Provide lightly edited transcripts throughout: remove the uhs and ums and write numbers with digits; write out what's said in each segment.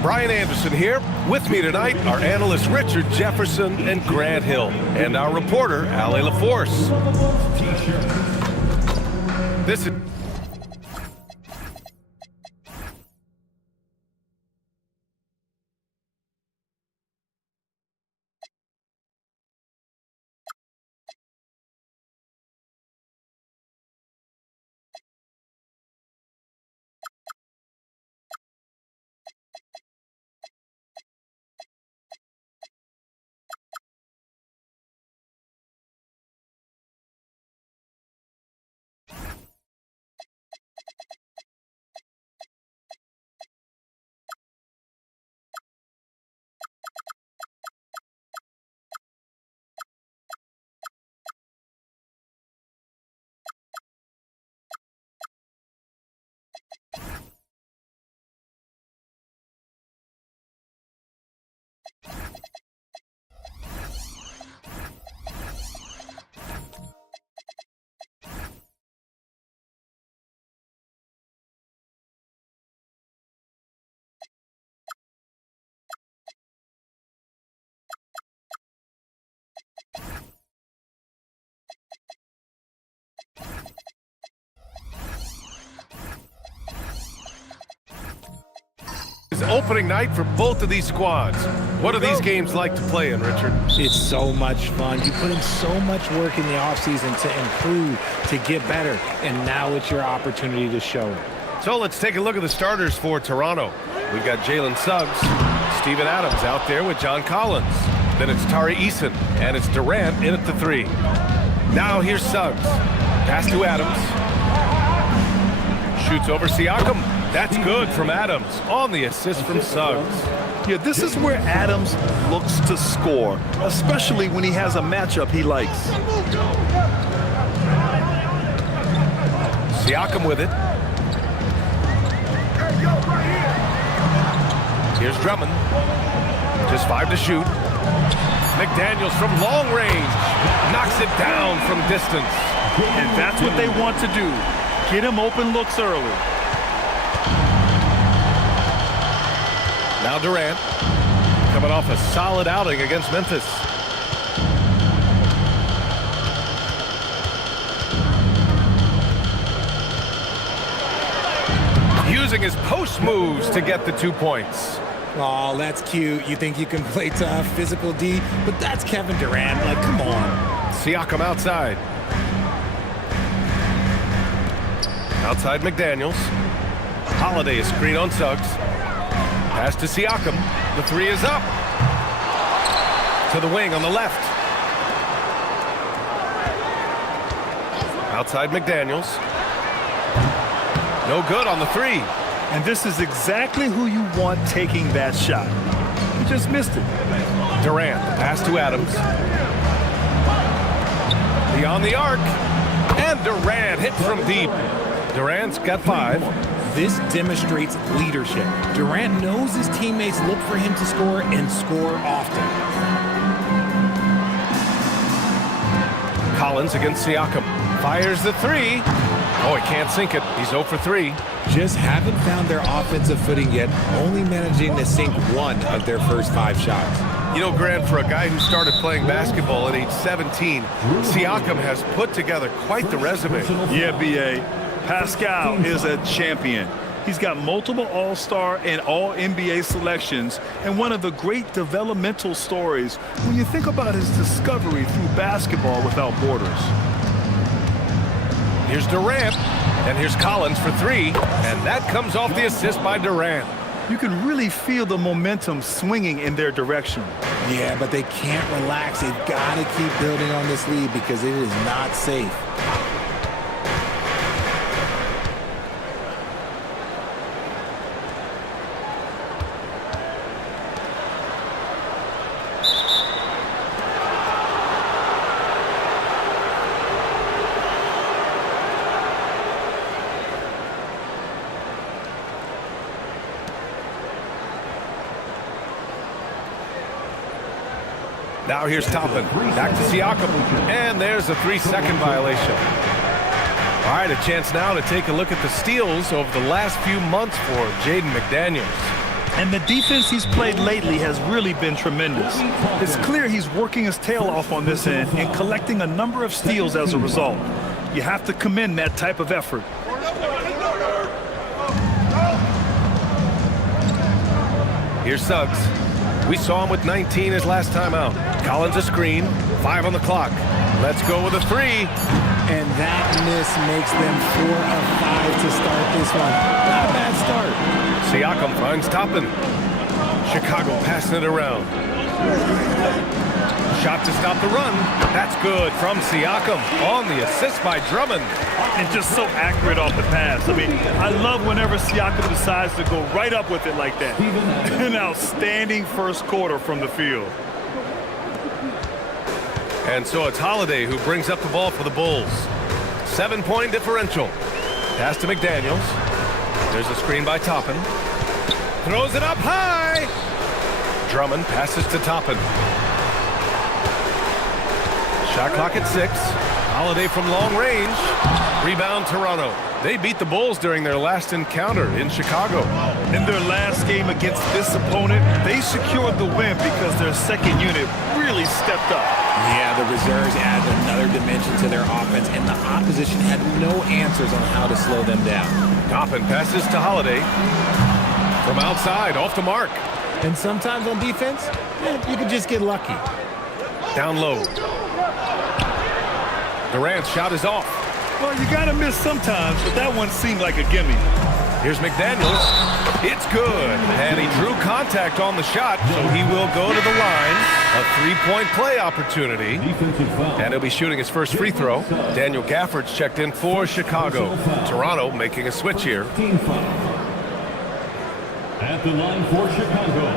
Brian Anderson here. With me tonight are analysts Richard Jefferson and Grant Hill, and our reporter, Ali LaForce. This is... opening night for both of these squads. What are these games like to play in, Richard? It's so much fun. You put in so much work in the offseason to improve, to get better, and now it's your opportunity to show it. So let's take a look at the starters for Toronto. We've got Jalen Suggs, Steven Adams out there with John Collins. Then it's Tari Eason, and it's Durant in at the 3. Now here's Suggs. Pass to Adams. Shoots over Siakam. That's good from Adams on the assist from Suggs. Yeah, this is where Adams looks to score, especially when he has a matchup he likes. Siakam with it. Here's Drummond. Just 5 to shoot. McDaniels from long range. Knocks it down from distance. And that's what they want to do. Get him open looks early. Now Durant, coming off a solid outing against Memphis. Using his post moves to get the 2 points. Oh, that's cute. You think you can play tough, physical D, but that's Kevin Durant. Like, come on. Siakam outside. Outside McDaniels. Holiday is screen on Suggs. Pass to Siakam. The 3 is up. To the wing on the left. Outside McDaniels. No good on the 3. And this is exactly who you want taking that shot. He just missed it. Durant, pass to Adams. Beyond the arc. And Durant hit from deep. Durant's got 5. This demonstrates leadership. Durant knows his teammates look for him to score and score often. Collins against Siakam. Fires the three. Oh, he can't sink it. He's 0 for 3. Just haven't found their offensive footing yet, only managing to sink 1 of their first 5 shots. You know, Grant, for a guy who started playing basketball at age 17, Siakam has put together quite the resume. Yeah, B.A. Pascal is a champion. He's got multiple All-Star and All-NBA selections, and one of the great developmental stories when you think about his discovery through basketball without borders. Here's Durant, and here's Collins for 3, and that comes off the assist by Durant. You can really feel the momentum swinging in their direction. Yeah, but they can't relax. They've got to keep building on this lead because it is not safe. Now here's Toppin. Back to Siakam. And there's a 3-second violation. All right, a chance now to take a look at the steals over the last few months for Jaden McDaniels. And the defense he's played lately has really been tremendous. It's clear he's working his tail off on this end and collecting a number of steals as a result. You have to commend that type of effort. Here's Suggs. We saw him with 19 his last time out. Collins a screen, 5 on the clock. Let's go with a 3. And that miss makes them 4 of 5 to start this one. Not a bad start. Siakam finds Toppin. Chicago passing it around. Shot to stop the run. That's good from Siakam on the assist by Drummond. And just so accurate off the pass. I mean, I love whenever Siakam decides to go right up with it like that. An outstanding first quarter from the field. And so it's Holiday who brings up the ball for the Bulls. 7-point differential. Pass to McDaniels. There's a screen by Toppin. Throws it up high. Drummond passes to Toppin. Shot clock at 6. Holiday from long range. Rebound Toronto. They beat the Bulls during their last encounter in Chicago. In their last game against this opponent, they secured the win because their second unit really stepped up. Yeah, the reserves add another dimension to their offense, and the opposition had no answers on how to slow them down. Toppin passes to Holiday. From outside, off the mark. And sometimes on defense, you can just get lucky. Down low. Durant's shot is off. Well, you got to miss sometimes, but that one seemed like a gimme. Here's McDaniels. It's good. And he drew contact on the shot, so he will go to the line. A 3-point play opportunity. And he'll be shooting his first free throw. Daniel Gafford's checked in for Chicago. Toronto making a switch here. At the line for Chicago,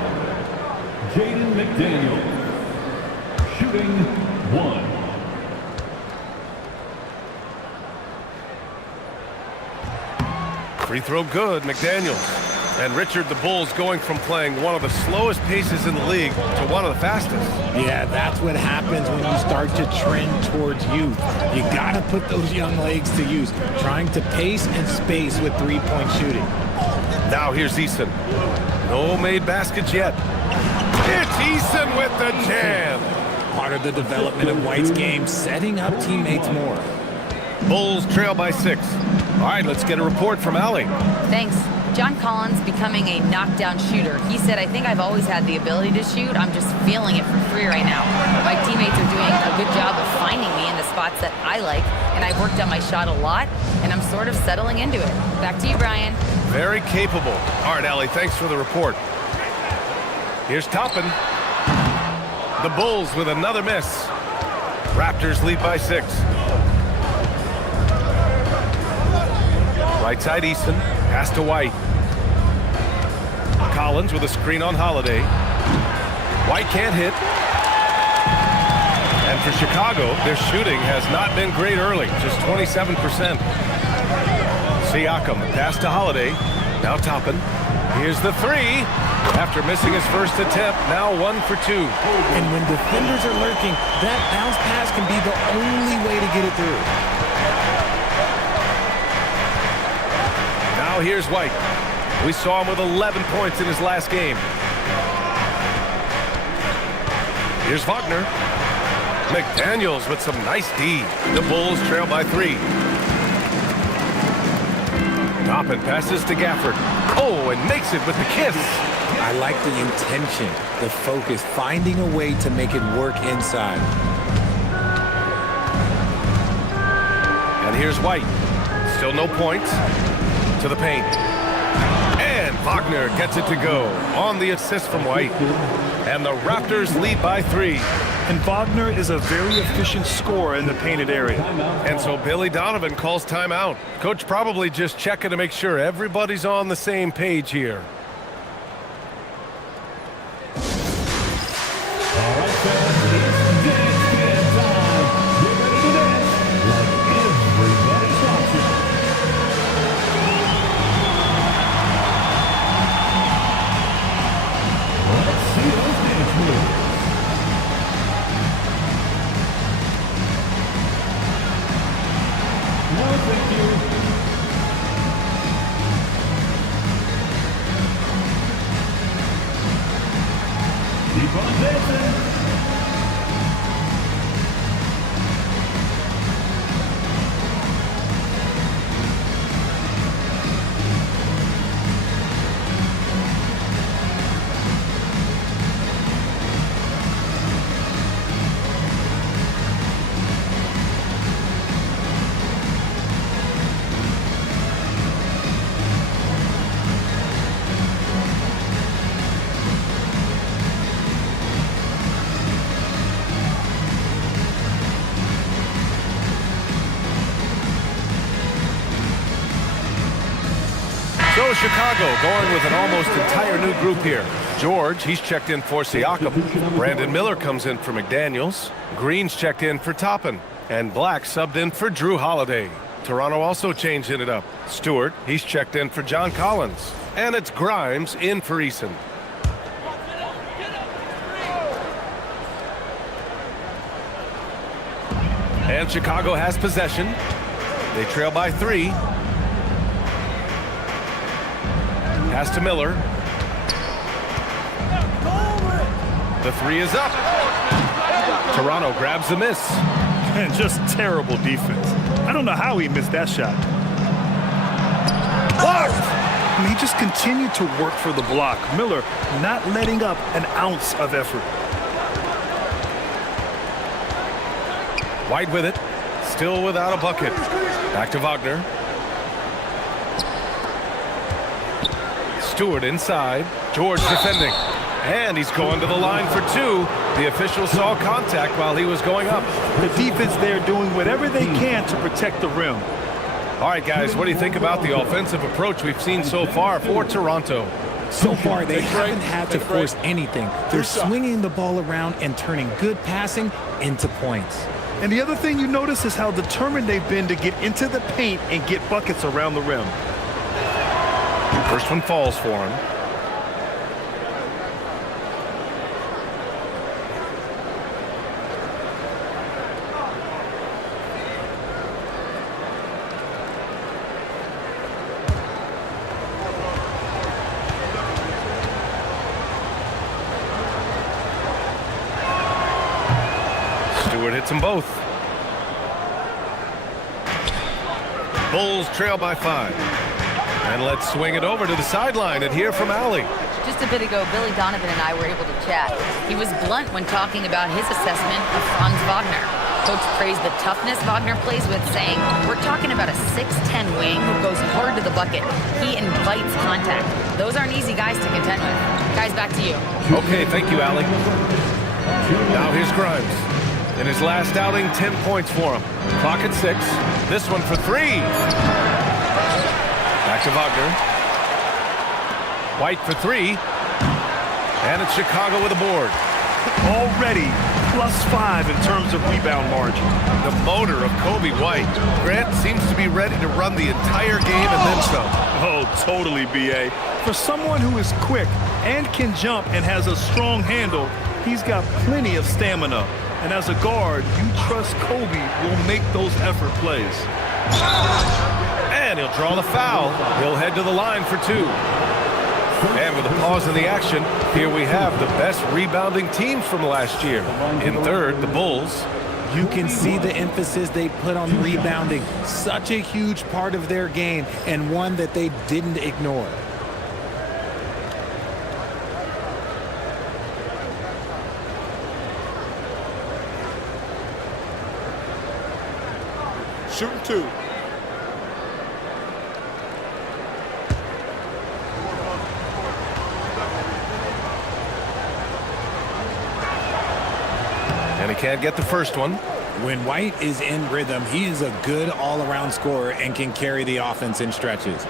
Jaden McDaniels, shooting 1. Free throw good, McDaniels. And Richard, the Bulls going from playing one of the slowest paces in the league to one of the fastest. Yeah, that's what happens when you start to trend towards youth. You got to put those young legs to use, trying to pace and space with 3-point shooting. Now here's Eason. No made baskets yet. It's Eason with the jam. Part of the development of White's game, setting up teammates more. Bulls trail by 6. All right, let's get a report from Allie. Thanks. John Collins becoming a knockdown shooter. He said, I think I've always had the ability to shoot. I'm just feeling it for free right now. My teammates are doing a good job of finding me in the spots that I like, and I've worked on my shot a lot, and I'm sort of settling into it. Back to you, Brian. Very capable. All right, Allie, thanks for the report. Here's Toppin. The Bulls with another miss. Raptors lead by 6. Right side Easton. Pass to White. Collins with a screen on Holiday. White can't hit. And for Chicago, their shooting has not been great early, just 27%. Siakam, pass to Holiday. Now Toppin. Here's the three. After missing his first attempt, now 1 for 2. And when defenders are lurking, that bounce pass can be the only way to get it through. Now here's White. We saw him with 11 points in his last game. Here's Wagner. McDaniels with some nice D. The Bulls trail by 3. Toppin passes to Gafford. Oh, and makes it with the kiss. I like the intention, the focus, finding a way to make it work inside. And here's White. Still no points. To the paint. And Wagner gets it to go on the assist from White. And the Raptors lead by 3. And Wagner is a very efficient scorer in the painted area. And so Billy Donovan calls timeout. Coach probably just checking to make sure everybody's on the same page here. All right, fans, it's dance time. Get ready to dance like everybody's watching. Let's see those dance moves. No, thank you. Keep on dancing. So Chicago going with an almost entire new group here. George, he's checked in for Siakam. Brandon Miller comes in for McDaniels. Green's checked in for Toppin. And Black subbed in for Drew Holiday. Toronto also changing it up. Stewart, he's checked in for John Collins. And it's Grimes in for Eason. And Chicago has possession. They trail by 3. Pass to Miller. The 3 is up. Toronto grabs the miss. And just terrible defense. I don't know how he missed that shot. Blocked! I mean, he just continued to work for the block. Miller not letting up an ounce of effort. White with it. Still without a bucket. Back to Wagner. Stewart inside. George defending. And he's going to the line for 2. The official saw contact while he was going up. The defense there doing whatever they can to protect the rim. All right, guys, what do you think about the offensive approach we've seen so far for Toronto? So far, they haven't had to force anything. They're swinging the ball around and turning good passing into points. And the other thing you notice is how determined they've been to get into the paint and get buckets around the rim. First one falls for him. Stewart hits them both. Bulls trail by 5. And let's swing it over to the sideline and hear from Allie. Just a bit ago, Billy Donovan and I were able to chat. He was blunt when talking about his assessment of Franz Wagner. Coach praised the toughness Wagner plays with, saying, "We're talking about a 6'10" wing who goes hard to the bucket. He invites contact. Those aren't easy guys to contend with." Guys, back to you. Okay, thank you, Allie. Now here's Grimes. In his last outing, 10 points for him. Clock at 6. This one for 3. Back to Wagner. White for 3. And it's Chicago with a board. Already +5 in terms of rebound margin. The motor of Kobe White. Grant seems to be ready to run the entire game and then some. Oh, totally, B.A. For someone who is quick and can jump and has a strong handle, he's got plenty of stamina. And as a guard, you trust Kobe will make those effort plays. And he'll draw the foul. He'll head to the line for 2. And with a pause in the action, here we have the best rebounding team from last year. In third, the Bulls. You can see the emphasis they put on rebounding. Such a huge part of their game, and one that they didn't ignore. Shooting 2. And he can't get the first one. When White is in rhythm, he is a good all-around scorer and can carry the offense in stretches.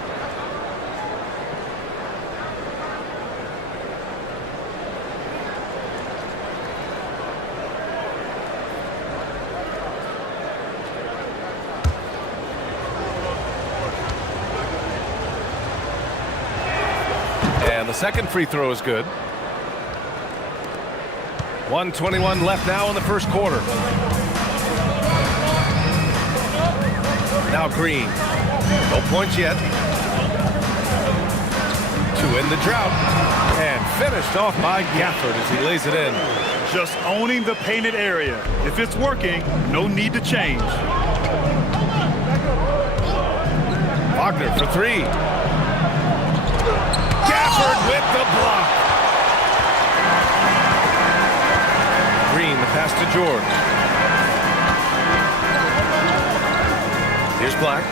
And the second free throw is good. 1:21 left now in the first quarter. Now Green. No points yet. To end the drought. And finished off by Gafford as he lays it in. Just owning the painted area. If it's working, no need to change. Wagner for 3. Gafford with the block. Green, the pass to George. Here's Black.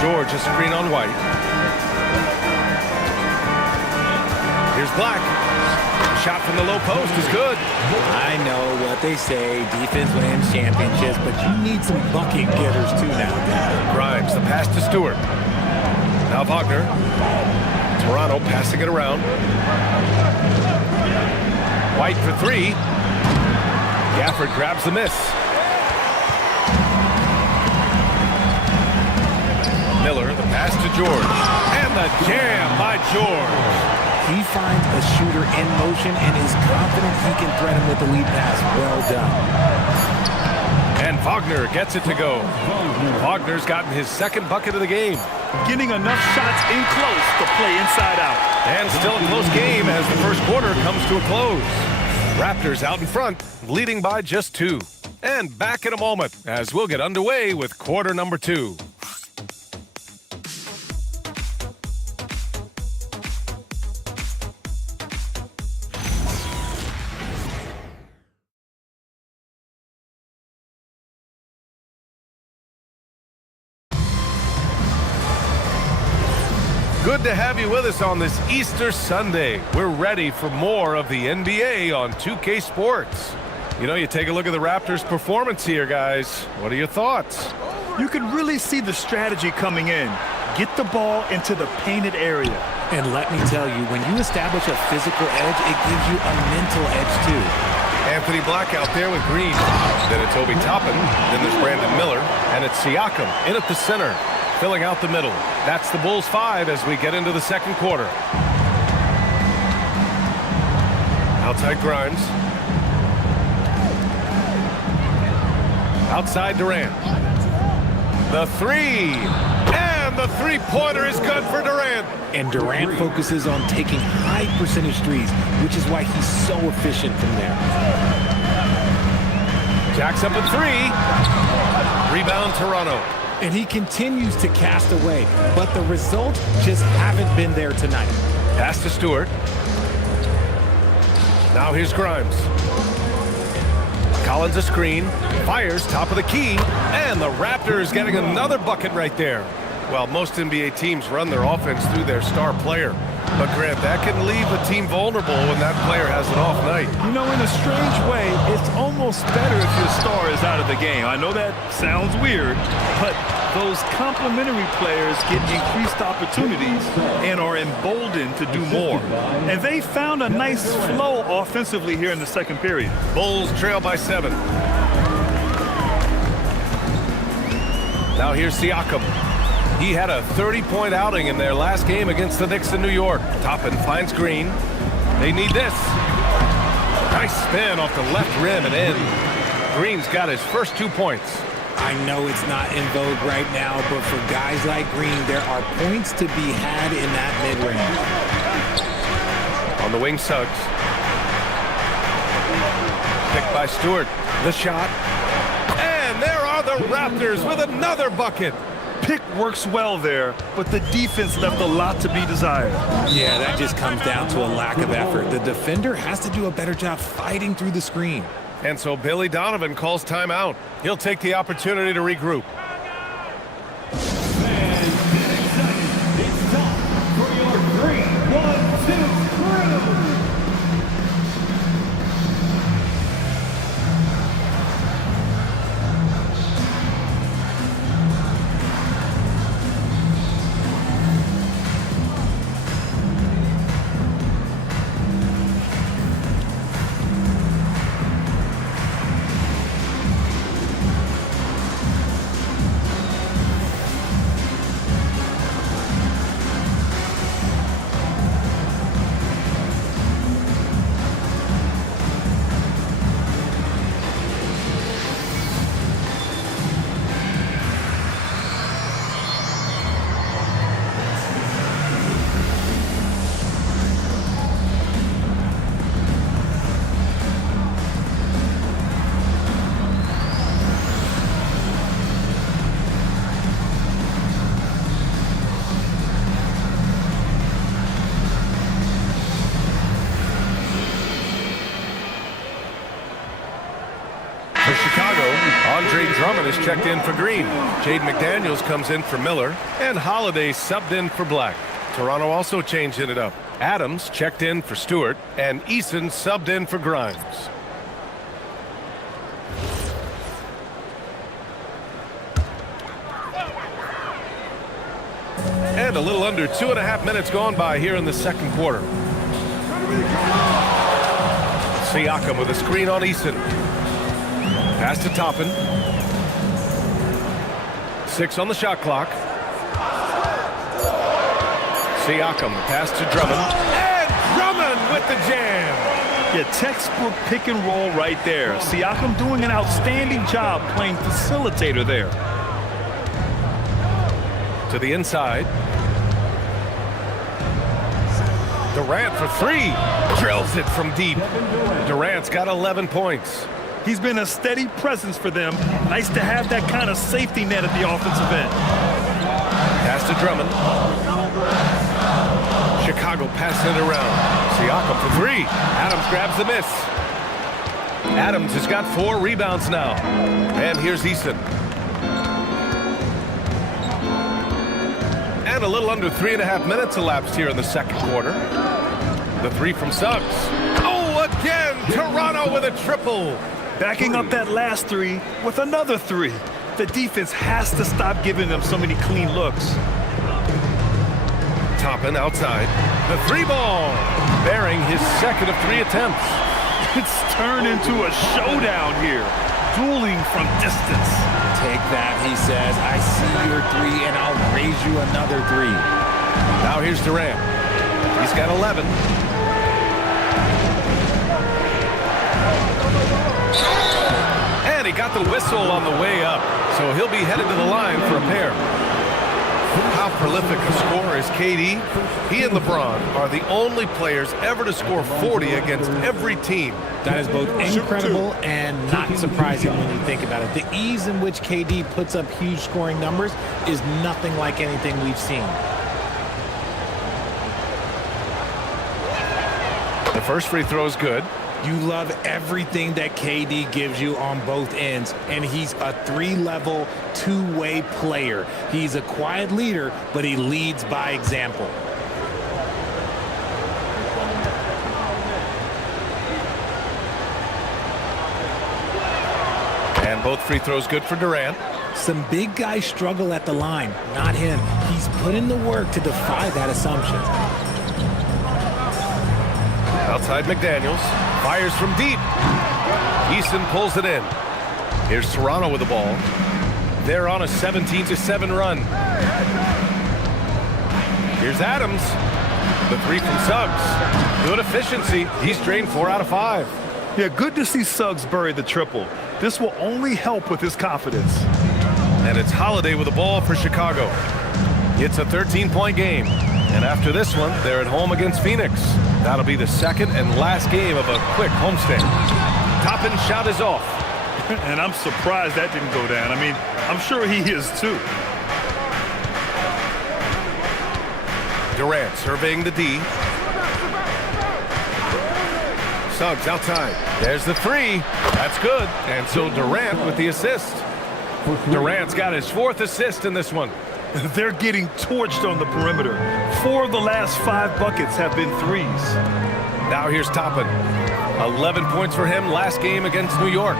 George, a screen on White. Here's Black. Shot from the low post is good. I know what they say, defense wins championships, but you need some bucket getters too now. Grimes, the pass to Stewart. Now Wagner. Toronto passing it around. White for 3. Gafford grabs the miss. Miller, the pass to George. And the jam by George. He finds a shooter in motion and is confident he can threat him with the lead pass. Well done. And Wagner gets it to go. Wagner's gotten his second bucket of the game. Getting enough shots in close to play inside out. And still a close game as the first quarter comes to a close. Raptors out in front, leading by just 2. And back in a moment as we'll get underway with quarter number 2. Good to have you with us on this Easter Sunday. We're ready for more of the NBA on 2K Sports. You know, you take a look at the Raptors' performance here, guys. What are your thoughts? You can really see the strategy coming in. Get the ball into the painted area. And let me tell you, when you establish a physical edge, it gives you a mental edge too. Anthony Black out there with Green. Then it's Obi Toppin. Then there's Brandon Miller. And it's Siakam in at the center, filling out the middle. That's the Bulls 5 as we get into the second quarter. Outside Grimes. Outside Durant. The 3. And the three-pointer is good for Durant. And Durant focuses on taking high percentage threes, which is why he's so efficient from there. Jacks up at 3. Rebound Toronto. And he continues to cast away, but the results just haven't been there tonight. Pass to Stewart. Now here's Grimes. Collins a screen, fires top of the key, and the Raptors getting another bucket right there. Well, most NBA teams run their offense through their star player. But, Grant, that can leave a team vulnerable when that player has an off night. You know, in a strange way, it's almost better if your star is out of the game. I know that sounds weird, but those complementary players get increased opportunities and are emboldened to do more. And they found a nice flow offensively here in the second period. Bulls trail by 7. Now here's Siakam. He had a 30-point outing in their last game against the Knicks in New York. Toppin finds Green. They need this. Nice spin off the left rim and in. Green's got his first 2 points. I know it's not in vogue right now, but for guys like Green, there are points to be had in that mid-range. On the wing, Suggs. Picked by Stewart. The shot. And there are the Raptors with another bucket. Pick works well there, but the defense left a lot to be desired. Yeah, that just comes down to a lack of effort. The defender has to do a better job fighting through the screen. And so Billy Donovan calls timeout. He'll take the opportunity to regroup. And it's time for your 3-1-2 crew. For Chicago, Andre Drummond is checked in for Green. Jaden McDaniels comes in for Miller. And Holiday subbed in for Black. Toronto also changing it up. Adams checked in for Stewart. And Eason subbed in for Grimes. And a little under 2.5 minutes gone by here in the second quarter. Siakam with a screen on Eason. Pass to Toppin. 6 on the shot clock. Siakam, pass to Drummond. And Drummond with the jam. Yeah, textbook pick and roll right there. Siakam doing an outstanding job playing facilitator there. To the inside. Durant for 3. Drills it from deep. Durant's got 11 points. He's been a steady presence for them. Nice to have that kind of safety net at the offensive end. Pass to Drummond. Chicago passing it around. Siakam for 3. Adams grabs the miss. Adams has got 4 rebounds now. And here's Eason. And a little under 3.5 minutes elapsed here in the second quarter. The 3 from Suggs. Oh, again, Toronto with a triple. Backing up that last 3 with another 3. The defense has to stop giving them so many clean looks. Toppin outside. The 3 ball. Bearing his second of 3 attempts. It's turned into a showdown here. Dueling from distance. Take that, he says. I see your 3, and I'll raise you another 3. Now here's Durant. He's got 11. And he got the whistle on the way up, so he'll be headed to the line for a pair. How prolific a scorer is KD? He and LeBron are the only players ever to score 40 against every team. That is both incredible and not surprising when you think about it. The ease in which KD puts up huge scoring numbers is nothing like anything we've seen. The first free throw is good. You love everything that KD gives you on both ends, and he's a 3-level, 2-way player. He's a quiet leader, but he leads by example. And both free throws good for Durant. Some big guys struggle at the line, not him. He's put in the work to defy that assumption. Outside McDaniels. Fires from deep. Eason pulls it in. Here's Toronto with the ball. They're on a 17-7 run. Here's Adams. The three from Suggs. Good efficiency. He's drained 4 out of 5. Yeah, good to see Suggs bury the triple. This will only help with his confidence. And it's Holiday with the ball for Chicago. It's a 13-point game. And after this one, they're at home against Phoenix. That'll be the second and last game of a quick homestand. Toppin shot is off. And I'm surprised that didn't go down. I mean, I'm sure he is too. Durant surveying the D. Suggs outside. There's the 3. That's good. And so Durant with the assist. Durant's got his 4th assist in this one. They're getting torched on the perimeter. 4 of the last 5 buckets have been threes. Now here's Toppin. 11 points for him last game against New York.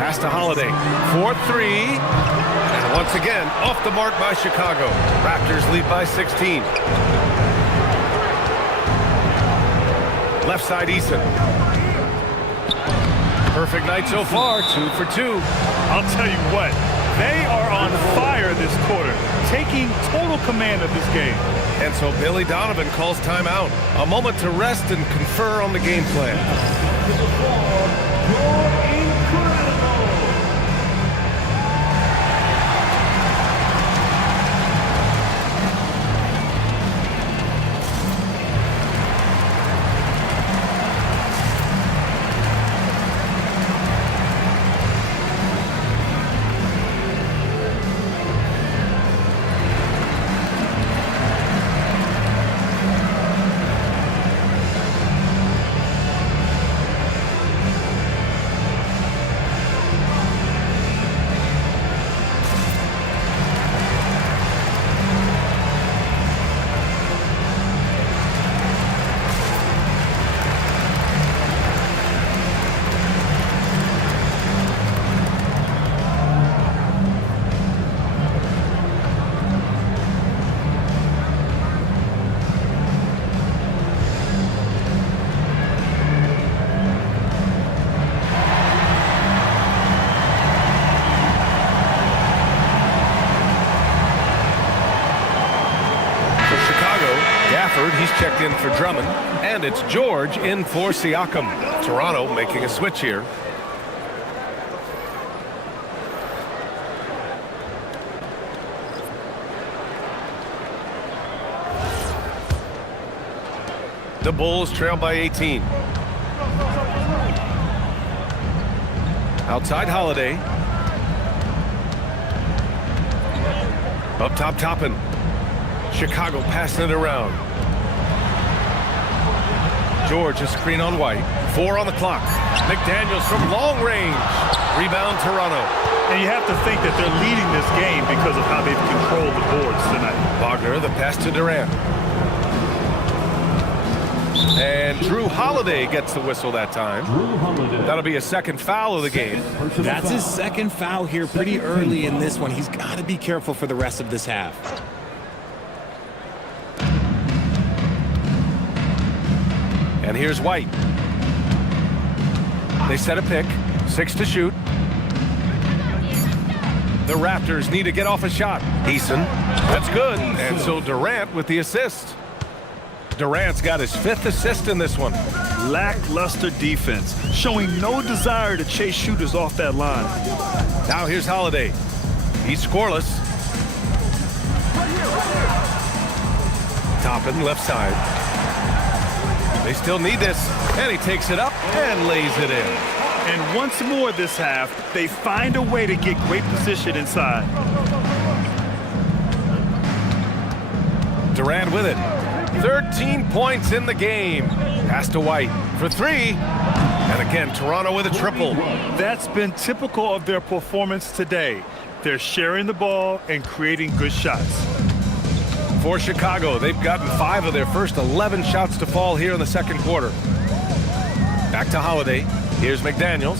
Pass to Holiday. 4-3. And once again, off the mark by Chicago. Raptors lead by 16. Left side, Eason. Perfect night so far, 2 for 2. I'll tell you what, they are on fire this quarter, taking total command of this game. And so Billy Donovan calls timeout. A moment to rest and confer on the game plan. You're incredible. He's checked in for Drummond, and it's George in for Siakam. Toronto making a switch here. The Bulls trail by 18. Outside Holiday. Up top, Toppin. Chicago passing it around. George, a screen on White. 4 on the clock. McDaniels from long range. Rebound, Toronto. And you have to think that they're leading this game because of how they've controlled the boards tonight. Wagner, the pass to Durant. And Drew Holiday gets the whistle that time. That'll be a second foul of the game. That's his second foul here pretty early in this one. He's got to be careful for the rest of this half. And here's White. They set a pick. 6 to shoot. The Raptors need to get off a shot. Eason. That's good. And so Durant with the assist. Durant's got his 5th assist in this one. Lackluster defense, showing no desire to chase shooters off that line. Now here's Holiday. He's scoreless. Toppin, left side. They still need this. And he takes it up and lays it in. And once more this half, they find a way to get great position inside. Durant with it. 13 points in the game. Pass to White for 3. And again, Toronto with a triple. That's been typical of their performance today. They're sharing the ball and creating good shots. For Chicago, they've gotten 5 of their first 11 shots to fall here in the second quarter. Back to Holiday. Here's McDaniels.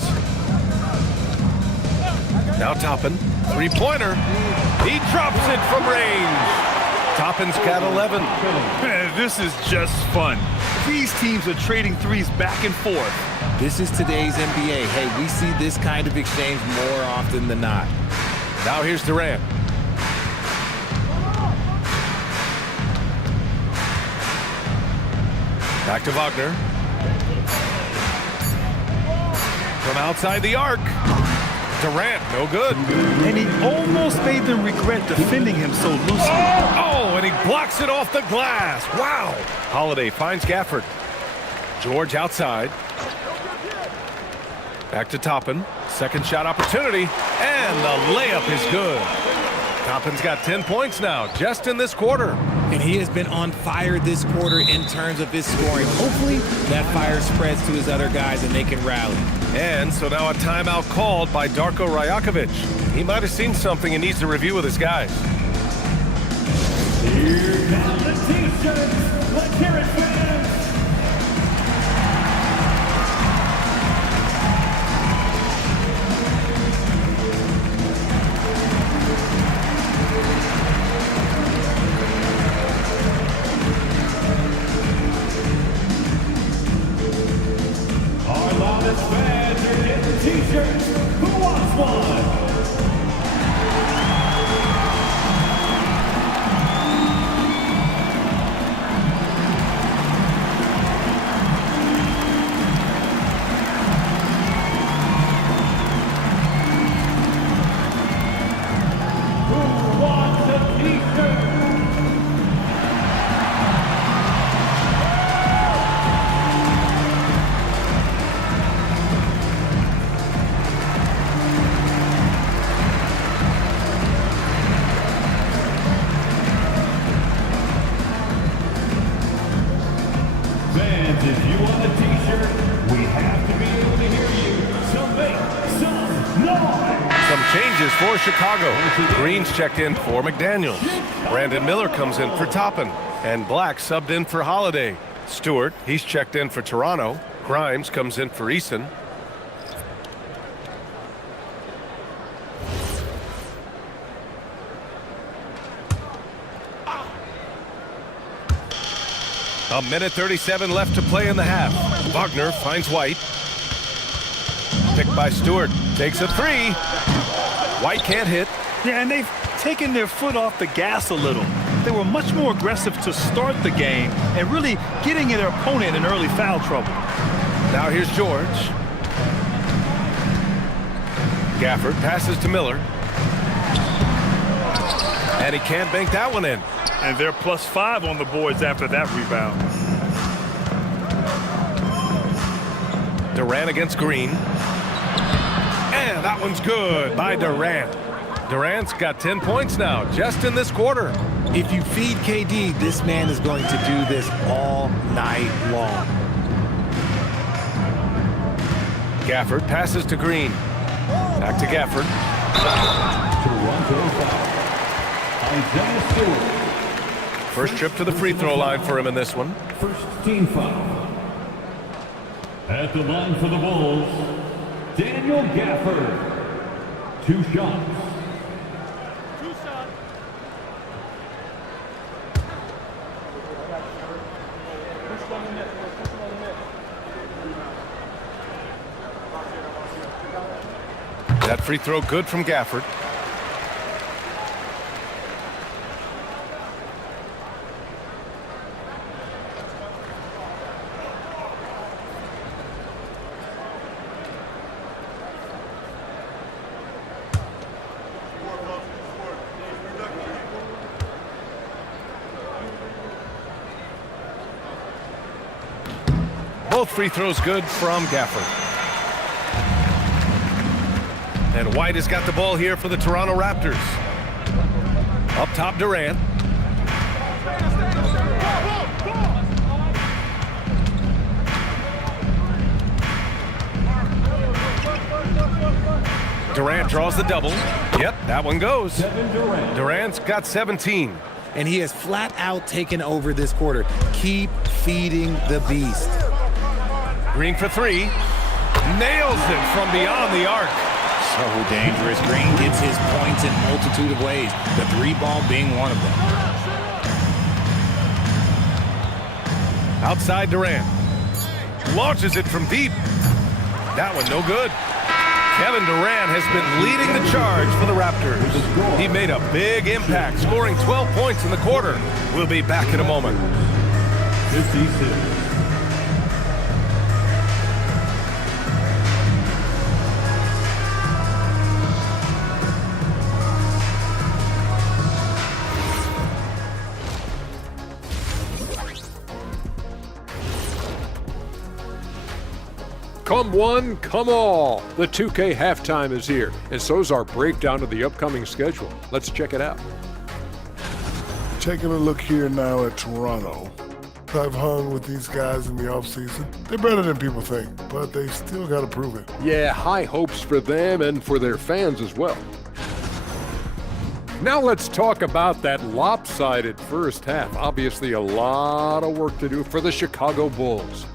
Now Toppin, three-pointer. He drops it from range. Toppin's got 11. Man, this is just fun. These teams are trading threes back and forth. This is today's NBA. Hey, we see this kind of exchange more often than not. Now here's Durant. Back to Wagner. From outside the arc. Durant, no good. And he almost made them regret defending him so loosely. Oh, and he blocks it off the glass. Wow. Holiday finds Gafford. George outside. Back to Toppin. Second shot opportunity. And the layup is good. Toppin's got 10 points now, just in this quarter. And he has been on fire this quarter in terms of his scoring. Hopefully, that fire spreads to his other guys and they can rally. And so now a timeout called by Darko Rajakovic. He might have seen something and needs to review with his guys. Here come the T-shirts. Let's hear it, fans. Our loudest fans are getting T-shirts. Who wants one? Who wants a T-shirt? Fans, if you want a T-shirt, we have to be able to hear you. So make some noise! Some changes for Chicago. Green's checked in for McDaniels. Brandon Miller comes in for Toppin. And Black subbed in for Holiday. Stewart, he's checked in for Toronto. Grimes comes in for Eason. A minute 37 left to play in the half. Wagner finds White. Picked by Stewart. Takes a three. White can't hit. Yeah, and they've taken their foot off the gas a little. They were much more aggressive to start the game and really getting their opponent in early foul trouble. Now here's George. Gafford passes to Miller. And he can't bank that one in. And they're +5 on the boards after that rebound. Durant against Green. And that one's good by Durant. Durant's got 10 points now, just in this quarter. If you feed KD, this man is going to do this all night long. Gafford passes to Green. Back to Gafford. Toronto foul. Isaiah Stewart. First trip to the free throw line for him in this one. First team foul. At the line for the Bulls, Daniel Gafford. 2 shots. That free throw good from Gafford. Both free throws good from Gafford. And White has got the ball here for the Toronto Raptors. Up top, Durant. Durant draws the double. Yep, that one goes. Durant's got 17. And he has flat out taken over this quarter. Keep feeding the beast. Green for three. Nails it from beyond the arc. So dangerous. Green gets his points in a multitude of ways, the three ball being one of them. Outside Durant. Launches it from deep. That one no good. Kevin Durant has been leading the charge for the Raptors. He made a big impact, scoring 12 points in the quarter. We'll be back in a moment. 56. Come one, come all. The 2K halftime is here, and so's our breakdown of the upcoming schedule. Let's check it out. Taking a look here now at Toronto. I've hung with these guys in the offseason. They're better than people think, but they still got to prove it. Yeah, high hopes for them and for their fans as well. Now let's talk about that lopsided first half. Obviously a lot of work to do for the Chicago Bulls.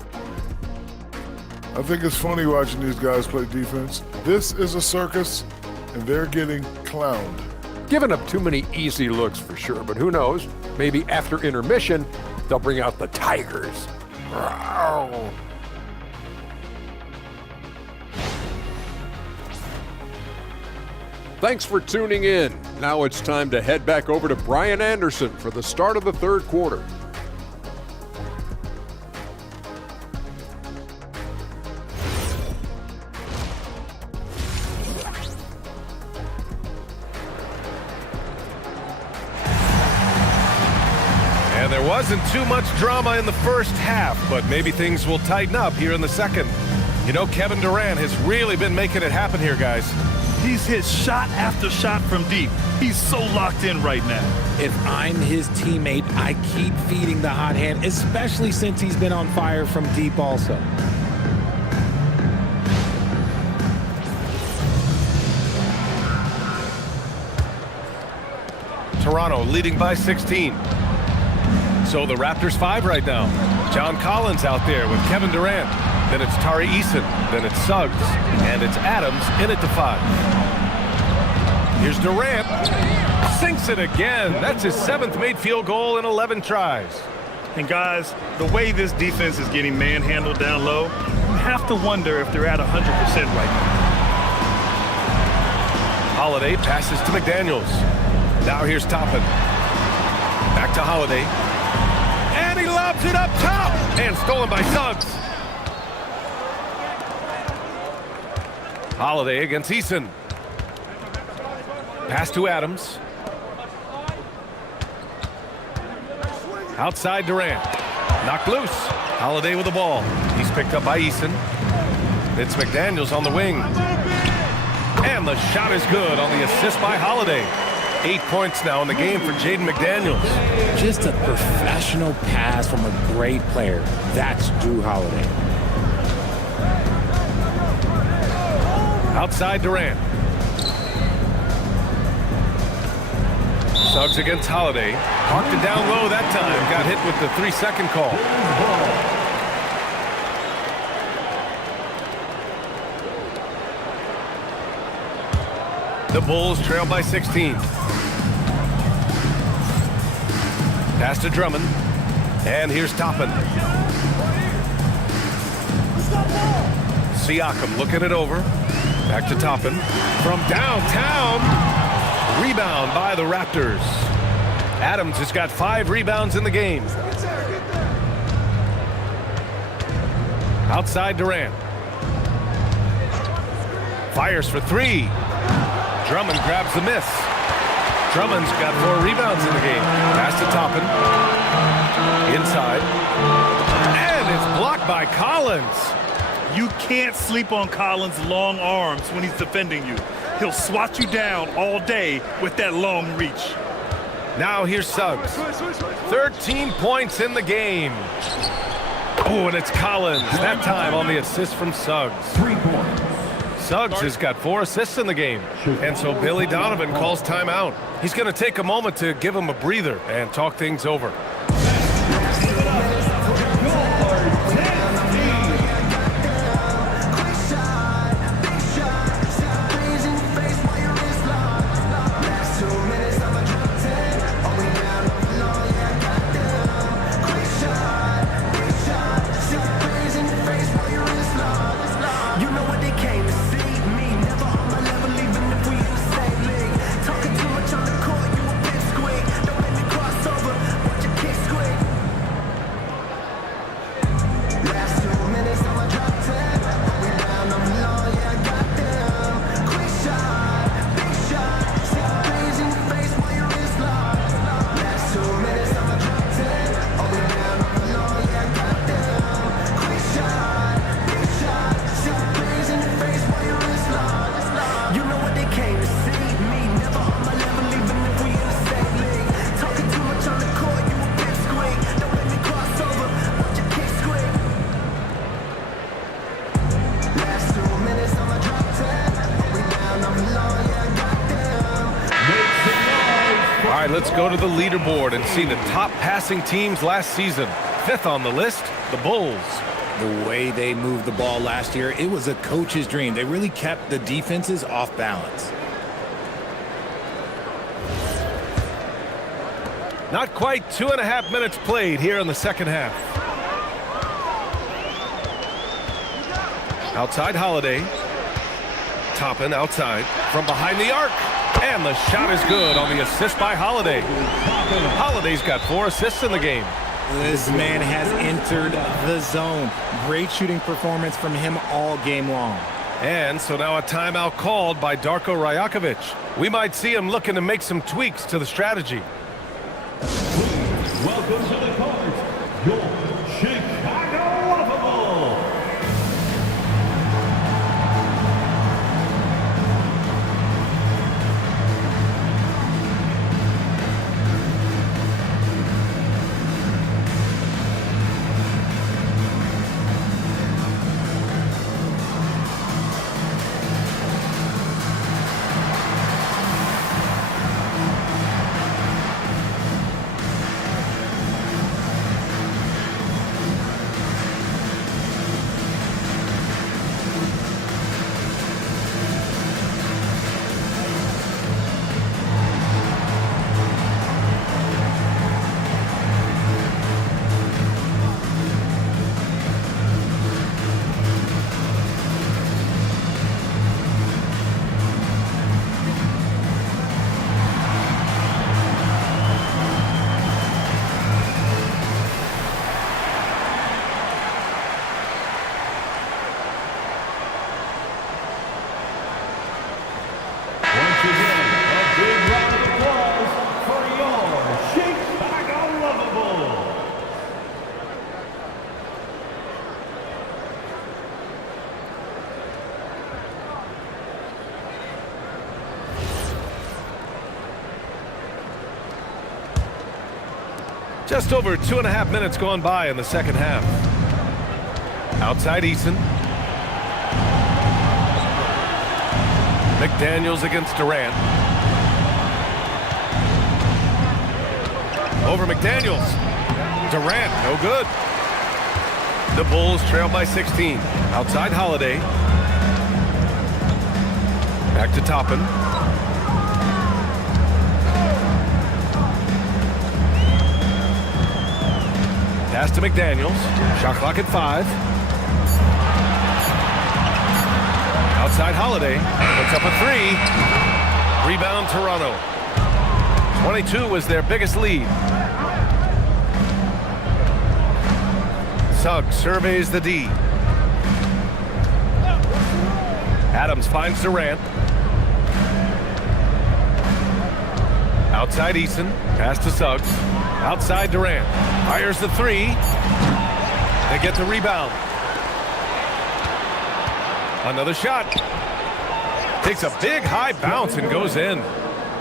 I think it's funny watching these guys play defense. This is a circus, and they're getting clowned. Giving up too many easy looks for sure, but who knows? Maybe after intermission, they'll bring out the Tigers. Rawr. Thanks for tuning in. Now it's time to head back over to Brian Anderson for the start of the third quarter. And there wasn't too much drama in the first half, but maybe things will tighten up here in the second. You know, Kevin Durant has really been making it happen here, guys. He's hit shot after shot from deep. He's so locked in right now. If I'm his teammate, I keep feeding the hot hand, especially since he's been on fire from deep also. Toronto leading by 16. So the Raptors 5 right now. John Collins out there with Kevin Durant. Then it's Tari Eason. Then it's Suggs. And it's Adams in at the 5. Here's Durant. Sinks it again. That's his 7th made field goal in 11 tries. And guys, the way this defense is getting manhandled down low, you have to wonder if they're at 100% right now. Holiday passes to McDaniels. Now here's Toppin. Back to Holiday. And he lobs it up top. And stolen by Suggs. Holiday against Eason. Pass to Adams. Outside Durant. Knocked loose. Holiday with the ball. He's picked up by Eason. It's McDaniels on the wing. And the shot is good on the assist by Holiday. 8 points now in the game for Jaden McDaniels. Just a professional pass from a great player. That's Jrue Holiday. Outside Durant. Suggs against Holiday. Parked it down low that time. Got hit with the 3-second call. The Bulls trail by 16. Pass to Drummond. And here's Toppin. Siakam looking it over. Back to Toppin. From downtown. Rebound by the Raptors. Adams has got 5 rebounds in the game. Outside Durant. Fires for 3. Drummond grabs the miss. Drummond's got 4 rebounds in the game. Pass to Toppin. Inside. And it's blocked by Collins. You can't sleep on Collins' long arms when he's defending you. He'll swat you down all day with that long reach. Now here's Suggs. 13 points in the game. Oh, and it's Collins. That time on the assist from Suggs. 3 points. Suggs has got 4 assists in the game. And so Billy Donovan calls timeout. He's going to take a moment to give him a breather and talk things over. Let's go to the leaderboard and see the top passing teams last season. 5th on the list, the Bulls. The way they moved the ball last year, it was a coach's dream. They really kept the defenses off balance. Not quite 2.5 minutes played here in the second half. Outside Holiday. Toppin outside from behind the arc. And the shot is good on the assist by Holiday. Holiday's got 4 assists in the game. This man has entered the zone. Great shooting performance from him all game long. And so now a timeout called by Darko Rajakovic. We might see him looking to make some tweaks to the strategy. Welcome to the court, your Chicago Lovables. Just over 2.5 minutes gone by in the second half. Outside Eason. McDaniels against Durant. Over McDaniels. Durant, no good. The Bulls trail by 16. Outside Holiday. Back to Toppin. Pass to McDaniels. Shot clock at 5. Outside Holiday. Puts up a 3. Rebound Toronto. 22 was their biggest lead. Suggs surveys the D. Adams finds Durant. Outside Eason. Pass to Suggs. Outside Durant. Fires the 3. They get the rebound. Another shot. Takes a big high bounce and goes in.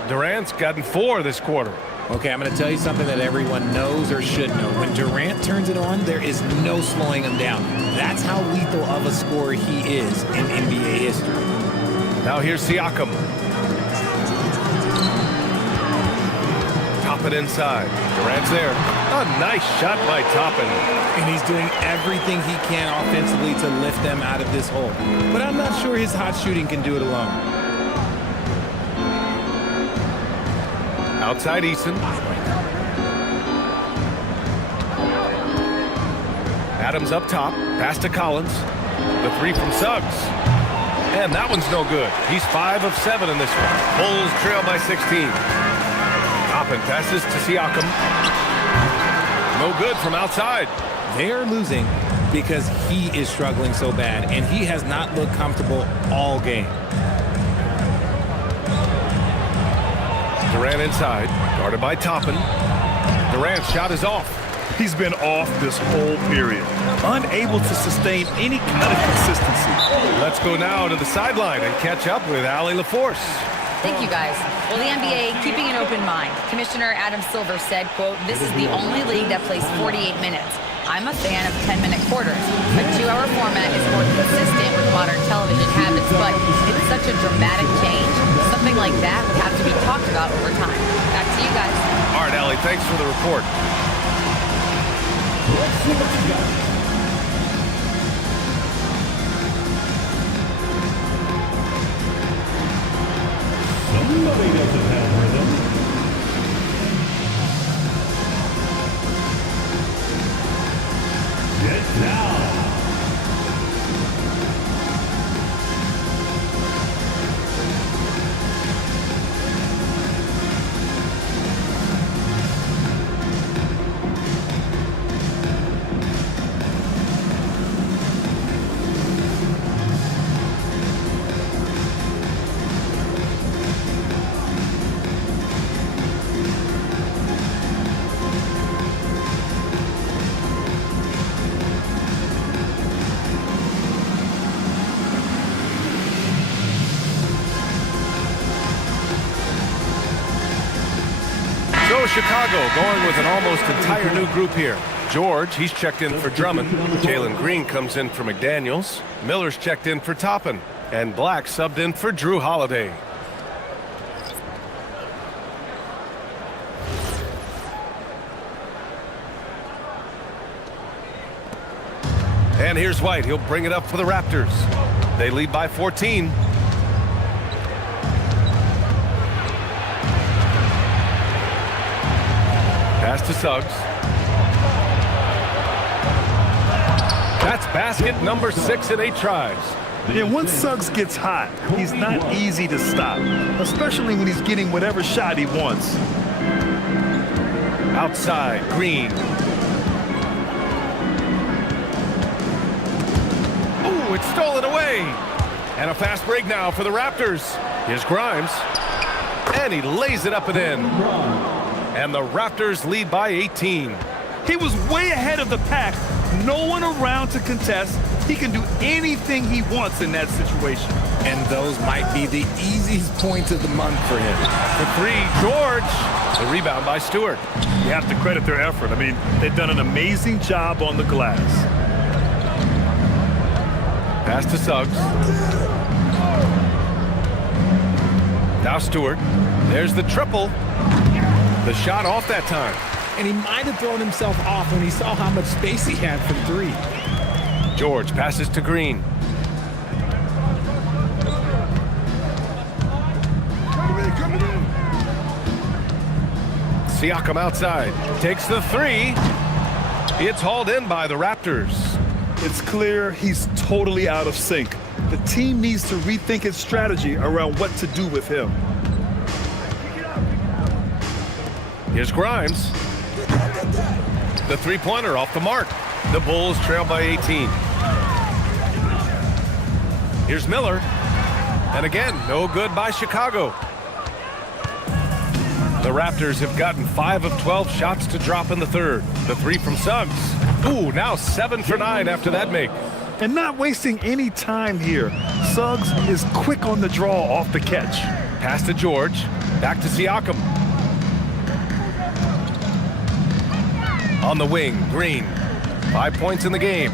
Durant's gotten 4 this quarter. Okay, I'm going to tell you something that everyone knows or should know. When Durant turns it on, there is no slowing him down. That's how lethal of a scorer he is in NBA history. Now here's Siakam. Toppin inside. Durant's there. A nice shot by Toppin. And he's doing everything he can offensively to lift them out of this hole. But I'm not sure his hot shooting can do it alone. Outside Eason. Adams up top. Pass to Collins. The 3 from Suggs. And that one's no good. He's 5 of 7 in this one. Bulls trail by 16. Toppin passes to Siakam. No good from outside. They are losing because he is struggling so bad, and he has not looked comfortable all game. Durant inside, guarded by Toppin. Durant's shot is off. He's been off this whole period, unable to sustain any kind of consistency. Let's go now to the sideline and catch up with Allie LaForce. Thank you, guys. Well, the NBA keeping an open mind. Commissioner Adam Silver said, quote, "This is the only league that plays 48 minutes. I'm a fan of 10-minute quarters. A 2-hour format is more consistent with modern television habits, but it's such a dramatic change. Something like that would have to be talked about over time." Back to you guys. All right, Ellie, thanks for the report. Let's see what you got. Somebody doesn't have rhythm. Get down. So Chicago going with an almost entire new group here. George, he's checked in for Drummond. Jalen Green comes in for McDaniels. Miller's checked in for Toppin. And Black subbed in for Drew Holiday. And here's White. He'll bring it up for the Raptors. They lead by 14. Pass to Suggs. That's basket number 6 in 8 tries. Yeah, once Suggs gets hot, he's not easy to stop, especially when he's getting whatever shot he wants. Outside, Green. Ooh, it's stolen away. And a fast break now for the Raptors. Here's Grimes. And he lays it up and in. And the Raptors lead by 18. He was way ahead of the pack. No one around to contest. He can do anything he wants in that situation. And those might be the easiest points of the month for him. For 3, George. The rebound by Stewart. You have to credit their effort. I mean, they've done an amazing job on the glass. Pass to Suggs. Now Stewart. There's the triple. The shot off that time. And he might have thrown himself off when he saw how much space he had from 3. George passes to Green. Siakam outside. Takes the 3. It's hauled in by the Raptors. It's clear he's totally out of sync. The team needs to rethink its strategy around what to do with him. Here's Grimes. The three-pointer off the mark. The Bulls trail by 18. Here's Miller. And again, no good by Chicago. The Raptors have gotten 5 of 12 shots to drop in the third. The 3 from Suggs. Ooh, now 7 for 9 after that make. And not wasting any time here. Suggs is quick on the draw off the catch. Pass to George. Back to Siakam. On the wing, Green. 5 points in the game.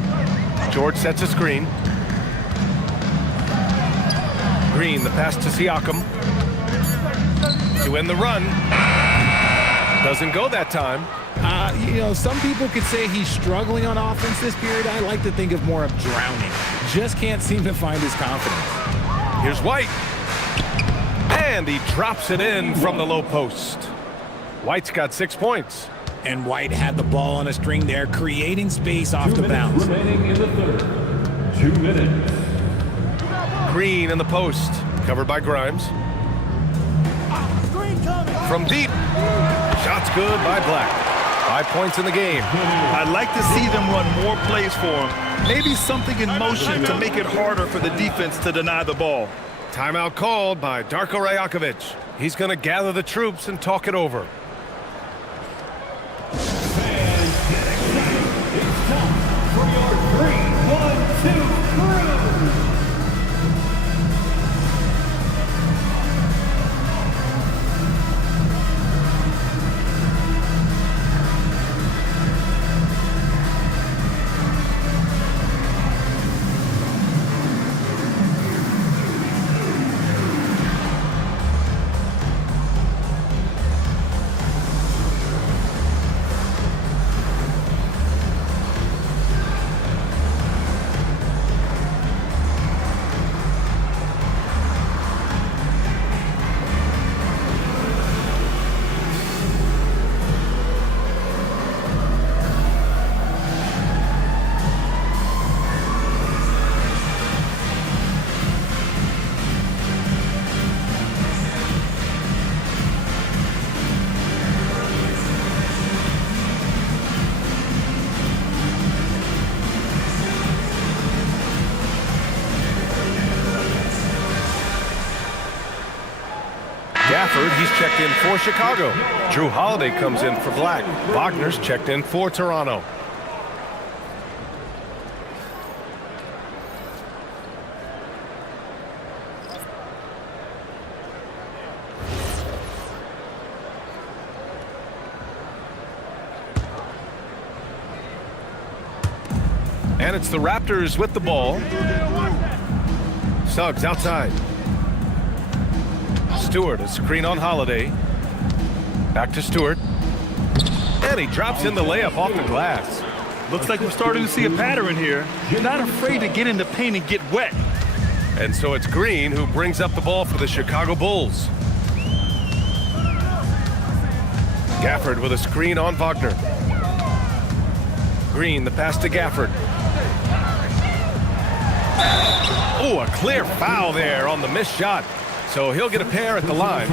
George sets a screen. Green, the pass to Siakam. To end the run. Doesn't go that time. Some people could say he's struggling on offense this period. I like to think of more of drowning. Just can't seem to find his confidence. Here's White. And he drops it in from the low post. White's got 6 points. And White had the ball on a string there, creating space off the bounce. Remaining in the third. 2 minutes. Green in the post. Covered by Grimes. From deep. Shot's good by Black. 5 points in the game. I'd like to see them run more plays for him. Maybe something in motion to make it harder for the defense to deny the ball. Timeout called by Darko Rajakovic. He's going to gather the troops and talk it over. It's time for your 3-1-2 crew. Gafford, he's checked in for Chicago. Drew Holiday comes in for Black. Wagner's checked in for Toronto. And it's the Raptors with the ball. Suggs outside. Stewart, a screen on Holiday. Back to Stewart. And he drops in the layup off the glass. Looks like we're starting to see a pattern here. You're not afraid to get in the paint and get wet. And so it's Green who brings up the ball for the Chicago Bulls. Gafford with a screen on Wagner. Green, the pass to Gafford. Oh, a clear foul there on the missed shot. So he'll get a pair at the line.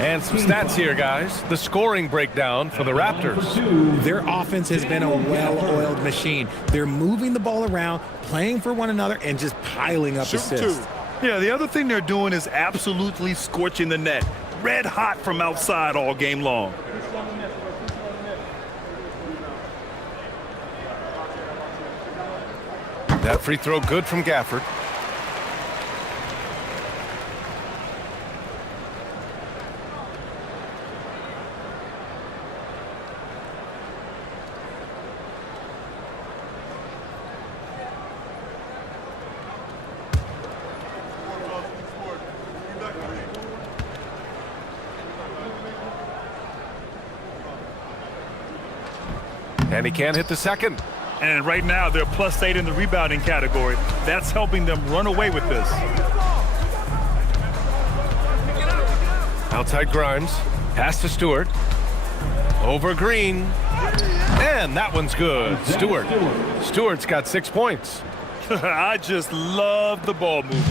And some stats here, guys. The scoring breakdown for the Raptors. Their offense has been a well-oiled machine. They're moving the ball around, playing for one another, and just piling up assists. Yeah, the other thing they're doing is absolutely scorching the net. Red hot from outside all game long. That free throw good from Gafford. And he can't hit the second. And right now, they're +8 in the rebounding category. That's helping them run away with this. Outside Grimes. Pass to Stewart. Over Green. And that one's good. Stewart. Stewart's got 6 points. I just love the ball movement.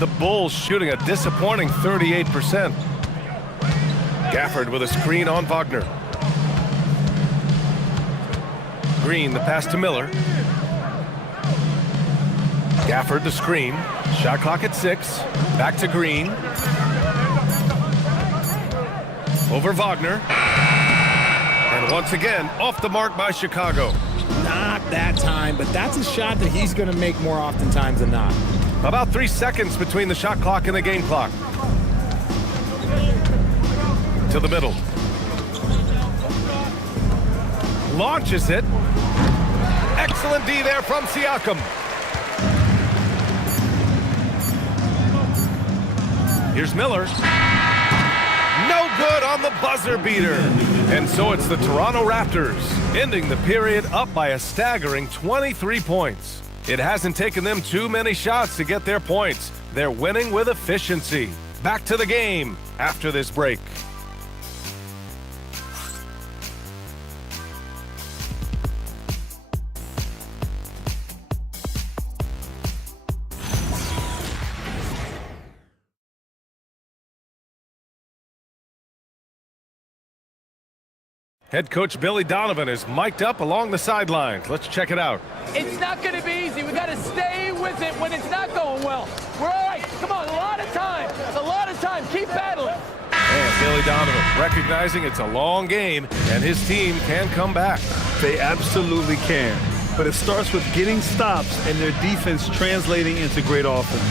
The Bulls shooting a disappointing 38%. Gafford with a screen on Wagner. Green, the pass to Miller. Gafford, the screen. Shot clock at 6. Back to Green. Over Wagner. And once again, off the mark by Chicago. Not that time, but that's a shot that he's going to make more oftentimes than not. About 3 seconds between the shot clock and the game clock. To the middle. Launches it. Excellent D there from Siakam. Here's Miller. No good on the buzzer beater. And so it's the Toronto Raptors, ending the period up by a staggering 23 points. It hasn't taken them too many shots to get their points. They're winning with efficiency. Back to the game after this break. Head coach Billy Donovan is mic'd up along the sidelines. Let's check it out. It's not going to be easy. We got to stay with it when it's not going well. We're all right. Come on, a lot of time. A lot of time. Keep battling. And Billy Donovan recognizing it's a long game and his team can come back. They absolutely can. But it starts with getting stops and their defense translating into great offense.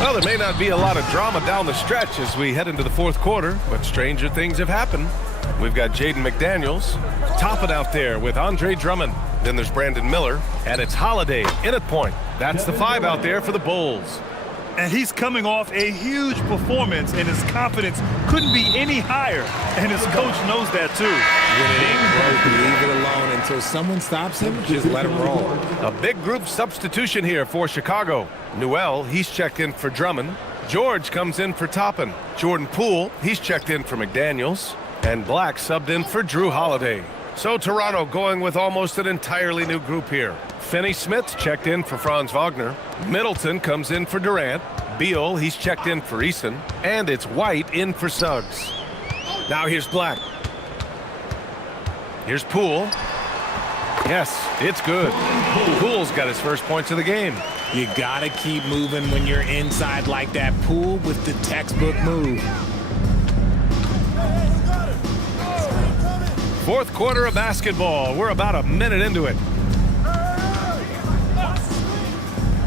Well, there may not be a lot of drama down the stretch as we head into the fourth quarter, but stranger things have happened. We've got Jaden McDaniels topping out there with Andre Drummond. Then there's Brandon Miller, and it's Holiday in at point. That's the 5 out there for the Bulls. And he's coming off a huge performance, and his confidence couldn't be any higher. And his coach knows that, too. When it ain't broke, leave it alone until someone stops him. Just let him roll. A big group substitution here for Chicago. Newell, he's checked in for Drummond. George comes in for Toppin. Jordan Poole, he's checked in for McDaniels. And Black subbed in for Drew Holiday. So Toronto going with almost an entirely new group here. Finney-Smith checked in for Franz Wagner. Middleton comes in for Durant. Beal, he's checked in for Eason. And it's White in for Suggs. Now here's Black. Here's Poole. Yes, it's good. Poole's got his first points of the game. You got to keep moving when you're inside like that. Poole with the textbook move. Fourth quarter of basketball. We're about a minute into it.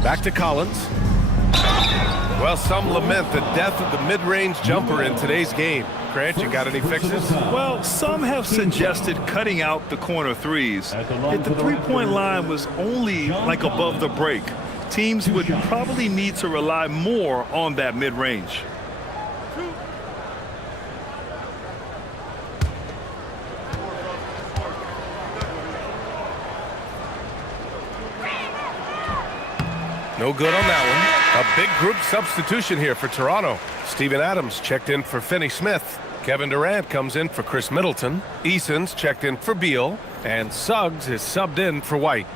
Back to Collins. Well, some lament the death of the mid-range jumper in today's game. Grant, you got any fixes? Well, some have suggested cutting out the corner threes. Yet the three-point line was only like above the break. Teams would probably need to rely more on that mid-range. No good on that one. A big group substitution here for Toronto. Steven Adams checked in for Finney Smith. Kevin Durant comes in for Chris Middleton. Eason's checked in for Beal. And Suggs is subbed in for White.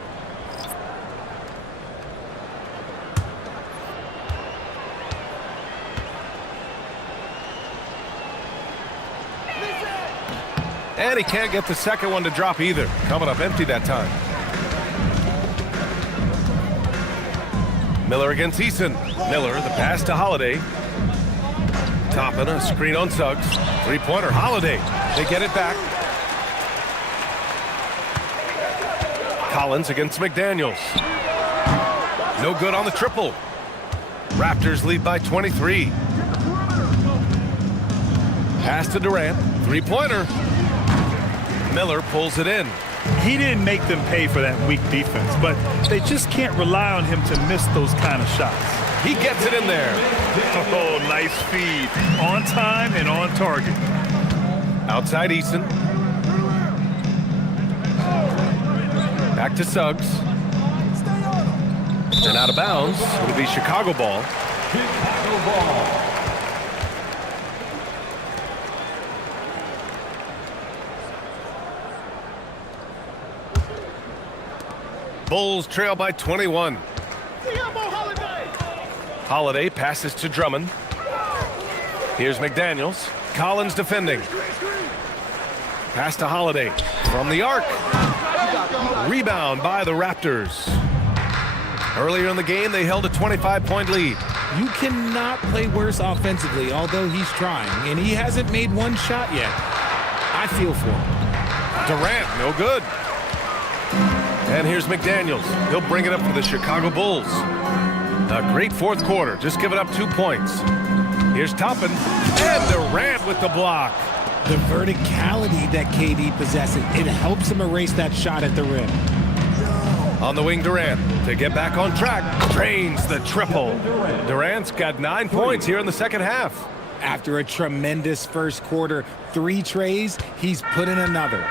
And he can't get the second one to drop either. Coming up empty that time. Miller against Eason. Miller, the pass to Holiday. Toppin, a screen on Suggs. Three-pointer, Holiday. They get it back. Collins against McDaniels. No good on the triple. Raptors lead by 23. Pass to Durant. Three-pointer. Miller pulls it in. He didn't make them pay for that weak defense, but they just can't rely on him to miss those kind of shots. He gets it in there. Oh, nice feed. On time and on target. Outside Eason. Back to Suggs. And out of bounds. It'll be Chicago ball. Chicago ball. Bulls trail by 21. Holiday passes to Drummond. Here's McDaniels. Collins defending. Pass to Holiday from the arc. Rebound by the Raptors. Earlier in the game, they held a 25-point lead. You cannot play worse offensively, although he's trying, and he hasn't made one shot yet. I feel for him. Durant, no good. And here's McDaniels. He'll bring it up for the Chicago Bulls. A great fourth quarter, just giving up 2 points. Here's Toppin, and Durant with the block. The verticality that KD possesses, it helps him erase that shot at the rim. On the wing, Durant to get back on track. Drains the triple. Durant's got 9 points here in the second half. After a tremendous first quarter, 3 trays, he's put in another.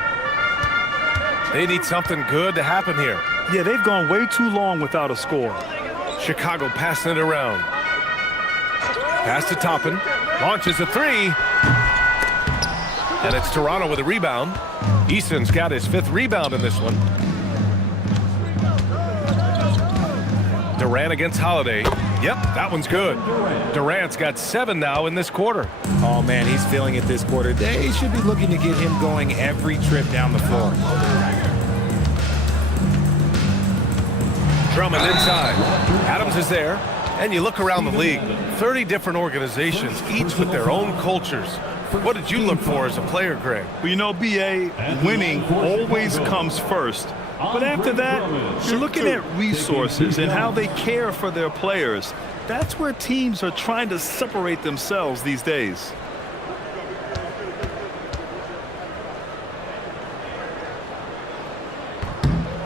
They need something good to happen here. Yeah, they've gone way too long without a score. Chicago passing it around. Pass to Toppin. Launches a three. And it's Toronto with a rebound. Eason's got his 5th rebound in this one. Durant against Holiday. Yep, that one's good. Durant's got 7 now in this quarter. Oh, man, he's feeling it this quarter. They should be looking to get him going every trip down the floor. Drummond inside. Adams is there. And you look around the league, 30 different organizations, each with their own cultures. What did you look for as a player, Greg? Well, you know, BA, winning always comes first. But after that, you're looking at resources and how they care for their players. That's where teams are trying to separate themselves these days.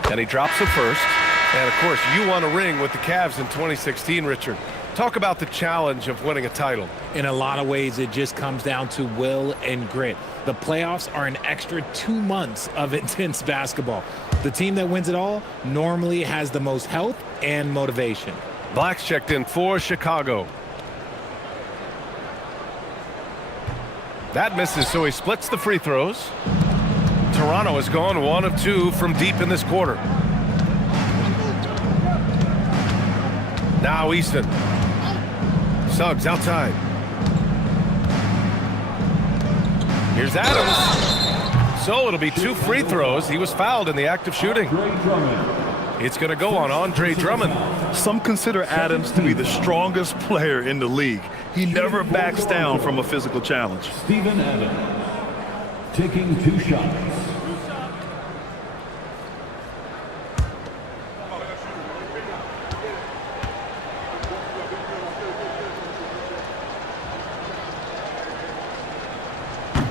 And he drops the first. And, of course, you won a ring with the Cavs in 2016, Richard. Talk about the challenge of winning a title. In a lot of ways, it just comes down to will and grit. The playoffs are an extra 2 months of intense basketball. The team that wins it all normally has the most health and motivation. Black's checked in for Chicago. That misses, so he splits the free throws. Toronto has gone 1 of 2 from deep in this quarter. Now Easton. Suggs outside. Here's Adams. So it'll be 2 free throws. He was fouled in the act of shooting. It's going to go on Andre Drummond. Some consider Adams to be the strongest player in the league. He never backs down from a physical challenge. Steven Adams taking 2 shots.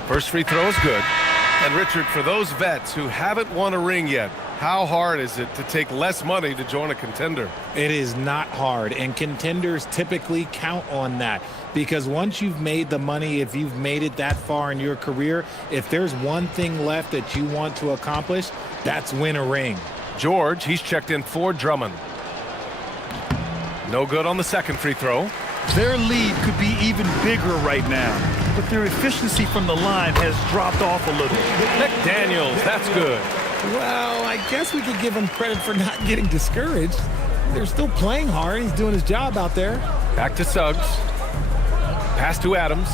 First free throw is good. And Richard, for those vets who haven't won a ring yet, how hard is it to take less money to join a contender? It is not hard, and contenders typically count on that because once you've made the money, if you've made it that far in your career, if there's one thing left that you want to accomplish, that's win a ring. George, he's checked in for Drummond. No good on the second free throw. Their lead could be even bigger right now, but their efficiency from the line has dropped off a little. McDaniels, that's good. Well, I guess we could give him credit for not getting discouraged. They're still playing hard. He's doing his job out there. Back to Suggs. Pass to Adams.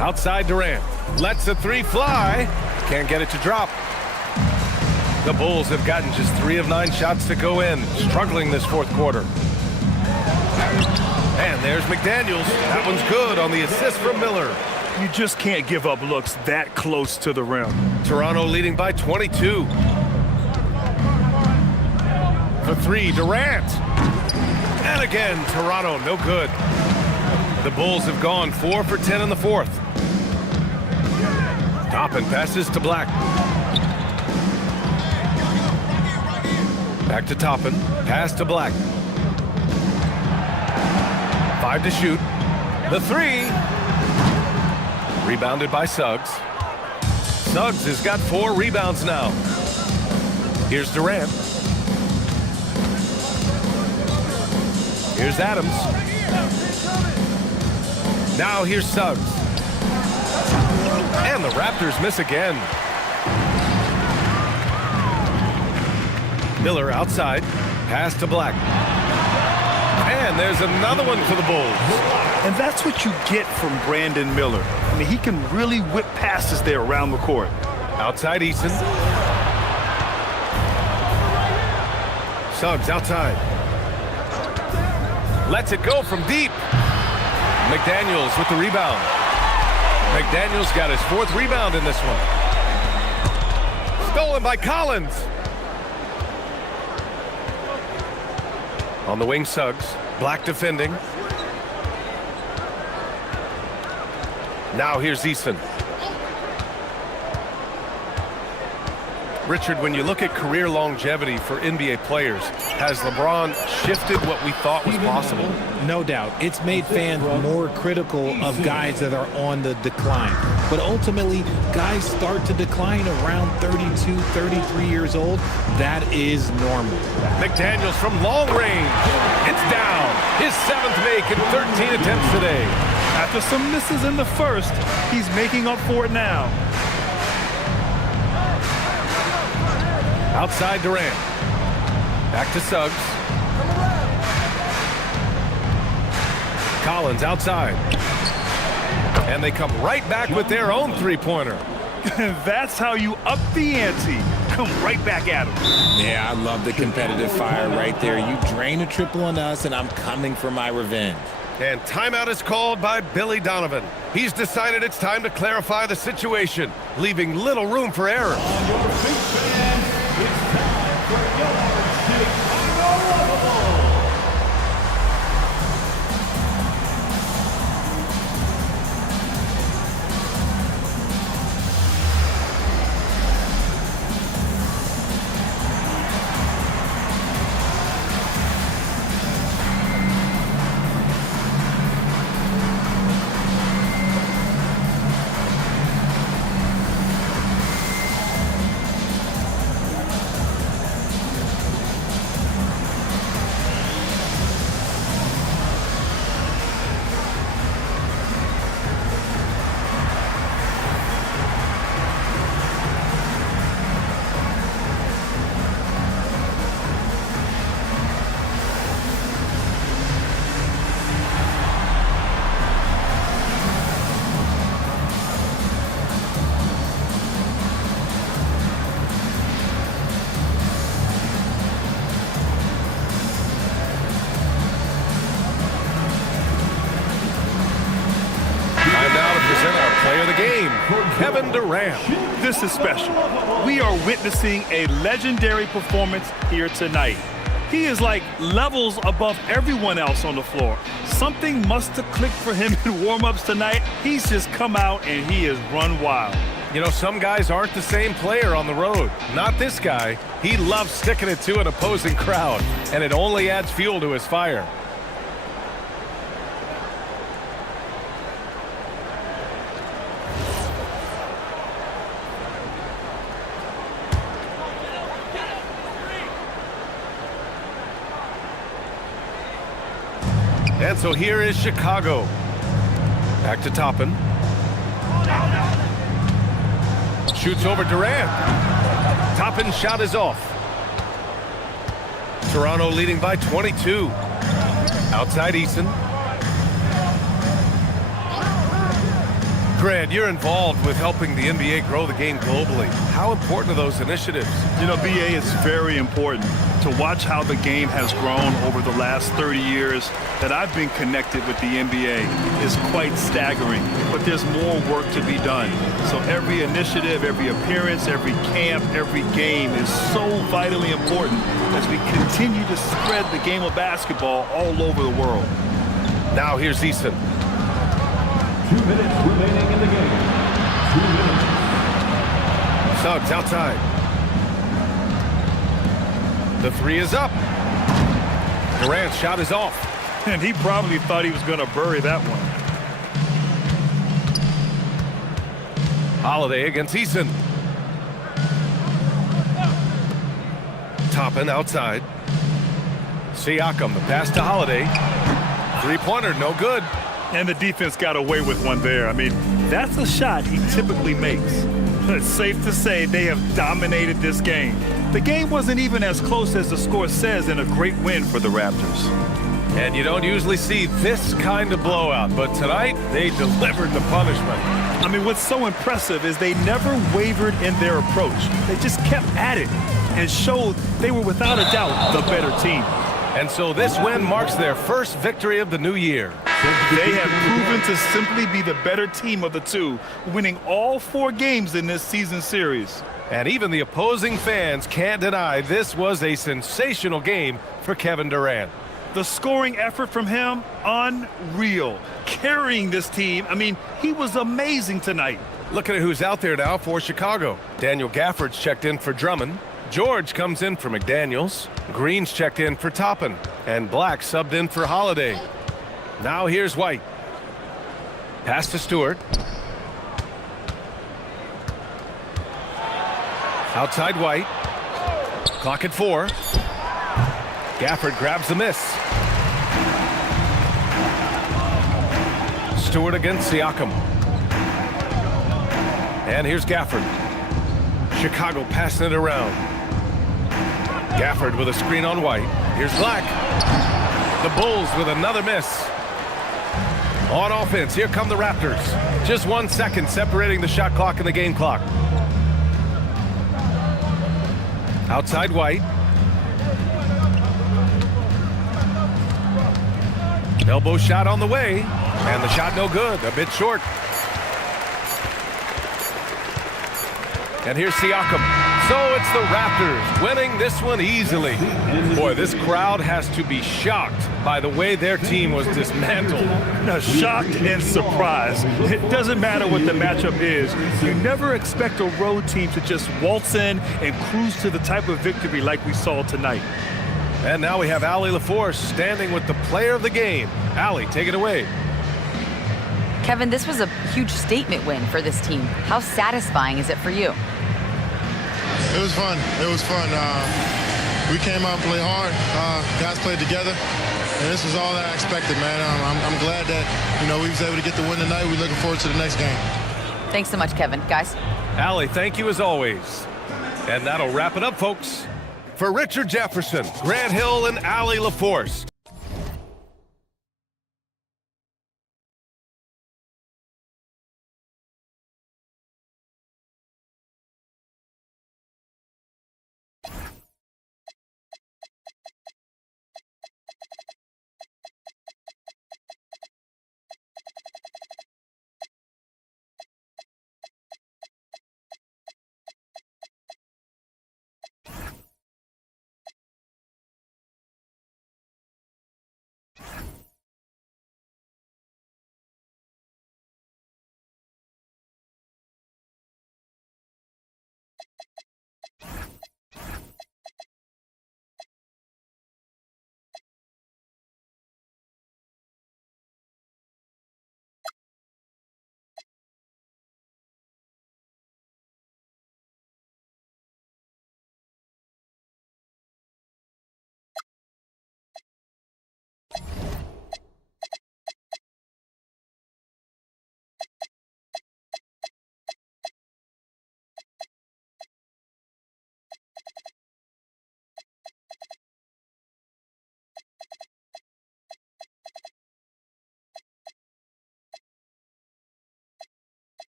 Outside Durant. Lets the 3 fly. Can't get it to drop. The Bulls have gotten just 3 of 9 shots to go in. Struggling this fourth quarter. And there's McDaniels. That one's good on the assist from Miller. You just can't give up looks that close to the rim. Toronto leading by 22. For 3, Durant. And again, Toronto, no good. The Bulls have gone 4 for 10 in the fourth. Toppin passes to Black. Back to Toppin. Pass to Black. 5 to shoot. The 3. Rebounded by Suggs. Suggs has got 4 rebounds now. Here's Durant. Here's Adams. Now here's Suggs. And the Raptors miss again. Miller outside. Pass to Black. And there's another one for the Bulls. And that's what you get from Brandon Miller. I mean, he can really whip passes there around the court. Outside Eason. Suggs outside. Lets it go from deep. McDaniels with the rebound. McDaniels got his 4th rebound in this one. Stolen by Collins. On the wing, Suggs. Black defending. Now here's Eason. Richard, when you look at career longevity for NBA players, has LeBron shifted what we thought was possible? No doubt. It's made fans more critical of guys that are on the decline. But ultimately, guys start to decline around 32, 33 years old. That is normal. McDaniels from long range. It's down. His 7th make in 13 attempts today. After some misses in the first, he's making up for it now. Outside Durant. Back to Suggs. Collins outside. And they come right back with their own 3-pointer. That's how you up the ante. Come right back at him. Yeah, I love the competitive fire right there. You drain a triple on us, and I'm coming for my revenge. And timeout is called by Billy Donovan. He's decided it's time to clarify the situation, leaving little room for error. Kevin Durant. This is special. We are witnessing a legendary performance here tonight. He is like levels above everyone else on the floor. Something must have clicked for him in warm-ups tonight. He's just come out and he has run wild. You know, some guys aren't the same player on the road. Not this guy. He loves sticking it to an opposing crowd, and it only adds fuel to his fire. And so here is Chicago. Back to Toppin. Shoots over Durant. Toppin's shot is off. Toronto leading by 22. Outside Eason. Grant, you're involved with helping the NBA grow the game globally. How important are those initiatives? You know, BA, is very important to watch how the game has grown over the last 30 years that I've been connected with the NBA is quite staggering, but there's more work to be done. So every initiative, every appearance, every camp, every game is so vitally important as we continue to spread the game of basketball all over the world. Now here's Eason. 2 minutes remaining in the game. 2 minutes. Suggs outside. The three is up. Durant's shot is off. And he probably thought he was going to bury that one. Holiday against Eason. Toppin outside. Siakam, the pass to Holiday. Three-pointer, no good. And the defense got away with one there. I mean, that's a shot he typically makes. It's safe to say they have dominated this game. The game wasn't even as close as the score says in a great win for the Raptors. And you don't usually see this kind of blowout, but tonight they delivered the punishment. I mean, what's so impressive is they never wavered in their approach. They just kept at it and showed they were without a doubt the better team. And so this win marks their first victory of the new year. They have proven to simply be the better team of the two, winning all 4 games in this season series. And even the opposing fans can't deny this was a sensational game for Kevin Durant. The scoring effort from him, unreal. Carrying this team, I mean, he was amazing tonight. Looking at who's out there now for Chicago. Daniel Gafford's checked in for Drummond. George comes in for McDaniels. Green's checked in for Toppin. And Black subbed in for Holiday. Now here's White. Pass to Stewart. Outside White. Clock at 4. Gafford grabs the miss. Stewart against Siakam. And here's Gafford. Chicago passing it around. Gafford with a screen on White. Here's Black. The Bulls with another miss. On offense, here come the Raptors. Just 1 second separating the shot clock and the game clock. Outside White. Elbow shot on the way. And the shot no good, a bit short. And here's Siakam. So it's the Raptors winning this one easily. Boy, this crowd has to be shocked by the way their team was dismantled. Shocked and surprised. It doesn't matter what the matchup is. You never expect a road team to just waltz in and cruise to the type of victory like we saw tonight. And now we have Allie LaForce standing with the player of the game. Allie, take it away. Kevin, this was a huge statement win for this team. How satisfying is it for you? It was fun. It was fun. We came out and played hard. Guys played together. And this was all that I expected, man. I'm glad that, we was able to get the win tonight. We're looking forward to the next game. Thanks so much, Kevin. Guys. Allie, thank you as always. And that'll wrap it up, folks. For Richard Jefferson, Grant Hill, and Allie LaForce.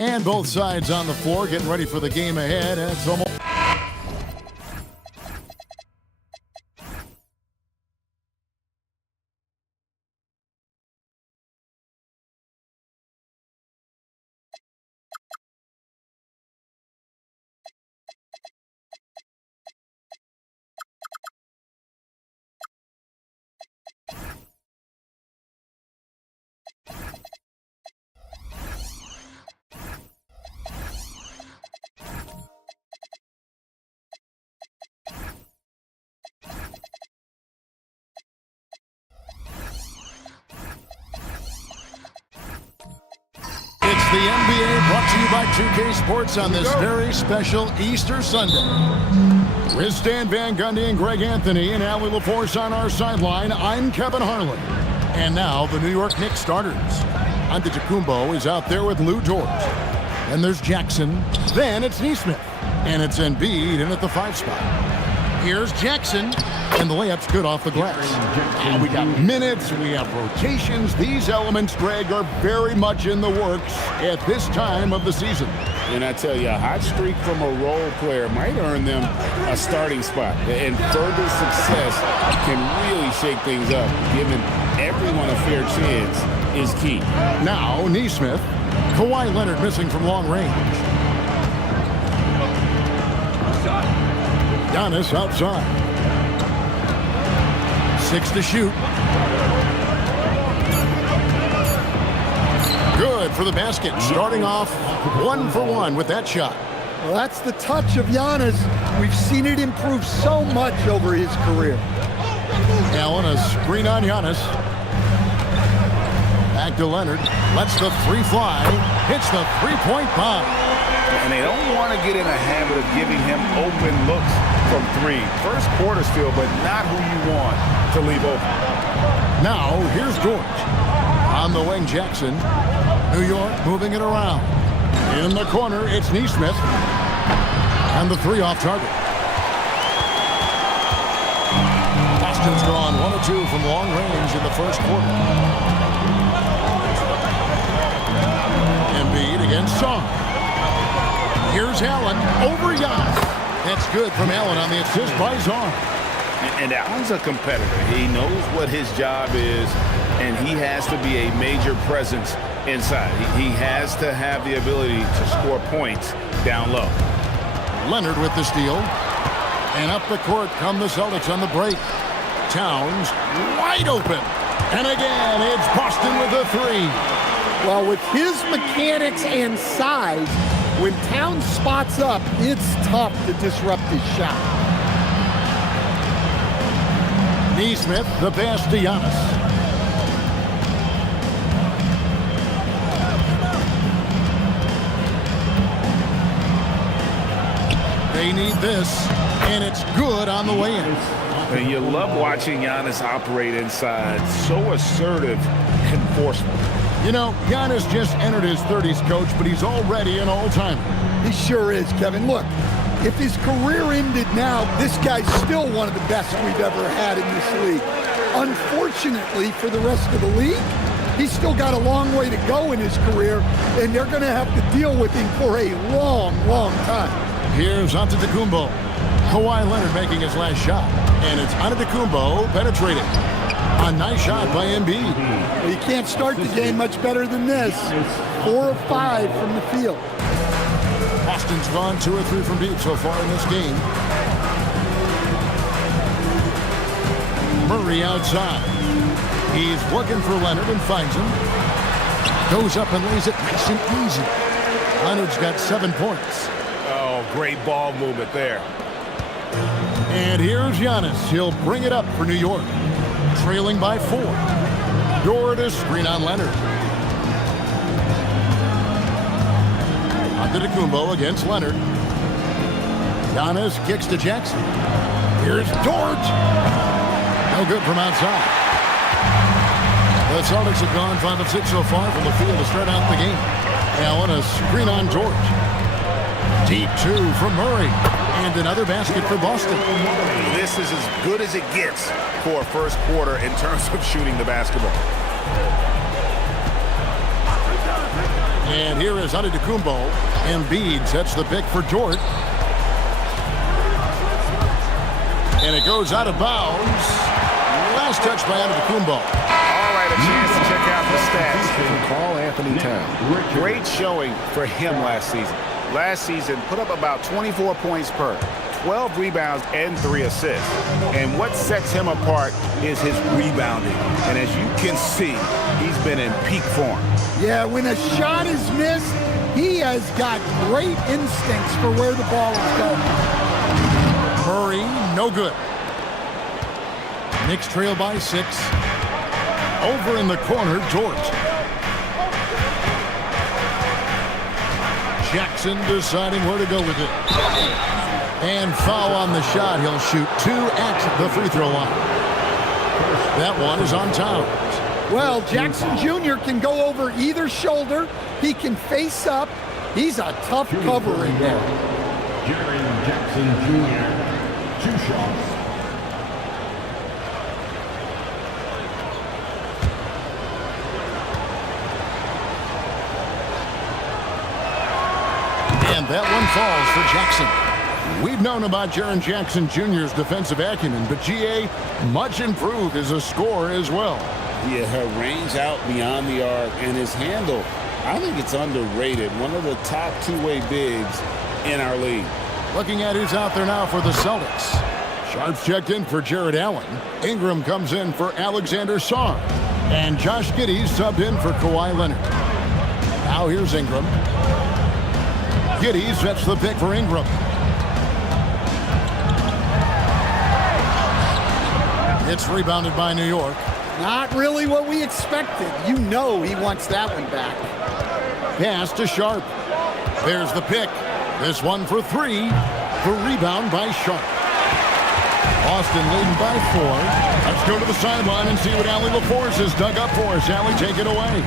And both sides on the floor getting ready for the game ahead. It's almost... The NBA brought to you by 2K Sports on this very special Easter Sunday. With Stan Van Gundy and Greg Anthony and Allie LaForce on our sideline, I'm Kevin Harlan. And now the New York Knicks starters. Antetokounmpo is out there with Lou George. Then there's Jackson. Then it's Nesmith. And it's Embiid in at the 5 spot. Here's Jackson, and the layup's good off the glass. And we got minutes, we have rotations. These elements, Greg, are very much in the works at this time of the season. And I tell you, a hot streak from a role player might earn them a starting spot. And further success can really shake things up. Giving everyone a fair chance is key. Now, Nesmith. Kawhi Leonard missing from long range. Giannis outside. 6 to shoot. Good for the basket. Starting off 1 for 1 with that shot. Well, that's the touch of Giannis. We've seen it improve so much over his career. Allen, a screen on Giannis. Back to Leonard. Lets the 3 fly. Hits the 3-point bomb. And they don't want to get in a habit of giving him open looks from 3. First quarter still, but not who you want to leave open. Now, here's George. On the wing, Jackson. New York moving it around. In the corner, it's Nesmith. And the 3 off target. Boston's gone 1 or 2 from long range in the first quarter. Embiid against Song. Here's Allen over Giannis. That's good from Allen on the assist by Zorn. And Allen's a competitor. He knows what his job is, and he has to be a major presence inside. He has to have the ability to score points down low. Leonard with the steal. And up the court come the Celtics on the break. Towns wide open. And again, it's Boston with the 3. Well, with his mechanics and size, when Towns spots up, it's tough to disrupt his shot. Nesmith, the pass to Giannis. They need this, and it's good on the way in. And you love watching Giannis operate inside. So assertive and forceful. You know, Giannis just entered his 30s, Coach, but he's already an all-timer. He sure is, Kevin. Look, if his career ended now, this guy's still one of the best we've ever had in this league. Unfortunately for the rest of the league, he's still got a long way to go in his career, and they're going to have to deal with him for a long, long time. Here's Antetokounmpo. Kawhi Leonard making his last shot, and it's Antetokounmpo penetrating. A nice shot by Embiid. Well, you can't start the game much better than this. 4 of 5 from the field. Boston's gone 2 or 3 from deep so far in this game. Murray outside. He's looking for Leonard and finds him. Goes up and lays it nice and easy. Leonard's got 7 points. Oh, great ball movement there. And here's Giannis. He'll bring it up for New York. Trailing by 4. Dort to screen on Leonard. Antetokounmpo against Leonard. Giannis kicks to Jackson. Here's Dort. No good from outside. The Celtics have gone 5 of 6 so far from the field to start out the game. Allen, a screen on George. Deep 2 from Murray. And another basket for Boston. This is as good as it gets for a first quarter in terms of shooting the basketball. And here is Antetokounmpo. Embiid sets the pick for Dort. And it goes out of bounds. Last touch by Antetokounmpo. All right, a chance to check out the stats from Karl Anthony Towns. Great showing for him last season. Last season, put up about 24 points per, 12 rebounds, and 3 assists. And what sets him apart is his rebounding. And as you can see, he's been in peak form. Yeah, when a shot is missed, he has got great instincts for where the ball is going. Murray, no good. Knicks trail by 6. Over in the corner, Dort. Jackson deciding where to go with it. And foul on the shot. He'll shoot 2 at the free throw line. That one is on Towns. Well, Jackson Jr. can go over either shoulder. He can face up. He's a tough cover in there. Jaren Jackson Jr., 2 shots. And that one falls for Jackson. We've known about Jaren Jackson Jr.'s defensive acumen, but G.A. much improved as a scorer as well. Yeah, her range out beyond the arc and his handle, I think it's underrated. One of the top two-way bigs in our league. Looking at who's out there now for the Celtics. Sharp's checked in for Jared Allen. Ingram comes in for Alexander Sarr. And Josh Giddey subbed in for Kawhi Leonard. Now here's Ingram. Giddey sets the pick for Ingram. It's rebounded by New York. Not really what we expected. You know he wants that one back. Pass to Sharp. There's the pick. This one for 3. The rebound by Sharp. Boston leading by 4. Let's go to the sideline and see what Allie LaForce has dug up for us. Allie, take it away.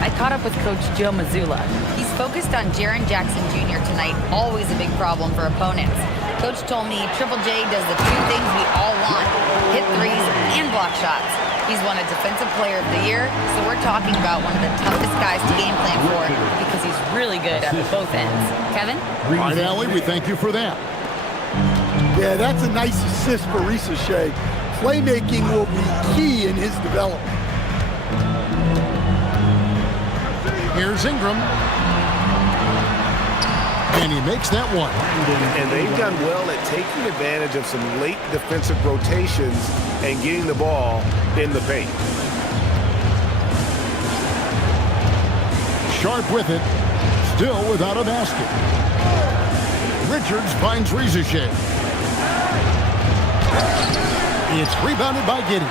I caught up with Coach Joe Mazzulla. He's focused on Jaren Jackson Jr. tonight, always a big problem for opponents. Coach told me Triple J does the 2 things we all want, hit threes and block shots. He's won a Defensive Player of the Year, so we're talking about one of the toughest guys to game plan for because he's really good at both ends. Kevin? All right, Allie, we thank you for that. Yeah, that's a nice assist for Risacher. Playmaking will be key in his development. Here's Ingram. And he makes that one. And they've done well at taking advantage of some late defensive rotations and getting the ball in the paint. Sharp with it. Still without a basket. Richards finds Risacher. It's rebounded by Giddey.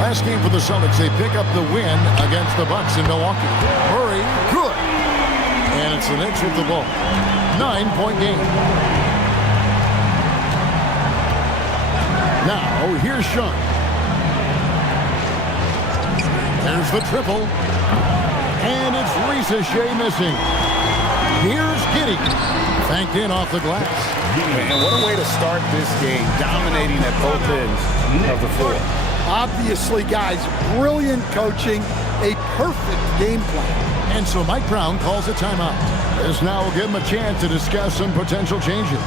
Last game for the Celtics, they pick up the win against the Bucks in Milwaukee. Murray, good. And it's the Knicks with the ball. 9-point game. Now, here's Sean. There's the triple. And it's Risacher missing. Here's Giddey. Thanked in off the glass. And what a way to start this game, dominating at both ends of the floor. Obviously, guys, brilliant coaching, a perfect game plan. And so Mike Brown calls a timeout. This now will give him a chance to discuss some potential changes.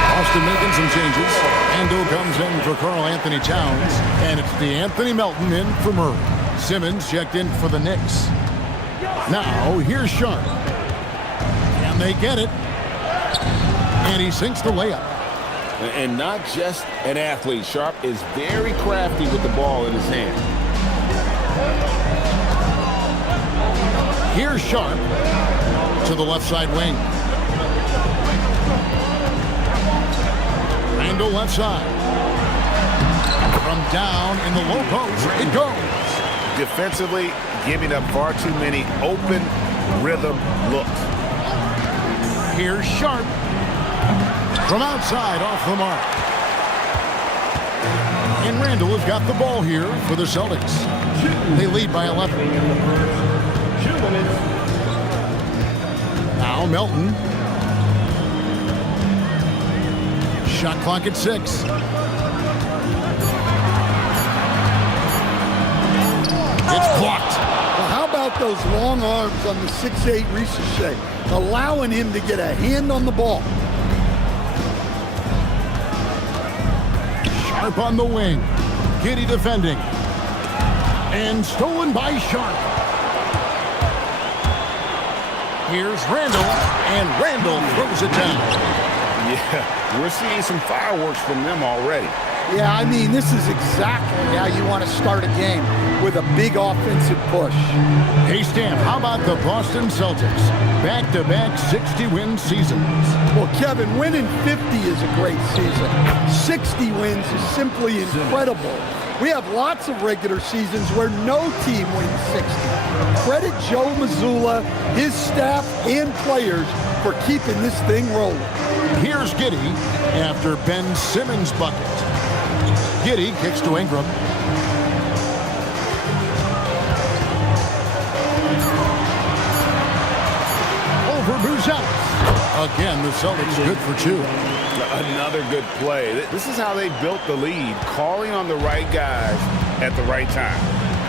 Boston making some changes. Ando comes in for Karl Anthony Towns. And it's DeAnthony Melton in for Murray. Simmons checked in for the Knicks. Now, here's Sharp. And they get it. And he sinks the layup. And not just an athlete. Sharp is very crafty with the ball in his hand. Here's Sharp to the left side wing. Randall left side. From down in the low post, it goes. Defensively, giving up far too many open rhythm looks. Here's Sharp. From outside, off the mark. And Randall has got the ball here for the Celtics. They lead by 11. 2 minutes. Now Melton. Shot clock at 6. It's blocked. Well, how about those long arms on the 6'8" Ricochet, allowing him to get a hand on the ball? Sharp on the wing. Giddey defending. And stolen by Sharp. Here's Randall, and Randall throws it down. Yeah, we're seeing some fireworks from them already. Yeah, I mean, this is exactly how you want to start a game, with a big offensive push. Hey, Stan, how about the Boston Celtics? Back-to-back 60-win seasons. Well, Kevin, winning 50 is a great season. 60 wins is simply incredible. We have lots of regular seasons where no team wins 60. Credit Joe Mazzulla, his staff, and players for keeping this thing rolling. Here's Giddey after Ben Simmons' bucket. Giddey kicks to Ingram. Over Buzelis. Again, the Celtics good for 2. Another good play. This is how they built the lead, calling on the right guys at the right time.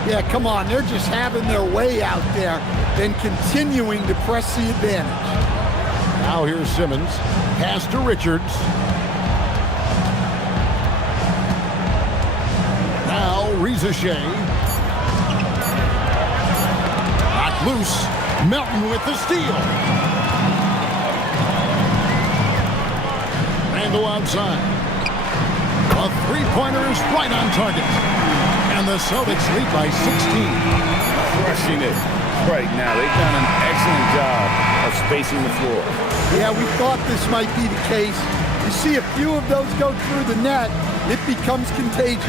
Yeah, come on. They're just having their way out there and continuing to press the advantage. Now here's Simmons. Pass to Richards. Now Ricochet. Knocked loose. Melton with the steal. Randall outside. A three-pointer is right on target. And the Celtics lead by 16. Crushing it right now. They've done an excellent job of spacing the floor. Yeah, we thought this might be the case. You see a few of those go through the net, it becomes contagious.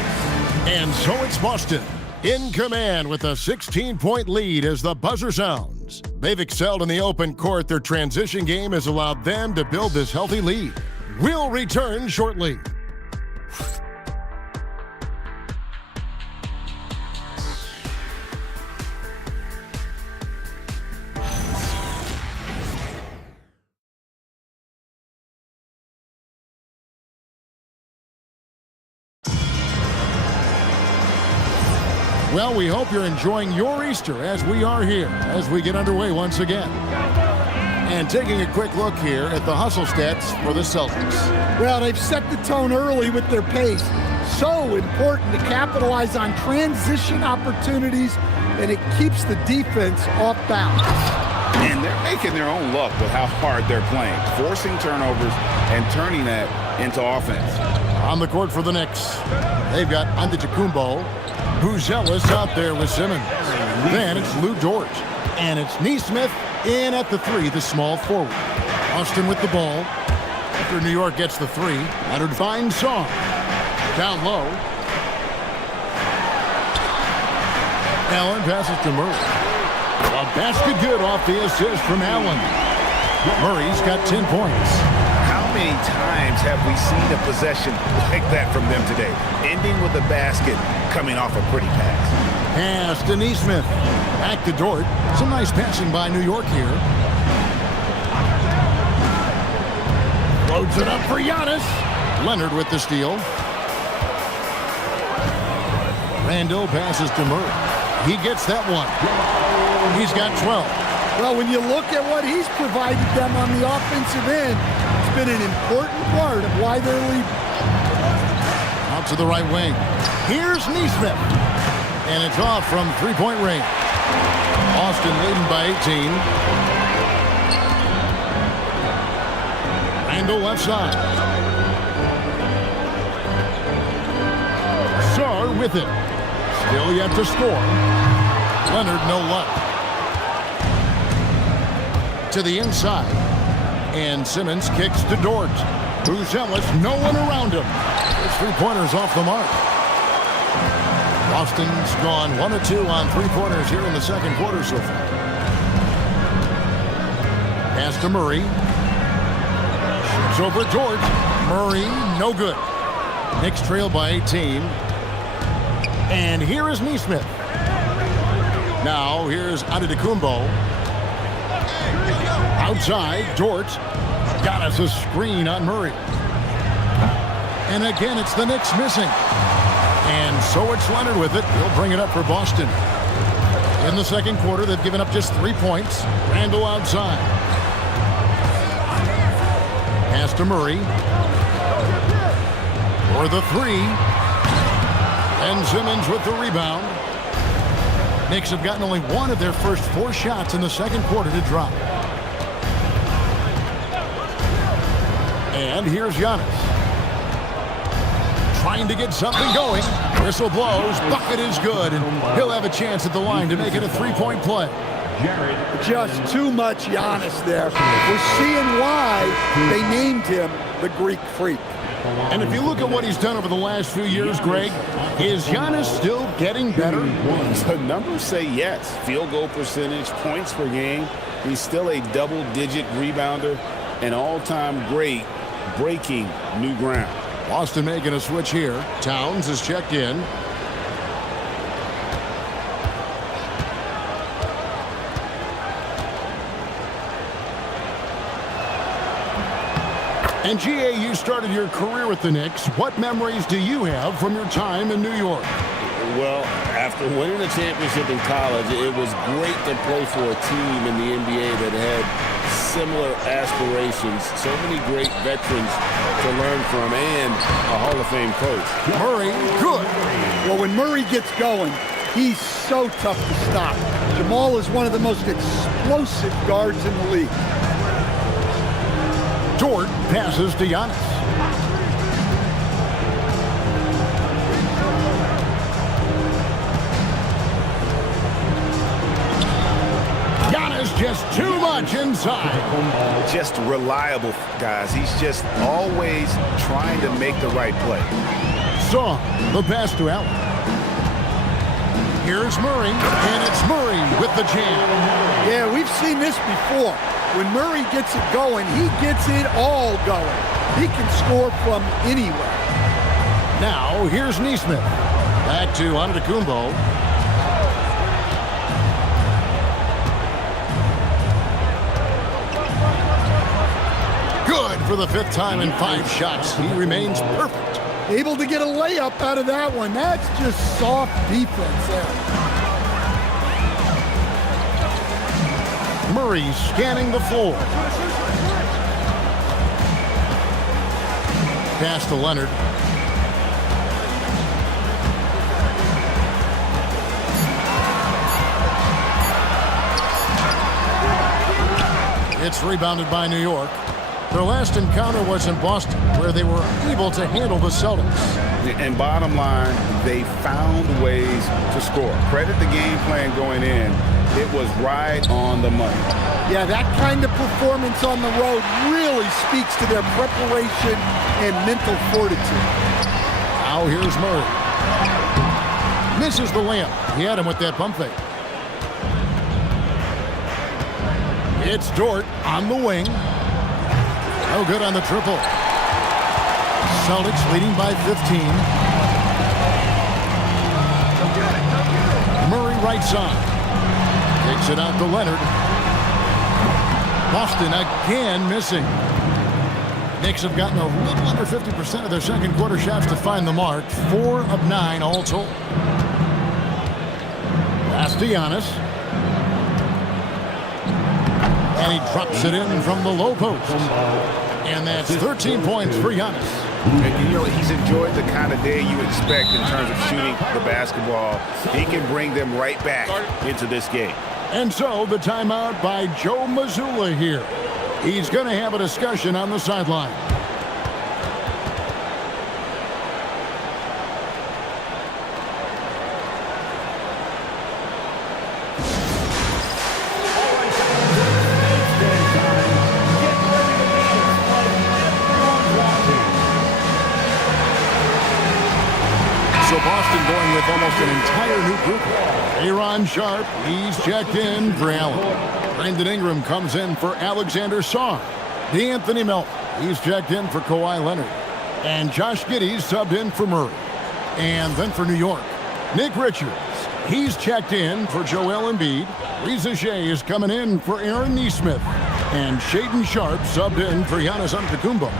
And so it's Boston in command with a 16-point lead as the buzzer sounds. They've excelled in the open court. Their transition game has allowed them to build this healthy lead. We'll return shortly. Well, we hope you're enjoying your Easter as we are here as we get underway once again. And taking a quick look here at the hustle stats for the Celtics. Well, they've set the tone early with their pace. So important to capitalize on transition opportunities, and it keeps the defense off balance. And they're making their own luck with how hard they're playing, forcing turnovers and turning that into offense. On the court for the Knicks, they've got Antetokounmpo. Buzelis out there with Simmons. Then it's Lou Dort. And it's Nesmith in at the 3, the small forward. Austin with the ball. After New York gets the 3, Leonard finds Song. Down low. Allen passes to Murray. A basket good off the assist from Allen. Murray's got 10 points. How many times have we seen a possession like that from them today? Ending with a basket, coming off a pretty pass. Pass to Nesmith. Back to Dort. Some nice passing by New York here. Loads it up for Giannis. Leonard with the steal. Randall passes to Murray. He gets that one. He's got 12. Well, when you look at what he's provided them on the offensive end, it's been an important part of why they're leading. Out to the right wing. Here's Nesmith. And it's off from three-point range. Austin leading by 18. Randall left side. Sarr with it. Still yet to score. Leonard no luck. To the inside. And Simmons kicks to Dort. Buzelis, no one around him. His three-pointer's off the mark. Austin's gone 1 of 2 on three-pointers here in the second quarter so far. Pass to Murray. Shoots over Dort. Murray, no good. Knicks trail by 18. And here is Nesmith. Now here's Antetokounmpo. Outside, Dort. Got us a screen on Murray. And again, it's the Knicks missing. And so it's Leonard with it. He'll bring it up for Boston. In the second quarter, they've given up just 3 points. Randall outside. Pass to Murray. For the 3. And Simmons with the rebound. Knicks have gotten only 1 of their first 4 shots in the second quarter to drop. And here's Giannis. Trying to get something going. Whistle blows. Bucket is good. And he'll have a chance at the line to make it a 3-point play. Just too much Giannis there. We're seeing why they named him the Greek Freak. And if you look at what he's done over the last few years, Greg, is Giannis still getting better? The numbers say yes. Field goal percentage, points per game. He's still a double-digit rebounder, an all-time great, breaking new ground. Boston making a switch here. Towns is checked in. And GA, you started your career with the Knicks. What memories do you have from your time in New York? Well, after winning a championship in college, it was great to play for a team in the NBA that had similar aspirations. So many great veterans to learn from and a Hall of Fame coach. Murray, good. Well, when Murray gets going, he's so tough to stop. Jamal is one of the most explosive guards in the league. Dort passes to Giannis. Giannis just too much inside. Just reliable, guys. He's just always trying to make the right play. Song, the pass to Allen. Here's Murray, and it's Murray with the jam. Yeah, we've seen this before. When Murray gets it going, he gets it all going. He can score from anywhere. Now, here's Neesmith. Back to Antetokounmpo. Good for the 5th time in 5 shots. He remains perfect. Able to get a layup out of that one. That's just soft defense there. Murray scanning the floor. Pass to Leonard. It's rebounded by New York. Their last encounter was in Boston, where they were able to handle the Celtics. And bottom line, they found ways to score. Credit the game plan going in. It was right on the money. Yeah, that kind of performance on the road really speaks to their preparation and mental fortitude. Now here's Murray. Misses the layup. He had him with that pump fake. It's Dort on the wing. No good on the triple. Celtics leading by 15. Murray right side. Takes it out to Leonard. Boston again missing. Knicks have gotten a little under 50% of their second quarter shots to find the mark. 4 of 9 all told. Pass to Giannis. And he drops it in from the low post. And that's 13 points for Giannis. And, you know, he's enjoyed the kind of day you expect in terms of shooting the basketball. He can bring them right back into this game. And so the timeout by Joe Mazzulla here. He's going to have a discussion on the sideline. So Boston going with almost an entire new group. Aaron Sharp, he's checked in for Allen. Brandon Ingram comes in for Alexander Sarr. D'Anthony Melton, he's checked in for Kawhi Leonard. And Josh Giddey subbed in for Murray. And then for New York, Nick Richards. He's checked in for Joel Embiid. Riza Shea is coming in for Aaron Nesmith. And Shaden Sharp subbed in for Giannis Antetokounmpo.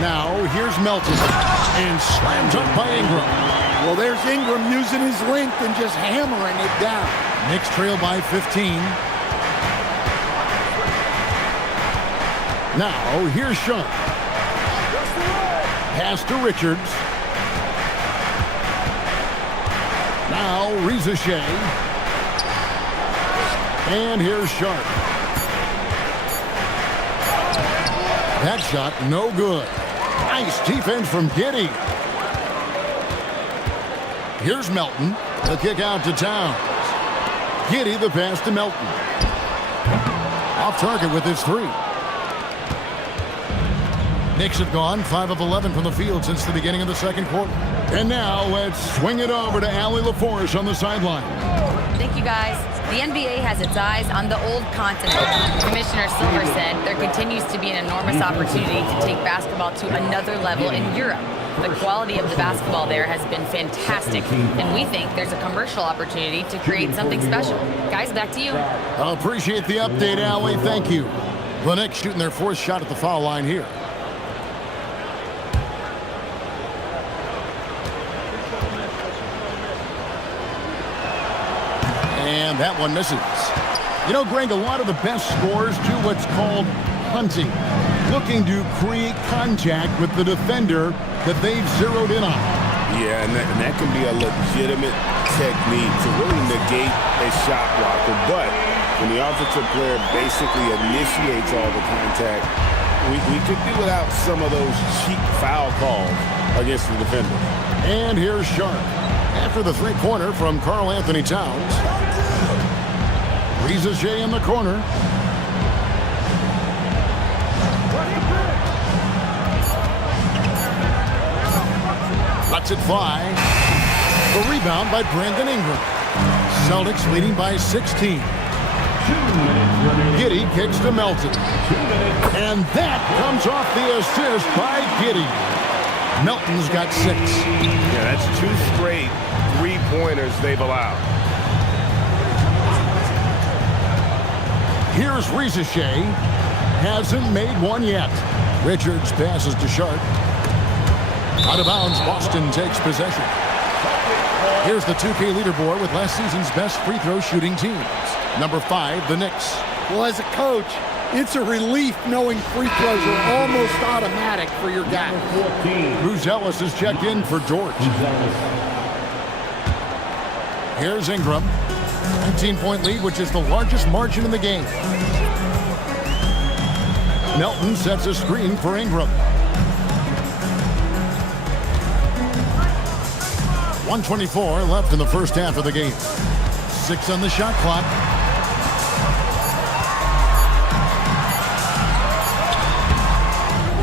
Now, here's Melton. And slammed up by Ingram. Well, there's Ingram using his length and just hammering it down. Knicks trail by 15. Now, here's Sharp. Pass to Richards. Now, Riza Shea. And here's Sharp. That shot, no good. Nice defense from Giddey. Here's Melton. The kick out to Towns. Giddey the pass to Melton. Off target with his three. Knicks have gone 5 of 11 from the field since the beginning of the second quarter. And now let's swing it over to Allie LaForce on the sideline. Thank you, guys. The NBA has its eyes on the old continent. Commissioner Silver said there continues to be an enormous opportunity to take basketball to another level in Europe. The quality of the basketball there has been fantastic, and we think there's a commercial opportunity to create something special. Guys, back to you. I appreciate the update, Allie. Thank you. The Knicks shooting their fourth shot at the foul line here. And that one misses. You know, Greg, a lot of the best scorers do what's called hunting, looking to create contact with the defender that they've zeroed in on. Yeah, and that can be a legitimate technique to really negate a shot blocker. But when the offensive player basically initiates all the contact, we could do without some of those cheap foul calls against the defender. And here's Sharp. After the three-pointer from Karl Anthony Towns. Riza Shea in the corner. Lets it fly. The rebound by Brandon Ingram. Celtics leading by 16. Giddey kicks to Melton. And that comes off the assist by Giddey. Melton's got 6. Yeah, that's 2 straight three-pointers they've allowed. Here's Riza Shea. Hasn't made one yet. Richards passes to Sharp. Out of bounds, Boston takes possession. Here's the 2K leaderboard with last season's best free throw shooting teams. Number 5, the Knicks. Well, as a coach, it's a relief knowing free throws are almost automatic for your guys. Bruce Ellis is checked in for George. Here's Ingram. 19-point lead, which is the largest margin in the game. Melton sets a screen for Ingram. 1:24 left in the first half of the game. 6 on the shot clock.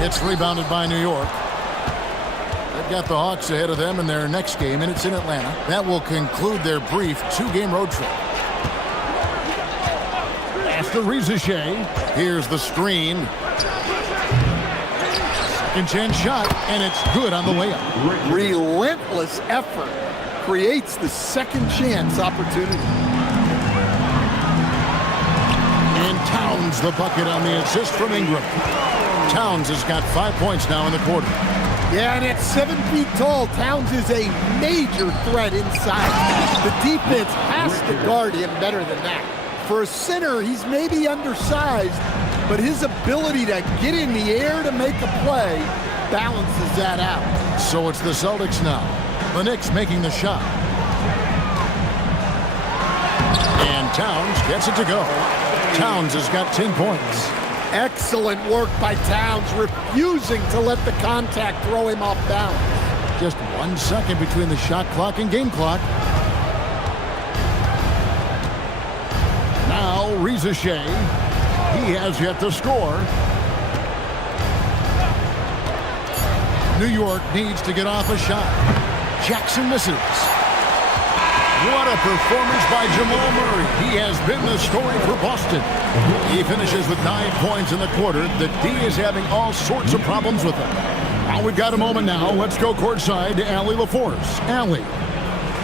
It's rebounded by New York. They've got the Hawks ahead of them in their next game, and it's in Atlanta. That will conclude their brief 2-game road trip. After Riza Shea, here's the screen. Second chance shot, and it's good on the layup. Relentless effort creates the second chance opportunity. And Towns the bucket on the assist from Ingram. Towns has got 5 points now in the quarter. Yeah, and at 7 feet tall, Towns is a major threat inside. The defense has to guard him better than that. For a center, he's maybe undersized, but his ability to get in the air to make a play balances that out. So it's the Celtics now. The Knicks making the shot. And Towns gets it to go. Towns has got 10 points. Excellent work by Towns, refusing to let the contact throw him off balance. Just 1 second between the shot clock and game clock. Now Riza Shea. He has yet to score. New York needs to get off a shot. Jackson misses. What a performance by Jamal Murray. He has been the story for Boston. He finishes with 9 points in the quarter. The D is having all sorts of problems with him. Now we've got a moment now. Let's go courtside to Allie LaForce. Allie.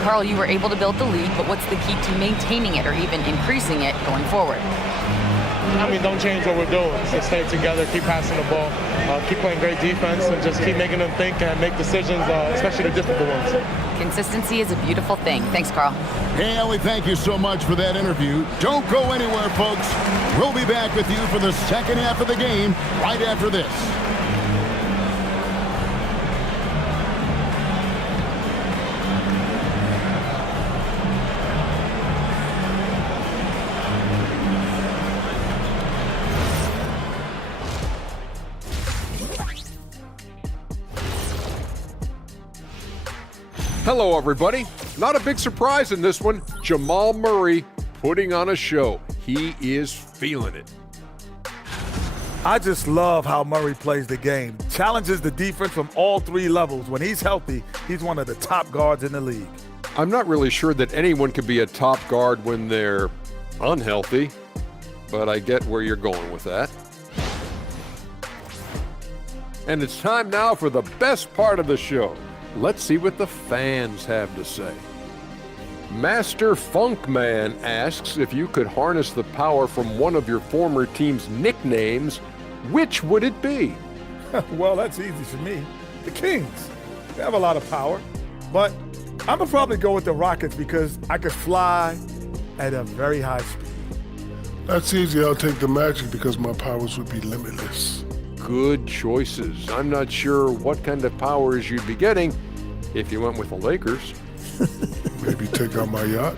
Carl, you were able to build the lead, but what's the key to maintaining it or even increasing it going forward? I mean, don't change what we're doing. Just stay together, keep passing the ball, keep playing great defense, and just keep making them think and make decisions, especially the difficult ones. Consistency is a beautiful thing. Thanks, Carl. Hey, Ellie, thank you so much for that interview. Don't go anywhere, folks. We'll be back with you for the second half of the game right after this. Hello, everybody. Not a big surprise in this one. Jamal Murray putting on a show. He is feeling it. I just love how Murray plays the game. Challenges the defense from all three levels. When he's healthy, he's one of the top guards in the league. I'm not really sure that anyone can be a top guard when they're unhealthy, but I get where you're going with that. And it's time now for the best part of the show. Let's see what the fans have to say. Master Funkman asks if you could harness the power from one of your former team's nicknames, which would it be? Well, that's easy for me. The Kings. They have a lot of power. But I'm going to probably go with the Rockets because I could fly at a very high speed. That's easy. I'll take the Magic because my powers would be limitless. Good choices. I'm not sure what kind of powers you'd be getting if you went with the Lakers. Maybe take out my yacht.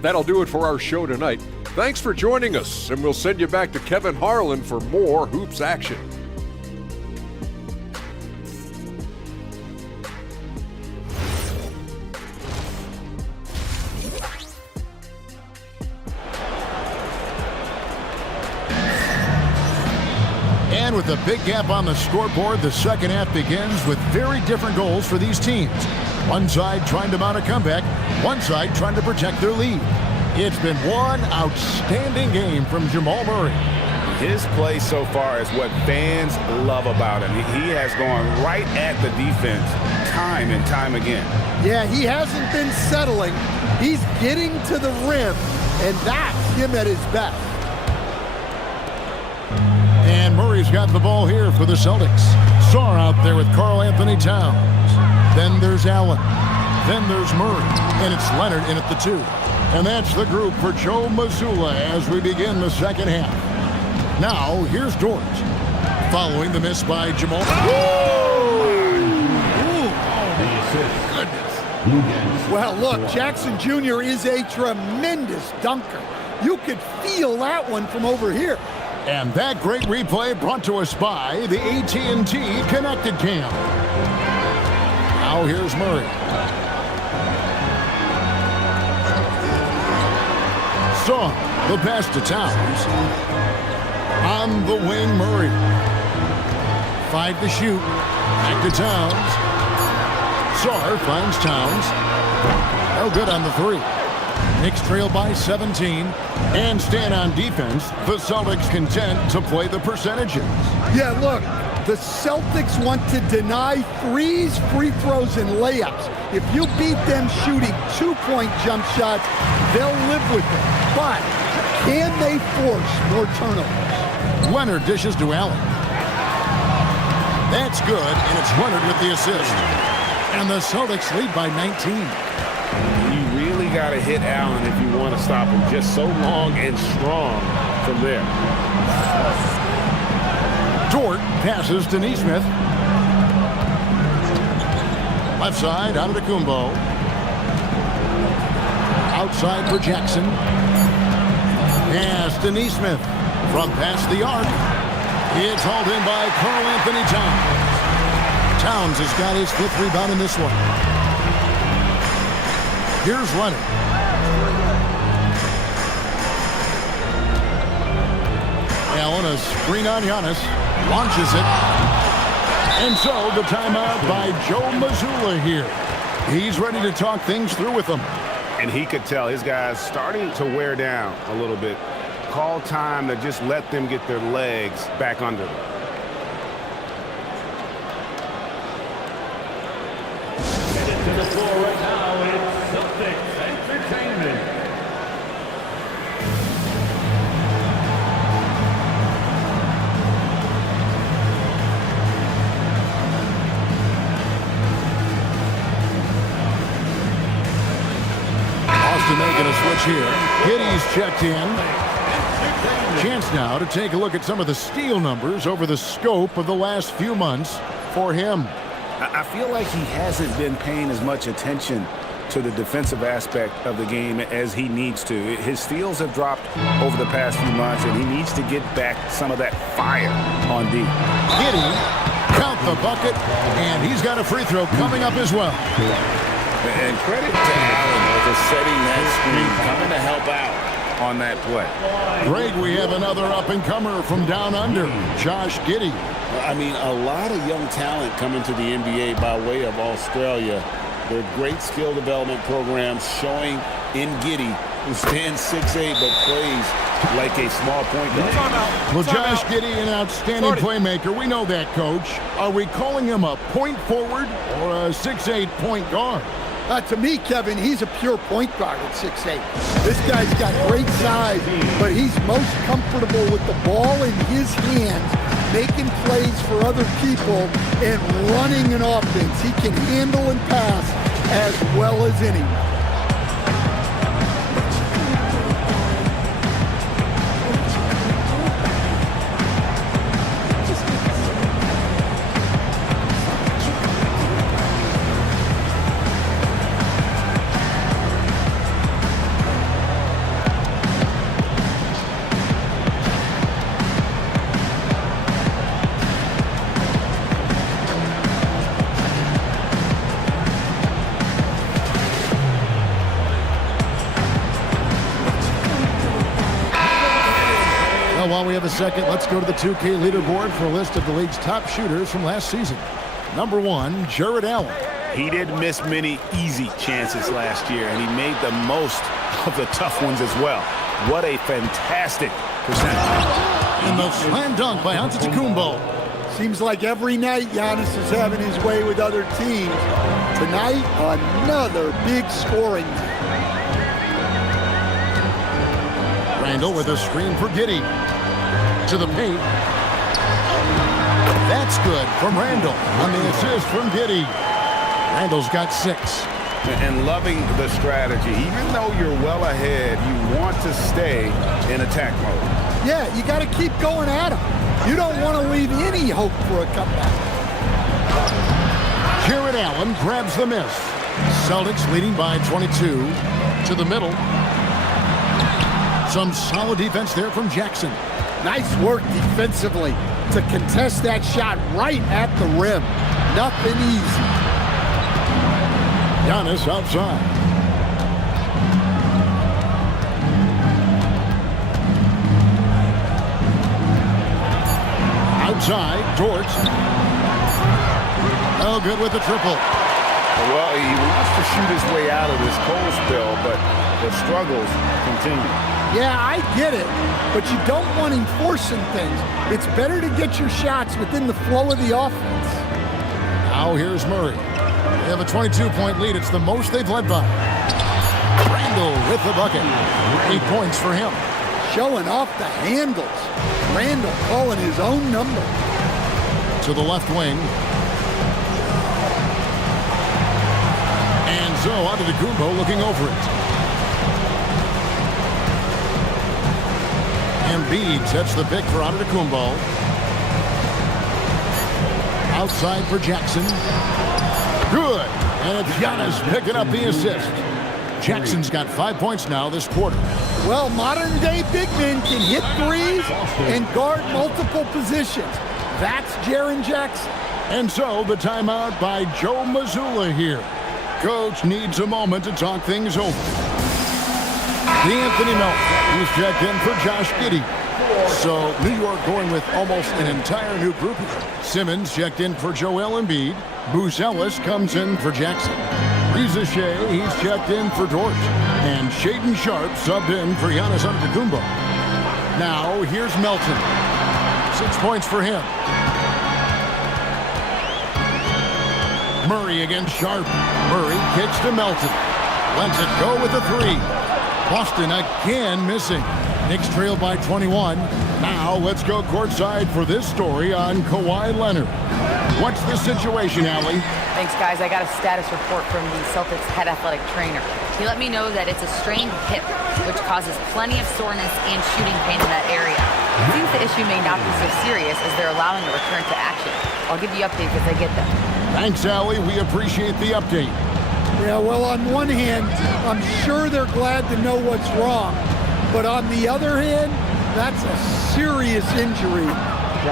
That'll do it for our show tonight. Thanks for joining us, and we'll send you back to Kevin Harlan for more Hoops action. And with a big gap on the scoreboard, the second half begins with very different goals for these teams. One side trying to mount a comeback, one side trying to protect their lead. It's been one outstanding game from Jamal Murray. His play so far is what fans love about him. He has gone right at the defense time and time again. Yeah, he hasn't been settling. He's getting to the rim, and that's him at his best. And Murray's got the ball here for the Celtics. Sarr out there with Karl Anthony Towns. Then there's Allen. Then there's Murray. And it's Leonard in at the 2. And that's the group for Joe Mazzulla as we begin the second half. Now, here's Dort. Following the miss by Jamal. Goodness. Well, look, Jackson Jr. is a tremendous dunker. You could feel that one from over here. And that great replay brought to us by the AT&T Connected Cam. Now here's Murray. Saw the pass to Towns. On the wing, Murray. 5 to shoot. Back to Towns. Sarr finds Towns. No good on the 3. Knicks trail by 17 and stand on defense. The Celtics content to play the percentages. Yeah, look, the Celtics want to deny threes, free throws, and layups. If you beat them shooting 2-point jump shots, they'll live with it. But can they force more turnovers? Leonard dishes to Allen. That's good, and it's Leonard with the assist. And the Celtics lead by 19. You got to hit Allen if you want to stop him just so long and strong from there. Dort passes to Nesmith. Left side, Antetokounmpo. Outside for Jackson. Pass to Nesmith. From past the arc. It's hauled in by Karl Anthony Towns. Towns has got his 5th rebound in this one. Here's Leonard. Allen, a screen on Giannis. Launches it. And so the timeout by Joe Mazzulla here. He's ready to talk things through with them. And he could tell his guys starting to wear down a little bit. Call time to just let them get their legs back under them. To the floor Making a switch here. Giddey's checked in. Chance now to take a look at some of the steal numbers over the scope of the last few months for him. I feel like he hasn't been paying as much attention to the defensive aspect of the game as he needs to. His steals have dropped over the past few months, and he needs to get back some of that fire on D. Giddey, count the bucket, and he's got a free throw coming up as well. And credit to Allen for setting that screen, coming to help out on that play. Greg, we have another up-and-comer from down under, Josh Giddey. I mean, a lot of young talent coming to the NBA by way of Australia. They're great skill development programs showing in Giddey, who stands 6'8", but plays like a small point guard. Well, Josh Giddey, an outstanding playmaker. We know that, Coach. Are we calling him a point forward or a 6'8" point guard? To me, Kevin, he's a pure point guard at 6'8". This guy's got great size, but he's most comfortable with the ball in his hands, making plays for other people and running an offense. He can handle and pass as well as anyone. While we have a second, let's go to the 2K leaderboard for a list of the league's top shooters from last season. Number 1, Jared Allen. He didn't miss many easy chances last year, and he made the most of the tough ones as well. What a fantastic percentage. And the slam dunk by Antetokounmpo. Seems like every night Giannis is having his way with other teams. Tonight, another big scoring night. Randall with a screen for Giddey. To the paint. That's good from Randall on the assist from Giddey. Randall's got 6. And loving the strategy. Even though you're well ahead, you want to stay in attack mode. Yeah, you got to keep going at him. You don't want to leave any hope for a comeback. Jared Allen grabs the miss. Celtics leading by 22. To the middle. Some solid defense there from Jackson. Nice work defensively to contest that shot right at the rim. Nothing easy. Giannis outside. Outside, Dort. Oh, good with the triple. Well, he wants to shoot his way out of this cold spell, but the struggles continue. Yeah, I get it, but you don't want him forcing things. It's better to get your shots within the flow of the offense. Now here's Murray. They have a 22-point lead. It's the most they've led by. Randall with the bucket. 8 points for him. Showing off the handles. Randall calling his own number. To the left wing. And so Antetokounmpo looking over it. Embiid sets the pick for Antetokounmpo. Outside for Jackson. Good. And it's Giannis picking up the assist. Jackson's got 5 points now this quarter. Well, modern-day big men can hit threes and guard multiple positions. That's Jaren Jackson. And so the timeout by Joe Mazzulla here. Coach needs a moment to talk things over. D'Anthony Melton, he's checked in for Josh Giddey. So New York going with almost an entire new group here. Simmons checked in for Joel Embiid. Booz Ellis comes in for Jackson. Reza Shea, he's checked in for Dort. And Shaedon Sharpe subbed in for Giannis Antetokounmpo. Now here's Melton. 6 points for him. Murray against Sharpe. Murray kicks to Melton. Lets it go with a 3. Boston again missing. Knicks trail by 21. Now let's go courtside for this story on Kawhi Leonard. What's the situation, Allie? Thanks, guys. I got a status report from the Celtics head athletic trainer. He let me know that it's a strained hip, which causes plenty of soreness and shooting pain in that area. It seems the issue may not be so serious as they're allowing a return to action. I'll give you updates as I get them. Thanks, Allie. We appreciate the update. Yeah, well, on one hand, I'm sure they're glad to know what's wrong. But on the other hand, that's a serious injury.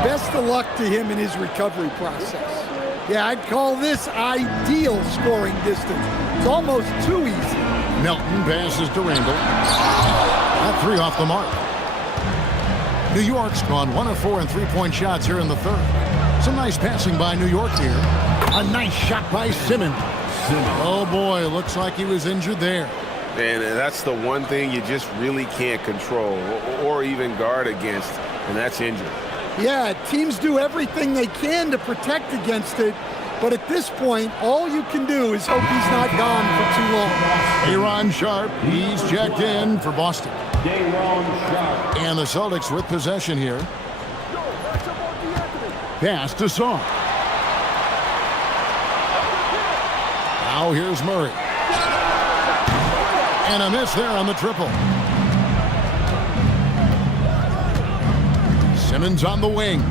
Best of luck to him in his recovery process. Yeah, I'd call this ideal scoring distance. It's almost too easy. Melton passes to Randall. That 3 off the mark. New York's gone 1 of 4 in three-point shots here in the third. Some nice passing by New York here. A nice shot by Simmons. Oh boy, looks like he was injured there. And that's the one thing you just really can't control or even guard against, and that's injury. Yeah, teams do everything they can to protect against it, but at this point, all you can do is hope he's not gone for too long. Day'Ron Sharpe, he's checked in for Boston. And the Celtics with possession here. Pass to Song. Now here's Murray. And a miss there on the triple. Simmons on the wing.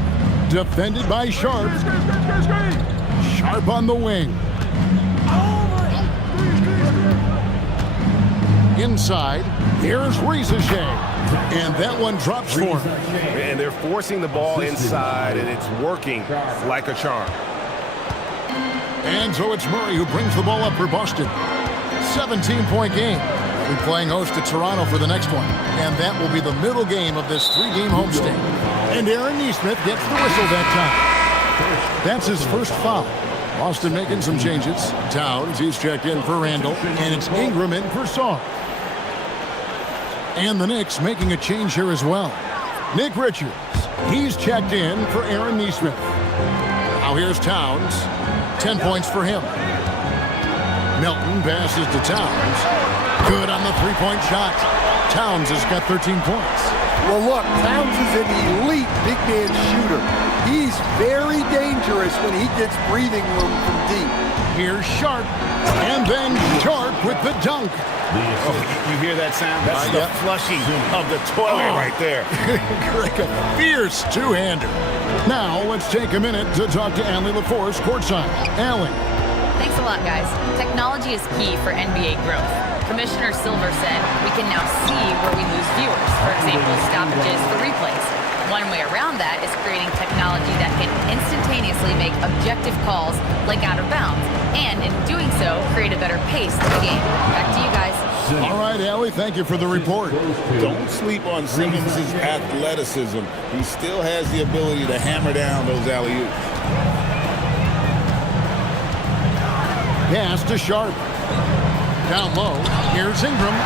Defended by Sharpe. Sharpe on the wing. Inside, here's Risacher. And that one drops for him. And they're forcing the ball inside, and it's working like a charm. And so it's Murray who brings the ball up for Boston. 17-point game. We're playing host to Toronto for the next one. And that will be the middle game of this 3-game homestand. And Aaron Nesmith gets the whistle that time. That's his first foul. Boston making some changes. Towns, he's checked in for Randall. And it's Ingram in for Song. And the Knicks making a change here as well. Nick Richards, he's checked in for Aaron Nesmith. Now here's Towns. 10 points for him. Melton passes to Towns. Good on the three-point shot. Towns has got 13 points. Well, look, Towns is an elite big man shooter. He's very dangerous when he gets breathing room from deep. Here's Sharpe. And then Sharpe with the dunk. Oh, you hear that sound? That's the flushing of the toilet right there. Like a fierce two-hander. Now, let's take a minute to talk to Allie LaForce courtside. Allie. Thanks a lot, guys. Technology is key for NBA growth. Commissioner Silver said we can now see where we lose viewers. For example, stoppages for replays. One way around that is creating technology that can instantaneously make objective calls like out of bounds, and in doing so, create a better pace to the game. Back to you guys. All right, Allie, thank you for the report. Don't sleep on Simmons' athleticism. He still has the ability to hammer down those alley-oops. Pass to Sharpe. Down low, here's Ingram.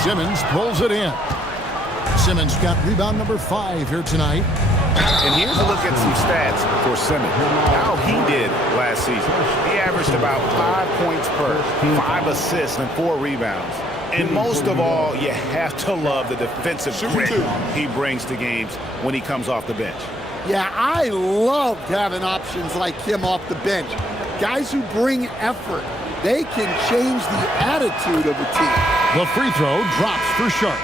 Simmons pulls it in. Simmons got rebound number 5 here tonight. And here's a look at some stats for Simmons. How he did last season. He averaged about 5 points per, 5 assists, and 4 rebounds. And most of all, you have to love the defensive grit he brings to games when he comes off the bench. Yeah, I loved having options like him off the bench. Guys who bring effort. They can change the attitude of a team. The free throw drops for Sharpe.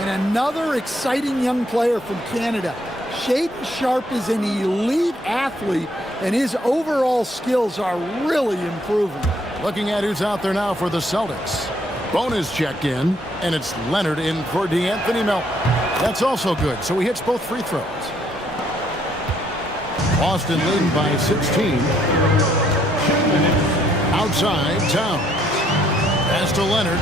And another exciting young player from Canada. Shaedon Sharpe is an elite athlete, and his overall skills are really improving. Looking at who's out there now for the Celtics. Bona's checked in, and it's Leonard in for DeAnthony Melton. That's also good, so he hits both free throws. Boston leading by 16. Outside, Towns. Pass to Leonard.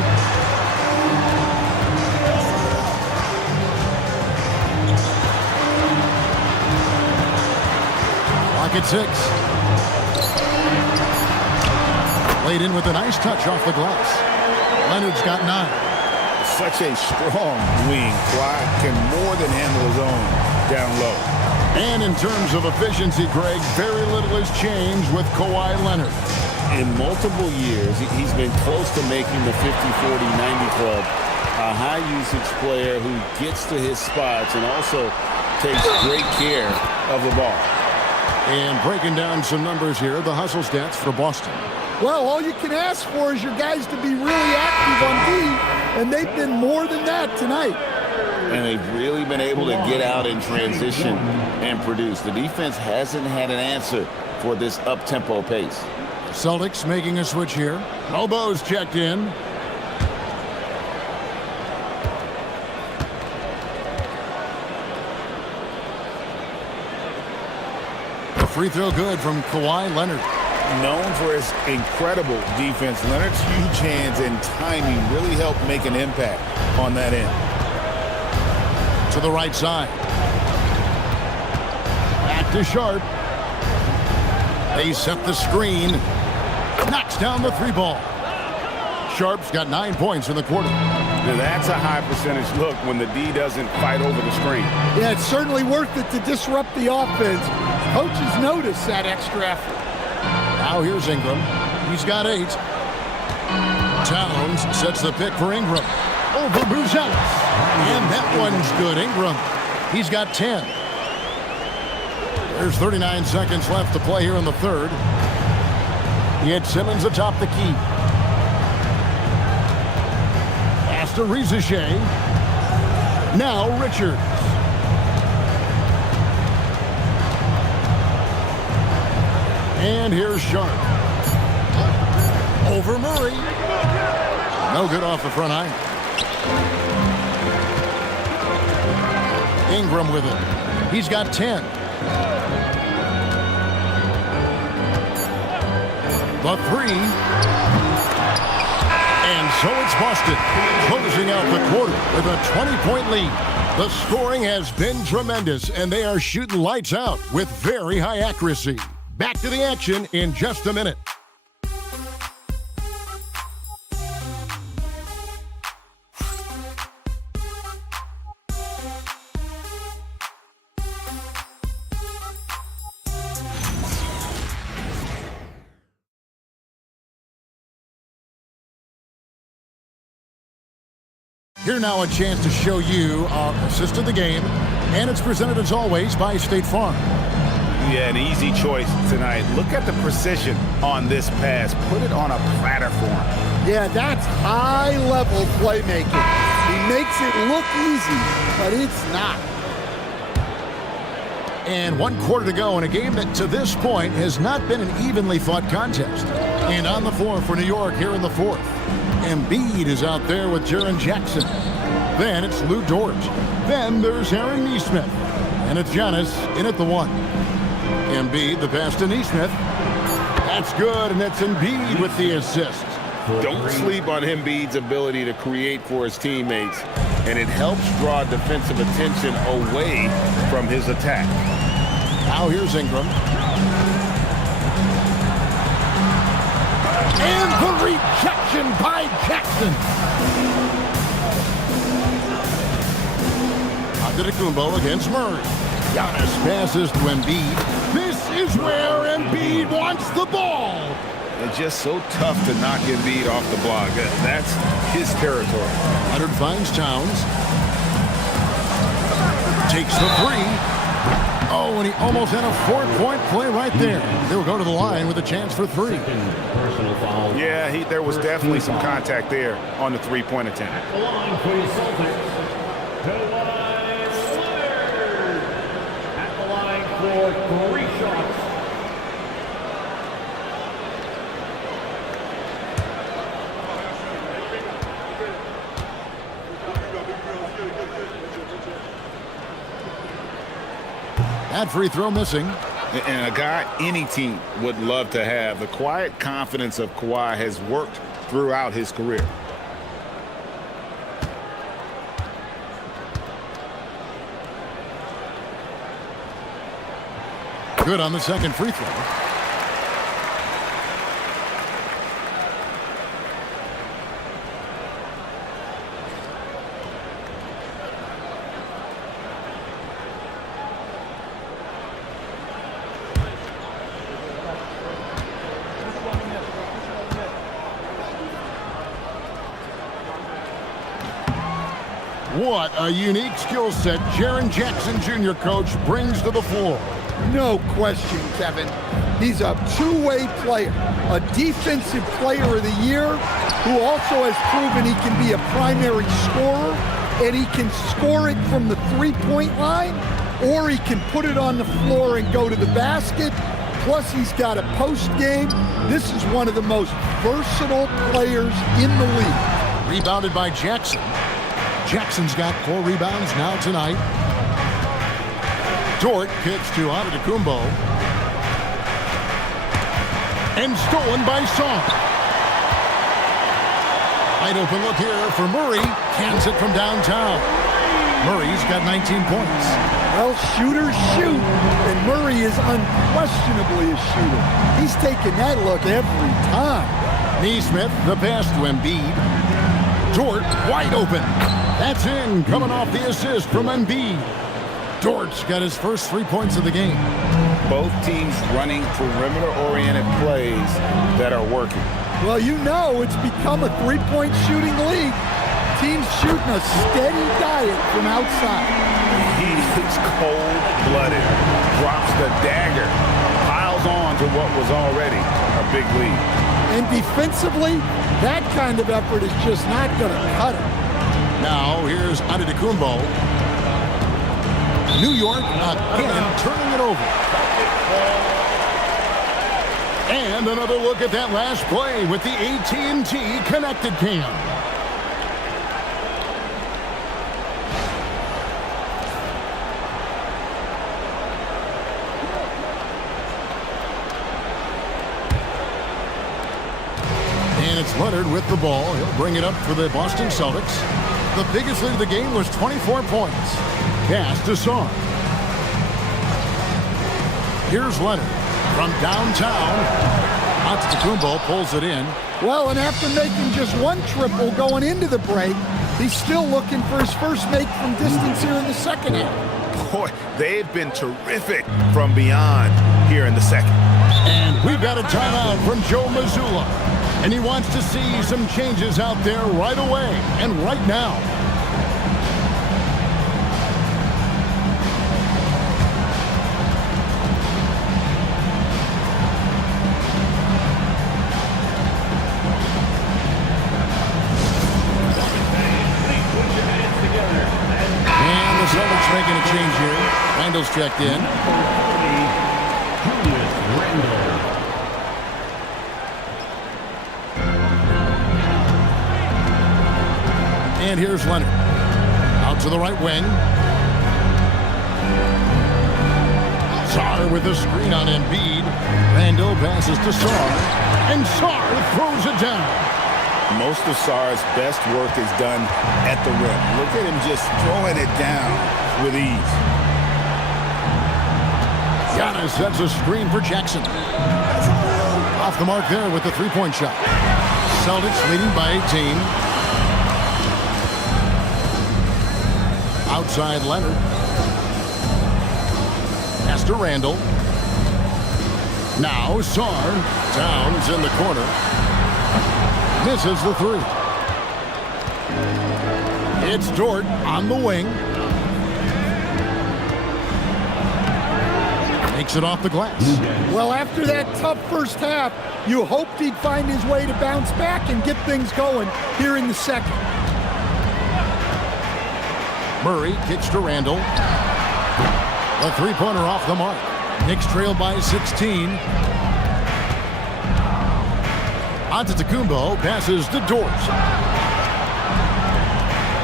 Clock at 6. Laid in with a nice touch off the glass. Leonard's got 9. Such a strong wing. Clyde can more than handle his own down low. And in terms of efficiency, Greg, very little has changed with Kawhi Leonard. In multiple years, he's been close to making the 50-40-90 club. A high-usage player who gets to his spots and also takes great care of the ball. And breaking down some numbers here, the hustle stats for Boston. Well, all you can ask for is your guys to be really active on D, and they've been more than that tonight. And they've really been able to get out in transition and produce. The defense hasn't had an answer for this up-tempo pace. Celtics making a switch here. Elbows checked in. The free throw good from Kawhi Leonard. Known for his incredible defense, Leonard's huge hands and timing really helped make an impact on that end. To the right side. Back to Sharp. They set the screen. Knocks down the three ball. Sharp's got 9 points in the quarter. Now that's a high percentage look when the D doesn't fight over the screen. Yeah, it's certainly worth it to disrupt the offense. Coaches notice that extra effort. Now here's Ingram. He's got 8. Towns sets the pick for Ingram. Over Buzelis. And that one's good. Ingram. He's got 10. There's 39 seconds left to play here in the third. He had Simmons atop the key. Pass to Rizachet. Now Richards. And here's Sharp. Over Murray. No good off the front iron. Ingram with it. He's got 10. The three. And so it's Boston closing out the quarter with a 20-point lead. The scoring has been tremendous, and they are shooting lights out with very high accuracy. Back to the action in just a minute. Here now a chance to show you our assist of the game, and it's presented as always by State Farm. Yeah, an easy choice tonight. Look at the precision on this pass. Put it on a platter for him. Yeah, that's high-level playmaking. He makes it look easy, but it's not. And 1 quarter to go in a game that to this point has not been an evenly fought contest. And on the floor for New York here in the fourth. Embiid is out there with Jaren Jackson. Then it's Lou Dort. Then there's Aaron Nesmith. And it's Giannis in at the 1. Embiid, the pass to Nesmith. That's good, and that's Embiid with the assist. Don't sleep on Embiid's ability to create for his teammates, and it helps draw defensive attention away from his attack. Now here's Ingram. And the rejection by Jackson. Antetokounmpo against Murray. Giannis passes to Embiid. This is where Embiid wants the ball. It's just so tough to knock Embiid off the block. That's his territory. Leonard finds Towns. Takes the three. Oh, and he almost had a 4-point play right there. They'll go to the line with a chance for 3. Yeah, there was definitely some contact there on the three-point attempt. At the line for 3 shots. That free throw missing. And a guy any team would love to have. The quiet confidence of Kawhi has worked throughout his career. Good on the second free throw. What a unique skill set Jaren Jackson Jr. coach brings to the floor. No question, Kevin. He's a two-way player, a defensive player of the year who also has proven he can be a primary scorer, and he can score it from the three-point line, or he can put it on the floor and go to the basket. Plus, he's got a post game. This is one of the most versatile players in the league. Rebounded by Jackson. Jackson's got 4 rebounds now tonight. Dort kicks to Antetokounmpo. And stolen by Song. Wide open look here for Murray. Cans it from downtown. Murray's got 19 points. Well, shooters shoot, and Murray is unquestionably a shooter. He's taking that look every time. Neesmith, the pass to Embiid. Dort, wide open. That's in, coming off the assist from Embiid. Dort's got his first 3 points of the game. Both teams running perimeter-oriented plays that are working. Well, you know it's become a three-point shooting league. Teams shooting a steady diet from outside. He's cold-blooded, drops the dagger, piles on to what was already a big lead. And defensively, that kind of effort is just not going to cut it. Now, here's Antetokounmpo. New York again turning it over. And another look at that last play with the AT&T Connected Cam. And it's Leonard with the ball. He'll bring it up for the Boston Celtics. The biggest lead of the game was 24 points. Pass to Song. Here's Leonard from downtown. Antetokounmpo pulls it in. Well, and after making just one triple going into the break, he's still looking for his first make from distance here in the second half. Boy, they've been terrific from beyond here in the second. And we've got a timeout from Joe Mazzulla. And he wants to see some changes out there right away and right now. And the Celtics making a change here. Randall's checked in. Julius Randle. And here's Leonard. Out to the right wing. Sarr with the screen on Embiid. Randall passes to Sarr. And Sarr throws it down. Most of Sarr's best work is done at the rim. Look at him just throwing it down with ease. Giannis sets a screen for Jackson. Off the mark there with the three-point shot. Celtics leading by 18. Outside Leonard. Pass to Randall. Now Sarr. Towns in the corner. Misses the three. It's Dort on the wing. Makes it off the glass. Well, after that tough first half, you hoped he'd find his way to bounce back and get things going here in the second. Murray kicks to Randall. A three-pointer off the mark. Knicks trail by 16. Antetokounmpo passes to Dort.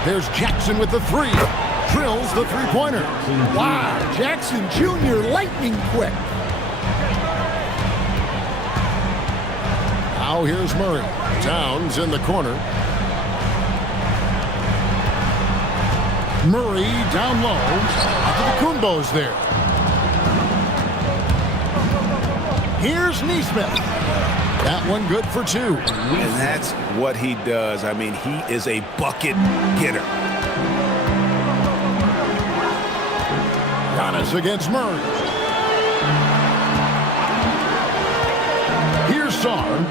There's Jackson with the three. Drills the three-pointer. Wow, Jackson Jr. lightning quick. Now here's Murray. Towns in the corner. Murray down low. Antetokounmpo's there. Here's Neesmith. That one good for two. And that's what he does. I mean, he is a bucket getter. Giannis against Murray. Here's Sarr.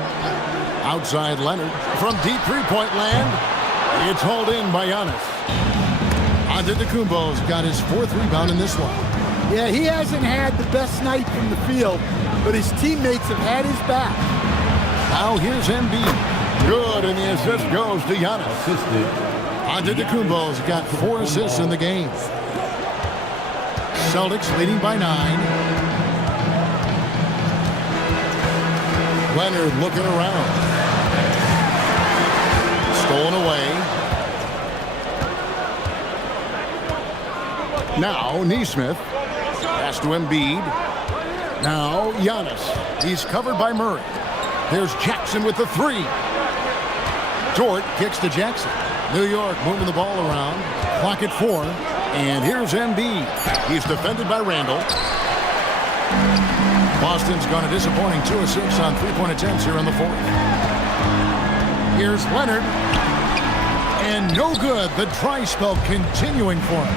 Outside Leonard. From deep three-point land. It's hauled in by Giannis. Antetokounmpo's got his fourth rebound in this one. Yeah, he hasn't had the best night from the field, but his teammates have had his back. Now here's Embiid. Good, and the assist goes to Giannis. Antetokounmpo's got 4 assists in the game. Celtics leading by 9. Leonard looking around. Stolen away. Now Nesmith. Pass to Embiid. Now Giannis. He's covered by Murray. There's Jackson with the 3. Dort kicks to Jackson. New York moving the ball around. Clock at 4. And here's Embiid. He's defended by Randall. Boston's gone a disappointing 2 of 6 on 3-point attempts here in the 4th. Here's Leonard. And no good. The dry spell continuing for him.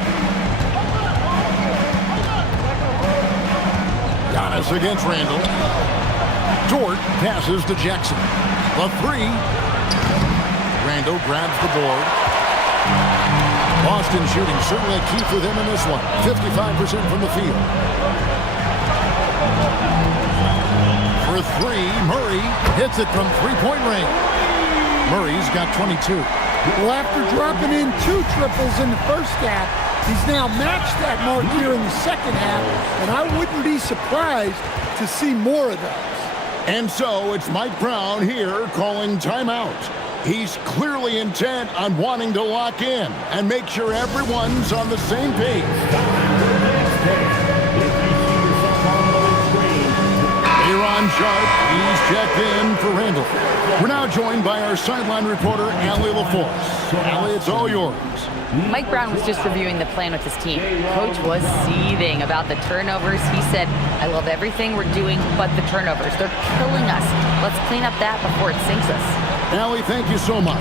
Giannis against Randall. Dort passes to Jackson. The 3. Randall grabs the board. Boston shooting certainly a key for them in this one. 55% from the field. For 3, Murray hits it from 3-point range. Murray's got 22. Well, after dropping in 2 triples in the first half, he's now matched that mark here in the second half, and I wouldn't be surprised to see more of those. And so it's Mike Brown here calling timeout. He's clearly intent on wanting to lock in and make sure everyone's on the same page. Aaron Sharp, he's checked in for Randall. We're now joined by our sideline reporter, Allie LaForce. Allie, it's all yours. Mike Brown was just reviewing the plan with his team. Coach was seething about the turnovers. He said, I love everything we're doing but the turnovers. They're killing us. Let's clean up that before it sinks us. Allie, thank you so much.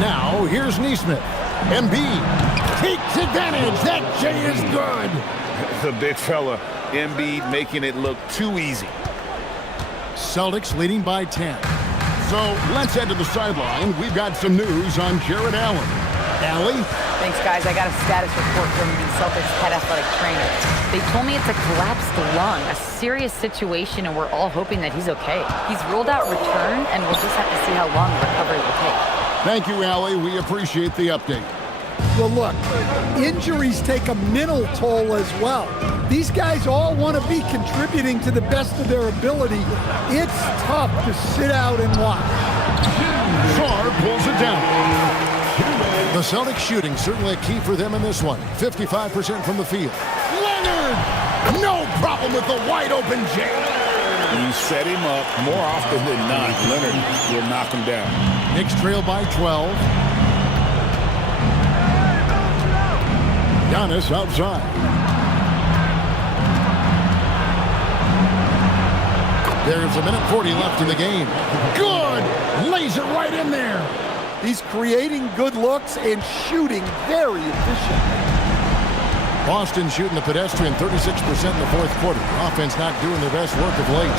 Now, here's Nesmith. Embiid takes advantage. That J is good. The big fella, Embiid, making it look too easy. Celtics leading by 10. So let's head to the sideline. We've got some news on Jared Allen. Allie? Thanks, guys. I got a status report from the Celtics head athletic trainer. They told me it's a collapsed lung, a serious situation, and we're all hoping that he's okay. He's ruled out return, and we'll just have to see how long the recovery will take. Thank you, Allie. We appreciate the update. Well, look, injuries take a mental toll as well. These guys all want to be contributing to the best of their ability. It's tough to sit out and watch. Sarr pulls it down. The Celtics shooting certainly a key for them in this one. 55% from the field. Leonard! No problem with the wide open jam. You set him up more often than not. Leonard will knock him down. Knicks trail by 12. Giannis outside. There's a minute 40 left in the game. Good! Lays it right in there. He's creating good looks and shooting very efficient. Boston shooting the pedestrian 36% in the 4th quarter. Offense not doing their best work of late.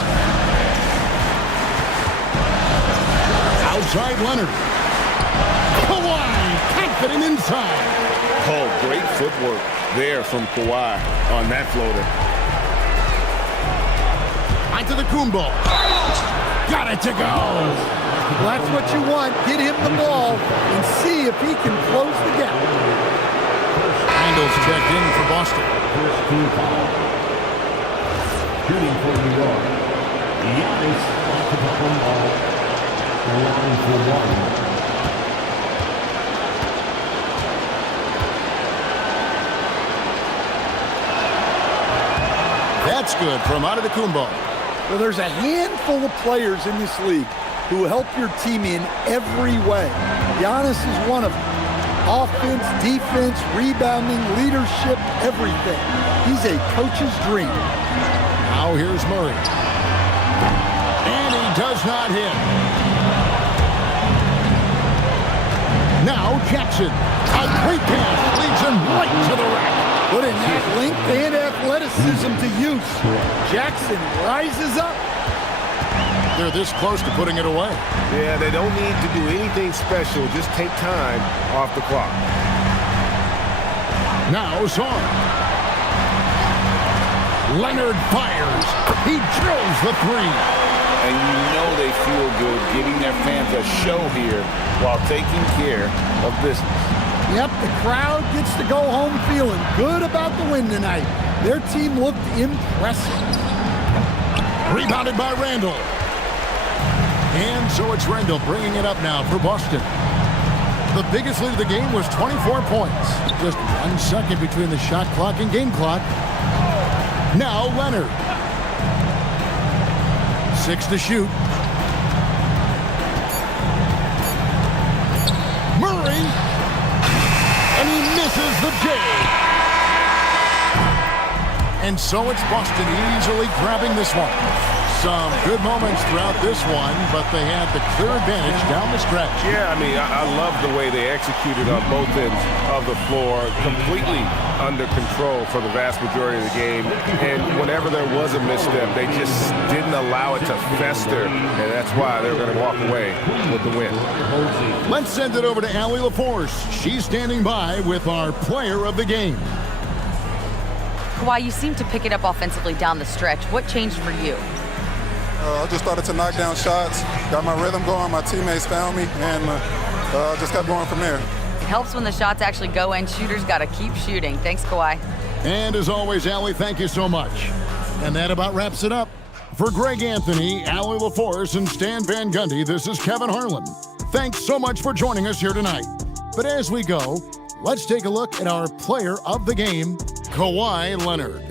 Outside Leonard. Kawhi confident inside. Oh, great footwork there from Kawhi on that floater. Antetokounmpo. Got it to go. Well, that's what you want. Get him the ball and see if he can close the gap. Randall's checked in for Boston. First team foul. Shooting for New York. Giannis Antetokounmpo. The line for 1. That's good from Antetokounmpo. Well, there's a handful of players in this league who help your team in every way. Giannis is one of them. Offense, defense, rebounding, leadership, everything. He's a coach's dream. Now here's Murray. And he does not hit. Now Jackson. A great pass leads him right to the rack. Putting that length and athleticism to use. Jackson rises up. They're this close to putting it away. Yeah, they don't need to do anything special. Just take time off the clock. Now Sarr. Leonard fires. He drills the three. And you know they feel good giving their fans a show here while taking care of business. Yep, the crowd gets to go home feeling good about the win tonight. Their team looked impressive. Rebounded by Randall. And so it's Randall bringing it up now for Boston. The biggest lead of the game was 24 points. Just 1 second between the shot clock and game clock. Now Leonard. 6 to shoot. Murray. And he misses the J. And so it's Boston easily grabbing this one. Some good moments throughout this one, but they had the clear advantage down the stretch. Yeah, I mean, I love the way they executed on both ends of the floor, completely under control for the vast majority of the game. And whenever there was a misstep, they just didn't allow it to fester, and that's why they're going to walk away with the win. Let's send it over to Allie LaForce. She's standing by with our player of the game. Kawhi, you seem to pick it up offensively down the stretch. What changed for you? I just started to knock down shots, got my rhythm going, my teammates found me, and just kept going from there. It helps when the shots actually go in. Shooters got to keep shooting. Thanks, Kawhi. And as always, Allie, thank you so much. And that about wraps it up. For Greg Anthony, Allie LaForce, and Stan Van Gundy, this is Kevin Harlan. Thanks so much for joining us here tonight. But as we go, let's take a look at our player of the game, Kawhi Leonard.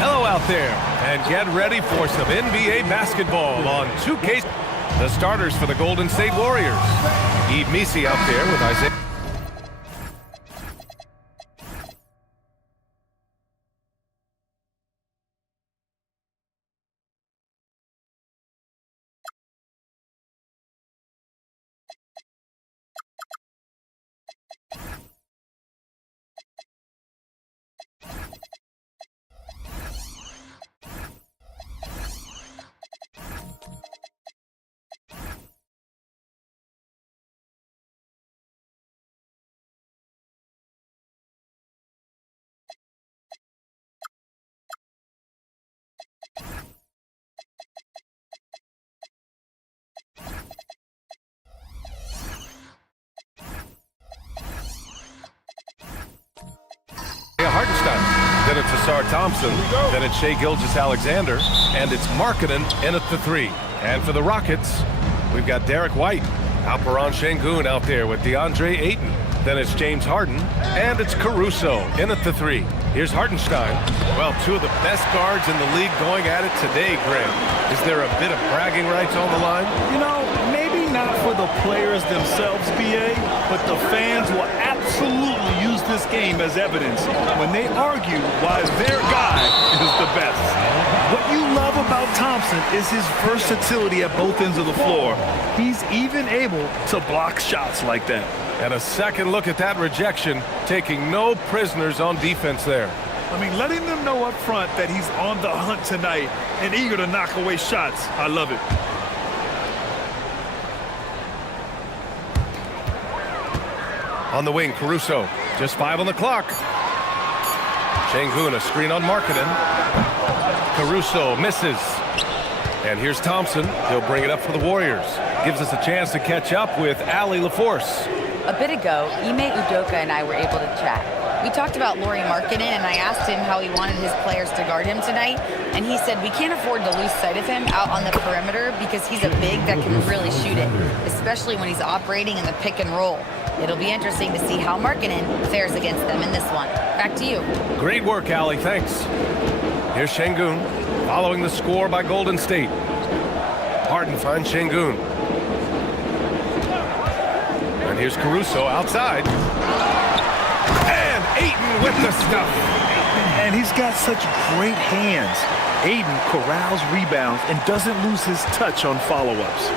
Hello out there, and get ready for some NBA basketball on 2K. The starters for the Golden State Warriors. Yves Missi out there with Isaiah. Hartenstein. Then it's Asar Thompson. Then it's Shai Gilgeous-Alexander. And it's Markkanen in at the 3. And for the Rockets, we've got Derek White. Alperen Sengun out there with DeAndre Ayton. Then it's James Harden. And it's Caruso in at the 3. Here's Hartenstein. Well, two of the best guards in the league going at it today, Greg. Is there a bit of bragging rights on the line? You know, maybe not for the players themselves, BA, but the fans will absolutely use this game as evidence when they argue why their guy is the best. What you love about Thompson is his versatility at both ends of the floor. He's even able to block shots like that. And a second look at that rejection, taking no prisoners on defense there. I mean, letting them know up front that he's on the hunt tonight and eager to knock away shots. I love it. On the wing, Caruso. Just 5 on the clock. Sengun, a screen on Markkanen. Caruso misses. And here's Thompson. He'll bring it up for the Warriors. Gives us a chance to catch up with Allie LaForce. A bit ago, Ime Udoka and I were able to chat. We talked about Lauri Markkanen, and I asked him how he wanted his players to guard him tonight, and he said we can't afford to lose sight of him out on the perimeter because he's a big that can really shoot it, especially when he's operating in the pick and roll. It'll be interesting to see how Markkanen fares against them in this one. Back to you. Great work, Allie. Thanks. Here's Sengun, following the score by Golden State. Harden finds Sengun. And here's Caruso outside. And Ayton with the stuff. And he's got such great hands. Ayton corrals rebounds and doesn't lose his touch on follow-ups.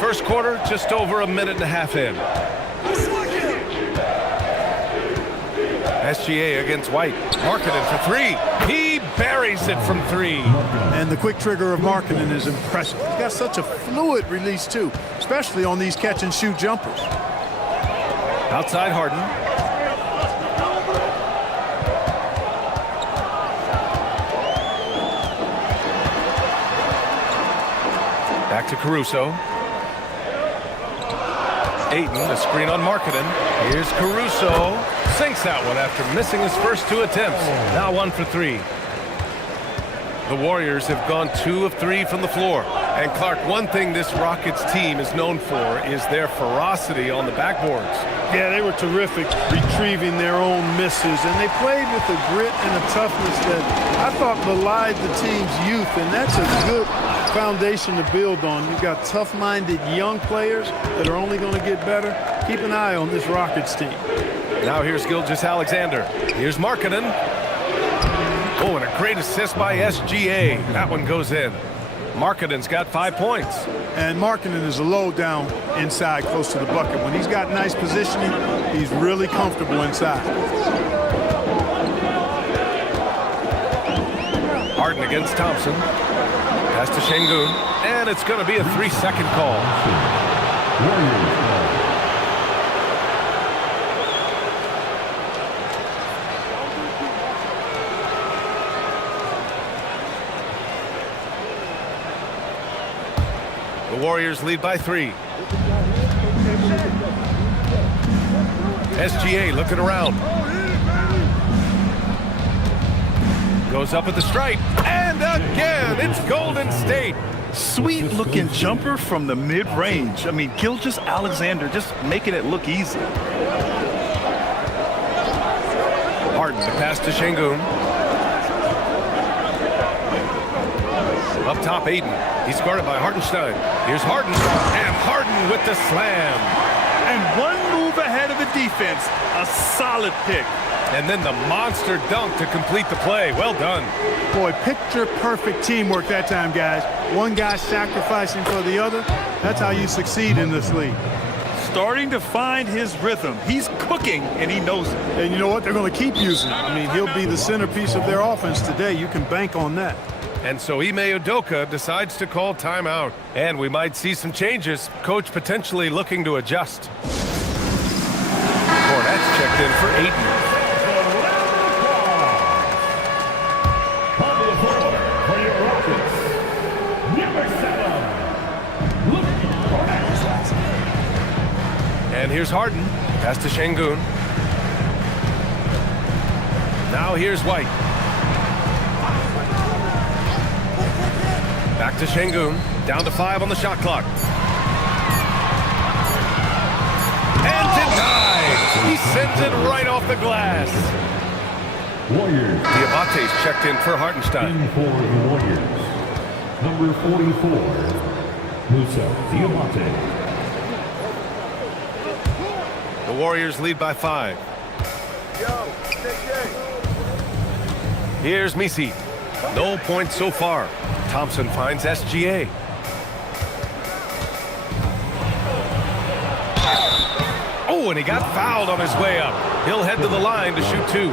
First quarter, just over a minute and a half in. SGA against White. Markkanen for 3. He buries it from 3. And the quick trigger of Markkanen is impressive. He's got such a fluid release, too. especially on these catch-and-shoot jumpers. Outside Harden. Back to Caruso. Ayton, a screen on Markkanen. Here's Caruso. Sinks that one after missing his first 2 attempts. Now 1 for 3. The Warriors have gone 2 of 3 from the floor. And Clark, one thing this Rockets team is known for is their ferocity on the backboards. Yeah, they were terrific retrieving their own misses, and they played with a grit and a toughness that I thought belied the team's youth, and that's a good foundation to build on. You've got tough-minded young players that are only going to get better. Keep an eye on this Rockets team. Now here's Gilgeous-Alexander. Here's Markkanen. Oh, and a great assist by SGA. That one goes in. Markkanen's got 5 points. And Markkanen is a low down inside close to the bucket. When he's got nice positioning, he's really comfortable inside. Harden against Thompson. Pass to Şengün. And it's going to be a 3-second call. The Warriors lead by 3. SGA looking around. Goes up at the stripe. And again, it's Golden State. Sweet-looking jumper from the mid-range. I mean, Gilgeous-Alexander just making it look easy. Harden to pass to Şengün. Up top, Ayton. He's guarded by Hartenstein. Here's Harden. And Harden with the slam. And one move ahead of the defense. A solid pick. And then the monster dunk to complete the play. Well done. Boy, picture-perfect teamwork that time, guys. One guy sacrificing for the other. That's how you succeed in this league. Starting to find his rhythm. He's cooking, and he knows it. And you know what? They're going to keep using it. I mean, he'll be the centerpiece of their offense today. You can bank on that. And so Ime Udoka decides to call timeout. And we might see some changes. Coach potentially looking to adjust. Cornette's checked in for Ayton. And here's Harden. Pass to Şengün. Now here's White. Back to Şengün. Down to 5 on the shot clock. And denied. He sends it right off the glass. Warriors. Diabate's checked in for Hartenstein. In for the Warriors. Number 44, Musa Diabate. The Warriors lead by 5. Here's Misi. No points so far. Thompson finds SGA. Oh, and he got fouled on his way up. He'll head to the line to shoot 2.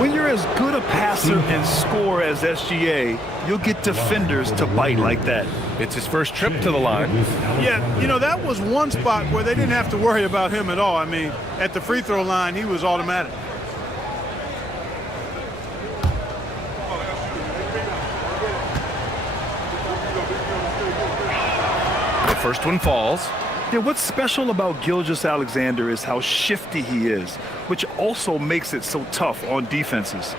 When you're as good a passer and scorer as SGA, you'll get defenders to bite like that. It's his first trip to the line. Yeah, you know, that was one spot where they didn't have to worry about him at all. I mean, at the free throw line, he was automatic. The first one falls. Yeah, what's special about Gilgeous-Alexander is how shifty he is, which also makes it so tough on defenses.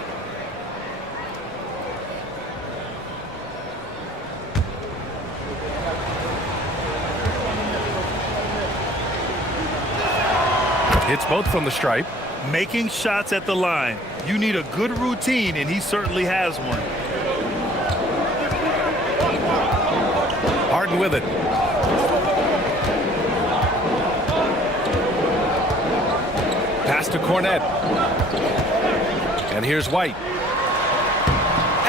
Hits both from the stripe. Making shots at the line. You need a good routine, and he certainly has one. Harden with it. Pass to Cornette. And here's White.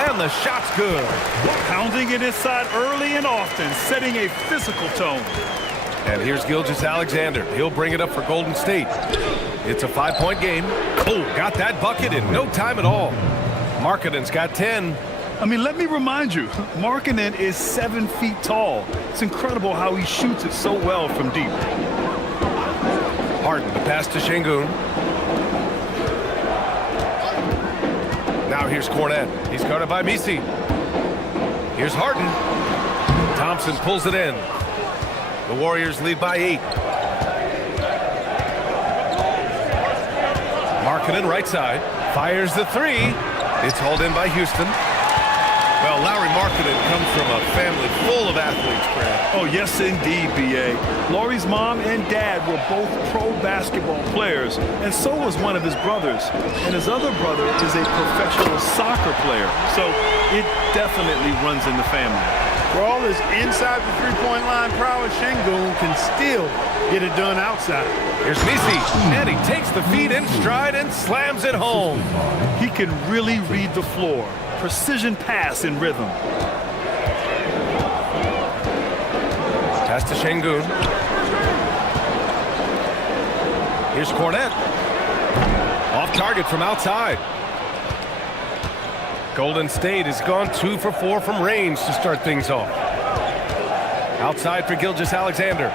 And the shot's good. Pounding it inside early and often, setting a physical tone. And here's Gilgeous-Alexander. He'll bring it up for Golden State. It's a 5-point game. Oh, got that bucket in no time at all. Markkanen's got 10. I mean, let me remind you, Markkanen is 7 feet tall. It's incredible how he shoots it so well from deep. Harden, the pass to Şengün. Now here's Kornet. He's guarded by Missi. Here's Harden. Thompson pulls it in. The Warriors lead by 8. Markkanen right side. Fires the three. It's hauled in by Houston. Well, Lauri Markkanen comes from a family full of athletes, Brad. Oh, yes, indeed, B.A. Lauri's mom and dad were both pro basketball players, and so was one of his brothers. And his other brother is a professional soccer player, so it definitely runs in the family. For all his inside the three-point line prowess, Şengün can still get it done outside. Here's Missi, and he takes the feed in stride and slams it home. He can really read the floor. Precision pass in rhythm. Pass to Şengün. Here's Kornet. Off target from outside. Golden State has gone 2 for 4 from range to start things off. Outside for Gilgeous-Alexander.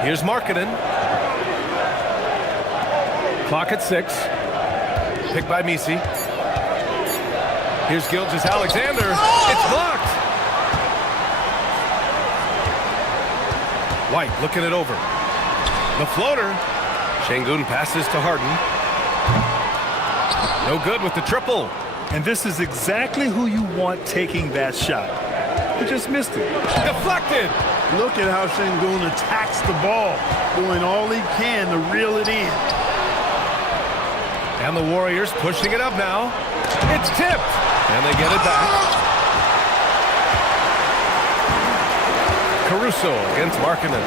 Here's Markkanen. Clock at 6. Picked by Missi. Here's Gilgeous-Alexander. It's blocked. White looking it over. The floater. Şengün passes to Harden. No good with the triple. And this is exactly who you want taking that shot. He just missed it. Deflected. Look at how Şengün attacks the ball, doing all he can to reel it in. And the Warriors pushing it up now. It's tipped. And they get it back. Caruso against Markkanen.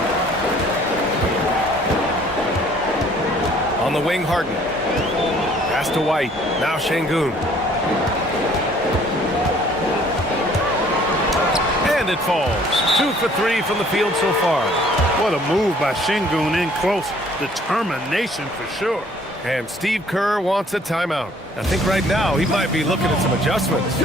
On the wing, Harden. Pass to White. Now Şengün. And it falls. 2 for 3 from the field so far. What a move by Şengün in close. Determination for sure. And Steve Kerr wants a timeout. I think right now he might be looking at some adjustments.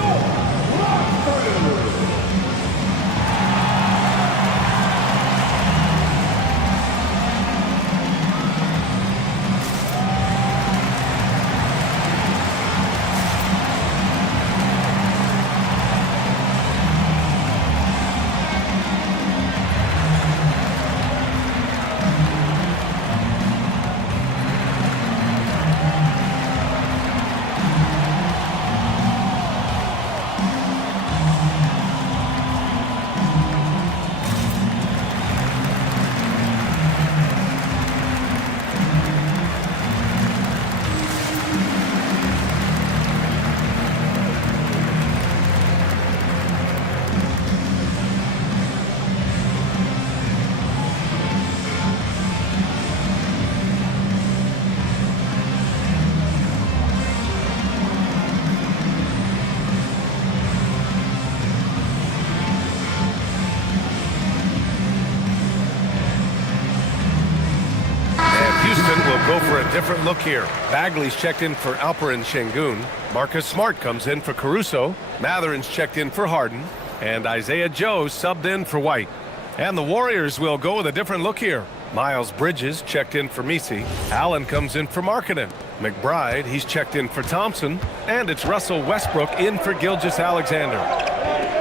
Go for a different look here. Bagley's checked in for Alperen Şengün. Marcus Smart comes in for Caruso. Matherin's checked in for Harden. And Isaiah Joe subbed in for White. And the Warriors will go with a different look here. Miles Bridges checked in for Missi. Allen comes in for Markkanen. McBride, he's checked in for Thompson. And it's Russell Westbrook in for Gilgeous-Alexander.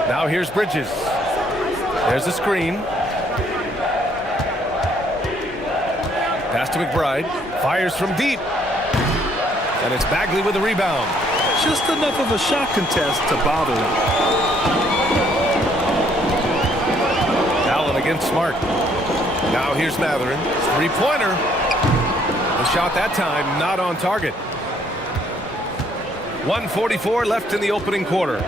Now here's Bridges. There's a screen. Pass to McBride. Fires from deep. And it's Bagley with the rebound. Just enough of a shot contest to bother him. Allen against Smart. Now here's Mathurin. Three-pointer. The shot that time not on target. 1:44 left in the opening quarter.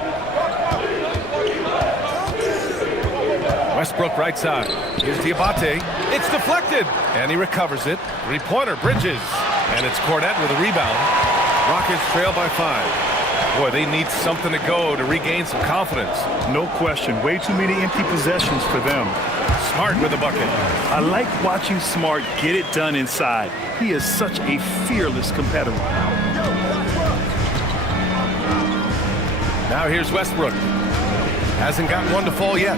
Westbrook right side. Here's Diabate. It's deflected. And he recovers it. Three-pointer, Bridges. And it's Kornet with a rebound. Rockets trail by 5. Boy, they need something to go to regain some confidence. No question. Way too many empty possessions for them. Smart with a bucket. I like watching Smart get it done inside. He is such a fearless competitor. Now here's Westbrook. Hasn't gotten one to fall yet.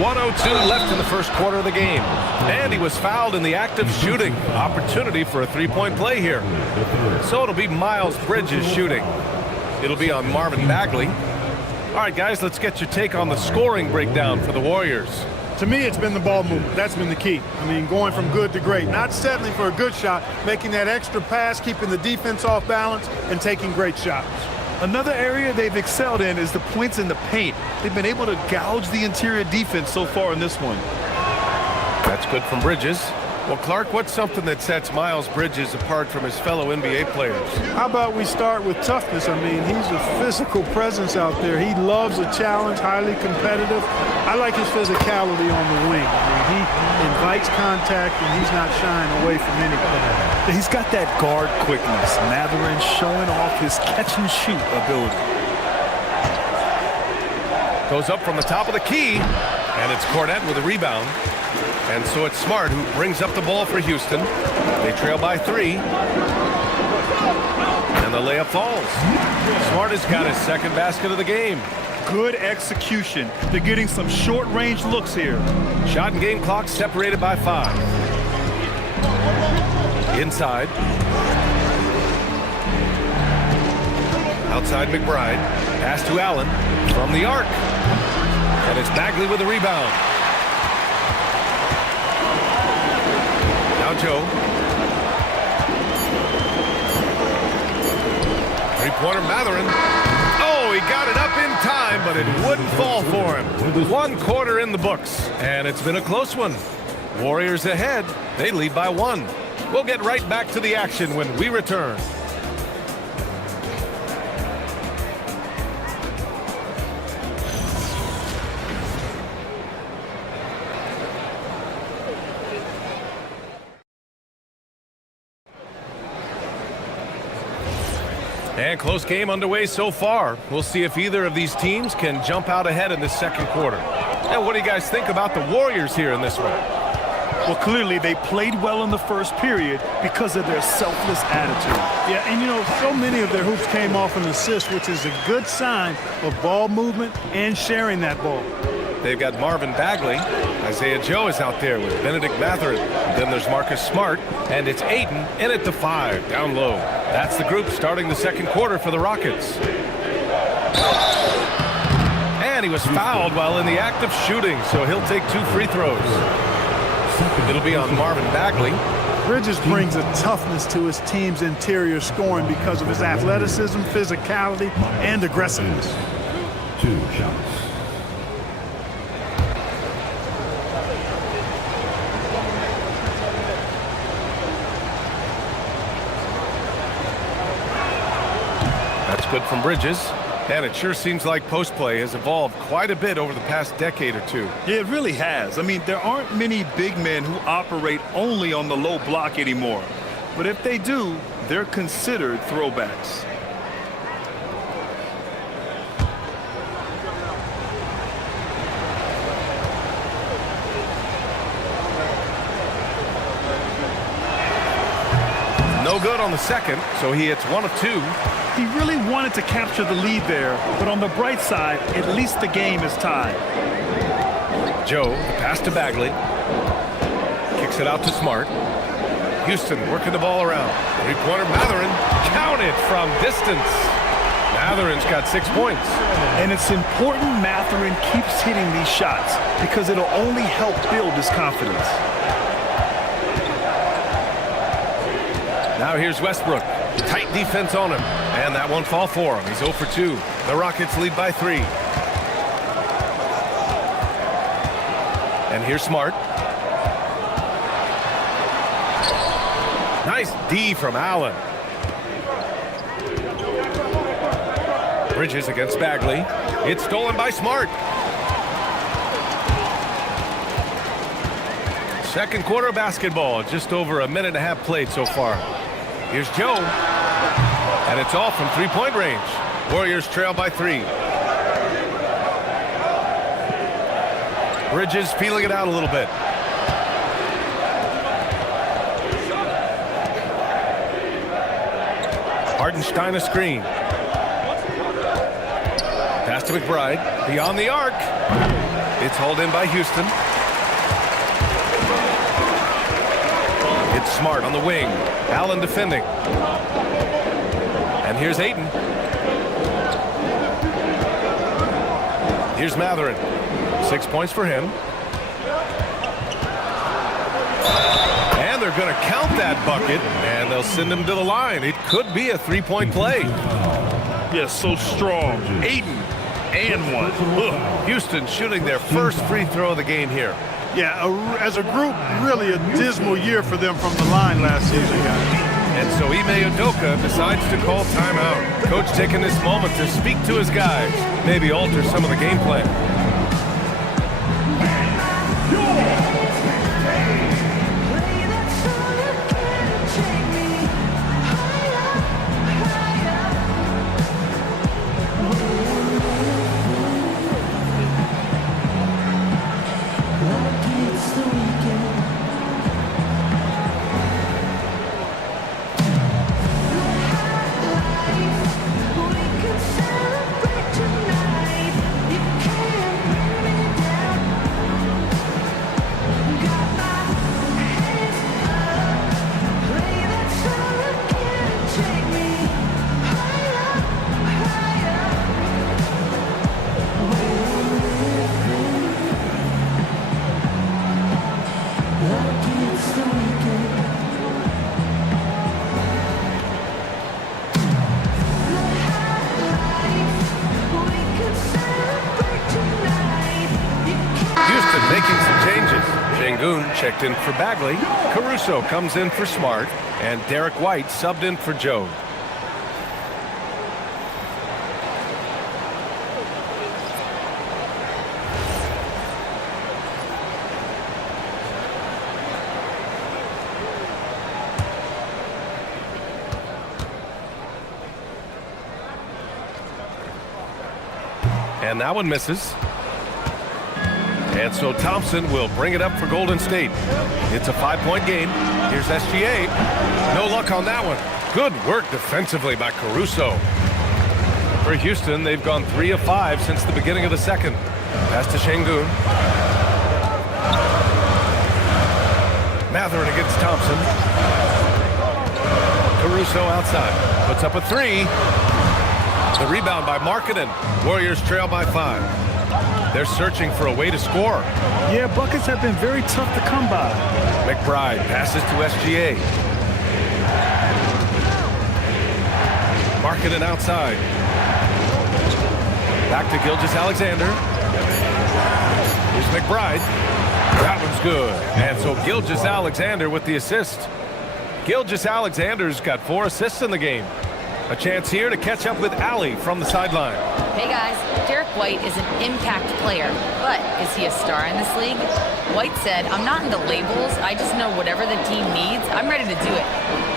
1:02 left in the first quarter of the game. And he was fouled in the act of shooting. Opportunity for a three-point play here. So it'll be Miles Bridges shooting. It'll be on Marvin Bagley. All right, guys, let's get your take on the scoring breakdown for the Warriors. To me, it's been the ball movement. That's been the key. I mean, going from good to great. Not settling for a good shot, making that extra pass, keeping the defense off balance, and taking great shots. Another area they've excelled in is the points in the paint. They've been able to gouge the interior defense so far in this one. That's good from Bridges. Well, Clark, what's something that sets Miles Bridges apart from his fellow NBA players? How about we start with toughness? I mean, he's a physical presence out there. He loves a challenge, highly competitive. I like his physicality on the wing. I mean, he invites contact, and he's not shying away from anybody. He's got that guard quickness. Mathurin showing off his catch-and-shoot ability. Goes up from the top of the key, and it's Cornette with a rebound. And so it's Smart who brings up the ball for Houston. They trail by 3. And the layup falls. Smart has got his second basket of the game. Good execution. They're getting some short-range looks here. Shot and game clock separated by 5. Inside. Outside McBride. Pass to Allen from the arc. And it's Bagley with the rebound. Now Joe. Three-pointer Mathurin. Oh, he got it up in time, but it wouldn't fall for him. 1 quarter in the books, and it's been a close one. Warriors ahead. They lead by 1. We'll get right back to the action when we return. And close game underway so far. We'll see if either of these teams can jump out ahead in the second quarter. And what do you guys think about the Warriors here in this one? Well, clearly they played well in the first period because of their selfless attitude. Yeah, and you know, so many of their hoops came off an assist, which is a good sign of ball movement and sharing that ball. They've got Marvin Bagley. Isaiah Joe is out there with Benedict Mathurin. Then there's Marcus Smart, and it's Ayton in at the 5, down low. That's the group starting the second quarter for the Rockets. And he was fouled while in the act of shooting, so he'll take 2 free throws. It'll be on Marvin Bagley. Bridges brings a toughness to his team's interior scoring because of his athleticism, physicality, and aggressiveness. 2 shots. That's good from Bridges. And it sure seems like post play has evolved quite a bit over the past decade or 2. Yeah, it really has. I mean, there aren't many big men who operate only on the low block anymore. But if they do, they're considered throwbacks. No good on the second, so he hits 1 of 2. He really wanted to capture the lead there, but on the bright side, at least the game is tied. Joe, pass to Bagley. Kicks it out to Smart. Houston working the ball around. Three-pointer Mathurin. Counted from distance. Mathurin's got 6 points. And it's important Mathurin keeps hitting these shots because it'll only help build his confidence. Now here's Westbrook. Tight defense on him. And that won't fall for him. He's 0 for 2. The Rockets lead by 3. And here's Smart. Nice D from Allen. Bridges against Bagley. It's stolen by Smart. Second quarter basketball. Just over a minute and a half played so far. Here's Joe. And it's off from three-point range. Warriors trail by 3. Bridges feeling it out a little bit. Hartenstein a screen. Pass to McBride. Beyond the arc. It's hauled in by Houston. It's Smart on the wing. Allen defending. And here's Ayton. Here's Mathurin. 6 points for him. And they're going to count that bucket, and they'll send him to the line. It could be a three-point play. Yes, so strong. Ayton and one. Houston shooting their first free throw of the game here. Yeah, as a group, really a dismal year for them from the line last season, guys. And so Ime Udoka decides to call timeout. Coach taking this moment to speak to his guys, maybe alter some of the game plan. Making some changes. Şengün checked in for Bagley. Caruso comes in for Smart. And Derek White subbed in for Joe. And that one misses. And so Thompson will bring it up for Golden State. It's a 5-point game. Here's SGA. No luck on that one. Good work defensively by Caruso. For Houston, they've gone 3 of 5 since the beginning of the second. Pass to Şengün. Mathurin against Thompson. Caruso outside. Puts up a 3. The rebound by Markkanen. Warriors trail by 5. They're searching for a way to score. Yeah, buckets have been very tough to come by. McBride passes to SGA. Markkanen outside. Back to Gilgeous-Alexander. Here's McBride. That one's good. And so Gilgeous-Alexander with the assist. Gilgeous-Alexander's got 4 assists in the game. A chance here to catch up with Allie from the sideline. Hey guys, Derek White is an impact player, but is he a star in this league? White said, I'm not into labels, I just know whatever the team needs, I'm ready to do it.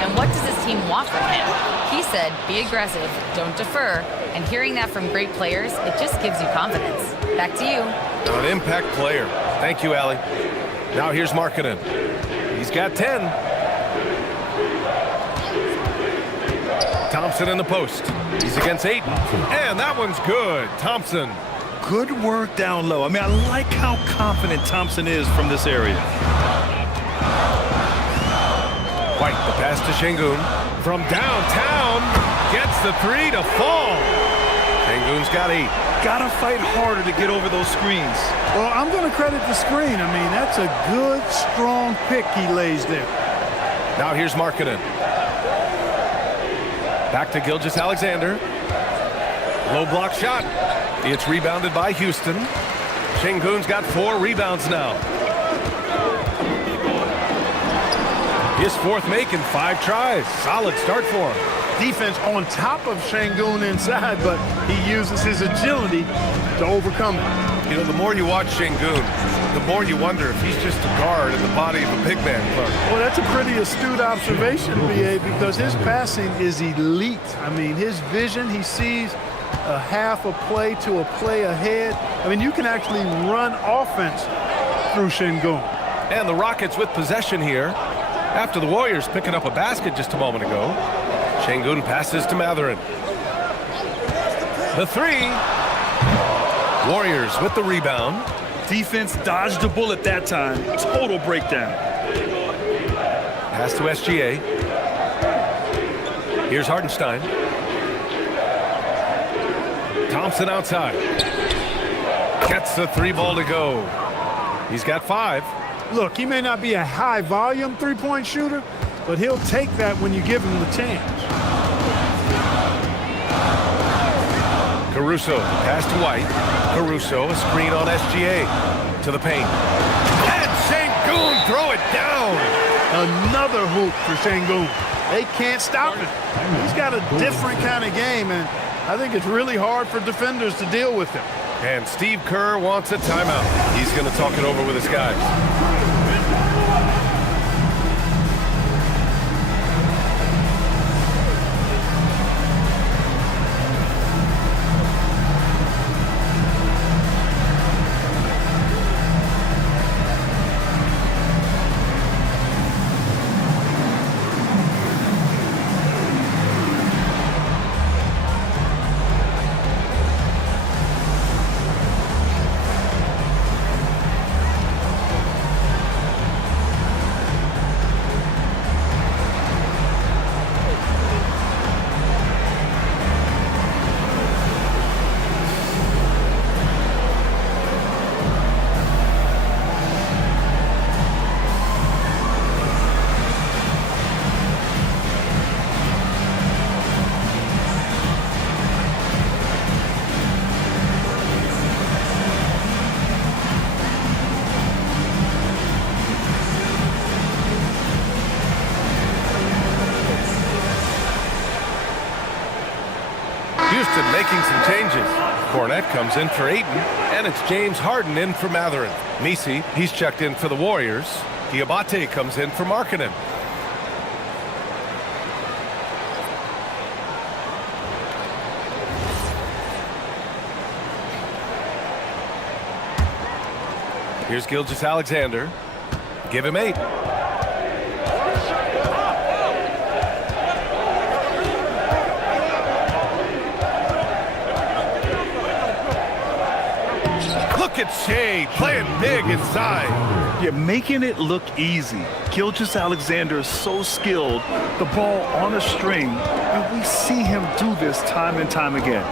And what does this team want from him? He said, be aggressive, don't defer, and hearing that from great players, it just gives you confidence. Back to you. An impact player. Thank you, Allie. Now here's Markkanen. He's got 10. Thompson in the post. He's against Ayton. And that one's good. Thompson. Good work down low. I mean, I like how confident Thompson is from this area. White, the pass to Şengün. From downtown, gets the 3 to fall. Şengün's got 8. Gotta fight harder to get over those screens. Well, I'm going to credit the screen. I mean, that's a good, strong pick he lays there. Now here's Markkanen. Back to Gilgeous-Alexander. Low block shot. It's rebounded by Houston. Şengün's got 4 rebounds now. His 4th make in 5 tries. Solid start for him. Defense on top of Şengün inside, but he uses his agility to overcome it. You know, the more you watch Şengün, the more you wonder if he's just a guard in the body of a big man, Clark. Well, that's a pretty astute observation, B.A., because his passing is elite. I mean, his vision, he sees a half a play to a play ahead. I mean, you can actually run offense through Şengün. And the Rockets with possession here after the Warriors picking up a basket just a moment ago. Şengün passes to Mathurin. The three. Warriors with the rebound. Defense dodged a bullet that time. Total breakdown. Pass to SGA. Here's Hartenstein. Thompson outside. Gets the three ball to go. He's got 5. Look, he may not be a high-volume three-point shooter, but he'll take that when you give him the chance. Caruso, pass to White. Caruso, a screen on SGA. To the paint. And Şengün, throw it down. Another hoop for Şengün. They can't stop him. He's got a different kind of game, and I think it's really hard for defenders to deal with him. And Steve Kerr wants a timeout. He's going to talk it over with his guys. Houston making some changes. Kornet comes in for Ayton, and it's James Harden in for Mathurin. Messi, he's checked in for the Warriors. Diabate comes in for Markkanen. Here's Gilgeous-Alexander. Give him 8. Look at Shea playing big inside. You're making it look easy. Gilgeous-Alexander is so skilled. The ball on a string, and we see him do this time and time again.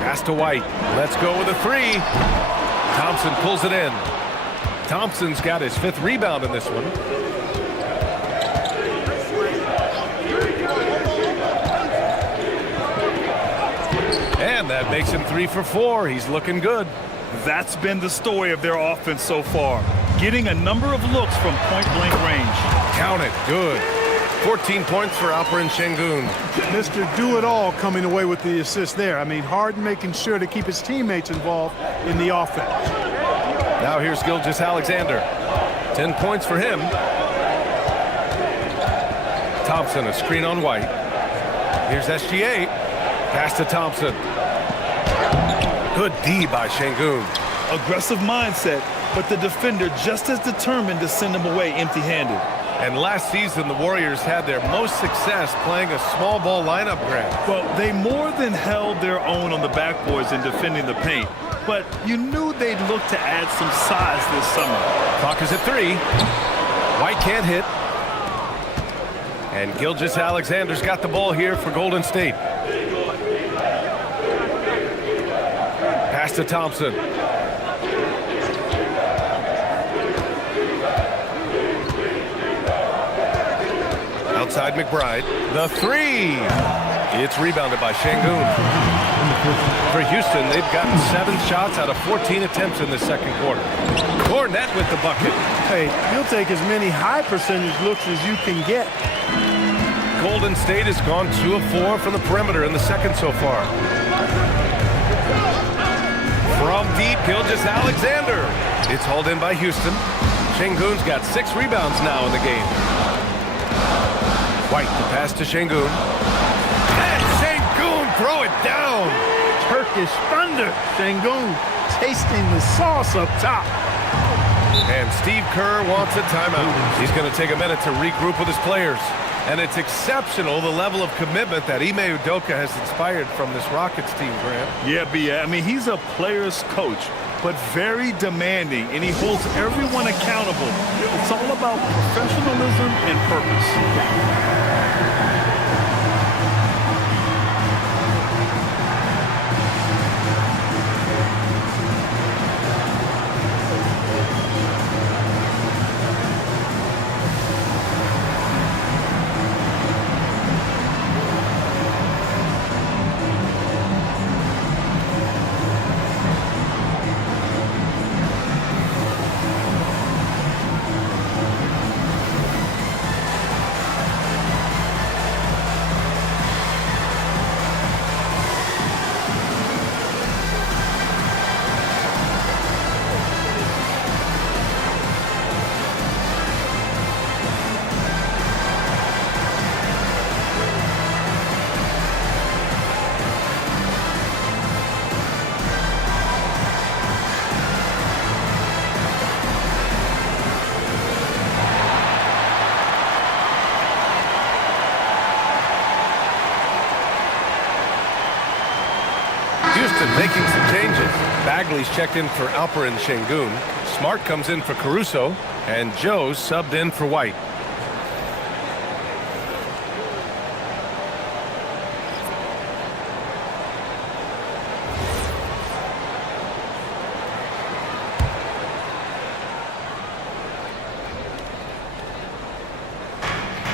Pass to White. Let's go with a 3. Thompson pulls it in. Thompson's got his 5th rebound in this one. And that makes him 3 for 4. He's looking good. That's been the story of their offense so far. Getting a number of looks from point-blank range. Count it. Good. 14 points for Alperen Şengün. Mr. Do-It-All coming away with the assist there. I mean, Harden making sure to keep his teammates involved in the offense. Now here's Gilgeous-Alexander. 10 points for him. Thompson, a screen on White. Here's SGA. Pass to Thompson. Good D by Şengün. Aggressive mindset, but the defender just as determined to send him away empty-handed. And last season, the Warriors had their most success playing a small ball lineup grab. Well, they more than held their own on the backboards in defending the paint. But you knew they'd look to add some size this summer. Clock is at 3. White can't hit. And Gilgeous-Alexander's got the ball here for Golden State. Pass to Thompson. Outside McBride. The 3. It's rebounded by Şengün. For Houston, they've gotten 7 shots out of 14 attempts in the second quarter. Kornet with the bucket. Hey, you'll take as many high percentage looks as you can get. Golden State has gone 2 of 4 from the perimeter in the second so far. From deep, Gilgeous-Alexander. It's hauled in by Houston. Şengün's got 6 rebounds now in the game. White, the pass to Şengün. And Şengün, throw it down. Turkish thunder. Şengün tasting the sauce up top. And Steve Kerr wants a timeout. He's going to take a minute to regroup with his players. And it's exceptional, the level of commitment that Ime Udoka has inspired from this Rockets team, Grant. Yeah, B.A. I mean, he's a player's coach, but very demanding, and he holds everyone accountable. It's all about professionalism and purpose. Houston making some changes. Bagley's checked in for Alperen Şengün. Smart comes in for Caruso. And Joe's subbed in for White.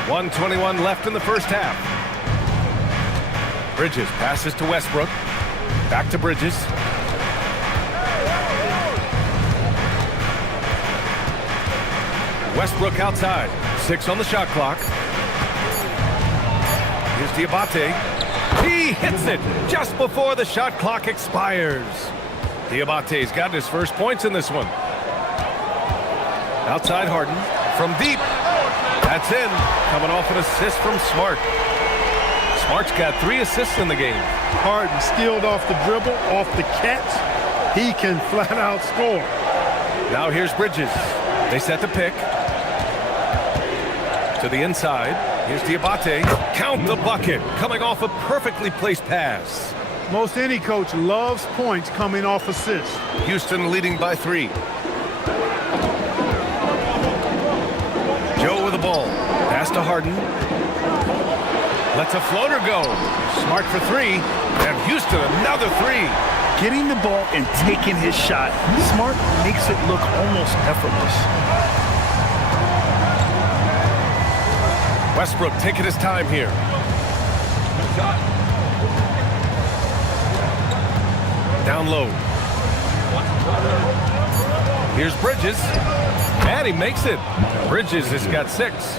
.121 left in the first half. Bridges passes to Westbrook. Back to Bridges. Westbrook outside. 6 on the shot clock. Here's Diabate. He hits it just before the shot clock expires. Diabate's gotten his first points in this one. Outside Harden. From deep. That's in. Coming off an assist from Smart. Smart's got 3 assists in the game. Harden skilled off the dribble, off the catch. He can flat out score. Now here's Bridges. They set the pick. To the inside. Here's Diabate. Count the bucket. Coming off a perfectly placed pass. Most any coach loves points coming off assists. Houston leading by 3. Joe with the ball. Pass to Harden. Lets a floater go. Smart for 3. And Houston another 3. Getting the ball and taking his shot, Smart makes it look almost effortless. Westbrook taking his time here. Down low. Here's Bridges. And he makes it. Bridges has got 6.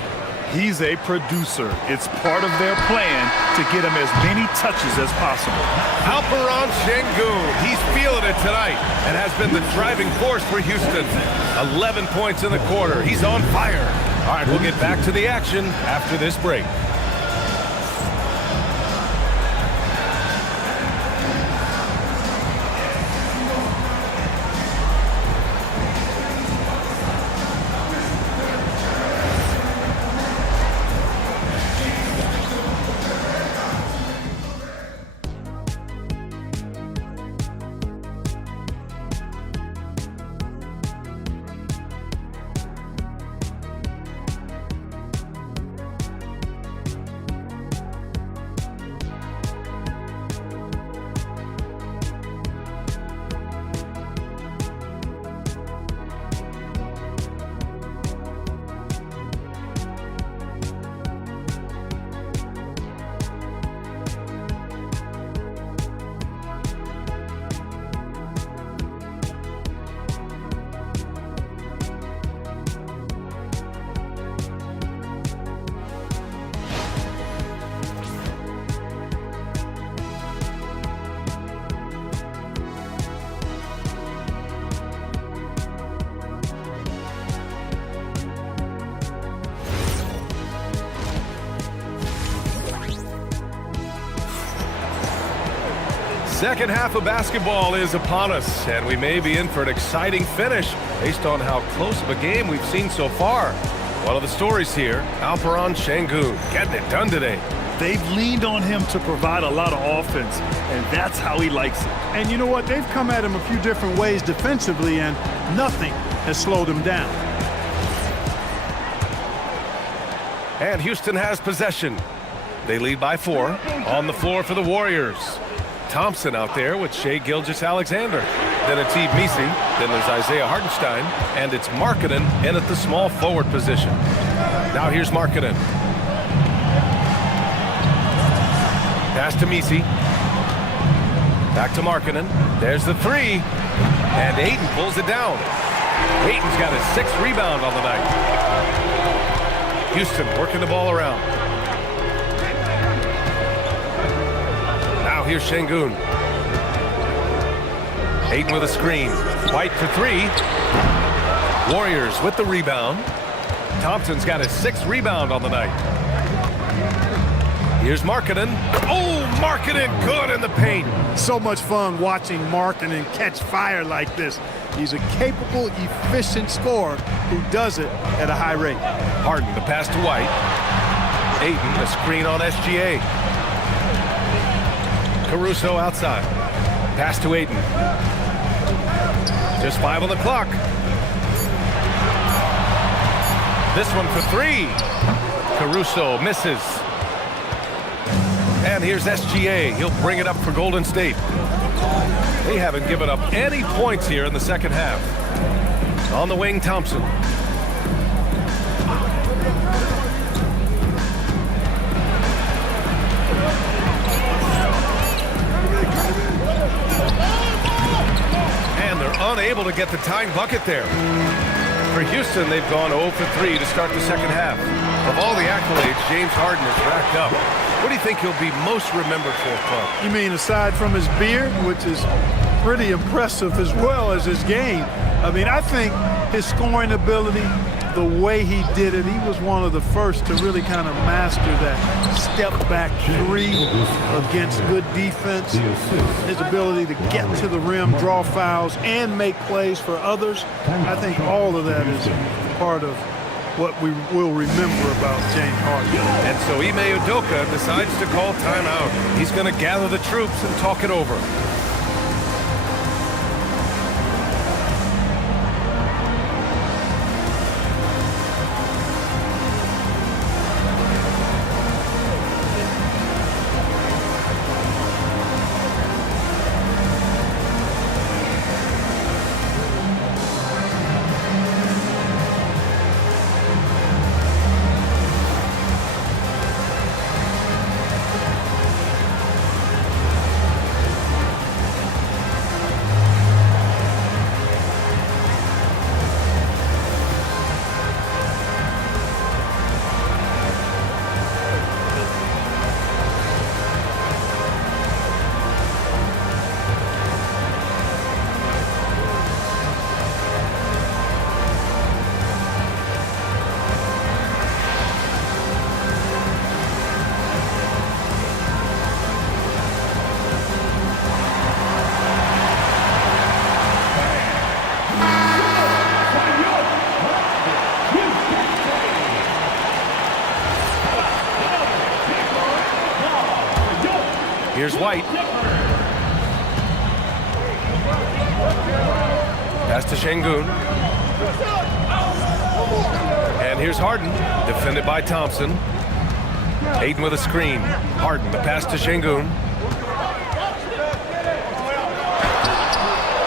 He's a producer. It's part of their plan to get him as many touches as possible. Alperen Şengün, he's feeling it tonight and has been the driving force for Houston. 11 points in the quarter. He's on fire. All right, we'll get back to the action after this break. Second half of basketball is upon us, and we may be in for an exciting finish based on how close of a game we've seen so far. One of the stories here, Alperen Sengun getting it done today. They've leaned on him to provide a lot of offense, and that's how he likes it. And you know what? They've come at him a few different ways defensively, and nothing has slowed him down. And Houston has possession. They lead by 4. On the floor for the Warriors. Thompson out there with Shai Gilgeous-Alexander. Then it's Yves Missi. Then there's Isaiah Hartenstein. And it's Markkanen in at the small forward position. Now here's Markkanen. Pass to Missi. Back to Markkanen. There's the 3. And Ayton pulls it down. Ayton's got his 6th rebound on the night. Houston working the ball around. Now here's Sengun. Ayton with a screen. White for 3. Warriors with the rebound. Thompson's got his 6th rebound on the night. Here's Markkanen. Oh, Markkanen good in the paint. So much fun watching Markkanen catch fire like this. He's a capable, efficient scorer who does it at a high rate. Harden, the pass to White. Ayton, a screen on SGA. Caruso outside. Pass to Ayton. Just 5 on the clock. This one for 3. Caruso misses. And here's SGA. He'll bring it up for Golden State. They haven't given up any points here in the second half. On the wing, Thompson. And they're unable to get the tying bucket there. For Houston, they've gone 0 for 3 to start the second half. Of all the accolades James Harden has racked up, what do you think he'll be most remembered for, Clark? You mean aside from his beard, which is pretty impressive as well as his game? I mean, I think his scoring ability, the way he did it, he was one of the first to really kind of master that step-back 3 against good defense. His ability to get to the rim, draw fouls, and make plays for others. I think all of that is part of what we will remember about James Harden. And so Ime Udoka decides to call timeout. He's going to gather the troops and talk it over. Here's White. Pass to Sengun. And here's Harden, defended by Thompson. Ayton with a screen. Harden, the pass to Sengun.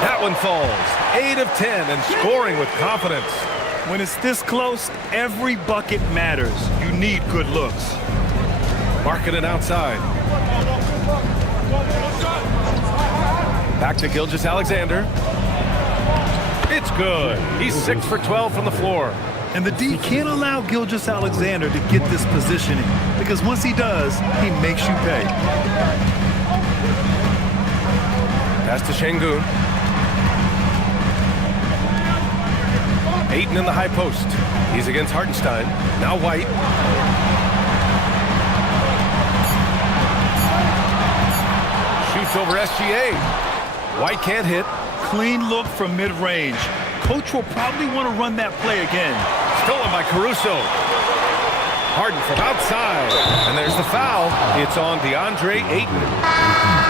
That one falls. 8 of 10 and scoring with confidence. When it's this close, every bucket matters. You need good looks. Markkanen outside. Back to Gilgeous-Alexander. It's good. He's 6 for 12 from the floor. And the D can't allow Gilgeous-Alexander to get this positioning, because once he does, he makes you pay. Pass to Sengun. Ayton in the high post. He's against Hartenstein. Now White. Shoots over SGA. White can't hit. Clean look from mid-range. Coach will probably want to run that play again. Stolen by Caruso. Harden from outside. And there's the foul. It's on DeAndre Ayton.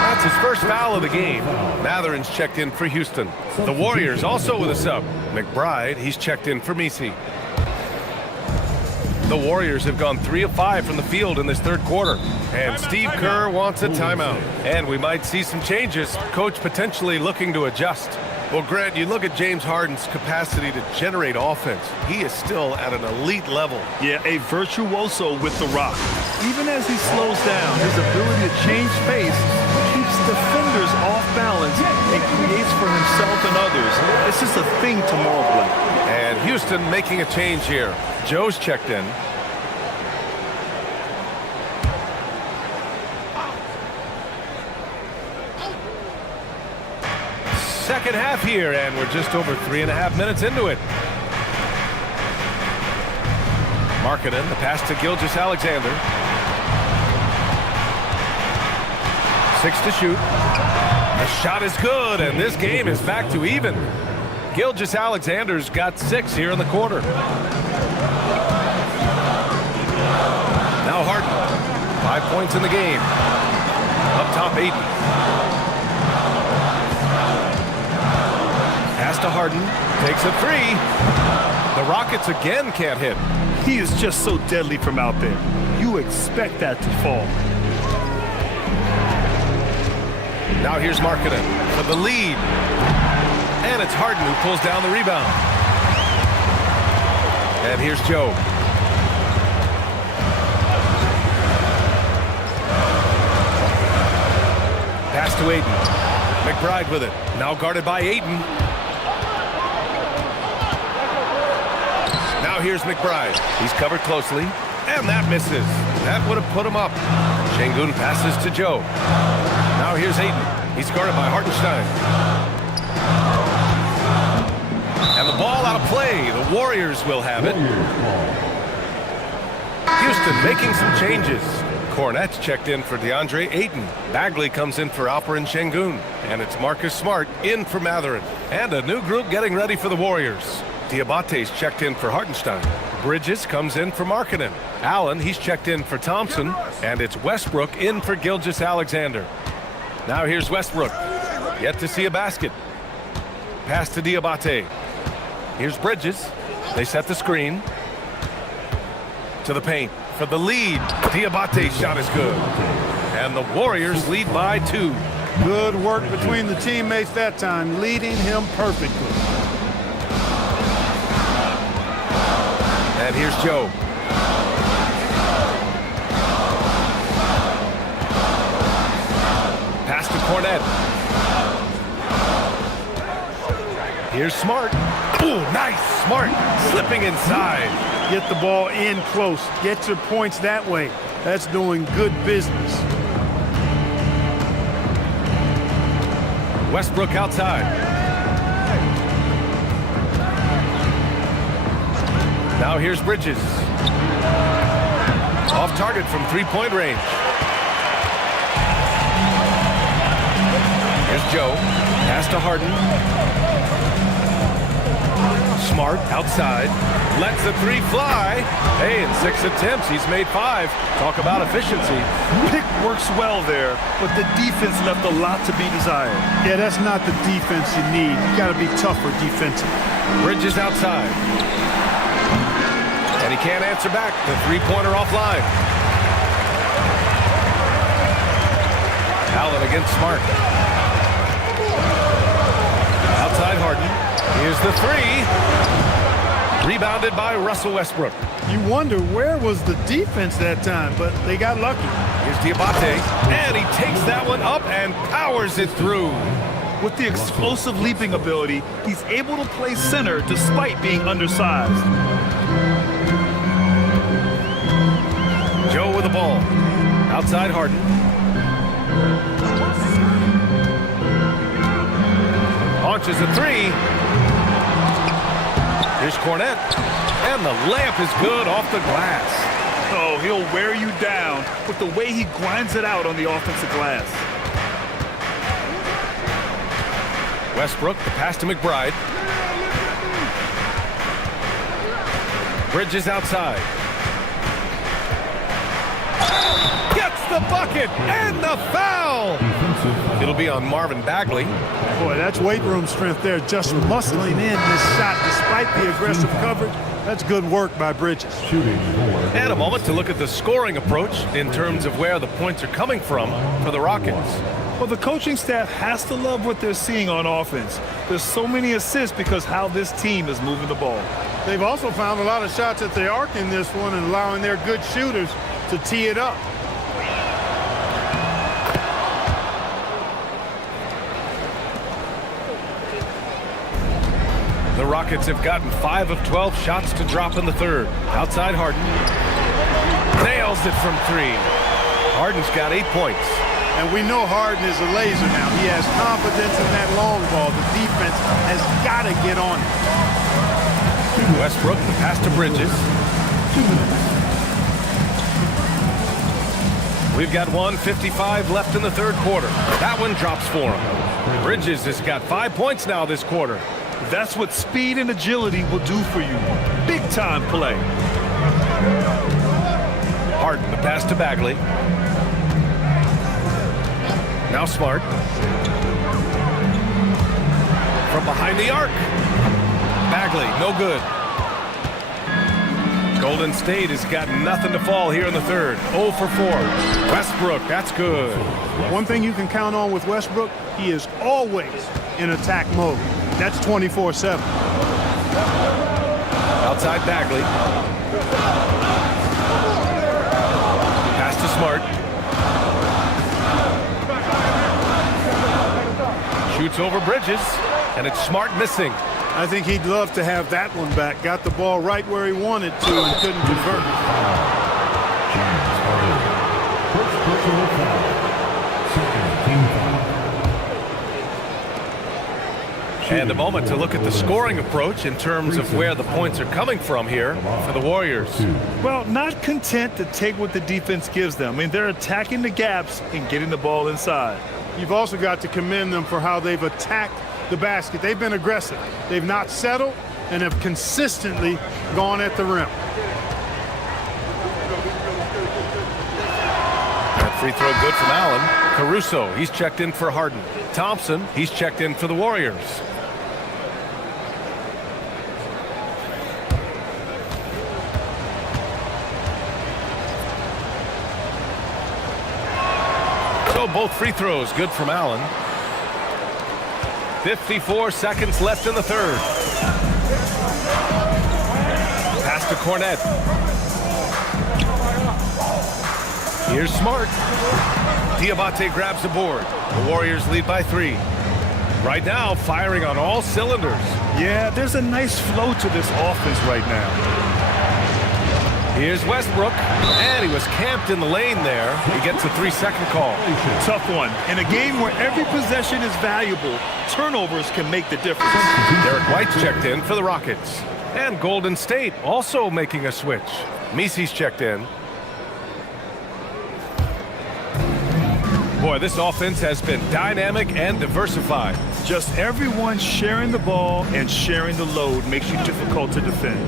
That's his first foul of the game. Mathurin's checked in for Houston. The Warriors also with a sub. McBride, he's checked in for Messi. The Warriors have gone 3 of 5 from the field in this third quarter. And Steve Kerr wants a timeout. And we might see some changes. Coach potentially looking to adjust. Well, Grant, you look at James Harden's capacity to generate offense. He is still at an elite level. Yeah, a virtuoso with the rock. Even as he slows down, his ability to change pace keeps defenders off balance and creates for himself and others. It's just a thing to Mobley. And Houston making a change here. Joe's checked in. Second half here, and we're just over 3.5 minutes into it. Markkanen, the pass to Gilgeous-Alexander. 6 to shoot. The shot is good, and this game is back to even. Gilgeous-Alexander's got 6 here in the quarter. Now Harden, 5 points in the game. Up top, Ayton. Pass to Harden, takes a 3. The Rockets again can't hit. He is just so deadly from out there. You expect that to fall. Now here's Markkanen for the lead. And it's Harden who pulls down the rebound. And here's Joe. Pass to Ayton. McBride with it. Now guarded by Ayton. Now here's McBride. He's covered closely. And that misses. That would have put him up. Şengün passes to Joe. Now here's Ayton. He's guarded by Hartenstein. And the ball out of play. The Warriors will have it. Houston making some changes. Kornet's checked in for DeAndre Ayton. Bagley comes in for Alperen Şengün. And it's Marcus Smart in for Mathurin. And a new group getting ready for the Warriors. Diabate's checked in for Hartenstein. Bridges comes in for Markkanen. Allen, he's checked in for Thompson. And it's Westbrook in for Gilgeous-Alexander. Now here's Westbrook. Yet to see a basket. Pass to Diabate. Here's Bridges. They set the screen. To the paint. For the lead. Diabate's shot is good. And the Warriors lead by 2. Good work between the teammates that time, leading him perfectly. And here's Joe. Pass to Kornet. Here's Smart. Ooh, nice. Smart slipping inside. Get the ball in close. Get your points that way. That's doing good business. Westbrook outside. Now here's Bridges. Off target from three-point range. Here's Joe. Pass to Harden. Smart outside. Lets the 3 fly. Hey, in 6 attempts, he's made 5. Talk about efficiency. Pick works well there, but the defense left a lot to be desired. Yeah, that's not the defense you need. You got to be tougher defensively. Bridges outside. And he can't answer back. The three-pointer offline. Allen against Smart. Outside Harden. Here's the 3. Rebounded by Russell Westbrook. You wonder where was the defense that time, but they got lucky. Here's Diabate. And he takes that one up and powers it through. With the explosive leaping ability, he's able to play center despite being undersized. Joe with the ball. Outside Harden. Launches a 3. Here's Kornet. And the layup is good off the glass. Oh, he'll wear you down with the way he grinds it out on the offensive glass. Westbrook, the pass to McBride. Bridges outside. Gets the bucket and the foul. It'll be on Marvin Bagley. Boy, that's weight room strength there, just muscling in this shot despite the aggressive coverage. That's good work by Bridges. And a moment to look at the scoring approach in terms of where the points are coming from for the Rockets. Well, the coaching staff has to love what they're seeing on offense. There's so many assists because how this team is moving the ball. They've also found a lot of shots at the arc in this one and allowing their good shooters to tee it up. The Rockets have gotten 5 of 12 shots to drop in the third. Outside Harden. Nails it from 3. Harden's got 8 points. And we know Harden is a laser now. He has confidence in that long ball. The defense has got to get on it. Westbrook, the pass to Bridges. 2 minutes. We've got 1:55 left in the third quarter. That one drops for him. Bridges has got 5 points now this quarter. That's what speed and agility will do for you. Big time play. Harden, the pass to Bagley. Now Smart. From behind the arc. Bagley, no good. Golden State has got nothing to fall here in the third. 0 for 4. Westbrook, that's good. One thing you can count on with Westbrook, he is always in attack mode. That's 24/7. Outside Bagley. Pass to Smart. Shoots over Bridges, and it's Smart missing. I think he'd love to have that one back. Got the ball right where he wanted to and couldn't convert. First personal foul. Second team foul. And a moment to look at the scoring approach in terms of where the points are coming from here for the Warriors. Well, not content to take what the defense gives them. I mean, they're attacking the gaps and getting the ball inside. You've also got to commend them for how they've attacked the basket. They've been aggressive. They've not settled and have consistently gone at the rim. That free throw good from Allen. Caruso, he's checked in for Harden. Thompson, he's checked in for the Warriors. So both free throws good from Allen. 54 seconds left in the third. Pass to Cornette. Here's Smart. Diabate grabs the board. The Warriors lead by 3. Right now, firing on all cylinders. Yeah, there's a nice flow to this offense right now. Here's Westbrook, and he was camped in the lane there. He gets a 3-second call. Tough one. In a game where every possession is valuable, turnovers can make the difference. Derek White's checked in for the Rockets. And Golden State also making a switch. Mesey's checked in. Boy, this offense has been dynamic and diversified. Just everyone sharing the ball and sharing the load makes you difficult to defend.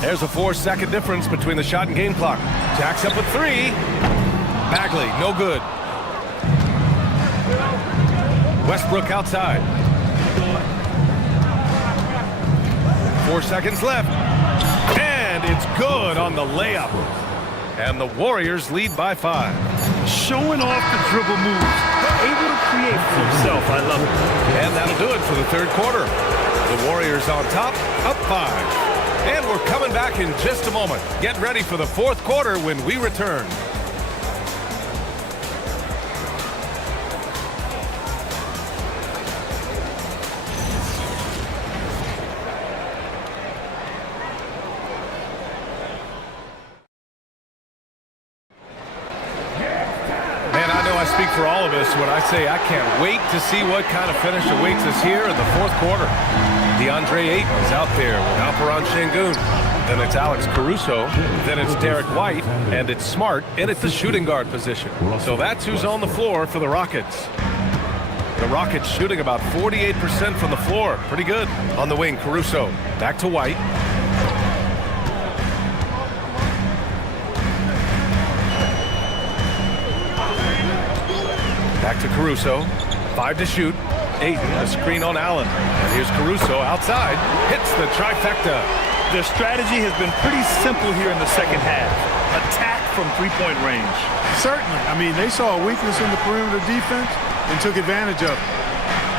There's a 4-second difference between the shot and game clock. Jacks up with 3. Bagley, no good. Westbrook outside. 4 seconds left. And it's good on the layup. And the Warriors lead by 5. Showing off the dribble moves. Able to create for himself. I love it. And that'll do it for the third quarter. The Warriors on top, up 5. And we're coming back in just a moment. Get ready for the fourth quarter when we return. Man, I know I speak for all of us when I say I can't wait to see what kind of finish awaits us here in the fourth quarter. DeAndre Ayton is out there with Alperen Şengün. Then it's Alex Caruso. Then it's Derek White. And it's Smart in at the shooting guard position. So that's who's on the floor for the Rockets. The Rockets shooting about 48% from the floor. Pretty good. On the wing, Caruso. Back to White. Back to Caruso. 5 to shoot. Ayton, a screen on Allen. And here's Caruso outside. Hits the trifecta. Their strategy has been pretty simple here in the second half. Attack from three-point range. Certainly. I mean, they saw a weakness in the perimeter defense and took advantage of it.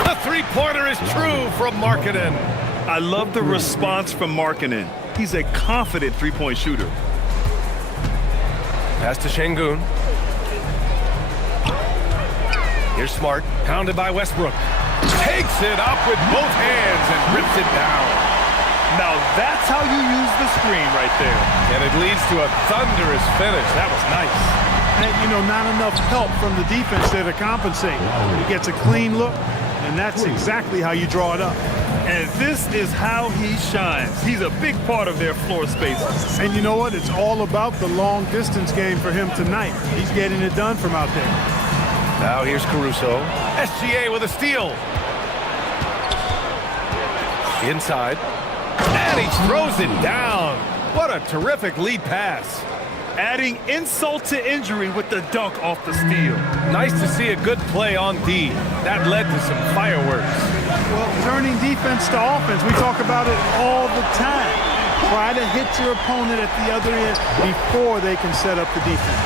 The three-pointer is true from Markkanen. I love the response from Markkanen. He's a confident three-point shooter. Pass to Şengün. Here's Smart, pounded by Westbrook. Takes it up with both hands and rips it down. Now that's how you use the screen right there. And it leads to a thunderous finish. That was nice. And, you know, not enough help from the defense there to compensate. He gets a clean look, and that's exactly how you draw it up. And this is how he shines. He's a big part of their floor spaces. And you know what? It's all about the long distance game for him tonight. He's getting it done from out there. Now here's Caruso. SGA with a steal. Inside. And he throws it down. What a terrific lead pass. Adding insult to injury with the dunk off the steal. Nice to see a good play on D. That led to some fireworks. Well, turning defense to offense, we talk about it all the time. Try to hit your opponent at the other end before they can set up the defense.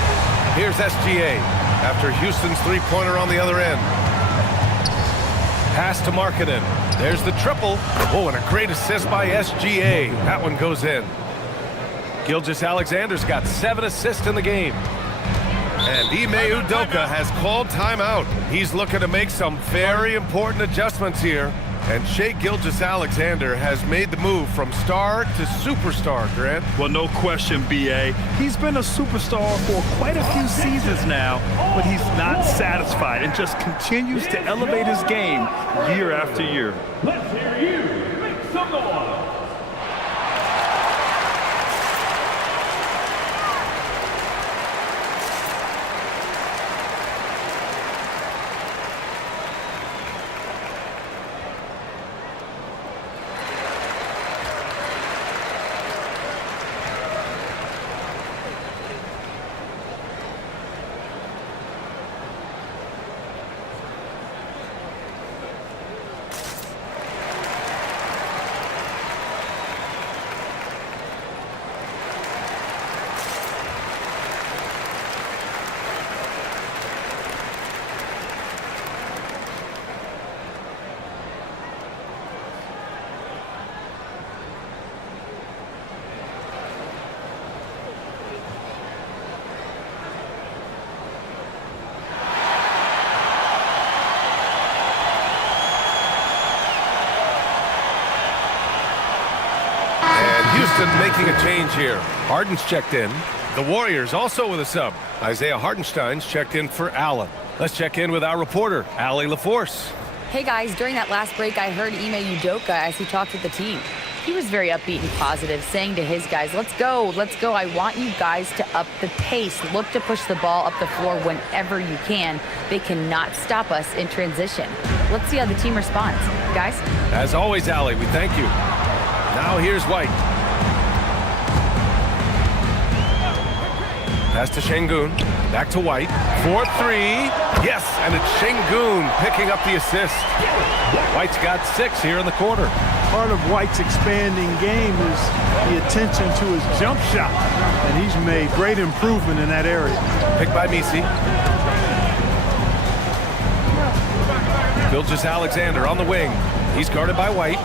Here's SGA after Houston's three-pointer on the other end. Pass to Markkanen. There's the triple. Oh, and a great assist by SGA. That one goes in. Gilgeous-Alexander's got 7 assists in the game. And Ime Udoka has called timeout. He's looking to make some very important adjustments here. And Shai Gilgeous-Alexander has made the move from star to superstar, Grant. Well, no question, B.A. He's been a superstar for quite a few seasons now, but he's not satisfied and just continues to elevate his game year after year. Let's hear you make some noise. Houston making a change here. Harden's checked in. The Warriors also with a sub. Isaiah Hartenstein's checked in for Allen. Let's check in with our reporter, Allie LaForce. Hey guys, during that last break, I heard Ime Udoka as he talked with the team. He was very upbeat and positive, saying to his guys, let's go. I want you guys to up the pace. Look to push the ball up the floor whenever you can. They cannot stop us in transition. Let's see how the team responds. Guys? As always, Allie, we thank you. Now here's White. Pass to Şengün. Back to White. 4-3. Yes, and it's Şengün picking up the assist. White's got 6 here in the quarter. Part of White's expanding game is the attention to his jump shot, and he's made great improvement in that area. Picked by Misi. Gilgeous-Alexander on the wing. He's guarded by White.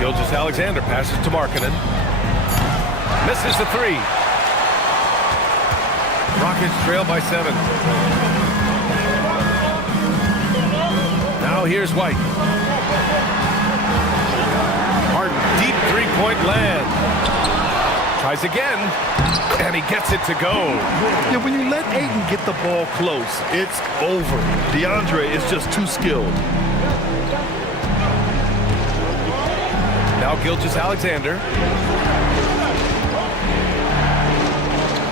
Gilgeous-Alexander passes to Markkanen. Misses the 3. Rockets trail by 7. Now here's White. Harden, deep three-point land. Tries again, and he gets it to go. Yeah, when you let Ayton get the ball close, it's over. DeAndre is just too skilled. Now Gilgeous-Alexander.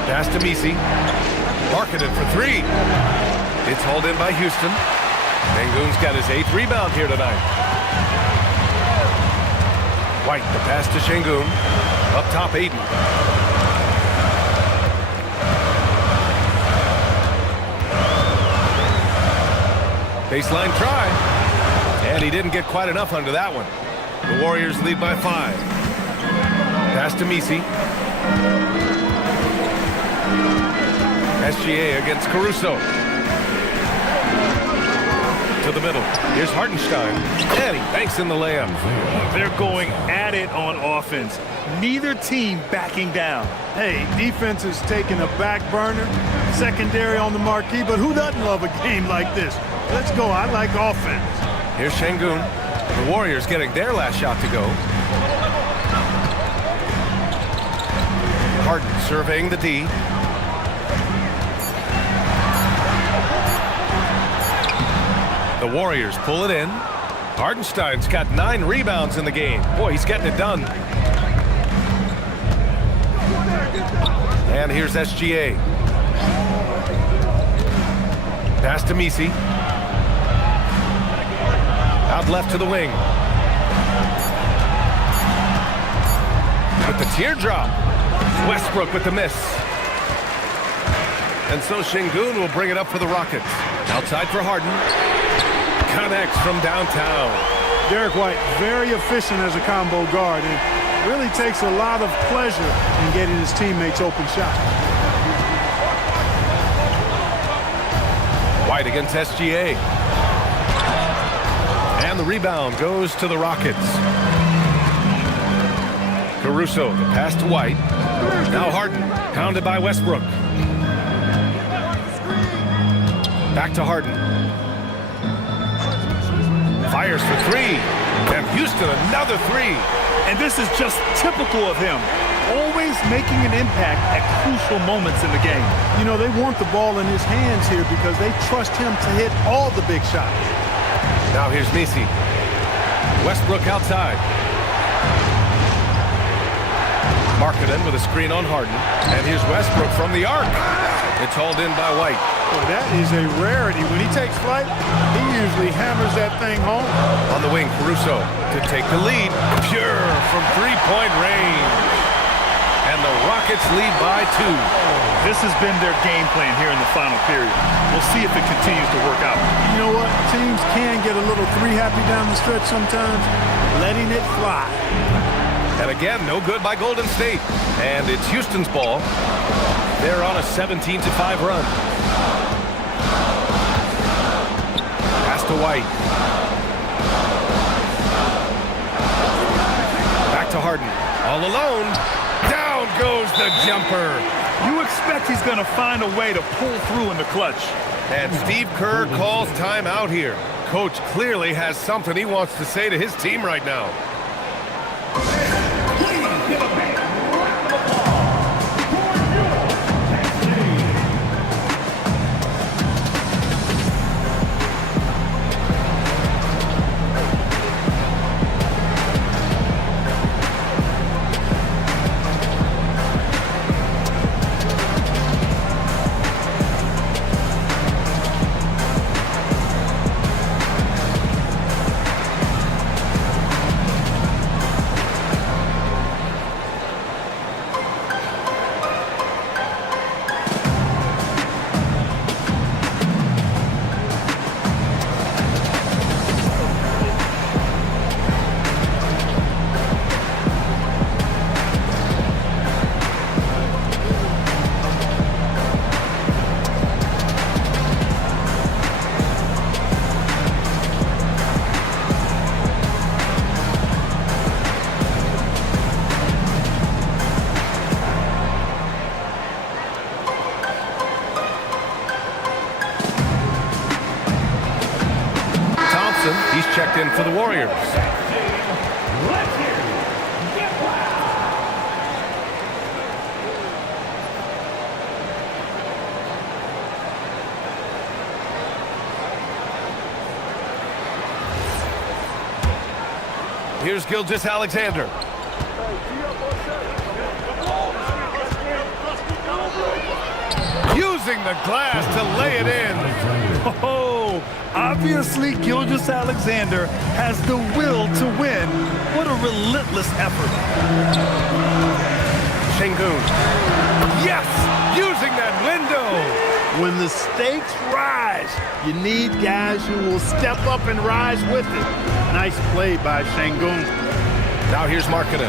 Pass to Misi. Markkanen for 3. It's hauled in by Houston. Sengun's got his 8th rebound here tonight. White, the pass to Sengun. Up top, Aiden. Baseline try. And he didn't get quite enough under that one. The Warriors lead by 5. Pass to Misi. SGA against Caruso. To the middle. Here's Hartenstein. And he banks in the layup. They're going at it on offense. Neither team backing down. Hey, defense is taking a back burner, secondary on the marquee, but who doesn't love a game like this? Let's go. I like offense. Here's Sengun. The Warriors getting their last shot to go. Harden surveying the D. The Warriors pull it in. Hartenstein's got 9 rebounds in the game. Boy, he's getting it done. And here's SGA. Pass to Misi. Out left to the wing. With the teardrop. Westbrook with the miss. And so Sengun will bring it up for the Rockets. Outside for Harden. Connects from downtown. Derek White, very efficient as a combo guard, and really takes a lot of pleasure in getting his teammates open shot. White against SGA. And the rebound goes to the Rockets. Caruso, the pass to White. Now Harden, pounded by Westbrook. Back to Harden. Fires for 3. And Houston another 3. And this is just typical of him. Always making an impact at crucial moments in the game. You know, they want the ball in his hands here because they trust him to hit all the big shots. Now here's Misi. Westbrook outside. Markkanen with a screen on Harden. And here's Westbrook from the arc. It's hauled in by White. Boy, that is a rarity. When he takes flight, he usually hammers that thing home. On the wing, Caruso to take the lead. Pure from 3-point range. And the Rockets lead by 2. This has been their game plan here in the final period. We'll see if it continues to work out. You know what? Teams can get a little 3-happy down the stretch sometimes. Letting it fly. And again, no good by Golden State. And it's Houston's ball. They're on a 17-5 run. Pass to White. Back to Harden. All alone. Down goes the jumper. You expect he's going to find a way to pull through in the clutch. And Steve Kerr calls timeout here. Coach clearly has something he wants to say to his team right now. He's checked in for the Warriors. Here's Gilgeous-Alexander. Using the glass to lay it in. Oh, Obviously, Gilgeous-Alexander has the will to win. What a relentless effort. Sengun. Yes! Using that window! When the stakes rise, you need guys who will step up and rise with it. Nice play by Sengun. Now here's Markkanen.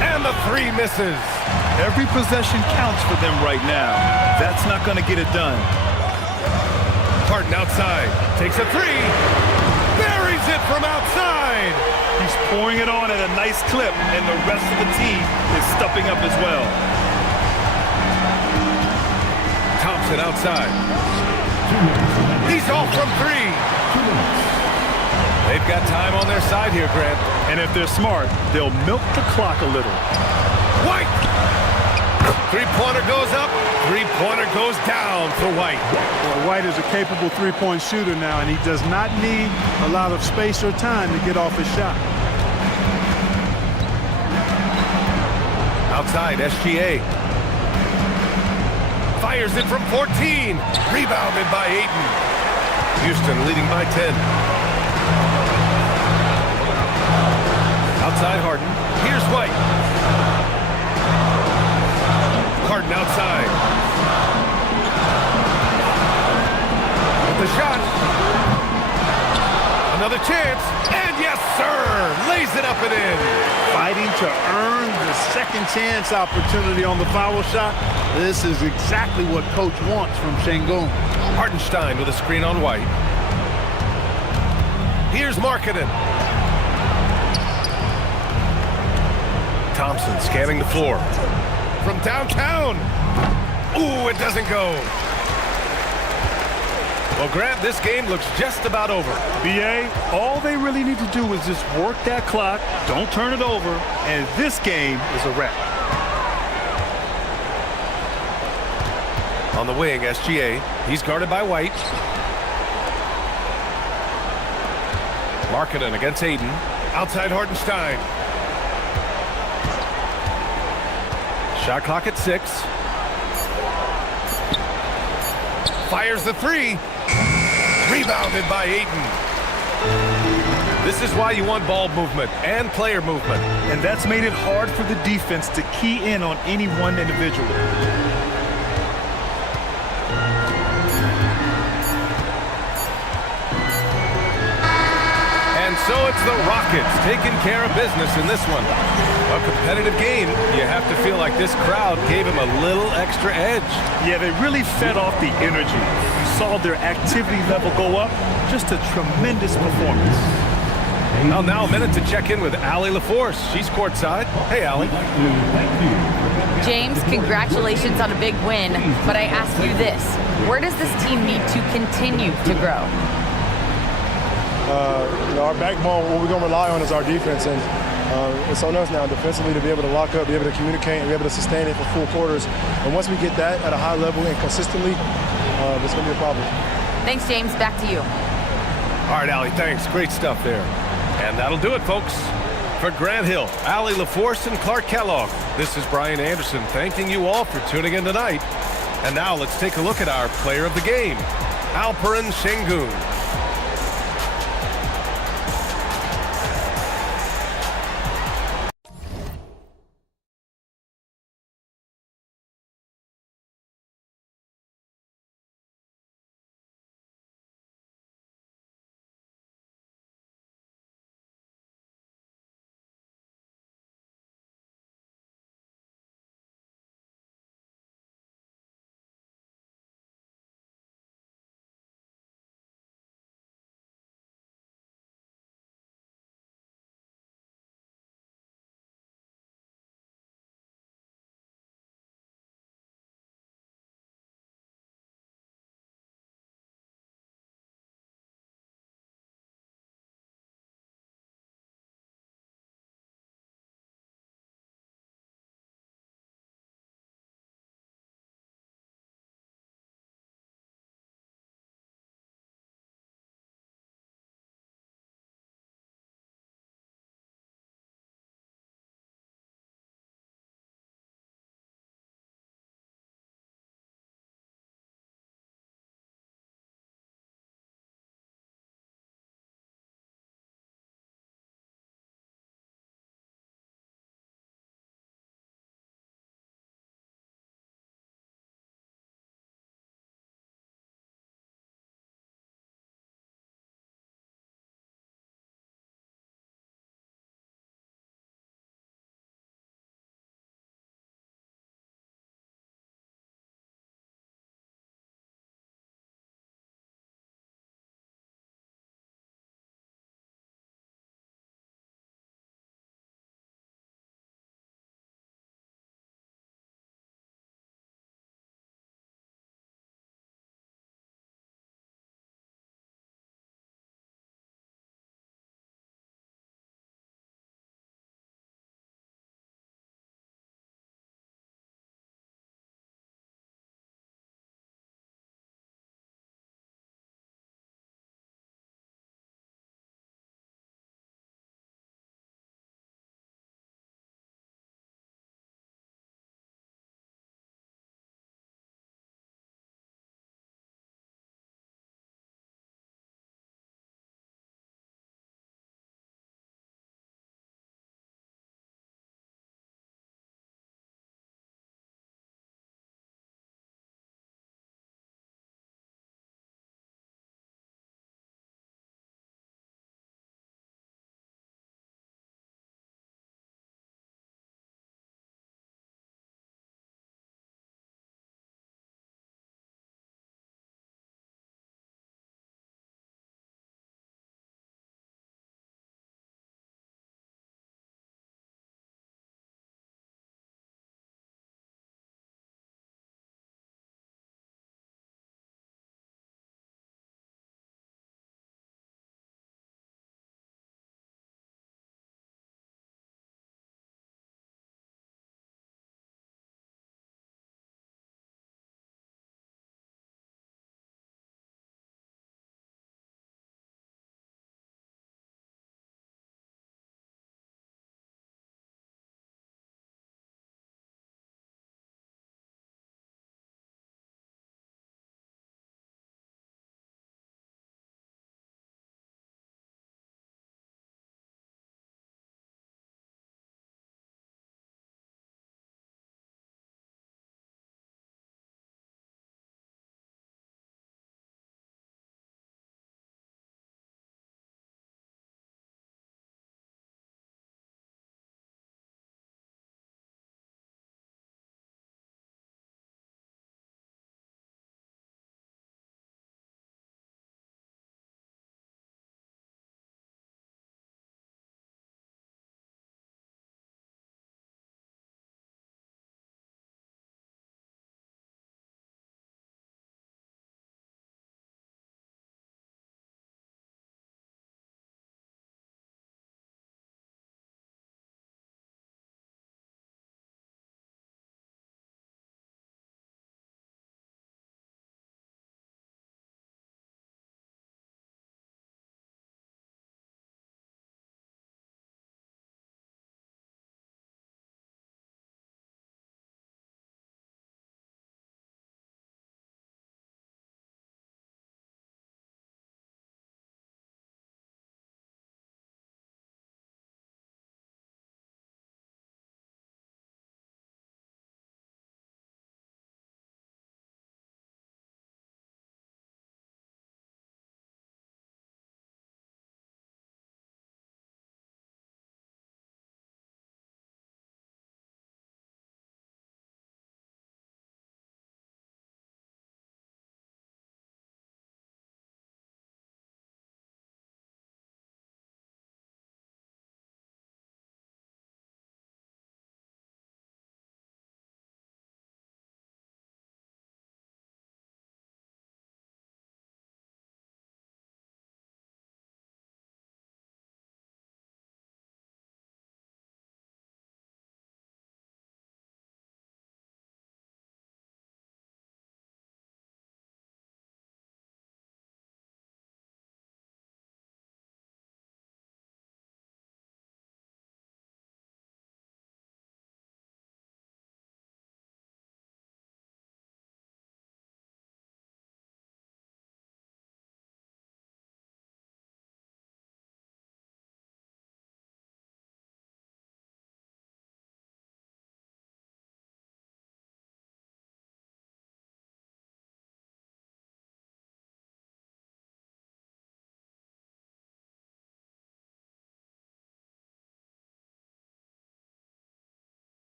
And the three misses. Every possession counts for them right now. That's not going to get it done. Harden outside. Takes a three. Buries it from outside. He's pouring it on at a nice clip, and the rest of the team is stepping up as well. Thompson outside. He's off from three. They've got time on their side here, Grant. And if they're smart, they'll milk the clock a little. White! Three-pointer goes up. Three-pointer goes down for White. Well, White is a capable three-point shooter now, and he does not need a lot of space or time to get off his shot. Outside, SGA. Fires it from 14. Rebounded by Ayton. Houston leading by 10. Outside Harden. Here's White. Harden outside. With the shot. Another chance. And yes, sir. Lays it up and in. Fighting to earn the second chance opportunity on the foul shot. This is exactly what coach wants from Sengun. Hartenstein with a screen on White. Here's Markkanen. Thompson scanning the floor. From downtown. Ooh, it doesn't go. Well, Grant, this game looks just about over. BA, all they really need to do is just work that clock, don't turn it over, and this game is a wrap. On the wing, SGA. He's guarded by White. Markkanen against Ayton. Outside Hartenstein. Shot clock at 6. Fires the three. Rebounded by Ayton. This is why you want ball movement and player movement. And that's made it hard for the defense to key in on any one individual. And so it's the Rockets taking care of business in this one. A competitive game. You have to feel like this crowd gave him a little extra edge. Yeah, they really fed off the energy. You saw their activity level go up. Just a tremendous performance. Well, now a minute to check in with Allie LaForce. She's courtside. Hey, Allie. James, congratulations on a big win, but I ask you this. Where does this team need to continue to grow? Our backbone, what we're going to rely on is our defense, and it's on us now defensively to be able to lock up, be able to communicate, and be able to sustain it for full quarters. And once we get that at a high level and consistently, it's going to be a problem. Thanks, James. Back to you. All right, Allie, thanks. Great stuff there. And that'll do it, folks. For Grant Hill, Allie LaForce, and Clark Kellogg, this is Brian Anderson thanking you all for tuning in tonight. And now let's take a look at our player of the game, Alperen Sengun.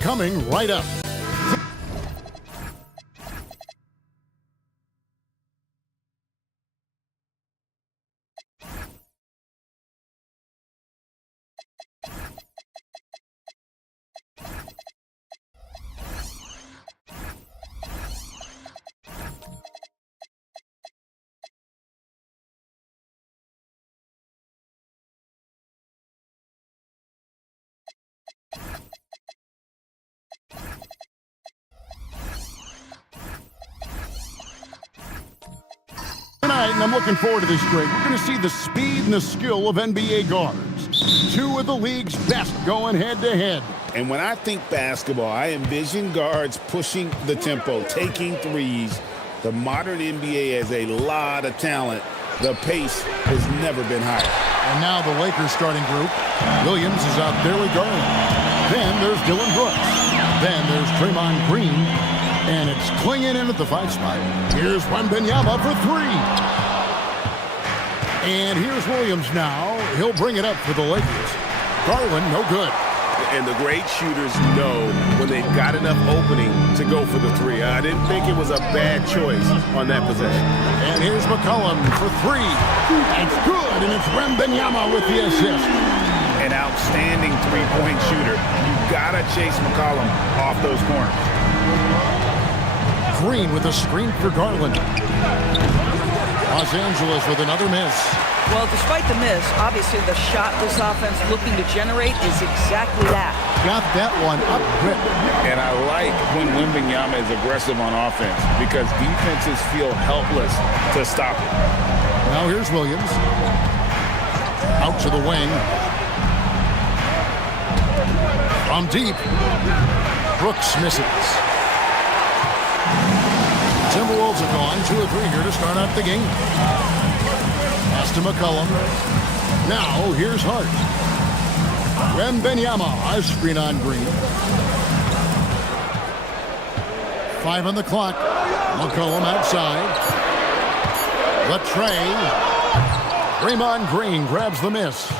Coming right up. Tonight, and I'm looking forward to this break, we're going to see the speed and the skill of NBA guards. Two of the league's best going head-to-head. And when I think basketball, I envision guards pushing the tempo, taking threes. The modern NBA has a lot of talent. The pace has never been higher. And now the Lakers starting group. Williams is out there with Garland. Then there's Dylan Brooks. Then there's Draymond Green. And it's clinging in at the 5 spot. Here's Wembanyama for 3. And here's Williams now. He'll bring it up for the Lakers. Garland, no good. And the great shooters know when they've got enough opening to go for the 3. I didn't think it was a bad choice on that possession. And here's McCollum for 3. It's good, and it's Wembanyama with the assist. An outstanding three-point shooter. You've got to chase McCollum off those corners. Green with a screen for Garland. Los Angeles with another miss. Well, despite the miss, obviously the shot this offense looking to generate is exactly that. Got that one up quick. And I like when Wembanyama is aggressive on offense because defenses feel helpless to stop it. Now here's Williams. Out to the wing. From deep. Brooks misses. Timberwolves are gone. 2 of 3 here to start out the game. Pass to McCollum. Now here's Hart. Wembanyama, a screen on Green. 5 on the clock. McCollum outside. Latre. Draymond Green grabs the miss.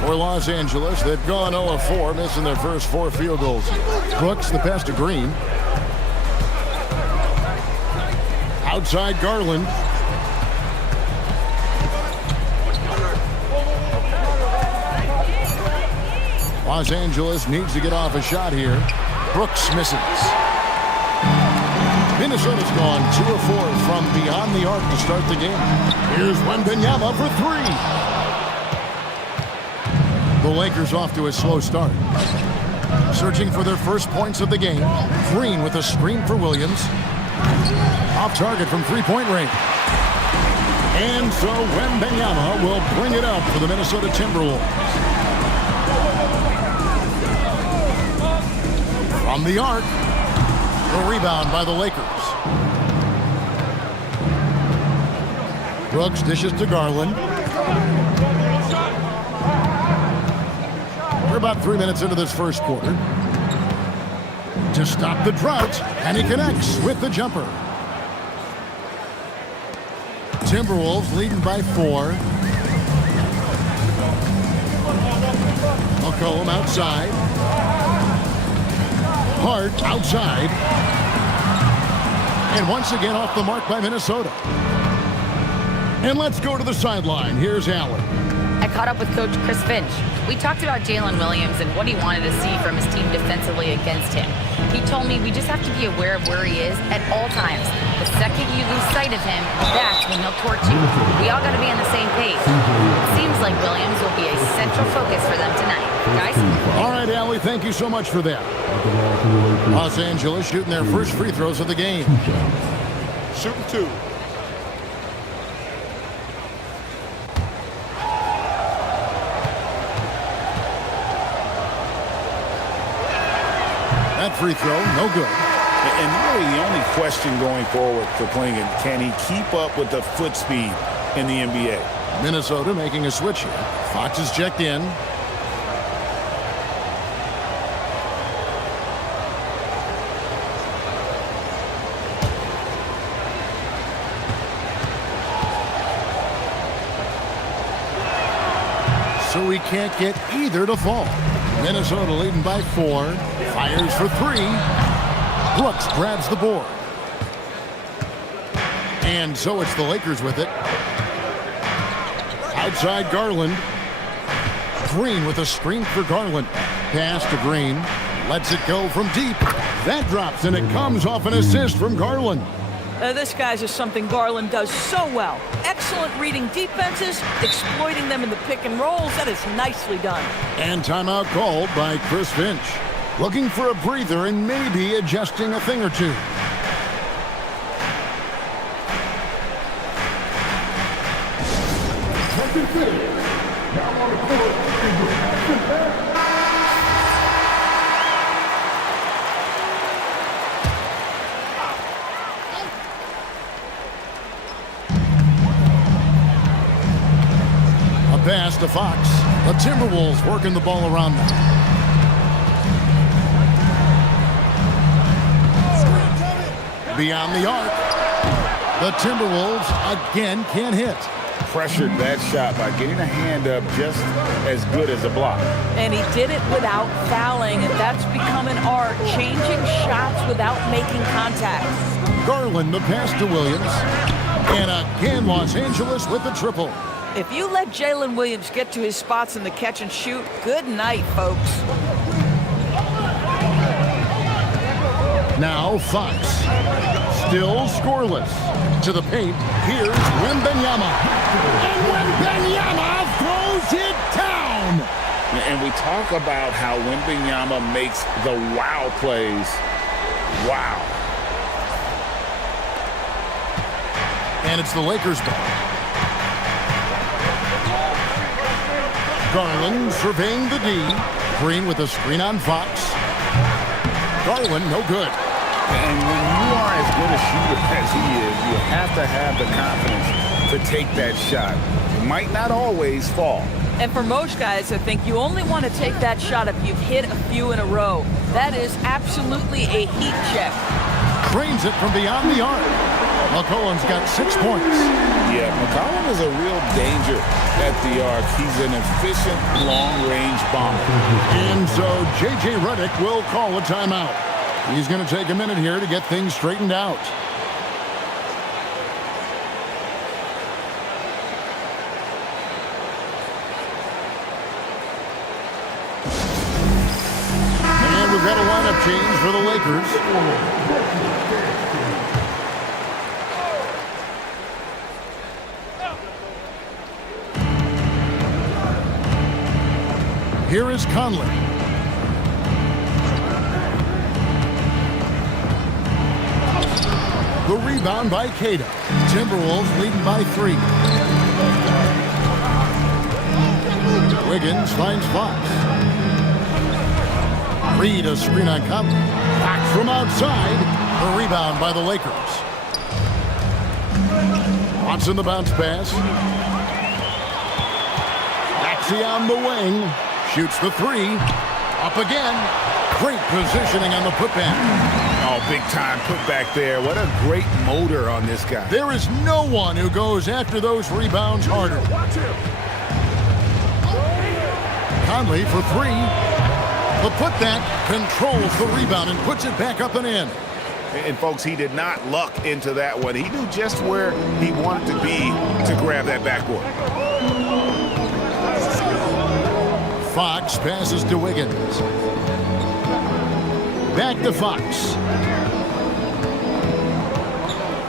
For Los Angeles, they've gone 0 of 4, missing their first 4 field goals. Brooks, the pass to Green. Outside Garland. Los Angeles needs to get off a shot here. Brooks misses. Minnesota's gone 2 of 4 from beyond the arc to start the game. Here's Wembanyama for 3. The Lakers off to a slow start. Searching for their first points of the game. Green with a screen for Williams. Off target from three-point range. And so Wembanyama will bring it up for the Minnesota Timberwolves. From the arc, the rebound by the Lakers. Brooks dishes to Garland. We're about 3 minutes into this first quarter. To stop the drought, and he connects with the jumper. Timberwolves leading by 4. McCollum outside. Hart outside. And once again off the mark by Minnesota. And let's go to the sideline. Here's Allen. I caught up with Coach Chris Finch. We talked about Jalen Williams and what he wanted to see from his team defensively against him. He told me we just have to be aware of where he is at all times. The second you lose sight of him, that's when he'll torch you. We all got to be on the same page. It seems like Williams will be a central focus for them tonight. Guys? All right, Allie, thank you so much for that. Los Angeles shooting their first free throws of the game. Shooting 2. That free throw, no good. And really the only question going forward for Klingon, can he keep up with the foot speed in the NBA? Minnesota making a switch here. Fox is checked in. So he can't get either to fall. Minnesota leading by 4. Fires for 3. Brooks grabs the board. And so it's the Lakers with it. Outside Garland. Green with a screen for Garland. Pass to Green. Lets it go from deep. That drops, and it comes off an assist from Garland. This, guys, is something Garland does so well. Excellent reading defenses, exploiting them in the pick and rolls. That is nicely done. And timeout called by Chris Finch. Looking for a breather and maybe adjusting a thing or two. A pass to Fox. The Timberwolves working the ball around them. Beyond the arc. The Timberwolves again can't hit. Pressured that shot by getting a hand up just as good as a block. And he did it without fouling, and that's become an art, changing shots without making contact. Garland, the pass to Williams. And again, Los Angeles with the triple. If you let Jalen Williams get to his spots in the catch and shoot, good night, folks. Now Fox, still scoreless. To the paint, here's Wembanyama. And Wembanyama throws it down. And we talk about how Wembanyama makes the wow plays. Wow. And it's the Lakers ball. Garland surveying the D. Green with a screen on Fox. Garland, no good. And when you are as good a shooter as he is, you have to have the confidence to take that shot. It might not always fall. And for most guys, I think you only want to take that shot if you've hit a few in a row. That is absolutely a heat check. Drains it from beyond the arc. McCollum's got 6 points. Yeah, McCollum is a real danger at the arc. He's an efficient long-range bomber. And so J.J. Redick will call a timeout. He's going to take a minute here to get things straightened out. And we've got a lineup change for the Lakers. Here is Conley. The rebound by Queta. Timberwolves leading by 3. Wiggins finds Fox. Reed a screen on Conley. Fox from outside. The rebound by the Lakers. Watson the bounce pass. Maxey on the wing. Shoots the 3. Up again. Great positioning on the putback. Oh, big time putback there. What a great motor on this guy. There is no one who goes after those rebounds harder. Conley for 3. The putback controls the rebound and puts it back up and in. And folks, he did not luck into that one. He knew just where he wanted to be to grab that backboard. Fox passes to Wiggins. Back to Fox.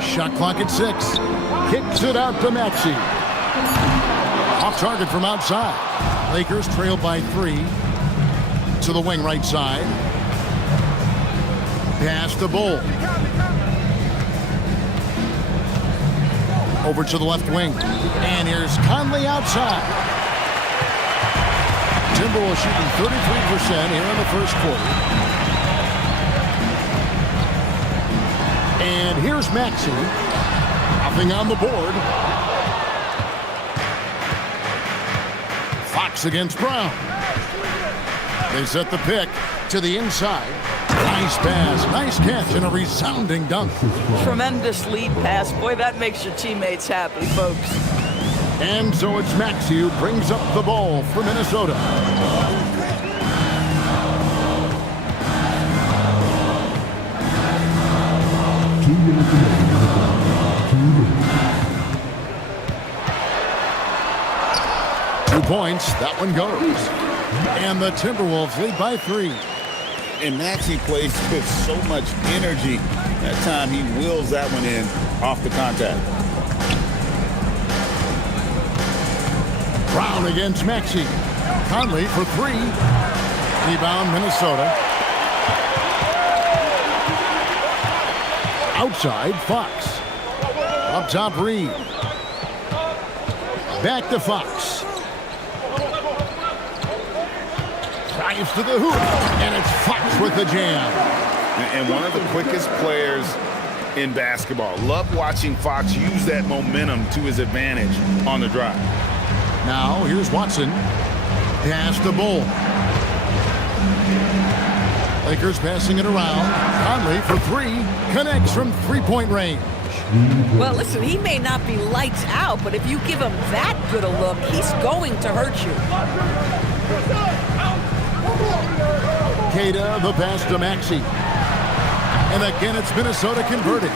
Shot clock at 6. Kicks it out to Maxey. Off target from outside. Lakers trail by 3. To the wing right side. Pass to Bull. Over to the left wing. And here's Conley outside. Timberwolves shooting 33% here in the first quarter. And here's Maxey. Nothing on the board. Fox against Brown. They set the pick to the inside. Nice pass, nice catch, and a resounding dunk. Tremendous lead pass. Boy, that makes your teammates happy, folks. And so it's Maxey who brings up the ball for Minnesota. Points, that one goes. And the Timberwolves lead by 3. And Maxey plays with so much energy. That time he wills that one in off the contact. Brown against Maxey. Conley for 3. Rebound Minnesota. Outside Fox. Up top Reed. Back to Fox. Drives to the hoop, and it's Fox with the jam. And one of the quickest players in basketball. Love watching Fox use that momentum to his advantage on the drive. Now, here's Watson. Pass to Bull. Lakers passing it around. Conley for 3. Connects from three-point range. Well, listen, he may not be lights out, but if you give him that good a look, he's going to hurt you. Queta, the pass to Maxey. And again, it's Minnesota converted.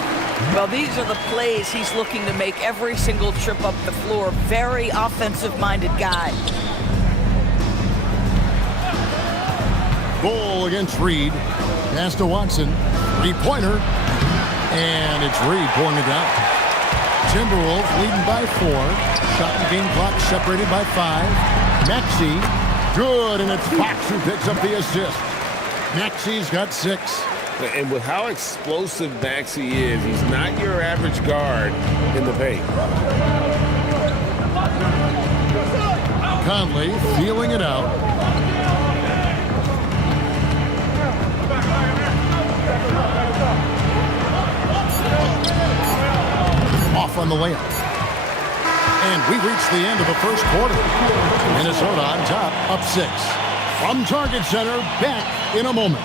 Well, these are the plays he's looking to make every single trip up the floor. Very offensive-minded guy. Bull against Reed. Pass to Watson. 3-pointer. And it's Reed pulling it down. Timberwolves leading by 4. Shot and game clock separated by 5. Maxey. Good, and it's Fox who picks up the assist. Maxey's got 6. And with how explosive Maxey is, he's not your average guard in the paint. Conley feeling it out. Off on the layup. And we reach the end of the first quarter. Minnesota on top, up 6. From Target Center, back in a moment.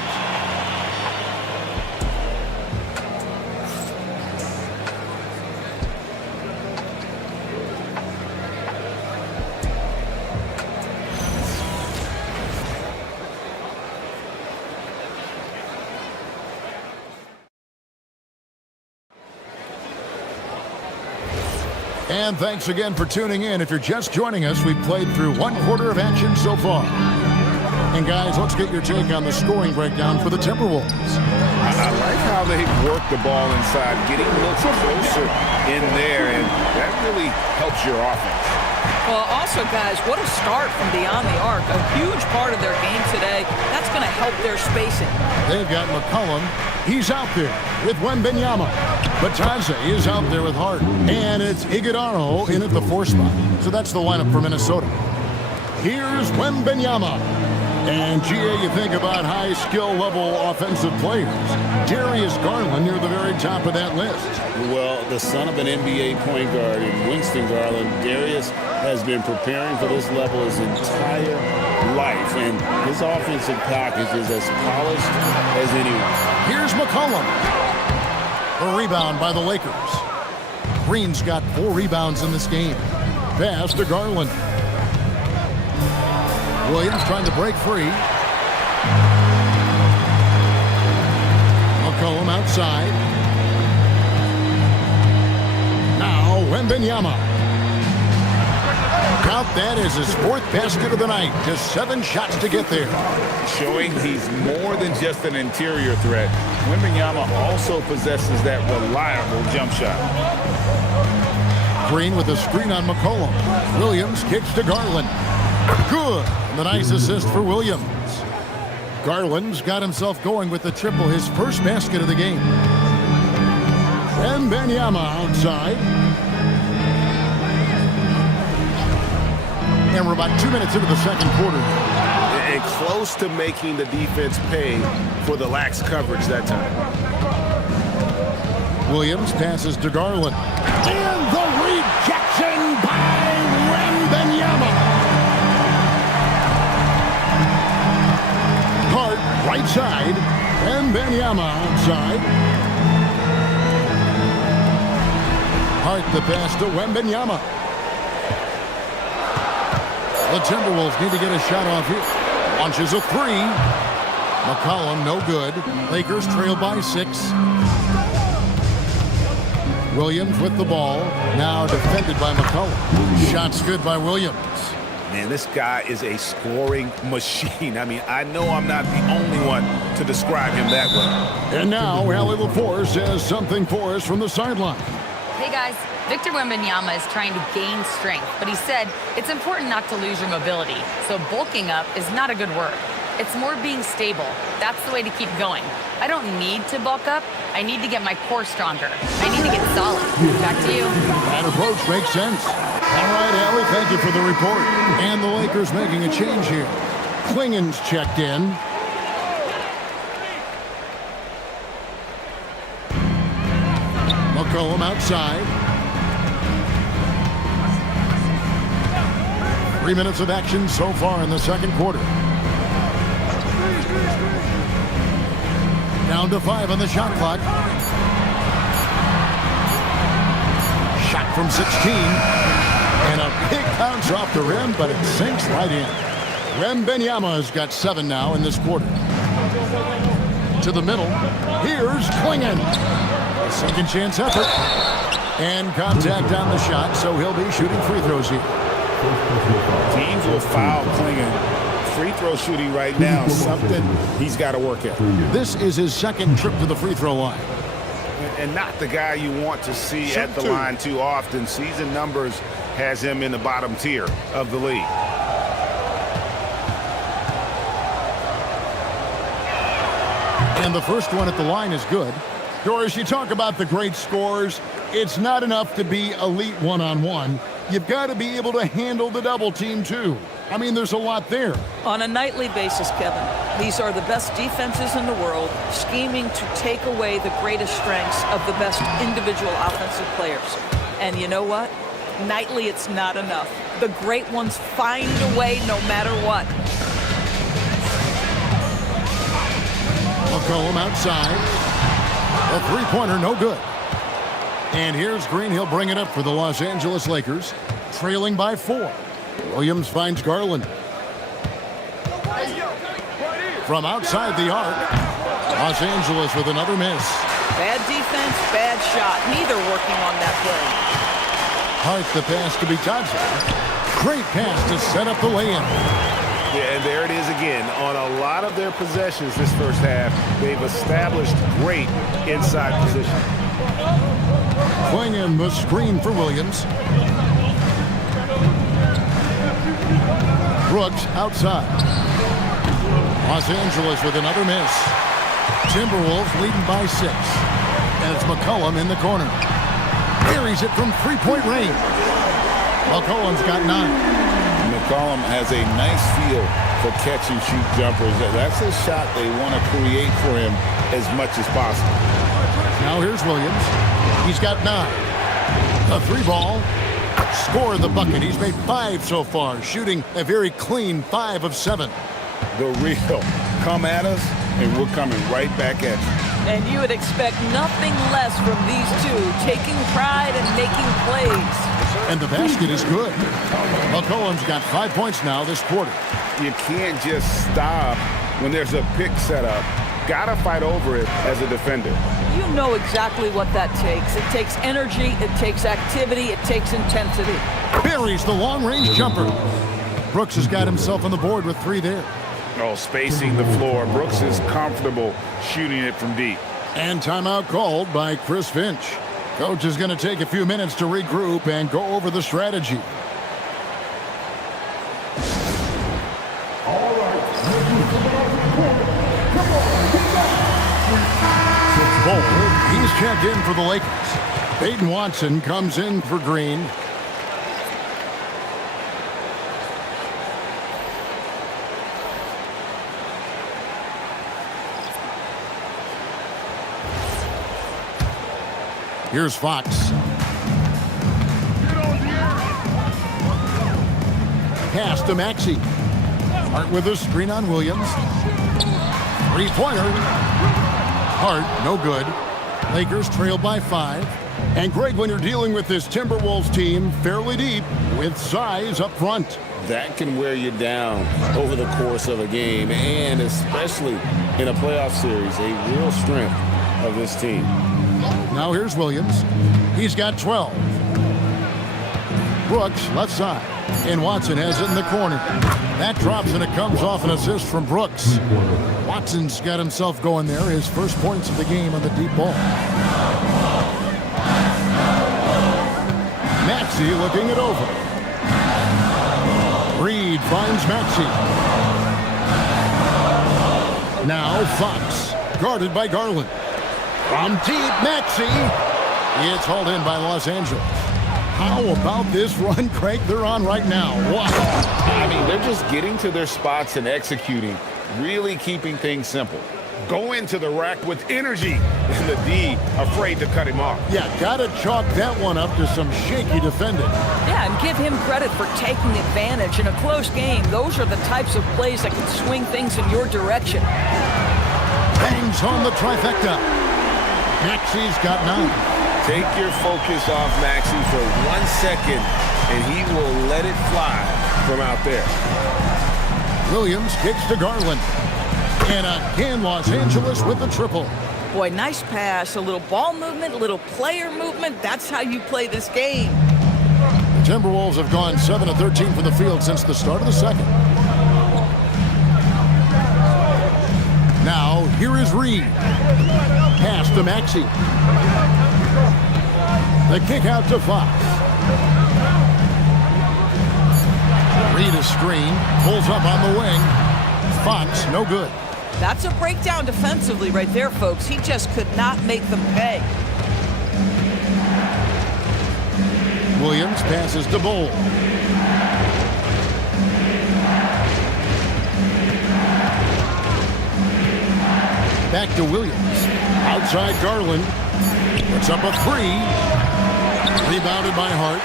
And thanks again for tuning in. If you're just joining us, we've played through 1/4 of action so far. And guys, let's get your take on the scoring breakdown for the Timberwolves. I like how they work the ball inside, getting looks closer in there, and that really helps your offense. Well, also, guys, what a start from beyond the arc. A huge part of their game today. That's going to help their spacing. They've got McCollum. He's out there with Wembanyama. Bataze is out there with Hart. And it's Iguodala in at the 4 spot. So that's the lineup for Minnesota. Here's Wembanyama. And, GA, you think about high skill level offensive players. Darius Garland near the very top of that list. Well, the son of an NBA point guard in Winston Garland, Darius has been preparing for this level his entire life. And his offensive package is as polished as anyone. Here's McCollum. A rebound by the Lakers. Green's got 4 rebounds in this game. Pass to Garland. Williams trying to break free. McCollum outside. Now Wembanyama. Count that as his 4th basket of the night. Just 7 shots to get there. Showing he's more than just an interior threat. Wembanyama also possesses that reliable jump shot. Green with a screen on McCollum. Williams kicks to Garland. Good. And the nice assist for Williams. Garland's got himself going with the triple, his first basket of the game. And Wembanyama outside. And we're about 2 minutes into the second quarter. And close to making the defense pay for the lax coverage that time. Williams passes to Garland. And the rejection by Wembanyama. Hart right side. Wembanyama outside. Hart the pass to Wembanyama. The Timberwolves need to get a shot off here. Launches a 3. McCollum, no good. Lakers trail by 6. Williams with the ball. Now defended by McCollum. Shots good by Williams. Man, this guy is a scoring machine. I mean, I know I'm not the only one to describe him that way. And now, Allie LaForce has something for us from the sideline. Hey guys, Victor Wembanyama is trying to gain strength, but he said it's important not to lose your mobility. So bulking up is not a good word. It's more being stable. That's the way to keep going. I don't need to bulk up. I need to get my core stronger. I need to get solid. Back to you. That approach makes sense. All right, Allie, thank you for the report. And the Lakers making a change here. Klingen's checked in. McCollum outside. 3 minutes of action so far in the second quarter. Down to 5 on the shot clock. Shot from 16. And a big bounce off the rim, but it sinks right in. Wembanyama has got 7 now in this quarter. To the middle. Here's Klingen. Second chance effort. And contact on the shot, so he'll be shooting free throws here. Teams will foul Klingen. Free throw shooting right now, something he's got to work at. This is his second trip to the free throw line. And not the guy you want to see at the line too often. Season numbers has him in the bottom tier of the league. And the first one at the line is good. Doris, you talk about the great scores. It's not enough to be elite one-on-one. You've got to be able to handle the double team too. I mean, there's a lot there. On a nightly basis, Kevin, these are the best defenses in the world, scheming to take away the greatest strengths of the best individual offensive players. And you know what? Nightly, it's not enough. The great ones find a way no matter what. McCollum outside. A three-pointer, no good. And here's Green. He'll bring it up for the Los Angeles Lakers, trailing by 4. Williams finds Garland. From outside the arc, Los Angeles with another miss. Bad defense, bad shot. Neither working on that play. Hart the pass to Bitadze. Great pass to set up the lay-in. Yeah, and there it is again. On a lot of their possessions this first half, they've established great inside position. Playing in the screen for Williams. Brooks outside. Los Angeles with another miss. Timberwolves leading by 6. And it's McCollum in the corner. Buries it from three-point range. McCollum's got 9. McCollum has a nice feel for catch-and-shoot jumpers. That's a shot they want to create for him as much as possible. Now here's Williams. He's got 9. A 3-ball. Score the bucket. He's made 5 so far, shooting a very clean 5 of 7. The real. Come at us, and we're coming right back at you. And you would expect nothing less from these two, taking pride and making plays. And the basket is good. McCollum's got 5 points now this quarter. You can't just stop when there's a pick set up. Gotta fight over it as a defender. You know exactly what that takes. It takes energy, it takes activity, it takes intensity. Buries the long-range jumper. Brooks has got himself on the board with 3 there. Oh, spacing the floor. Brooks is comfortable shooting it from deep. And timeout called by Chris Finch. Coach is going to take a few minutes to regroup and go over the strategy. He's checked in for the Lakers. Peyton Watson comes in for Green. Here's Fox. Pass to Maxey. Hart with a screen on Williams. 3-pointer. Hart, no good. Lakers trail by 5. And Greg, when you're dealing with this Timberwolves team fairly deep with size up front, that can wear you down over the course of a game, and especially in a playoff series, a real strength of this team. Now here's Williams. He's got 12. Brooks, left side. And Watson has it in the corner. That drops, and it comes off an assist from Brooks. Watson's got himself going there. His first points of the game on the deep ball. Maxey looking it over. Reed finds Maxey. Now Fox, guarded by Garland. From deep, Maxey. It's hauled in by Los Angeles. How about this run, Craig, they're on right now? Wow. I mean, they're just getting to their spots and executing, really keeping things simple. Go into the rack with energy, and the D afraid to cut him off. Yeah, gotta chalk that one up to some shaky defending. Yeah, and give him credit for taking advantage in a close game. Those are the types of plays that can swing things in your direction. Bangs on the trifecta. Maxey's got 9. Take your focus off Maxey for 1 second, and he will let it fly from out there. Williams kicks to Garland. And again, Los Angeles with the triple. Boy, nice pass. A little ball movement, a little player movement. That's how you play this game. The Timberwolves have gone 7 of 13 from the field since the start of the second. Now, here is Reed. Pass to Maxey. The kick out to Fox. Reed is screened. Pulls up on the wing. Fox, no good. That's a breakdown defensively right there, folks. He just could not make them pay. Williams passes to Bol. Back to Williams. Outside Garland. Puts up a 3. Rebounded by Hart.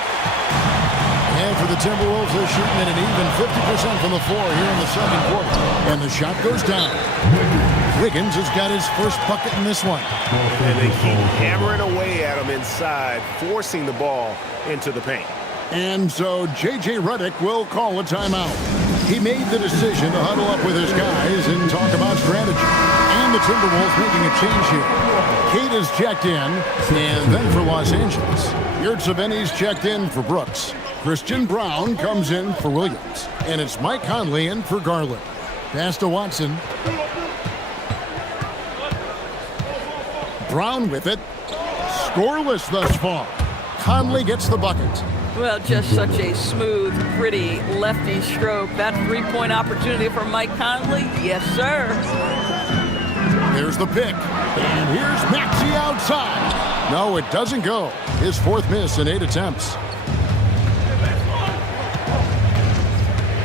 And for the Timberwolves, they're shooting at an even 50% from the floor here in the second quarter. And the shot goes down. Wiggins has got his first bucket in this one. And they keep hammering away at him inside, forcing the ball into the paint. And so J.J. Redick will call a timeout. He made the decision to huddle up with his guys and talk about strategy. And the Timberwolves making a change here. Kate is checked in, and then for Los Angeles, Yurtseven's checked in for Brooks. Christian Brown comes in for Williams, and it's Mike Conley in for Garland. Pass to Watson. Brown with it. Scoreless thus far. Conley gets the bucket. Well, just such a smooth, pretty lefty stroke. That three-point opportunity for Mike Conley? Yes, sir. There's the pick. And here's Maxey outside. No, it doesn't go. His fourth miss in 8 attempts.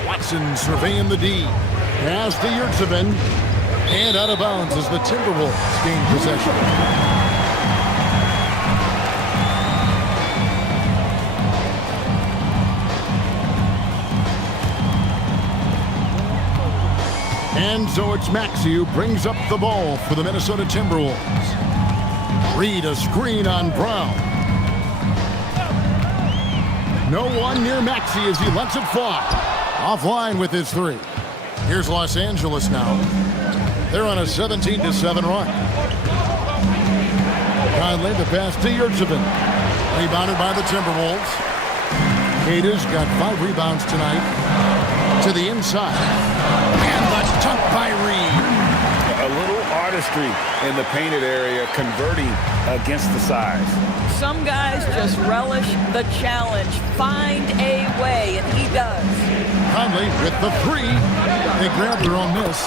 Watson surveying the D. Pass to Yurtseven. And out of bounds as the Timberwolves gain possession. And so it's Maxey who brings up the ball for the Minnesota Timberwolves. Reed a screen on Brown. No one near Maxey as he lets it fly. Offline with his three. Here's Los Angeles now. They're on a 17-7 run. Conley the pass to Yurtseven. Rebounded by the Timberwolves. Kata's got 5 rebounds tonight. To the inside. And the dunk by Reed. A little artistry in the painted area, converting against the size. Some guys just relish the challenge. Find a way, and he does. Conley with the three. They grab their own miss.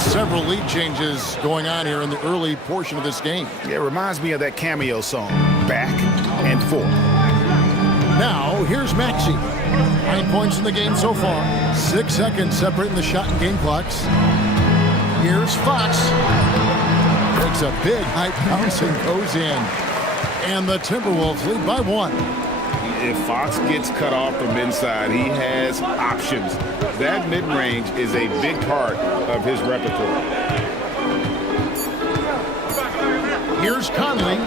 Several lead changes going on here in the early portion of this game. It reminds me of that Cameo song, Back and Forth. Now, here's Maxey. 9 points in the game so far. 6 seconds separating the shot and game clocks. Here's Fox. Takes a big high bounce and goes in. And the Timberwolves lead by 1. If Fox gets cut off from inside, he has options. That mid-range is a big part of his repertoire. Here's Conley.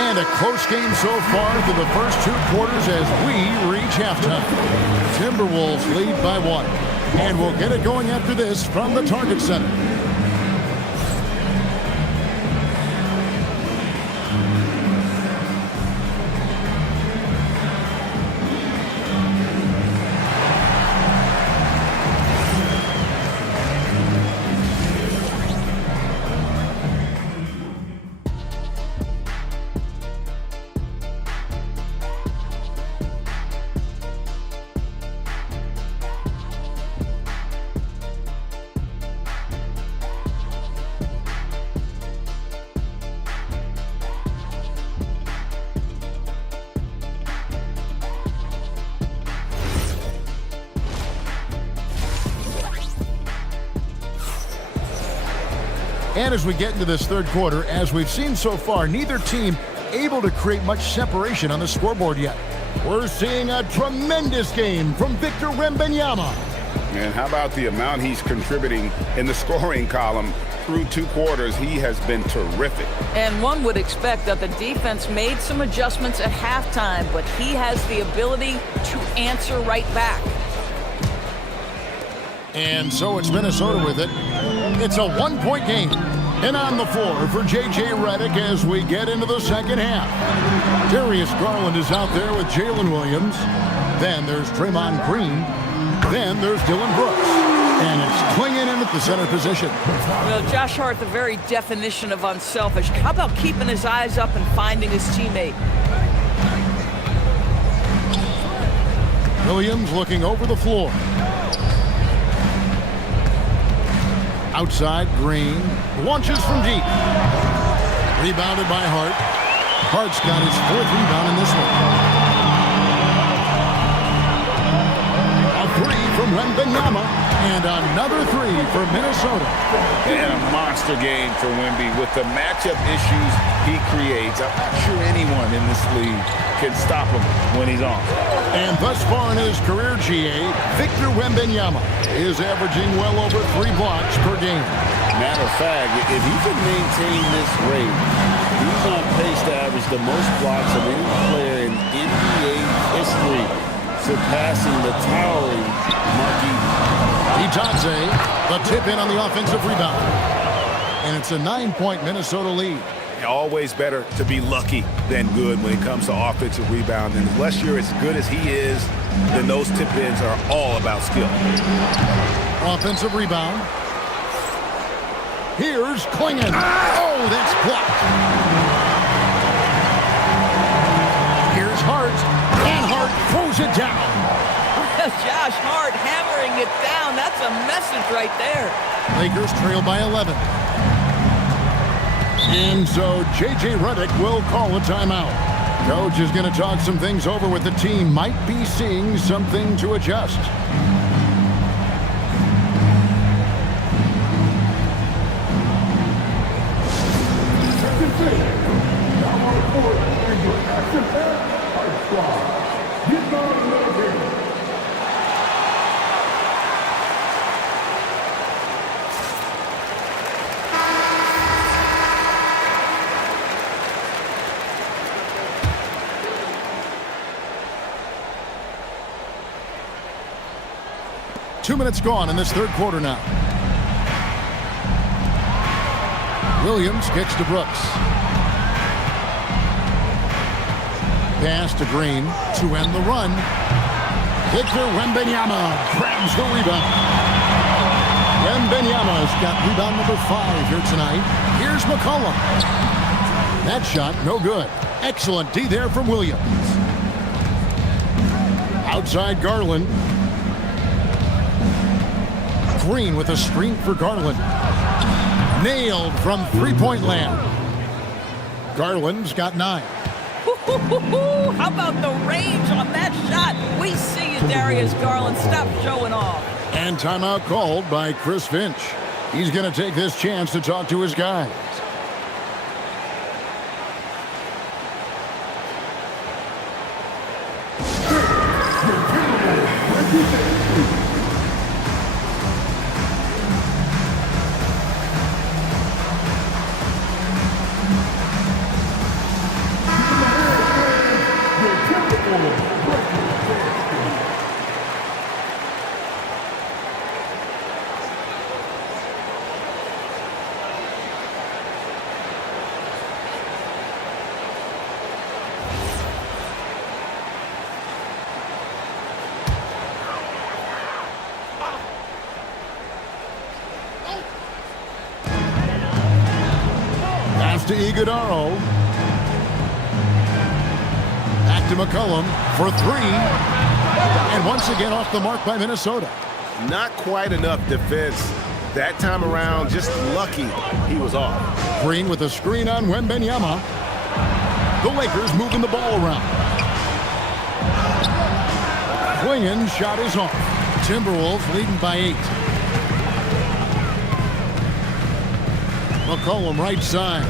And a close game so far through the first 2 quarters as we reach halftime. Timberwolves lead by 1. And we'll get it going after this from the Target Center. And as we get into this third quarter, as we've seen so far, neither team able to create much separation on the scoreboard yet. We're seeing a tremendous game from Victor Wembanyama. And how about the amount he's contributing in the scoring column? Through 2 quarters, he has been terrific. And one would expect that the defense made some adjustments at halftime, but he has the ability to answer right back. And so it's Minnesota with it. It's a 1-point game. And on the floor for J.J. Redick as we get into the second half. Darius Garland is out there with Jalen Williams. Then there's Draymond Green. Then there's Dylan Brooks. And it's clinging in at the center position. Well, Josh Hart, the very definition of unselfish. How about keeping his eyes up and finding his teammate? Williams looking over the floor. Outside, Green launches from deep. Rebounded by Hart. Hart's got his 4th rebound in this one. A 3 from Wembanyama, and another 3 for Minnesota. And a monster game for Wemby with the matchup issues he creates. I'm not sure anyone in this league can stop him when he's on. And thus far in his career, GA, Victor Wembanyama is averaging well over 3 blocks per game. Matter of fact, if he can maintain this rate, he's on pace to average the most blocks of any player in NBA history, surpassing the towering Marquis. Itadze, the tip in on the offensive rebound. and it's a 9-point Minnesota lead. Always better to be lucky than good when it comes to offensive rebound. And unless you're as good as he is, then those tip-ins are all about skill. Offensive rebound. Here's Klingon. Oh, that's blocked. Here's Hart. And Hart throws it down. Josh Hart hammering it down. That's a message right there. Lakers trail by 11. And so J.J. Redick will call a timeout. Coach is going to talk some things over with the team. Might be seeing something to adjust. Two minutes gone in this third quarter now. Williams gets to Brooks. Pass to Green to end the run. Victor Wembanyama grabs the rebound. Wembanyama's got rebound number 5 here tonight. Here's McCollum. That shot, no good. Excellent D there from Williams. Outside Garland. Green with a screen for Garland. Nailed from three-point land. Garland's got 9. How about the range on that shot? We see you, Darius Garland. Stop showing off. And timeout called by Chris Finch. He's going to take this chance to talk to his guys. To Iguodaro. Back to McCollum for 3. And once again off the mark by Minnesota. Not quite enough defense that time around. Just lucky he was off. Green with a screen on Wembanyama. The Lakers moving the ball around. Klingon's shot is off. Timberwolves leading by 8. McCollum right side.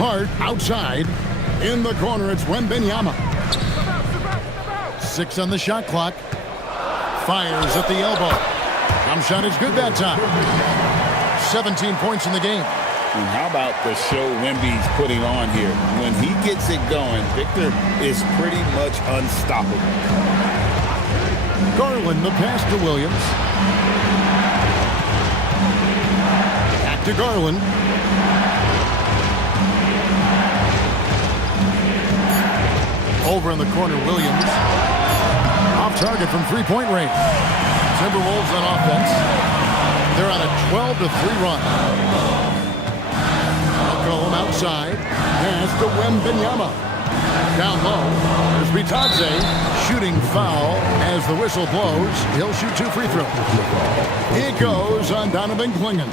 Hart outside. In the corner, it's Wembanyama. 6 on the shot clock. Fires at the elbow. Jump shot is good that time. 17 points in the game. And how about the show Wemby's putting on here? When he gets it going, Victor is pretty much unstoppable. Garland, the pass to Williams. Back to Garland. Over in the corner, Williams. Off target from three-point range. Timberwolves on offense. They're on a 12-3 run. McCollum outside. Pass to Wembanyama. Down low. There's Bitadze. Shooting foul as the whistle blows. He'll shoot 2 free throws. It goes on Donovan Klingon.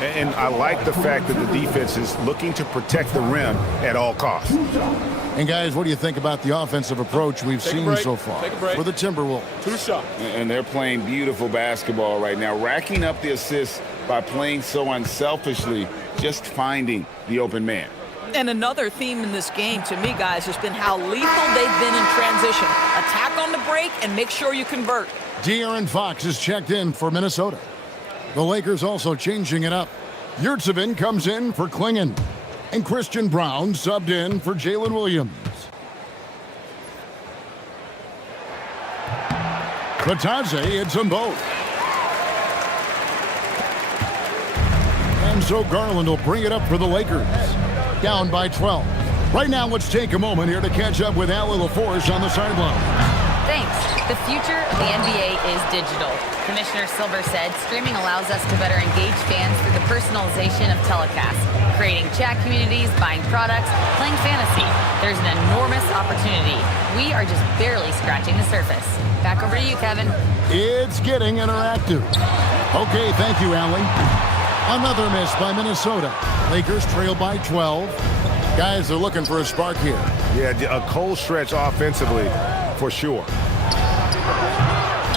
And I like the fact that the defense is looking to protect the rim at all costs. And guys, what do you think about the offensive approach we've seen so far for the Timberwolves? 2 shots. And they're playing beautiful basketball right now, racking up the assists by playing so unselfishly, just finding the open man. And another theme in this game, to me, guys, has been how lethal they've been in transition. Attack on the break and make sure you convert. De'Aaron Fox is checked in for Minnesota. The Lakers also changing it up. Yurtseven comes in for Klingon. And Christian Brown subbed in for Jalen Williams. Bitadze hits them both. And so Garland will bring it up for the Lakers. Down by 12. Right now, let's take a moment here to catch up with Allie LaForce on the sideline. Thanks. The future of the NBA is digital. Commissioner Silver said streaming allows us to better engage fans through the personalization of telecasts, creating chat communities, buying products, playing fantasy. There's an enormous opportunity. We are just barely scratching the surface. Back over to you, Kevin. It's getting interactive. Okay, thank you, Allie. Another miss by Minnesota. Lakers trail by 12. Guys are looking for a spark here. Yeah, a cold stretch offensively, for sure.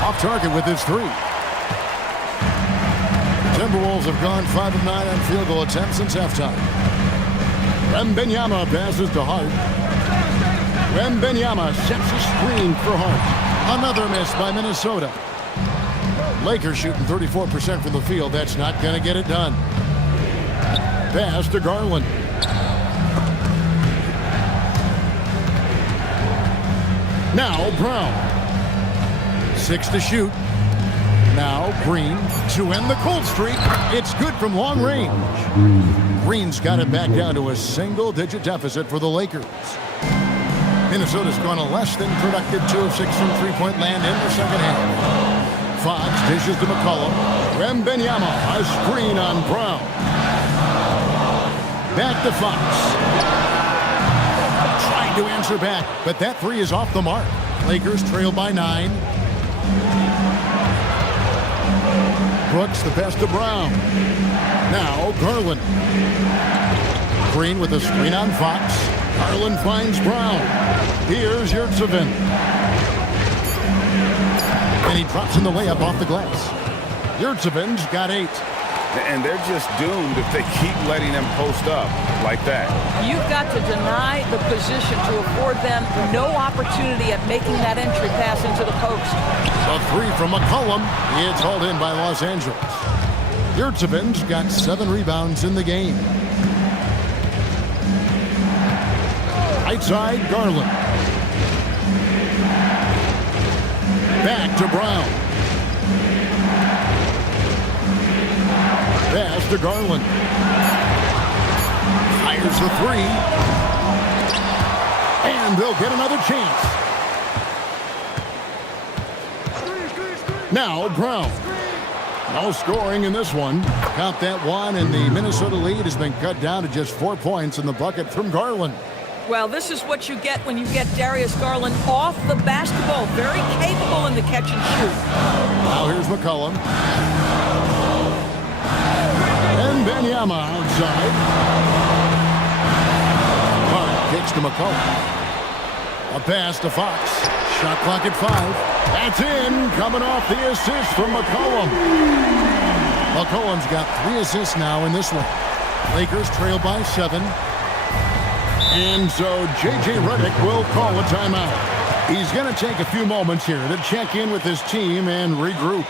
Off target with his three. Timberwolves have gone 5 of 9 on field goal attempts since halftime. Wembanyama passes to Hart. Wembanyama sets a screen for Hart. Another miss by Minnesota. Lakers shooting 34% from the field. That's not going to get it done. Pass to Garland. Now Brown. 6 to shoot. Now Green to end the cold streak. It's good from long range. Green's got it back down to a single-digit deficit for the Lakers. Minnesota's gone a less than productive 2 of 6 from three-point land in the second half. Fox dishes to McCollum. Wembanyama, a screen on Brown. Back to Fox. Trying to answer back, but that three is off the mark. Lakers trail by 9. Brooks the pass to Brown. Now Garland. Green with a screen on Fox. Garland finds Brown. Here's Yurtseven. And he drops in the layup off the glass. Yurtseven's got 8. And they're just doomed if they keep letting them post up like that. You've got to deny the position to afford them no opportunity at making that entry pass into the post. A three from McCollum. It's hauled in by Los Angeles. Yurtseven's got 7 rebounds in the game. Right side, Garland. Back to Brown. Pass to Garland. Fires the three. And they'll get another chance. Now Brown. No scoring in this one. Count that one, and the Minnesota lead has been cut down to just 4 points in the bucket from Garland. Well, this is what you get when you get Darius Garland off the basketball. Very capable in the catch and shoot. Now here's McCollum. And Wembanyama outside. Hart kicks to McCollum. A pass to Fox. Shot clock at 5. That's in. Coming off the assist from McCollum. McCollum's got 3 assists now in this one. Lakers trail by 7. And so J.J. Redick will call a timeout. He's going to take a few moments here to check in with his team and regroup.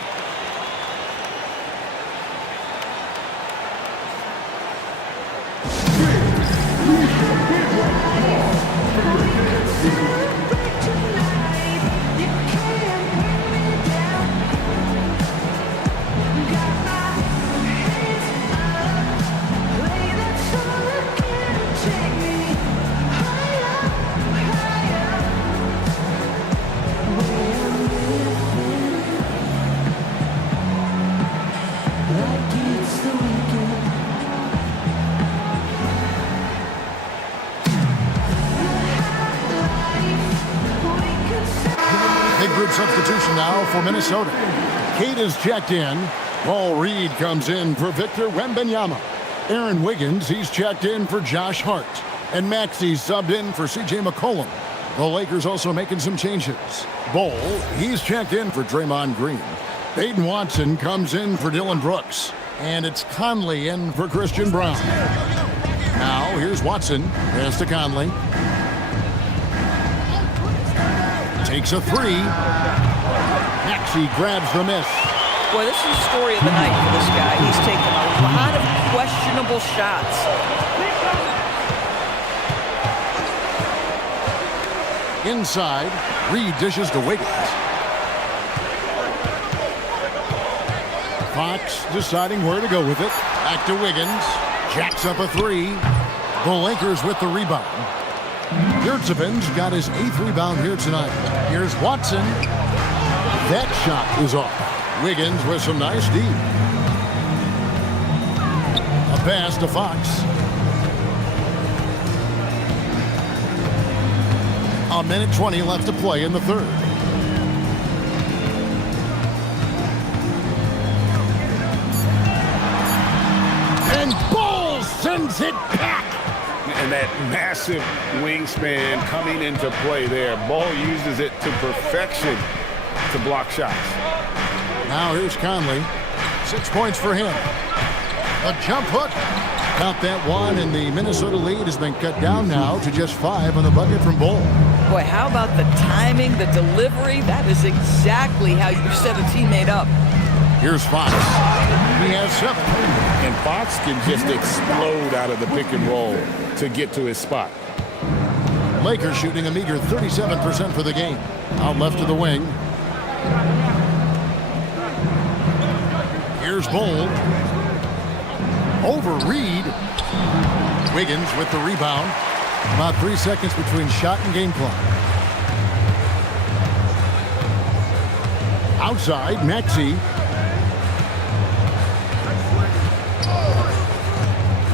Substitution now for Minnesota. Kate is checked in. Paul Reed comes in for Victor Wembanyama. Aaron Wiggins, he's checked in for Josh Hart. And Maxey's subbed in for C.J. McCollum. The Lakers also making some changes. Bol, he's checked in for Draymond Green. Peyton Watson comes in for Dylan Brooks. And it's Conley in for Christian Brown. Now here's Watson. Pass to Conley. Takes a 3. Maxey grabs the miss. Boy, this is the story of the night for this guy. He's taken a lot of questionable shots. Inside, Reed dishes to Wiggins. Fox deciding where to go with it. Back to Wiggins. Jacks up a three. The Lakers with the rebound. Yurtseven's got his 8th rebound here tonight. Here's Watson. That shot is off. Wiggins with some nice D. A pass to Fox. A minute 20 left to play in the third. And Ball sends it back. And that massive wingspan coming into play there. Ball uses it to perfection to block shots. Now here's Conley. 6 points for him. A jump hook. Count that one, and the Minnesota lead has been cut down now to just 5 on the bucket from Ball. Boy, how about the timing, the delivery? That is exactly how you set a teammate up. Here's Fox. He has 7. And Fox can just explode out of the pick and roll to get to his spot. Lakers shooting a meager 37% for the game. Out left to the wing. Here's Bold. Over Reed. Wiggins with the rebound. About 3 seconds between shot and game clock. Outside, Maxey.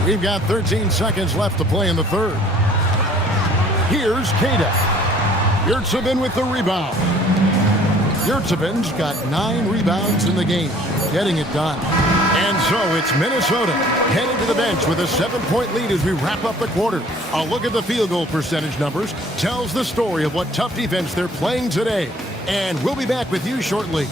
We've got 13 seconds left to play in the third. Here's Queta. Yurtseven with the rebound. Yurtseven's got 9 rebounds in the game, getting it done. And so it's Minnesota heading to the bench with a 7-point lead as we wrap up the quarter. A look at the field goal percentage numbers tells the story of what tough defense they're playing today. And we'll be back with you shortly.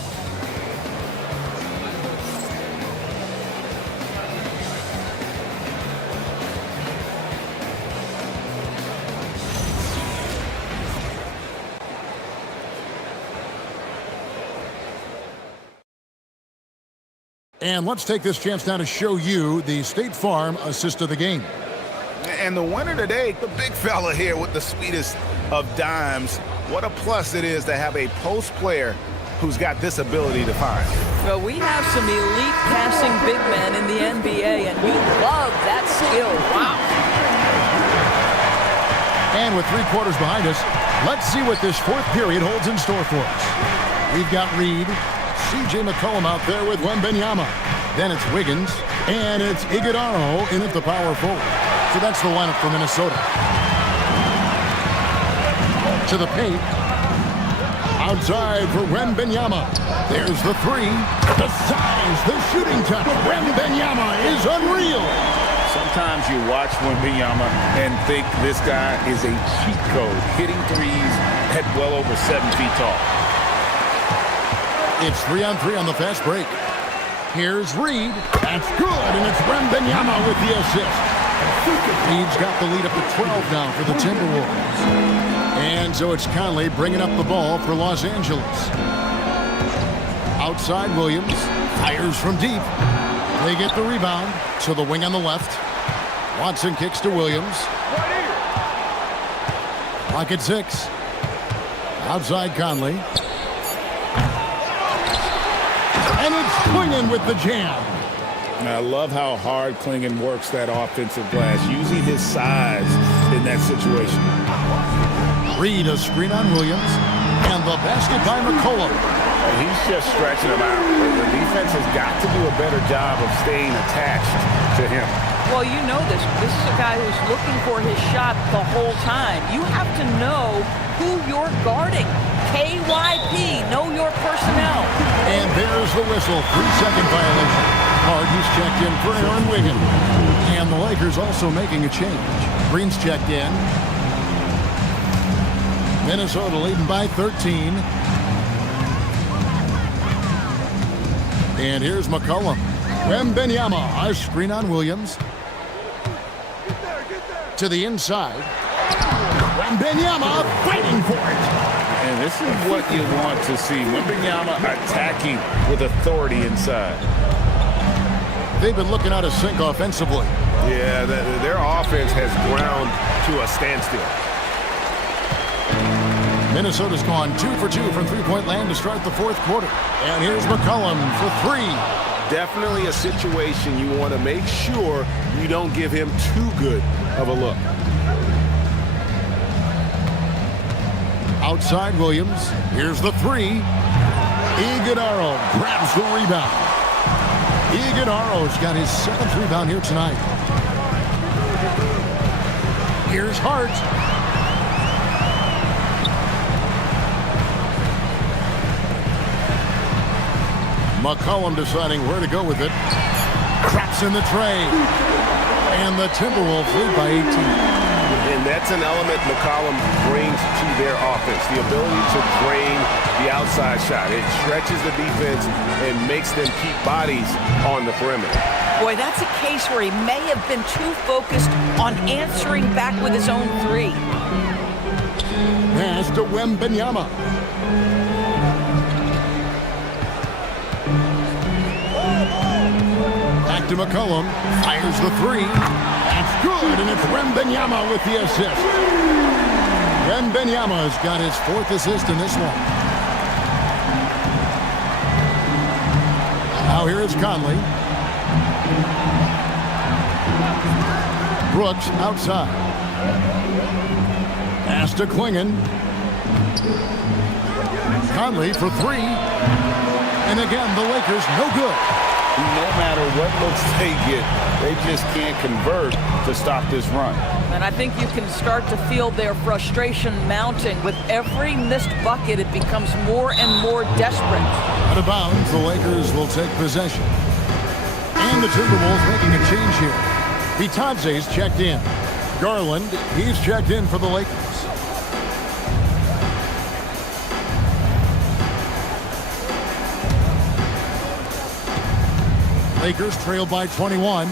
And let's take this chance now to show you the State Farm assist of the game. And the winner today, the big fella here with the sweetest of dimes. What a plus it is to have a post player who's got this ability to find. Well, we have some elite passing big men in the NBA, and you love that skill. Wow. And with 3 quarters behind us, let's see what this 4th period holds in store for us. We've got Reed, C.J. McCollum out there with Wembanyama. Then it's Wiggins, and it's Iguodala in at the power forward. So that's the lineup for Minnesota. To the paint. Outside for Wembanyama. There's the 3. The size, the shooting touch. Wembanyama is unreal. Sometimes you watch Wembanyama and think this guy is a cheat code, hitting threes at well over 7 feet tall. It's 3-on-3 on the fast break. Here's Reed. That's good, and it's Wembanyama with the assist. Reed's got the lead up to 12 now for the Timberwolves. And so it's Conley bringing up the ball for Los Angeles. Outside, Williams fires from deep. They get the rebound to the wing on the left. Watson kicks to Williams. Clock at 6. Outside, Conley. And it's Clingan with the jam. And I love how hard Clingan works that offensive glass, using his size in that situation. Reed a screen on Williams. And the basket by McCollum. He's just stretching him out. The defense has got to do a better job of staying attached to him. Well, you know this. This is a guy who's looking for his shot the whole time. You have to know who you're guarding. KYP, know your personnel. And there's the whistle. 3-second violation. Harden's checked in for Aaron Wiggins. And the Lakers also making a change. Green's checked in. Minnesota leading by 13. And here's McCollum. Wembanyama, a screen on Williams. To the inside. Wembanyama fighting for it. And this is what you want to see. Wembanyama attacking with authority inside. They've been looking out of sync offensively. Yeah, their offense has ground to a standstill. Minnesota's gone 2 for 2 from three-point land to start the 4th quarter. And here's McCollum for 3. definitely a situation you want to make sure you don't give him too good of a look. Outside Williams. Here's the three. Iguodala grabs the rebound. Iguodala's got his 7th rebound here tonight. Here's Hart. McCollum deciding where to go with it. Craps in the tray. And the Timberwolves lead by 18. And that's an element McCollum brings to their offense, the ability to drain the outside shot. It stretches the defense and makes them keep bodies on the perimeter. Boy, that's a case where he may have been too focused on answering back with his own three. Pass to Wembanyama. Back to McCollum. Fires the three. That's good, and it's Wembanyama with the assist. Wembanyama's got his 4th assist in this one. Now here is Conley. Brooks outside. Pass to Klingon. Conley for three. And again, the Lakers no good. No matter what looks they get, they just can't convert to stop this run. And I think you can start to feel their frustration mounting. With every missed bucket, it becomes more and more desperate. Out of bounds, the Lakers will take possession. And the Timberwolves making a change here. Bitadze's checked in. Garland, he's checked in for the Lakers. Lakers trail by 21.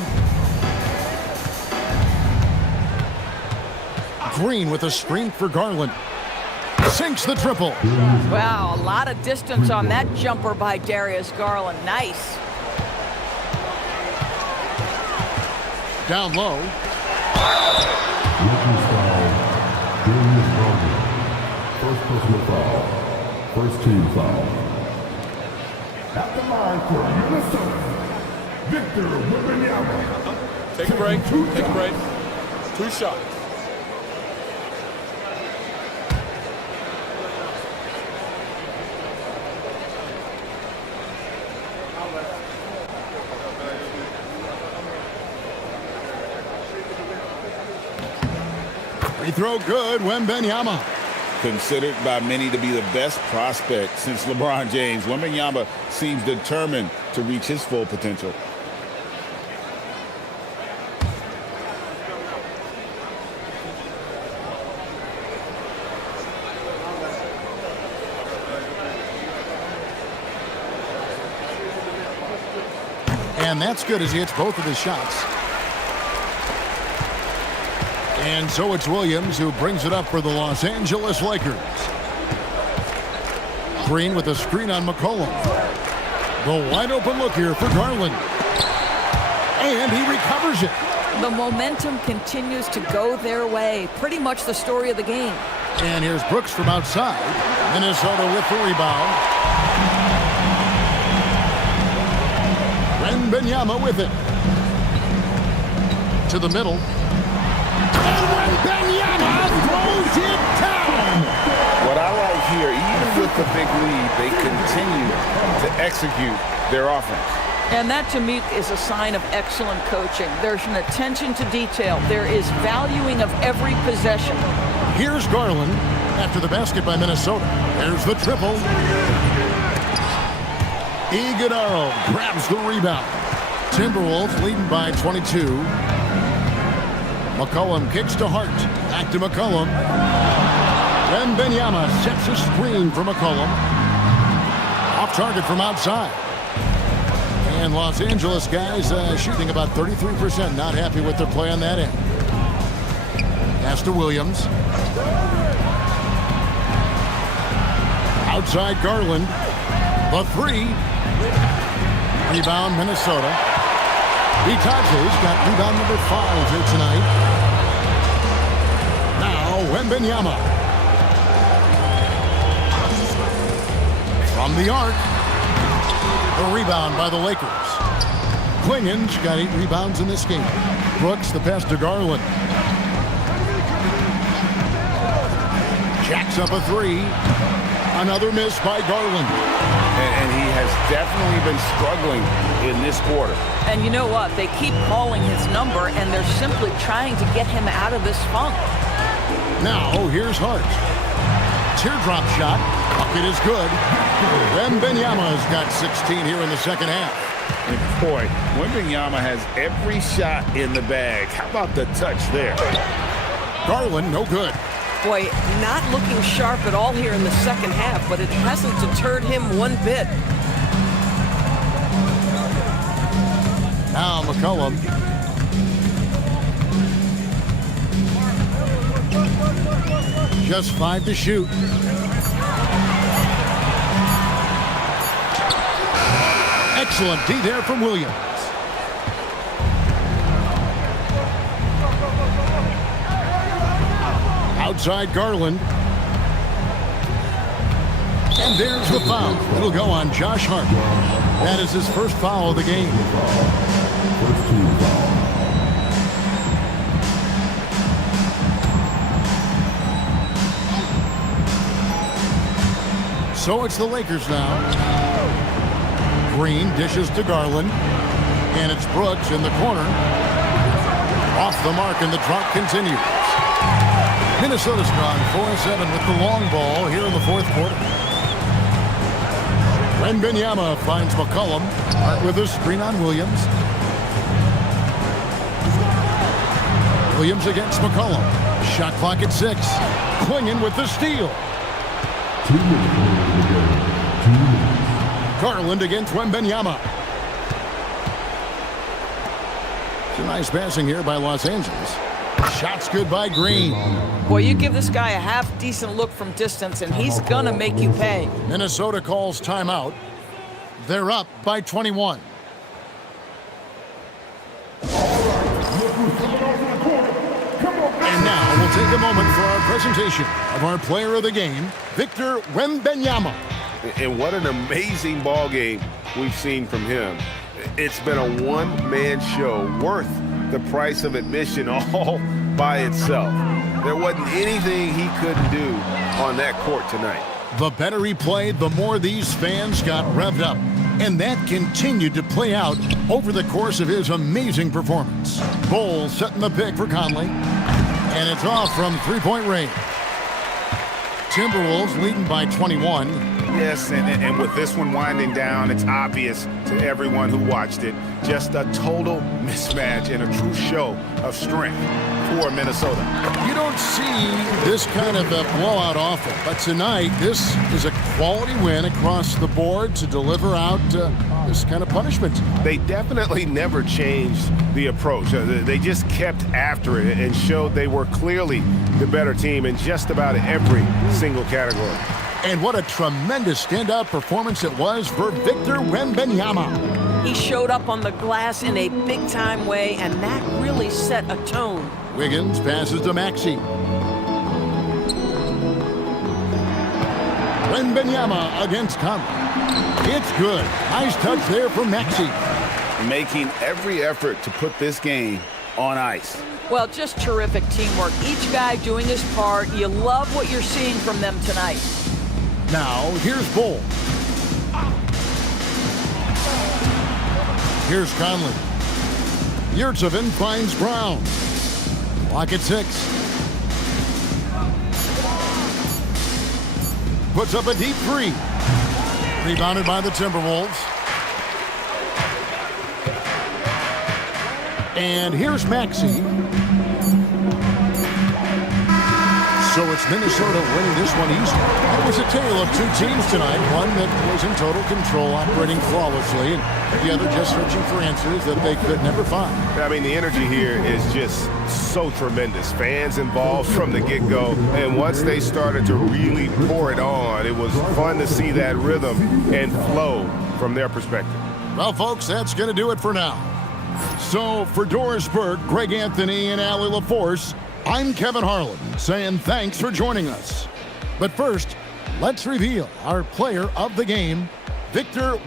Green with a screen for Garland. Sinks the triple. Wow, a lot of distance on that jumper by Darius Garland. Nice. Down low. First personal foul. First team foul. At the line for Minnesota, Victor Wembanyama. Take a break. Take a break. 2 shots. Free throw good, Wembanyama. Considered by many to be the best prospect since LeBron James, Wembanyama seems determined to reach his full potential. And that's good as he hits both of his shots. And so it's Williams who brings it up for the Los Angeles Lakers. Green with a screen on McCollum. The wide open look here for Garland. And he recovers it. The momentum continues to go their way. Pretty much the story of the game. And here's Brooks from outside. Minnesota with the rebound. Wembanyama with it. To the middle. Wembanyama throws it down. What I like here, even with the big lead, they continue to execute their offense. And that, to me, is a sign of excellent coaching. There's an attention to detail. There is valuing of every possession. Here's Garland after the basket by Minnesota. There's the triple. Iguodala grabs the rebound. Timberwolves leading by 22. McCollum kicks to Hart. Back to McCollum. Wembanyama sets a screen for McCollum. Off target from outside. And Los Angeles guys shooting about 33%. Not happy with their play on that end. Pass to Williams. Outside Garland. The three. Rebound Minnesota. Bitadze's got rebound number 5 here tonight. Now Wembanyama. From the arc. The rebound by the Lakers. Clingan's got 8 rebounds in this game. Brooks, the pass to Garland. Jacks up a 3. Another miss by Garland. And he has definitely been struggling in this quarter. And you know what? They keep calling his number, and they're simply trying to get him out of this funk. Now, here's Hart. Teardrop shot. Bucket is good. Wembanyama's got 16 here in the second half. And boy, Wembanyama has every shot in the bag. How about the touch there? Garland, no good. Boy, not looking sharp at all here in the second half, but it hasn't deterred him one bit. Now McCollum. Just 5 to shoot. Excellent D there from Williams. Outside Garland. And there's the foul. It'll go on Josh Hart. That is his first foul of the game. So it's the Lakers now. Green dishes to Garland. And it's Brooks in the corner. Off the mark, and the drought continues. Minnesota's gone 4-7 with the long ball here in the fourth quarter. Wembanyama finds McCollum. Hart with a screen on Williams. Williams against McCollum. Shot clock at 6. Clingan with the steal. Garland against Wembanyama. It's a nice passing here by Los Angeles. Shots good by Green. Boy, you give this guy a half-decent look from distance, and he's gonna make you pay. Minnesota calls timeout. They're up by 21. And now we'll take a moment for our presentation of our player of the game, Victor Wembanyama. And what an amazing ball game we've seen from him. It's been a one-man show worth the price of admission all by itself. There wasn't anything he couldn't do on that court tonight. The better he played, the more these fans got revved up. And that continued to play out over the course of his amazing performance. Bowles setting the pick for Conley. And it's off from three-point range. Timberwolves leading by 21. Yes, and with this one winding down, it's obvious to everyone who watched it. Just a total mismatch and a true show of strength for Minnesota. You don't see this kind of a blowout often, but tonight this is a quality win across the board to deliver out this kind of punishment. They definitely never changed the approach. They just kept after it and showed they were clearly the better team in just about every single category. And what a tremendous standout performance it was for Victor Wembanyama. He showed up on the glass in a big-time way, and that really set a tone. Wiggins passes to Maxey. Wembanyama against Conley. It's good. Nice touch there from Maxey. Making every effort to put this game on ice. Well, just terrific teamwork. Each guy doing his part. You love what you're seeing from them tonight. Now, here's Bull. Here's Conley. Yurtsevin finds Brown. Clock at 6. Puts up a deep 3. Rebounded by the Timberwolves. And here's Maxey. So it's Minnesota winning this one easily. It was a tale of two teams tonight. One that was in total control, operating flawlessly, and the other just searching for answers that they could never find. I mean, the energy here is just so tremendous. Fans involved from the get-go, and once they started to really pour it on, it was fun to see that rhythm and flow from their perspective. Well, folks, that's going to do it for now. So for Doris Burke, Greg Anthony, and Allie LaForce, I'm Kevin Harlan, saying thanks for joining us. But first, let's reveal our player of the game, Victor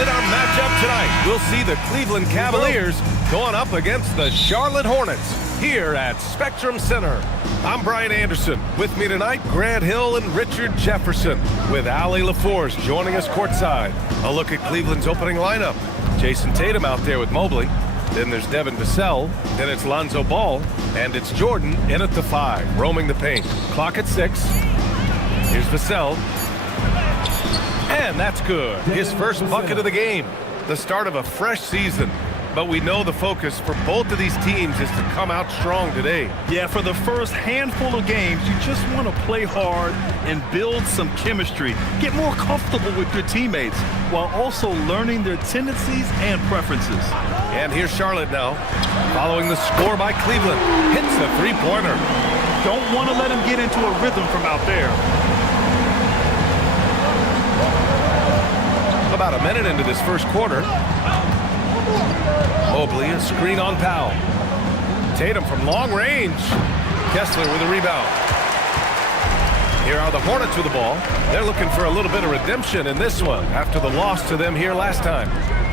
In our matchup tonight, we'll see the Cleveland Cavaliers going up against the Charlotte Hornets here at Spectrum Center. I'm Brian Anderson. With me tonight, Grant Hill and Richard Jefferson, with Allie LaForce joining us courtside. A look at Cleveland's opening lineup. Jason Tatum out there with Mobley. Then there's Devin Vassell. Then it's Lonzo Ball. And it's Jordan in at the 5, roaming the paint. Clock at 6. Here's Vassell. And that's good. His first bucket of the game. The start of a fresh season. But we know the focus for both of these teams is to come out strong today. Yeah, for the first handful of games, you just want to play hard and build some chemistry. Get more comfortable with your teammates while also learning their tendencies and preferences. And here's Charlotte now, following the score by Cleveland. Hits a three-pointer. Don't want to let him get into a rhythm from out there. About a minute into this first quarter. Mobley, a screen on Powell. Tatum from long range. Kessler with a rebound. Here are the Hornets with the ball. They're looking for a little bit of redemption in this one after the loss to them here last time.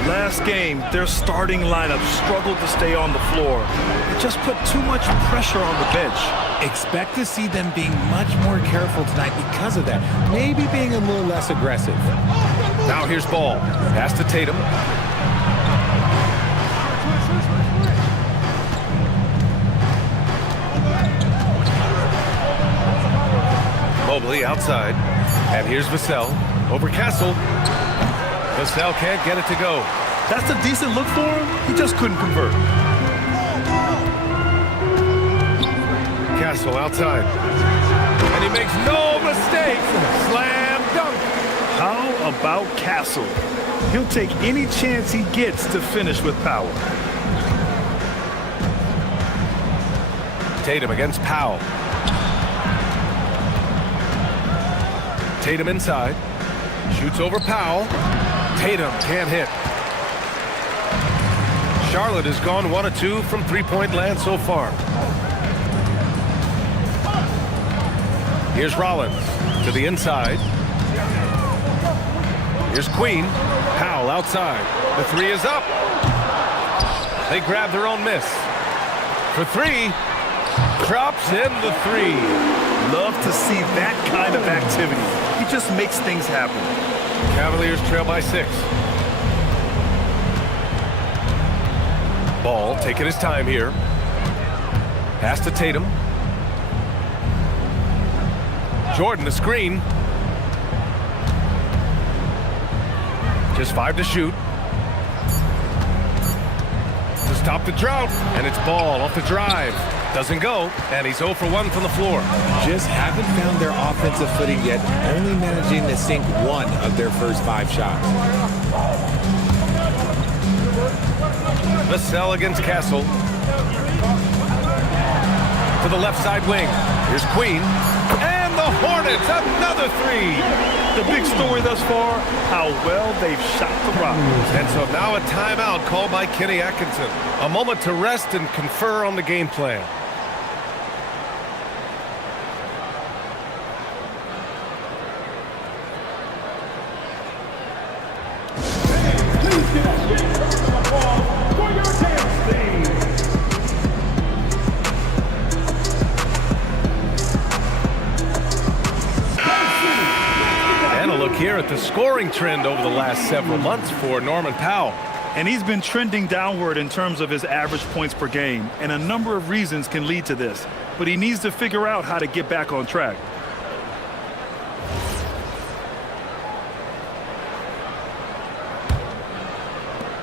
Last game, their starting lineup struggled to stay on the floor. It just put too much pressure on the bench. Expect to see them being much more careful tonight because of that. Maybe being a little less aggressive. Now here's Ball. Pass to Tatum. Mobley outside. And here's Vassell. Over Castle. Vassell can't get it to go. That's a decent look for him. He just couldn't convert. Castle outside. And he makes no mistake. Slam dunk. How about Castle? He'll take any chance he gets to finish with power. Tatum against Powell. Tatum inside. Shoots over Powell. Tatum can't hit. Charlotte has gone 1 of 2 from three-point land so far. Here's Rollins to the inside. Here's Queen. Powell outside. The 3 is up. They grab their own miss. For 3. Drops in the 3. Love to see that kind of activity. He just makes things happen. Cavaliers trail by 6. Ball taking his time here. Pass to Tatum. Jordan the screen. Just 5 to shoot. To stop the drought, and it's ball off the drive. Doesn't go, and he's 0 for 1 from the floor. Just haven't found their offensive footing yet, only managing to sink 1 of their first 5 shots. Vassell against Castle. To the left side wing. Here's Queen. And the Hornets, another 3. The big story thus far, how well they've shot the rock. And so now a timeout called by Kenny Atkinson. A moment to rest and confer on the game plan. Here at the scoring trend over the last several months for Norman Powell. And he's been trending downward in terms of his average points per game, and a number of reasons can lead to this, but he needs to figure out how to get back on track.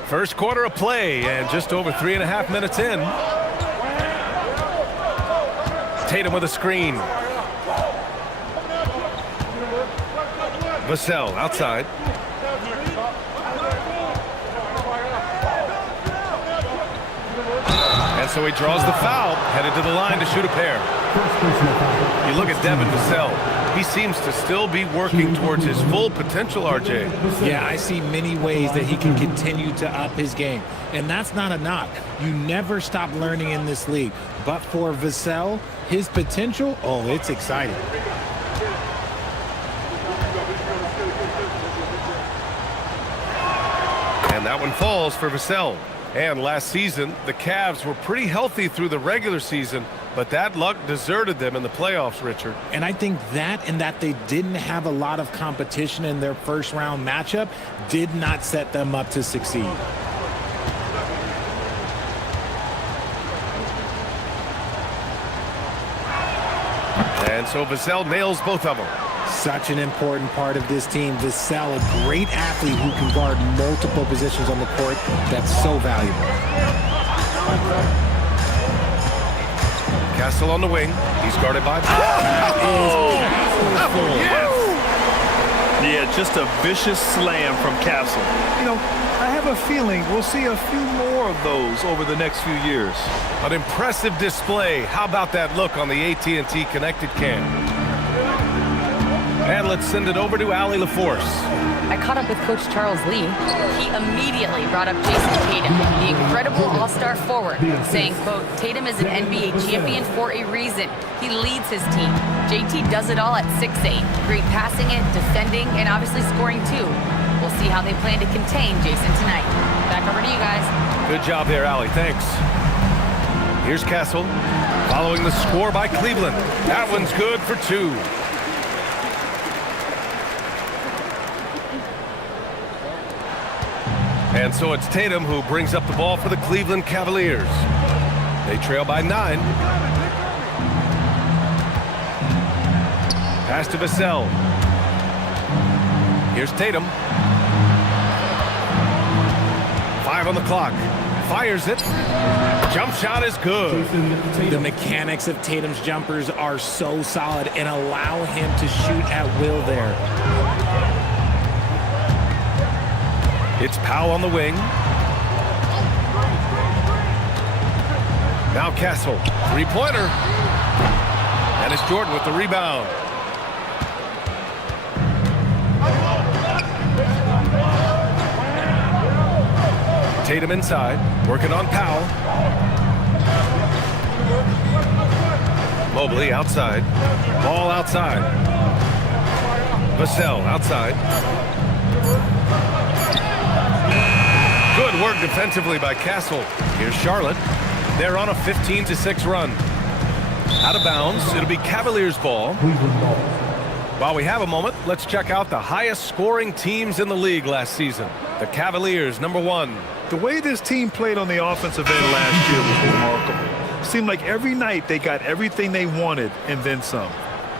First quarter of play, and just over 3.5 minutes in. Tatum with a screen. Vassell outside. And so he draws the foul, headed to the line to shoot a pair. You look at Devin Vassell. He seems to still be working towards his full potential, RJ. Yeah, I see many ways that he can continue to up his game. And that's not a knock. You never stop learning in this league. But for Vassell, his potential, oh, it's exciting. And that one falls for Vassell. And last season, the Cavs were pretty healthy through the regular season, but that luck deserted them in the playoffs, Richard. And I think that and that they didn't have a lot of competition in their first round matchup did not set them up to succeed. And so Vassell nails both of them. Such an important part of this team. Vassell, a great athlete who can guard multiple positions on the court. That's so valuable. Castle on the wing. He's guarded by... Yeah, just a vicious slam from Castle. You know, I have a feeling we'll see a few more of those over the next few years. An impressive display. How about that look on the AT&T connected cam? And let's send it over to Allie LaForce. I caught up with Coach Charles Lee. He immediately brought up Jason Tatum, the incredible all-star forward, saying, quote, Tatum is an NBA champion for a reason. He leads his team. JT does it all at 6'8". Great passing it, defending, and obviously scoring too. We'll see how they plan to contain Jason tonight. Back over to you guys. Good job there, Allie. Thanks. Here's Castle, following the score by Cleveland. That one's good for 2. And so it's Tatum who brings up the ball for the Cleveland Cavaliers. They trail by 9. Pass to Vassell. Here's Tatum. 5 on the clock. Fires it. Jump shot is good. The mechanics of Tatum's jumpers are so solid and allow him to shoot at will there. It's Powell on the wing. Now Castle, 3-pointer. And it's Jordan with the rebound. Tatum inside, working on Powell. Mobley outside. Ball outside. Vassell outside. Good work defensively by Castle. Here's Charlotte. They're on a 15-6 run. Out of bounds. It'll be Cavaliers ball. While we have a moment, let's check out the highest scoring teams in the league last season. The Cavaliers, number 1. The way this team played on the offensive end last year was remarkable. Seemed like every night they got everything they wanted and then some.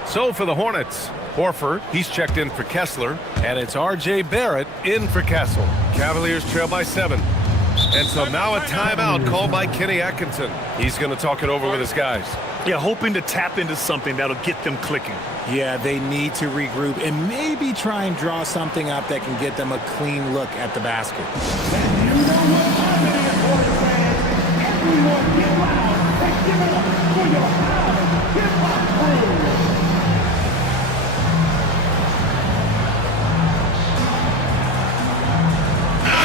So for the Hornets, Horford, he's checked in for Kessler, and it's R.J. Barrett in for Castle. Cavaliers trail by 7. And so now a timeout called by Kenny Atkinson. He's going to talk it over with his guys. Yeah, hoping to tap into something that'll get them clicking. Yeah, they need to regroup and maybe try and draw something up that can get them a clean look at the basket.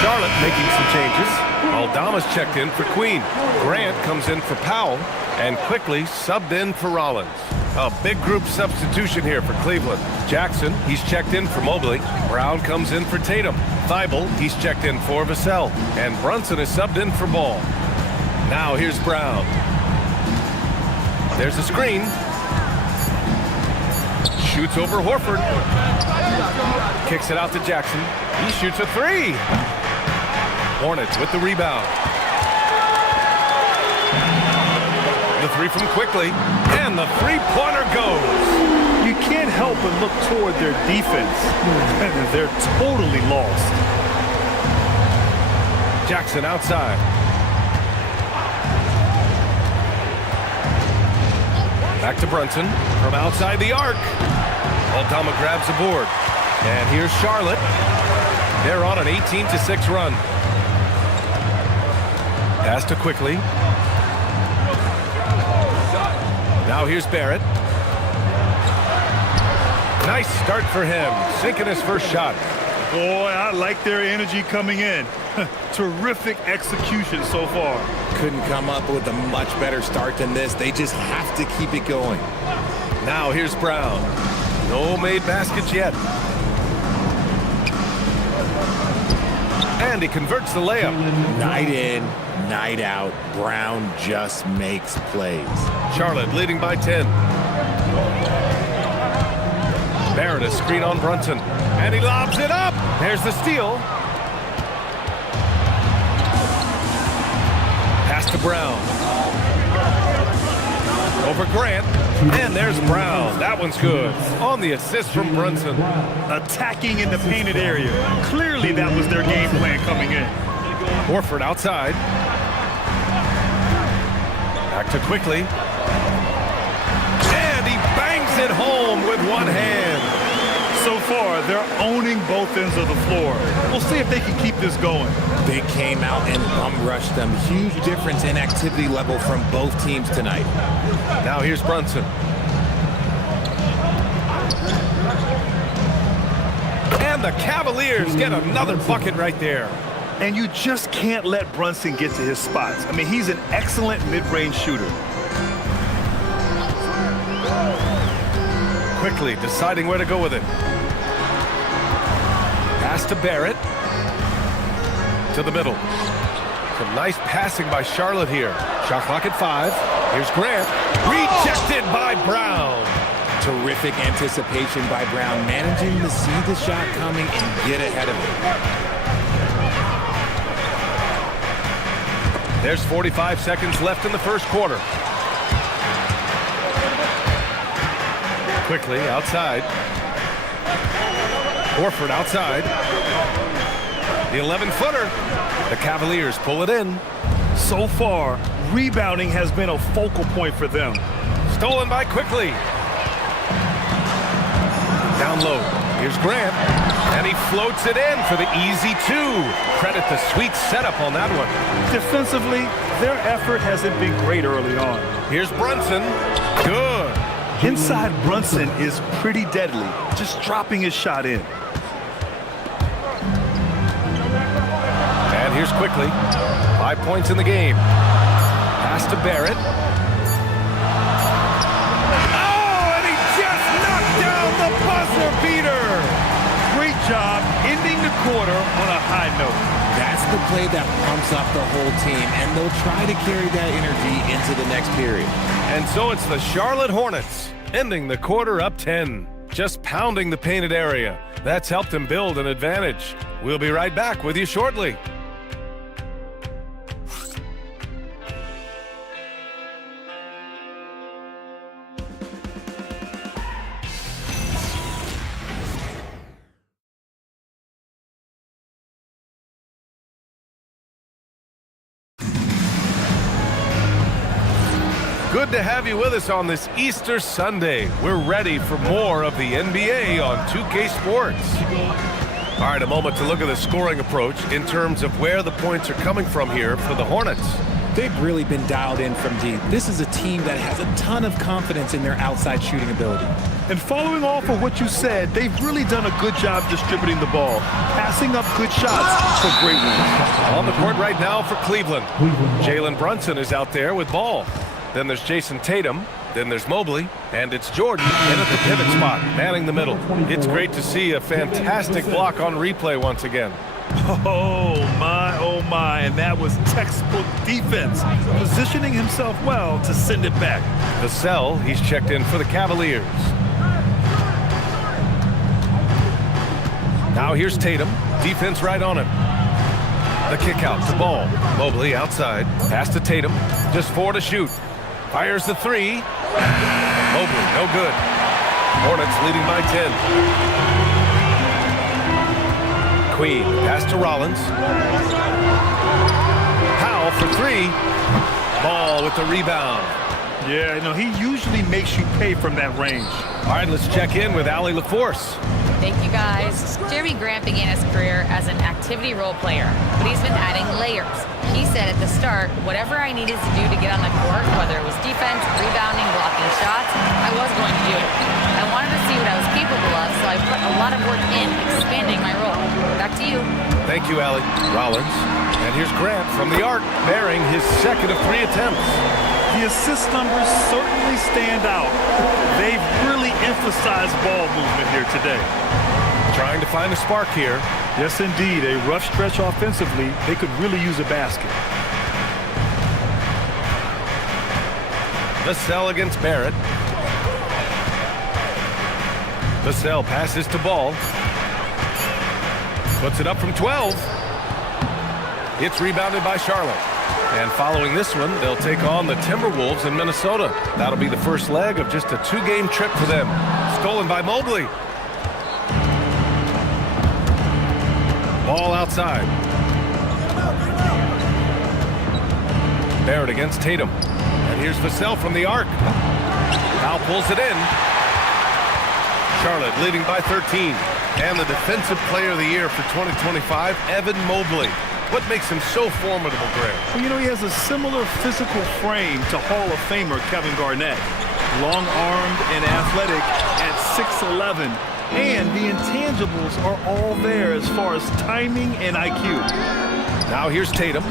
Charlotte making some changes. Aldama's checked in for Queen. Grant comes in for Powell and quickly subbed in for Rollins. A big group substitution here for Cleveland. Jackson, he's checked in for Mobley. Brown comes in for Tatum. Thibault, he's checked in for Vassell. And Brunson is subbed in for Ball. Now here's Brown. There's a screen. Shoots over Horford. Kicks it out to Jackson. He shoots a three. Hornets with the rebound. The three from Quickly, and the three-pointer goes. You can't help but look toward their defense. They're totally lost. Jackson outside. Back to Brunson from outside the arc. Aldama grabs the board. And here's Charlotte. They're on an 18-6 run. Pass to Quickly. Now here's Barrett. Nice start for him, sinking his first shot. Boy, I like their energy coming in. Terrific execution so far. Couldn't come up with a much better start than this. They just have to keep it going. Now here's Brown. No made baskets yet. And he converts the layup. Night in, night out, Brown just makes plays. Charlotte leading by 10. Barrett a screen on Brunson. And he lobs it up. There's the steal. Pass to Brown. Over Grant. And there's Brown. That one's good. On the assist from Brunson. Attacking in the painted area. Clearly that was their game plan coming in. Horford outside. Back to Quickly. And he bangs it home with one hand. So far, they're owning both ends of the floor. We'll see if they can keep this going. They came out and bum rushed them. Huge difference in activity level from both teams tonight. Now here's Brunson. And the Cavaliers get another bucket right there. And you just can't let Brunson get to his spots. I mean, he's an excellent mid-range shooter. Quickly deciding where to go with it. Pass to Barrett. To the middle. Some nice passing by Charlotte here. Shot clock at 5. Here's Grant. Rejected by Brown. Terrific anticipation by Brown, managing to see the shot coming and get ahead of it. There's 45 seconds left in the first quarter. Quickly outside. Horford outside. The 11-footer. The Cavaliers pull it in. So far, rebounding has been a focal point for them. Stolen by Quickly. Down low. Here's Grant. And he floats it in for the easy 2. Credit the sweet setup on that one. Defensively, their effort hasn't been great early on. Here's Brunson. Good. Inside Brunson is pretty deadly, just dropping his shot in. And here's Quickly. 5 points in the game. Pass to Barrett. Oh, and he just knocked down the buzzer beater. Great job ending the quarter on a high note. That's the play that pumps up the whole team, and they'll try to carry that energy into the next period. And so it's the Charlotte Hornets ending the quarter up 10. Just pounding the painted area. That's helped them build an advantage. We'll be right back with you shortly. Good to have you with us on this Easter Sunday. We're ready for more of the NBA on 2K Sports. All right, a moment to look at the scoring approach in terms of where the points are coming from here for the Hornets. They've really been dialed in from deep. This is a team that has a ton of confidence in their outside shooting ability. And following off of what you said, they've really done a good job distributing the ball, passing up good shots for great wins. On the court right now for Cleveland. Jalen Brunson is out there with ball. Then there's Jason Tatum. Then there's Mobley, and it's Jordan in at the pivot spot, manning the middle. It's great to see a fantastic block on replay once again. Oh my, and that was textbook defense, positioning himself well to send it back. Vassell, he's checked in for the Cavaliers. Now here's Tatum, defense right on him. The kick out to Ball. Mobley outside, pass to Tatum, just 4 to shoot. Fires the 3. Mobley, no good. Hornets leading by 10. Queen, pass to Rollins. Powell for 3. Ball with the rebound. Yeah, you know, he usually makes you pay from that range. All right, let's check in with Allie LaForce. Thank you, guys. Jeremy Grant began his career as an activity role player, but he's been adding layers. He said at the start, whatever I needed to do to get on the court, whether it was defense, rebounding, blocking shots, I was going to do it. I wanted to see what I was capable of, so I put a lot of work in, expanding my role. Back to you. Thank you, Allie. Rollins. And here's Grant from the arc, bearing his second of 3 attempts. The assist numbers certainly stand out. They've really emphasized ball movement here today. Trying to find a spark here. Yes, indeed. A rough stretch offensively. They could really use a basket. Vassell against Barrett. Vassell passes to Ball. Puts it up from 12. It's rebounded by Charlotte. And following this one, they'll take on the Timberwolves in Minnesota. That'll be the first leg of just a 2-game trip for them. Stolen by Mobley. Ball outside. Barrett against Tatum. And here's Vassell from the arc. Now pulls it in. Charlotte leading by 13. And the Defensive Player of the Year for 2025, Evan Mobley. What makes him so formidable, Grant? Well, you know, he has a similar physical frame to Hall of Famer Kevin Garnett. Long-armed and athletic at 6'11". And the intangibles are all there as far as timing and IQ. Now here's Tatum.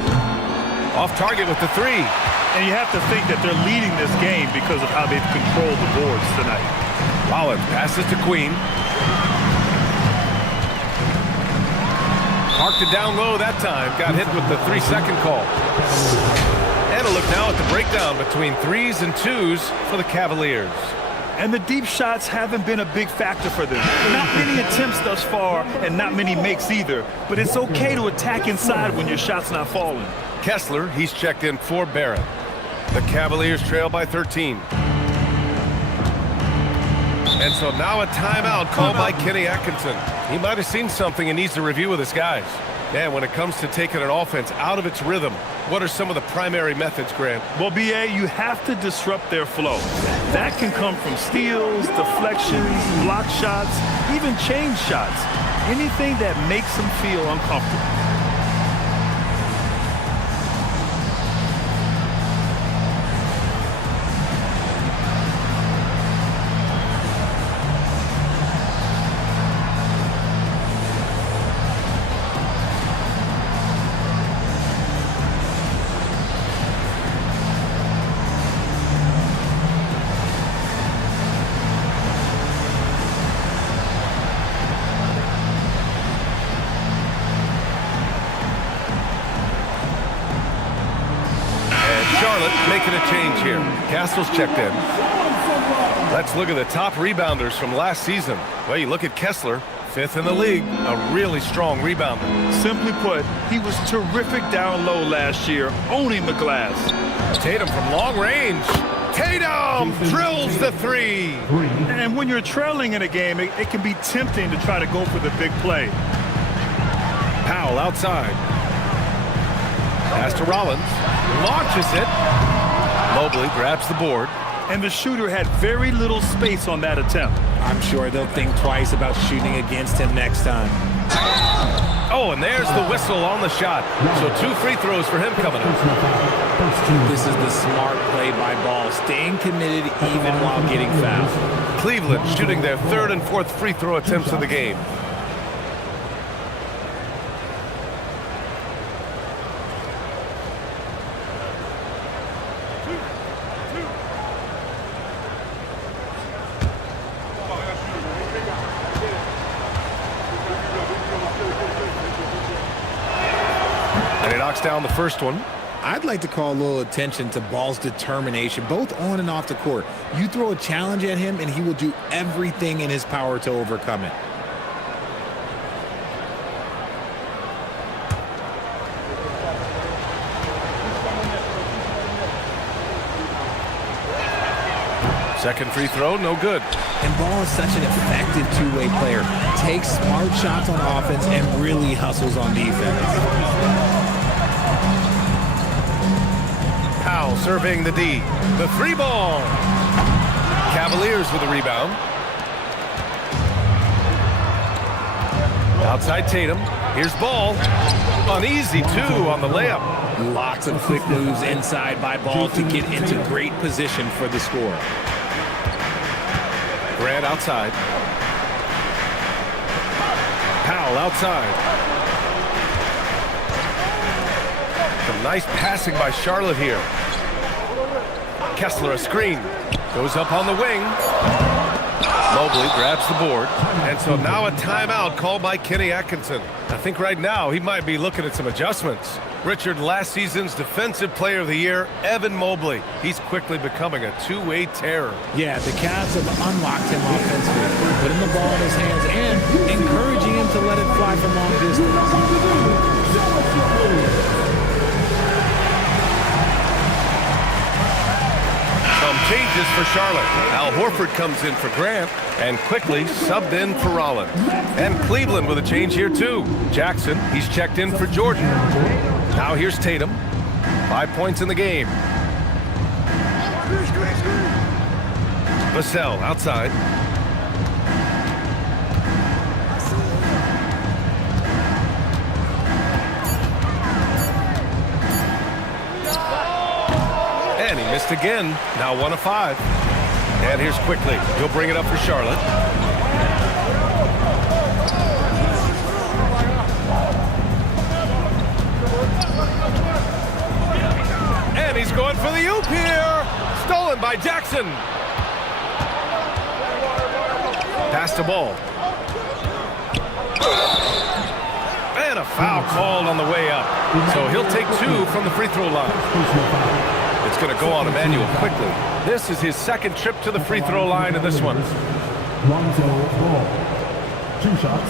Off target with the 3. And you have to think that they're leading this game because of how they've controlled the boards tonight. Rollins passes to Queen. Marked it down low that time. Got hit with the 3-second call. And a look now at the breakdown between 3s and 2s for the Cavaliers. And the deep shots haven't been a big factor for them. Not many attempts thus far, and not many makes either. But it's okay to attack inside when your shot's not falling. Kessler, he's checked in for Barrett. The Cavaliers trail by 13. And so now a timeout called by Kenny Atkinson. He might have seen something and needs to review with his guys. And when it comes to taking an offense out of its rhythm, what are some of the primary methods, Grant? Well, B.A., you have to disrupt their flow. That can come from steals, deflections, block shots, even change shots. Anything that makes them feel uncomfortable. Making a change here. Castle's checked in. Let's look at the top rebounders from last season. Well, you look at Kessler, 5th in the league, a really strong rebounder. Simply put, he was terrific down low last year, owning the glass. Tatum from long range. Tatum drills the 3. And when you're trailing in a game, it can be tempting to try to go for the big play. Powell outside. Pass to Rollins. Launches it. Mobley grabs the board. And the shooter had very little space on that attempt. I'm sure they'll think twice about shooting against him next time. Oh, and there's the whistle on the shot. So 2 free throws for him coming up. This is the smart play by Ball, staying committed even while getting fouled. Cleveland shooting their 3rd and 4th free throw attempts of the game. And he knocks down the first one. I'd like to call a little attention to Ball's determination, both on and off the court. You throw a challenge at him, and he will do everything in his power to overcome it. Second free throw, no good. And Ball is such an effective two-way player. Takes smart shots on offense and really hustles on defense. Powell surveying the D. The 3-ball. Cavaliers with a rebound. Outside Tatum. Here's Ball. Uneasy, 2 on the layup. Lots of quick moves inside by Ball to get into great position for the score. Grant outside. Powell outside. Some nice passing by Charlotte here. Kessler a screen. Goes up on the wing. Mobley grabs the board. And so now a timeout called by Kenny Atkinson. I think right now he might be looking at some adjustments. Richard, last season's Defensive Player of the Year, Evan Mobley. He's quickly becoming a two-way terror. Yeah, the Cavs have unlocked him offensively, putting the ball in his hands and encouraging him to let it fly from long distance. Changes for Charlotte. Al Horford comes in for Grant and quickly subbed in for Rollins. And Cleveland with a change here too. Jackson, he's checked in for Jordan. Now here's Tatum. 5 points in the game. Vassell outside. And he missed again. Now 1 of 5. And here's Quickly. He'll bring it up for Charlotte. And he's going for the oop here. Stolen by Jackson. Pass the ball. And a foul called on the way up. So he'll take 2 from the free throw line. It's going to go on Emmanuel Quickly. This is his second trip to the free throw line in this one. Lonzo Ball. 2 shots.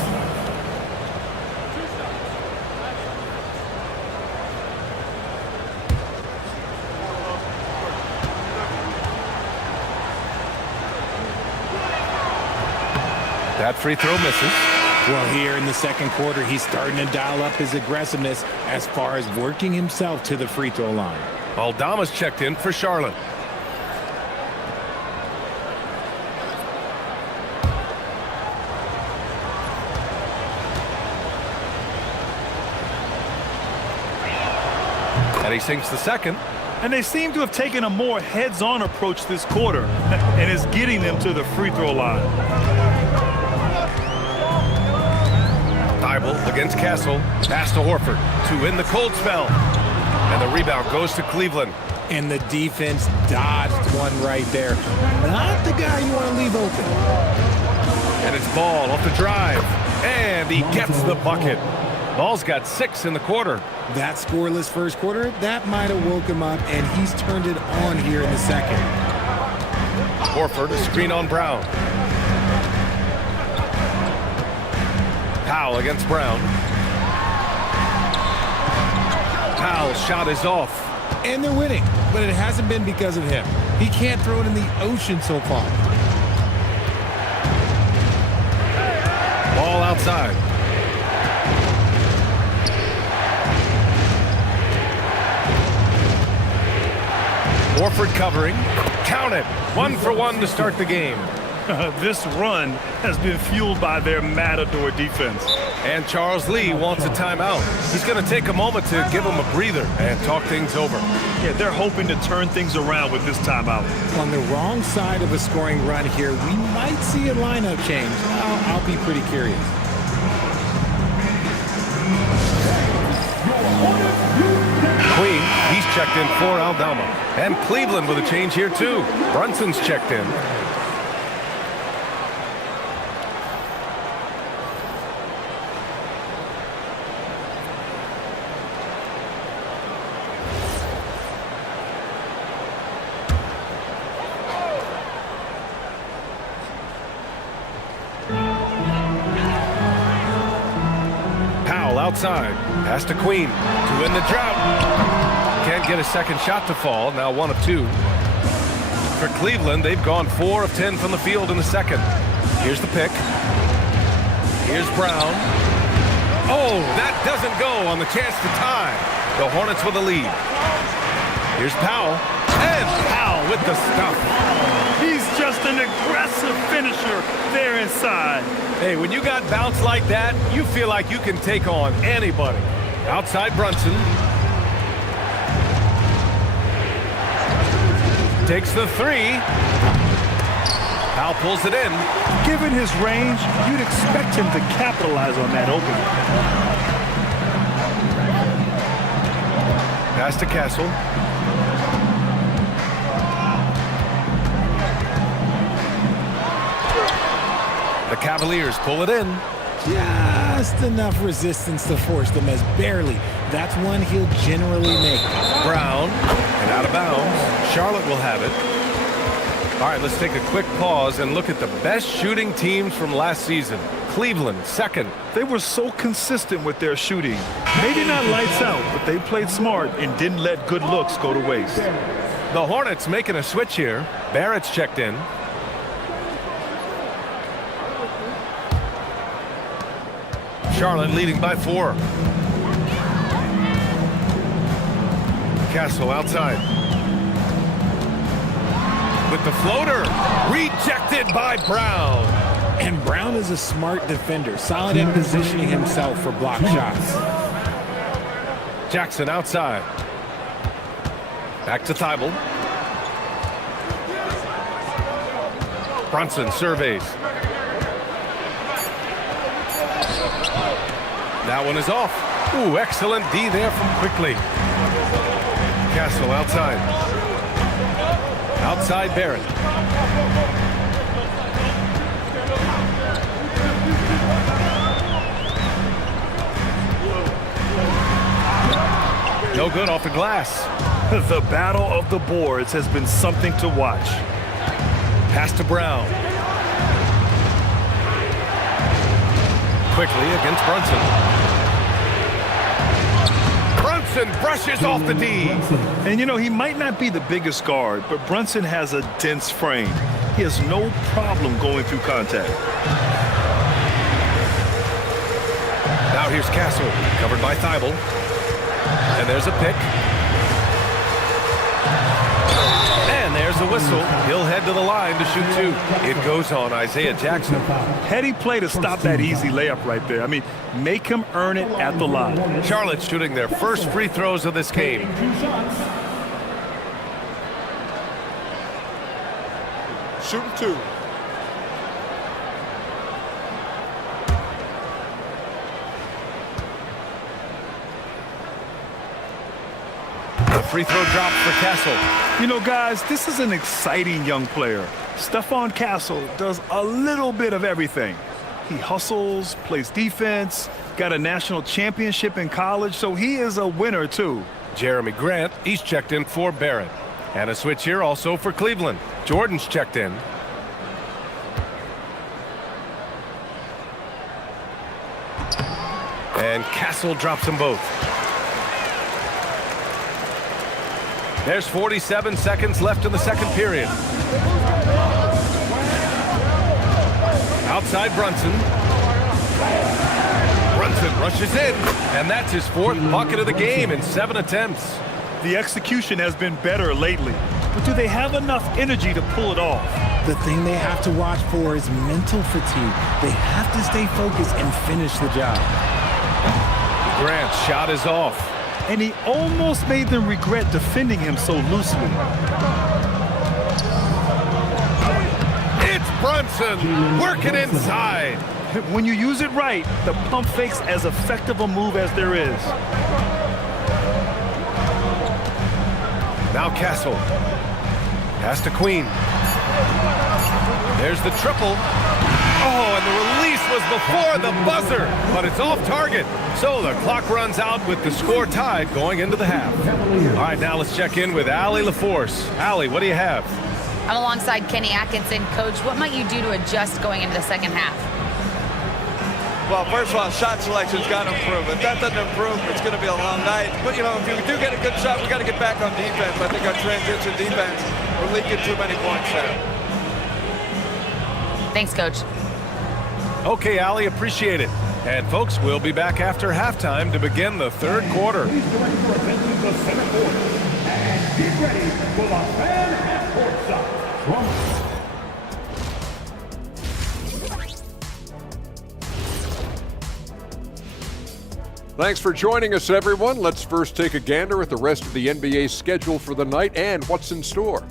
That free throw misses. Well, here in the second quarter, he's starting to dial up his aggressiveness as far as working himself to the free throw line. Aldama's checked in for Charlotte. And he sinks the second. And they seem to have taken a more heads-on approach this quarter, and is getting them to the free throw line. Thibault against Castle. Pass to Horford to end the cold spell. And the rebound goes to Cleveland. And the defense dodged one right there. Not the guy you want to leave open. And it's Ball off the drive. And he gets the bucket. Ball's got 6 in the quarter. That scoreless first quarter, that might have woke him up, and he's turned it on here in the second. Horford, a screen on Brown. Powell against Brown. Powell's shot is off. And they're winning, but it hasn't been because of him. He can't throw it in the ocean so far. Ball outside. Horford covering. Count it. 1 for 1 to start the game. This run has been fueled by their matador defense. And Charles Lee wants a timeout. He's going to take a moment to give him a breather and talk things over. Yeah, they're hoping to turn things around with this timeout. On the wrong side of a scoring run here, we might see a lineup change. I'll be pretty curious. Queen, he's checked in for Aldama. And Cleveland with a change here too. Brunson's checked in. Outside, pass to Queen to win the drought. Can't get a second shot to fall, now 1 of 2. For Cleveland, they've gone 4 of 10 from the field in the second. Here's the pick. Here's Brown. Oh, that doesn't go on the chance to tie. The Hornets with the lead. Here's Powell. And Powell with the stuff. He's just an aggressive finisher there inside. Hey, when you got bounce like that, you feel like you can take on anybody. Outside Brunson. Takes the 3. Powell pulls it in. Given his range, you'd expect him to capitalize on that opening. Pass to Castle. The Cavaliers pull it in. Just enough resistance to force them as barely. That's one he'll generally make. Brown, and out of bounds. Charlotte will have it. All right, let's take a quick pause and look at the best shooting teams from last season. Cleveland, second. They were so consistent with their shooting. Maybe not lights out, but they played smart and didn't let good looks go to waste. The Hornets making a switch here. Barrett's checked in. Charlotte leading by 4. Castle outside. With the floater. Rejected by Brown. And Brown is a smart defender. Solid in positioning himself for block shots. Jackson outside. Back to Thibault. Brunson surveys. That one is off. Ooh, excellent D there from Quickly. Castle outside. Outside Barrett. No good off the glass. The battle of the boards has been something to watch. Pass to Brown. Quickly against Brunson. Brunson brushes off the D. And you know, he might not be the biggest guard, but Brunson has a dense frame. He has no problem going through contact. Now here's Castle, covered by Thibault. And there's a pick. And there's a whistle. He'll head to the line to shoot 2. It goes on Isaiah Jackson. Heady play to stop that easy layup right there. I mean, make him earn it at the line. Charlotte shooting their first free throws of this game. Shooting 2. The free throw drops for Castle. You know, guys, this is an exciting young player. Stephon Castle does a little bit of everything. He hustles, plays defense, got a national championship in college, so he is a winner, too. Jeremy Grant, he's checked in for Barrett. And a switch here also for Cleveland. Jordan's checked in. And Castle drops them both. There's 47 seconds left in the second period. Outside Brunson. Brunson rushes in, and that's his 4th bucket of the game in 7 attempts. The execution has been better lately. but do they have enough energy to pull it off? The thing they have to watch for is mental fatigue. They have to stay focused and finish the job. Grant's shot is off. And he almost made them regret defending him so loosely. It's Brunson working inside. When you use it right, the pump fake's as effective a move as there is. Now Castle. Pass to Queen. There's the triple. Oh, and the release was before the buzzer, but it's off target. So the clock runs out with the score tied going into the half. All right, now let's check in with Allie LaForce. Allie, what do you have? I'm alongside Kenny Atkinson. Coach, what might you do to adjust going into the second half? Well, first of all, shot selection's got to improve. If that doesn't improve, it's going to be a long night. But, you know, if we do get a good shot, we got to get back on defense. I think our transition defense, we're leaking too many points there. Thanks, Coach. Okay, Allie, appreciate it. And folks, we'll be back after halftime to begin the third quarter. Please join for attending the center court. And get ready for the fan at courtside. Thanks for joining us, everyone. Let's first take a gander at the rest of the NBA schedule for the night and what's in store.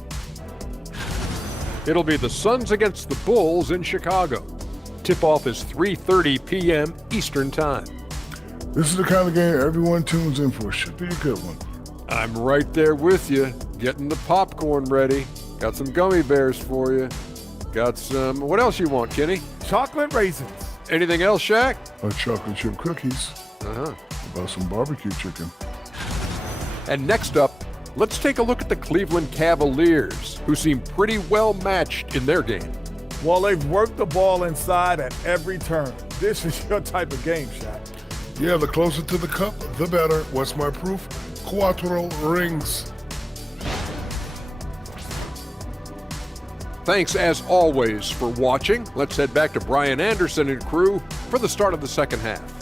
It'll be the Suns against the Bulls in Chicago. Tip-off is 3:30 p.m. Eastern Time. This is the kind of game everyone tunes in for. Should be a good one. I'm right there with you, getting the popcorn ready. Got some gummy bears for you. Got some, what else you want, Kenny? Chocolate raisins. Anything else, Shaq? Chocolate chip cookies. Uh-huh. About some barbecue chicken. And next up, let's take a look at the Cleveland Cavaliers, who seem pretty well matched in their game. Well, they've worked the ball inside at every turn. This is your type of game, Shaq. Yeah, the closer to the cup, the better. What's my proof? Cuatro rings. Thanks, as always, for watching. Let's head back to Brian Anderson and crew for the start of the second half.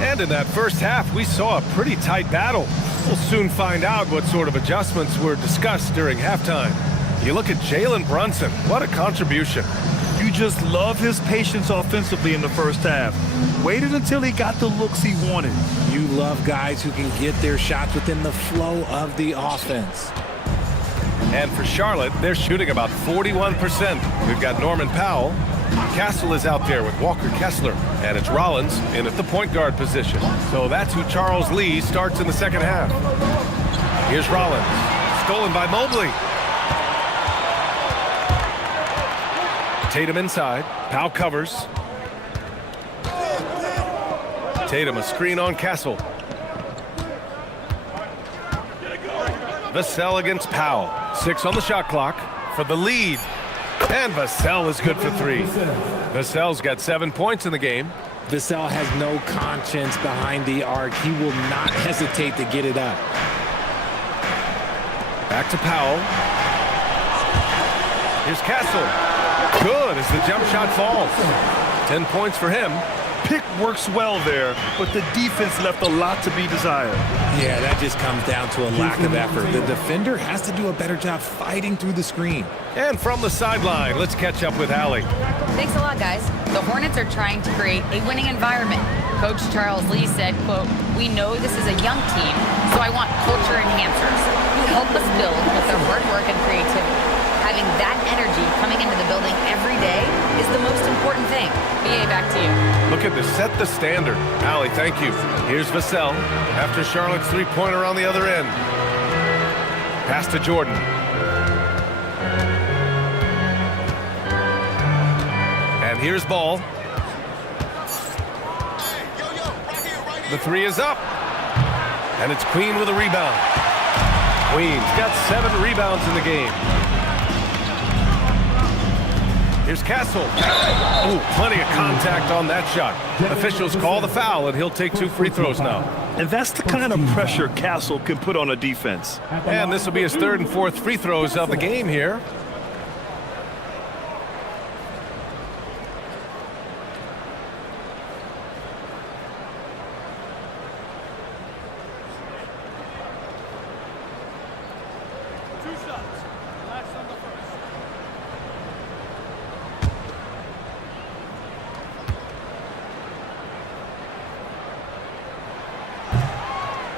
And in that first half, we saw a pretty tight battle. We'll soon find out what sort of adjustments were discussed during halftime. You look at Jalen Brunson. What a contribution. You just love his patience offensively in the first half. Waited until he got the looks he wanted. You love guys who can get their shots within the flow of the offense. And for Charlotte, they're shooting about 41%. We've got Norman Powell. Castle is out there with Walker Kessler, and it's Rollins in at the point guard position. So that's who Charles Lee starts in the second half. Here's Rollins, stolen by Mobley. Tatum inside, Powell covers. Tatum a screen on Castle. Vassell against Powell. 6 on the shot clock for the lead. And Vassell is good for 3. Vassell's got 7 points in the game. Vassell has no conscience behind the arc. He will not hesitate to get it up. Back to Powell. Here's Castle. Good as the jump shot falls. 10 points for him. Pick works well there, but the defense left a lot to be desired. Yeah, that just comes down to a lack of effort. The defender has to do a better job fighting through the screen. And from the sideline, let's catch up with Allie. Thanks a lot, guys. The Hornets are trying to create a winning environment. Coach Charles Lee said, quote, "We know this is a young team, so I want culture enhancers who help us build with their hard work and creativity. Having that energy coming into the building every day is the most important thing." BA, back to you. Look at this, set the standard. Allie, thank you. Here's Vassell after Charlotte's three-pointer on the other end. Pass to Jordan. And here's Ball. The 3 is up. And it's Queen with a rebound. Queen's got 7 rebounds in the game. Here's Castle. Oh, plenty of contact on that shot. Officials call the foul, and he'll take 2 free throws now. And that's the kind of pressure Castle can put on a defense. And this will be his 3rd and 4th free throws of the game here.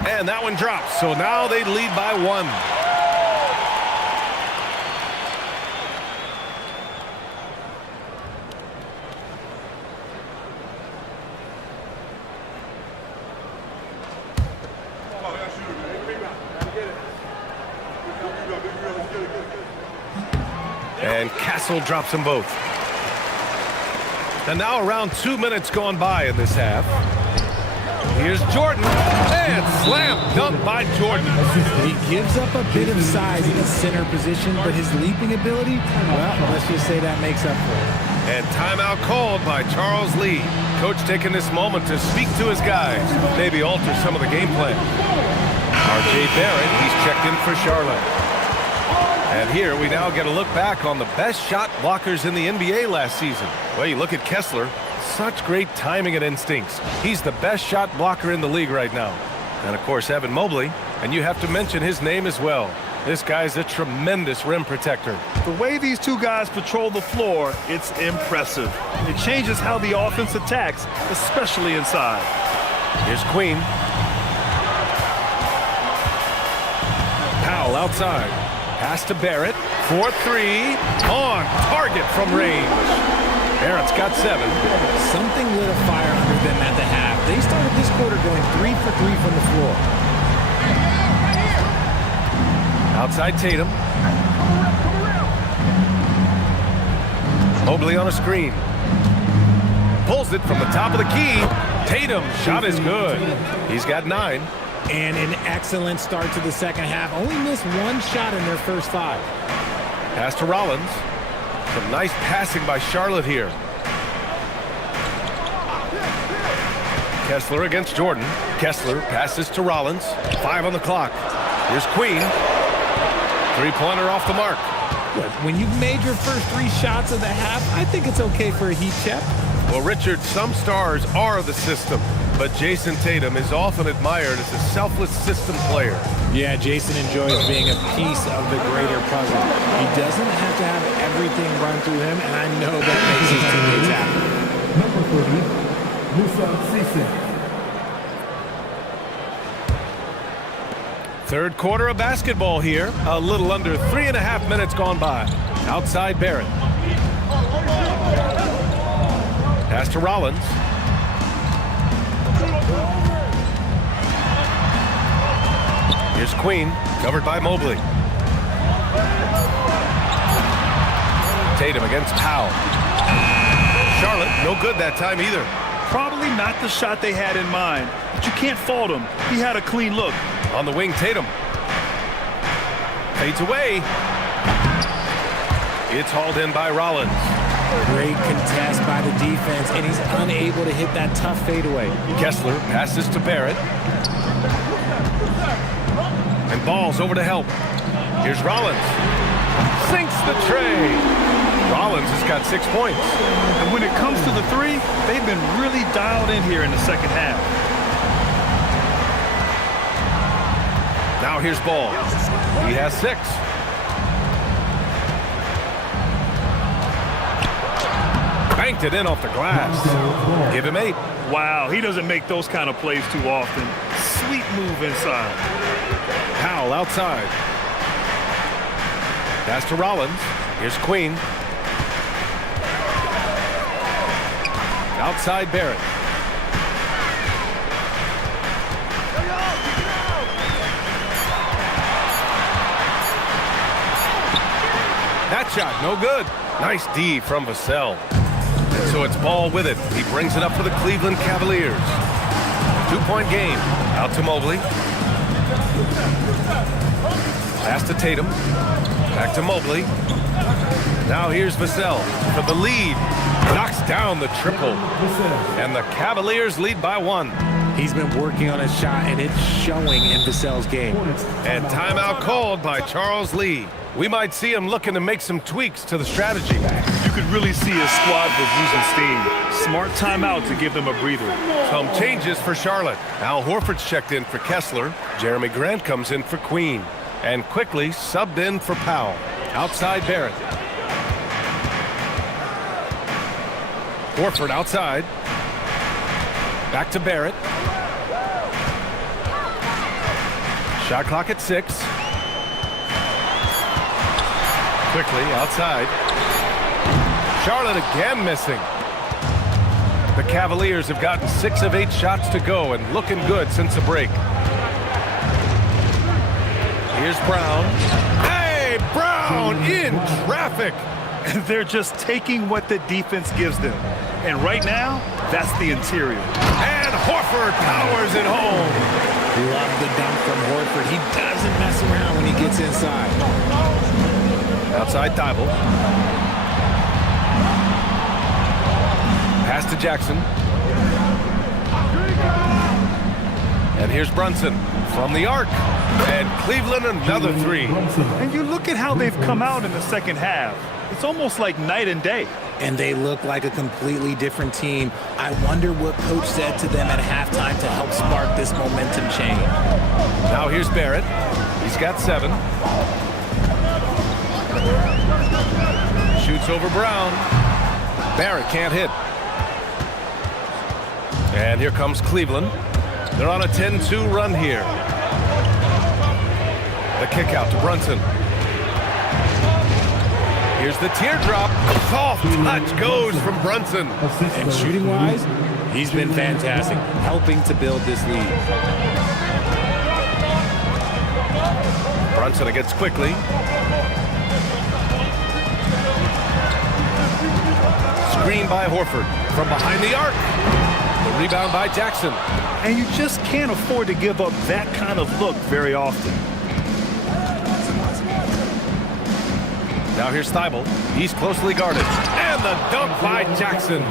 And that one drops. So now they lead by 1. And Castle drops them both. And now around 2 minutes gone by in this half. Here's Jordan. And slam dunk by Jordan. He gives up a bit of size in his center position, but his leaping ability, well, let's just say that makes up for it. And timeout called by Charles Lee. Coach taking this moment to speak to his guys, maybe alter some of the game plan. R.J. Barrett, he's checked in for Charlotte. And here we now get a look back on the best shot blockers in the NBA last season. Well, you look at Kessler, such great timing and instincts. He's the best shot blocker in the league right now. And of course, Evan Mobley, and you have to mention his name as well. This guy's a tremendous rim protector. The way these two guys patrol the floor, it's impressive. It changes how the offense attacks, especially inside. Here's Queen. Powell outside. Pass to Barrett. 4-3. On target from range. Barrett's got 7. Something lit a fire under them at the half. They started this quarter going 3 for 3 from the floor. Outside Tatum. Mobley on a screen. Pulls it from the top of the key. Tatum's shot is good. He's got 9. And an excellent start to the second half. Only missed 1 shot in their first 5. Pass to Rollins. Some nice passing by Charlotte here. Kessler against Jordan. Kessler passes to Rollins. 5 on the clock. Here's Queen. 3-pointer off the mark. Look, when you've made your first 3 shots of the half, I think it's okay for a heat check. Well, Richard, some stars are the system, but Jason Tatum is often admired as a selfless system player. Yeah, Jason enjoys being a piece of the greater puzzle. He doesn't have to have everything run through him, and I know that makes his teammates happy. Number 30, Musa Cisse. Third quarter of basketball here. A little under 3.5 minutes gone by. Outside Barrett. Pass to Rollins. Here's Queen, covered by Mobley. Tatum against Powell. Charlotte, no good that time either. Probably not the shot they had in mind, but you can't fault him. He had a clean look. On the wing, Tatum. Fades away. It's hauled in by Rollins. Great contest by the defense, and he's unable to hit that tough fadeaway. Kessler passes to Barrett. And ball's over to help. Here's Rollins. Sinks the tray. Rollins has got 6 points. And when it comes to the 3, they've been really dialed in here in the second half. Now here's Ball. He has 6. Banked it in off the glass. Give him 8. Wow, he doesn't make those kind of plays too often. Sweet move inside. Powell outside. Pass to Rollins. Here's Queen. Outside Barrett. That shot, no good. Nice D from Vassell. And so it's Ball with it. He brings it up for the Cleveland Cavaliers. 2-point game. Out to Mobley. Pass to Tatum. Back to Mobley. Now here's Vassell for the lead. Knocks down the triple. And the Cavaliers lead by 1. He's been working on his shot, and it's showing in Vassell's game. And timeout called by Charles Lee. We might see him looking to make some tweaks to the strategy. You could really see his squad was losing steam. Smart timeout to give them a breather. Some changes for Charlotte. Al Horford's checked in for Kessler. Jeremy Grant comes in for Queen. And quickly subbed in for Powell. Outside Barrett. Horford outside. Back to Barrett. Shot clock at 6. Quickly outside. Charlotte again missing. The Cavaliers have gotten 6 of 8 shots to go and looking good since the break. Here's Brown. Hey, Brown in traffic. They're just taking what the defense gives them. And right now, that's the interior. And Horford powers it home. Love the dunk from Horford. He doesn't mess around when he gets inside. Outside Thibault. Pass to Jackson. And here's Brunson from the arc. And Cleveland another 3. And you look at how they've come out in the second half. It's almost like night and day. And they look like a completely different team. I wonder what coach said to them at halftime to help spark this momentum change. Now here's Barrett. He's got 7. Shoots over Brown. Barrett can't hit. And here comes Cleveland. They're on a 10-2 run here. The kick out to Brunson. Here's the teardrop. Soft touch goes from Brunson. And shooting-wise, he's been fantastic, helping to build this lead. Brunson against quickly. Screen by Horford from behind the arc. The rebound by Jackson. And you just can't afford to give up that kind of look very often. Now here's Thibault. He's closely guarded. And the dunk by Jackson.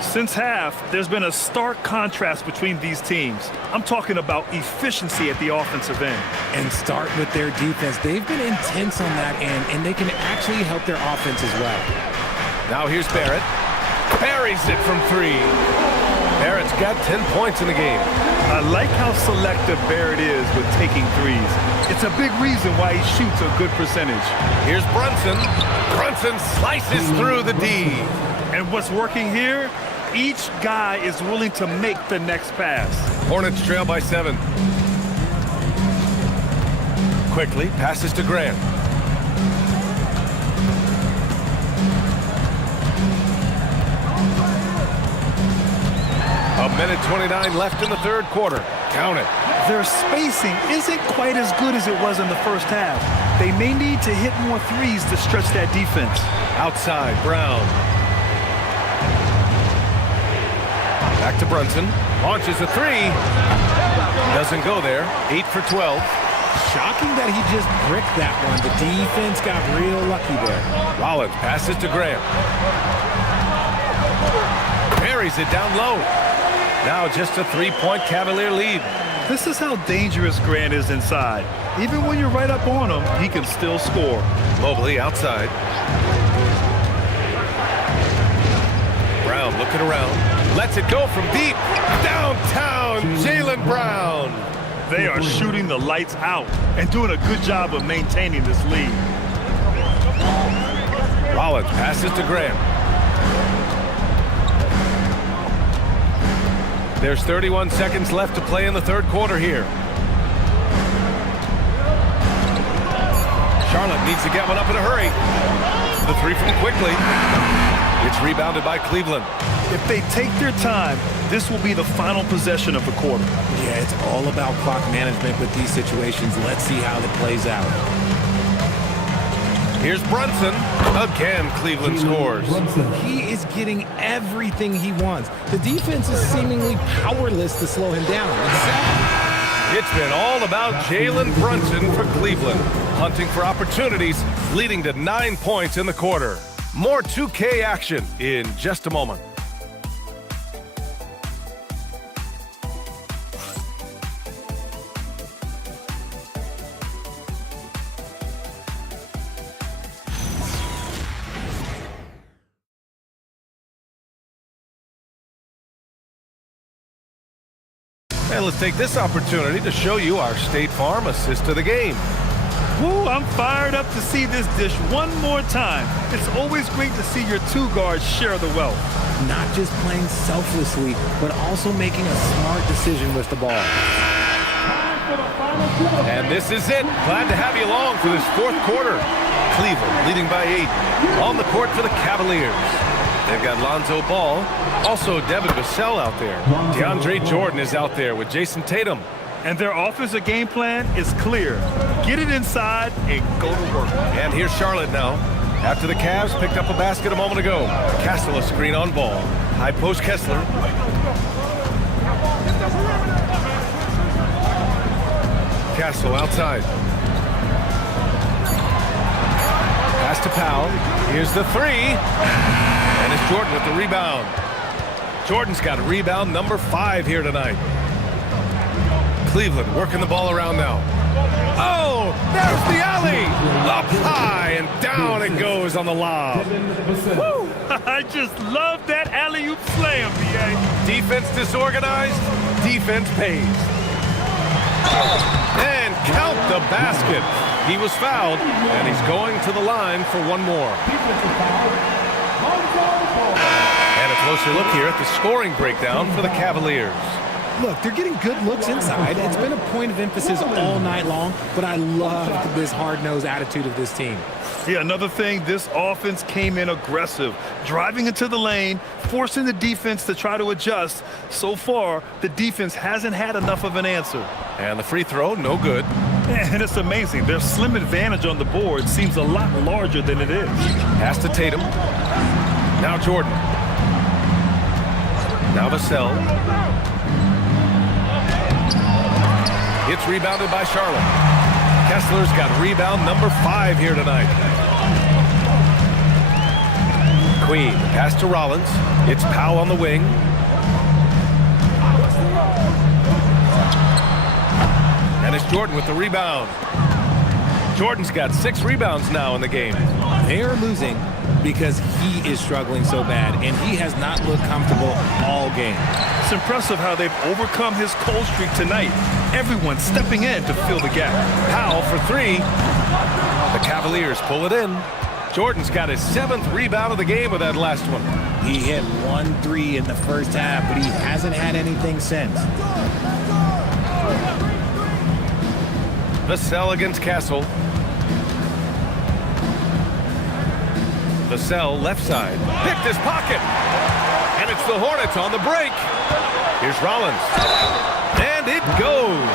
Since half, there's been a stark contrast between these teams. I'm talking about efficiency at the offensive end. And start with their defense. They've been intense on that end, and they can actually help their offense as well. Now here's Barrett. Buries it from 3. Barrett's got 10 points in the game. I like how selective Barrett is with taking threes. It's a big reason why he shoots a good percentage. Here's Brunson. Brunson slices through the D. And what's working here? Each guy is willing to make the next pass. Hornets trail by 7. Quickly passes to Grant. A minute 29 left in the third quarter. Count it. Their spacing isn't quite as good as it was in the first half. They may need to hit more threes to stretch that defense. Outside, Brown. Back to Brunson. Launches a 3. Doesn't go there. 8 for 12. Shocking that he just bricked that one. The defense got real lucky there. Rollins passes to Grant. Buries it down low. Now just a 3-point Cavalier lead. This is how dangerous Grant is inside. Even when you're right up on him, he can still score. Mobley outside. Brown looking around. Lets it go from deep. Downtown, Jaylen Brown. They are shooting the lights out and doing a good job of maintaining this lead. Rollins passes to Grant. There's 31 seconds left to play in the third quarter here. Charlotte needs to get one up in a hurry. The 3 from quickly. It's rebounded by Cleveland. If they take their time, this will be the final possession of the quarter. Yeah, it's all about clock management with these situations. Let's see how it plays out. Here's Brunson. Again, Cleveland scores. He is getting everything he wants. The defense is seemingly powerless to slow him down. It's been all about Jalen Brunson for Cleveland, hunting for opportunities, leading to 9 points in the quarter. More 2K action in just a moment. And let's take this opportunity to show you our State Farm assist of the game. Woo, I'm fired up to see this dish one more time. It's always great to see your 2 guards share the wealth. Not just playing selflessly, but also making a smart decision with the ball. Time for the final And this is it. Glad to have you along for this fourth quarter. Cleveland leading by 8 on the court for the Cavaliers. They've got Lonzo Ball, also Devin Vassell out there. DeAndre Jordan is out there with Jason Tatum. And their offensive game plan is clear. Get it inside and go to work. And here's Charlotte now. After the Cavs picked up a basket a moment ago. Castle a screen on Ball. High post Kessler. Castle outside. Pass to Powell. Here's the 3. And it's Jordan with the rebound. Jordan's got rebound number 5 here tonight. Cleveland working the ball around now. Oh, there's the alley. Up high and down it goes on the lob. Woo! I just love that alley-oop slam, B.A. Defense disorganized, defense pays. And count the basket. He was fouled, and he's going to the line for one more. And a closer look here at the scoring breakdown for the Cavaliers. Look, they're getting good looks inside. It's been a point of emphasis all night long, but I love this hard-nosed attitude of this team. Yeah, another thing, this offense came in aggressive, driving into the lane, forcing the defense to try to adjust. So far, the defense hasn't had enough of an answer. And the free throw, no good. And it's amazing. Their slim advantage on the board seems a lot larger than it is. Pass to Tatum. Now Jordan. Now Vassell. It's rebounded by Charlotte. Kessler's got rebound number 5 here tonight. Queen, pass to Rollins. It's Powell on the wing. And it's Jordan with the rebound. Jordan's got 6 rebounds now in the game. They are losing because he is struggling so bad, and he has not looked comfortable all game. It's impressive how they've overcome his cold streak tonight. Everyone stepping in to fill the gap. Powell for 3. The Cavaliers pull it in. Jordan's got his 7th rebound of the game with that last one. He hit 1 3 in the first half, but he hasn't had anything since. Vassell against Castle. Vassell left side. Picked his pocket. And it's the Hornets on the break. Here's Rollins. And it goes.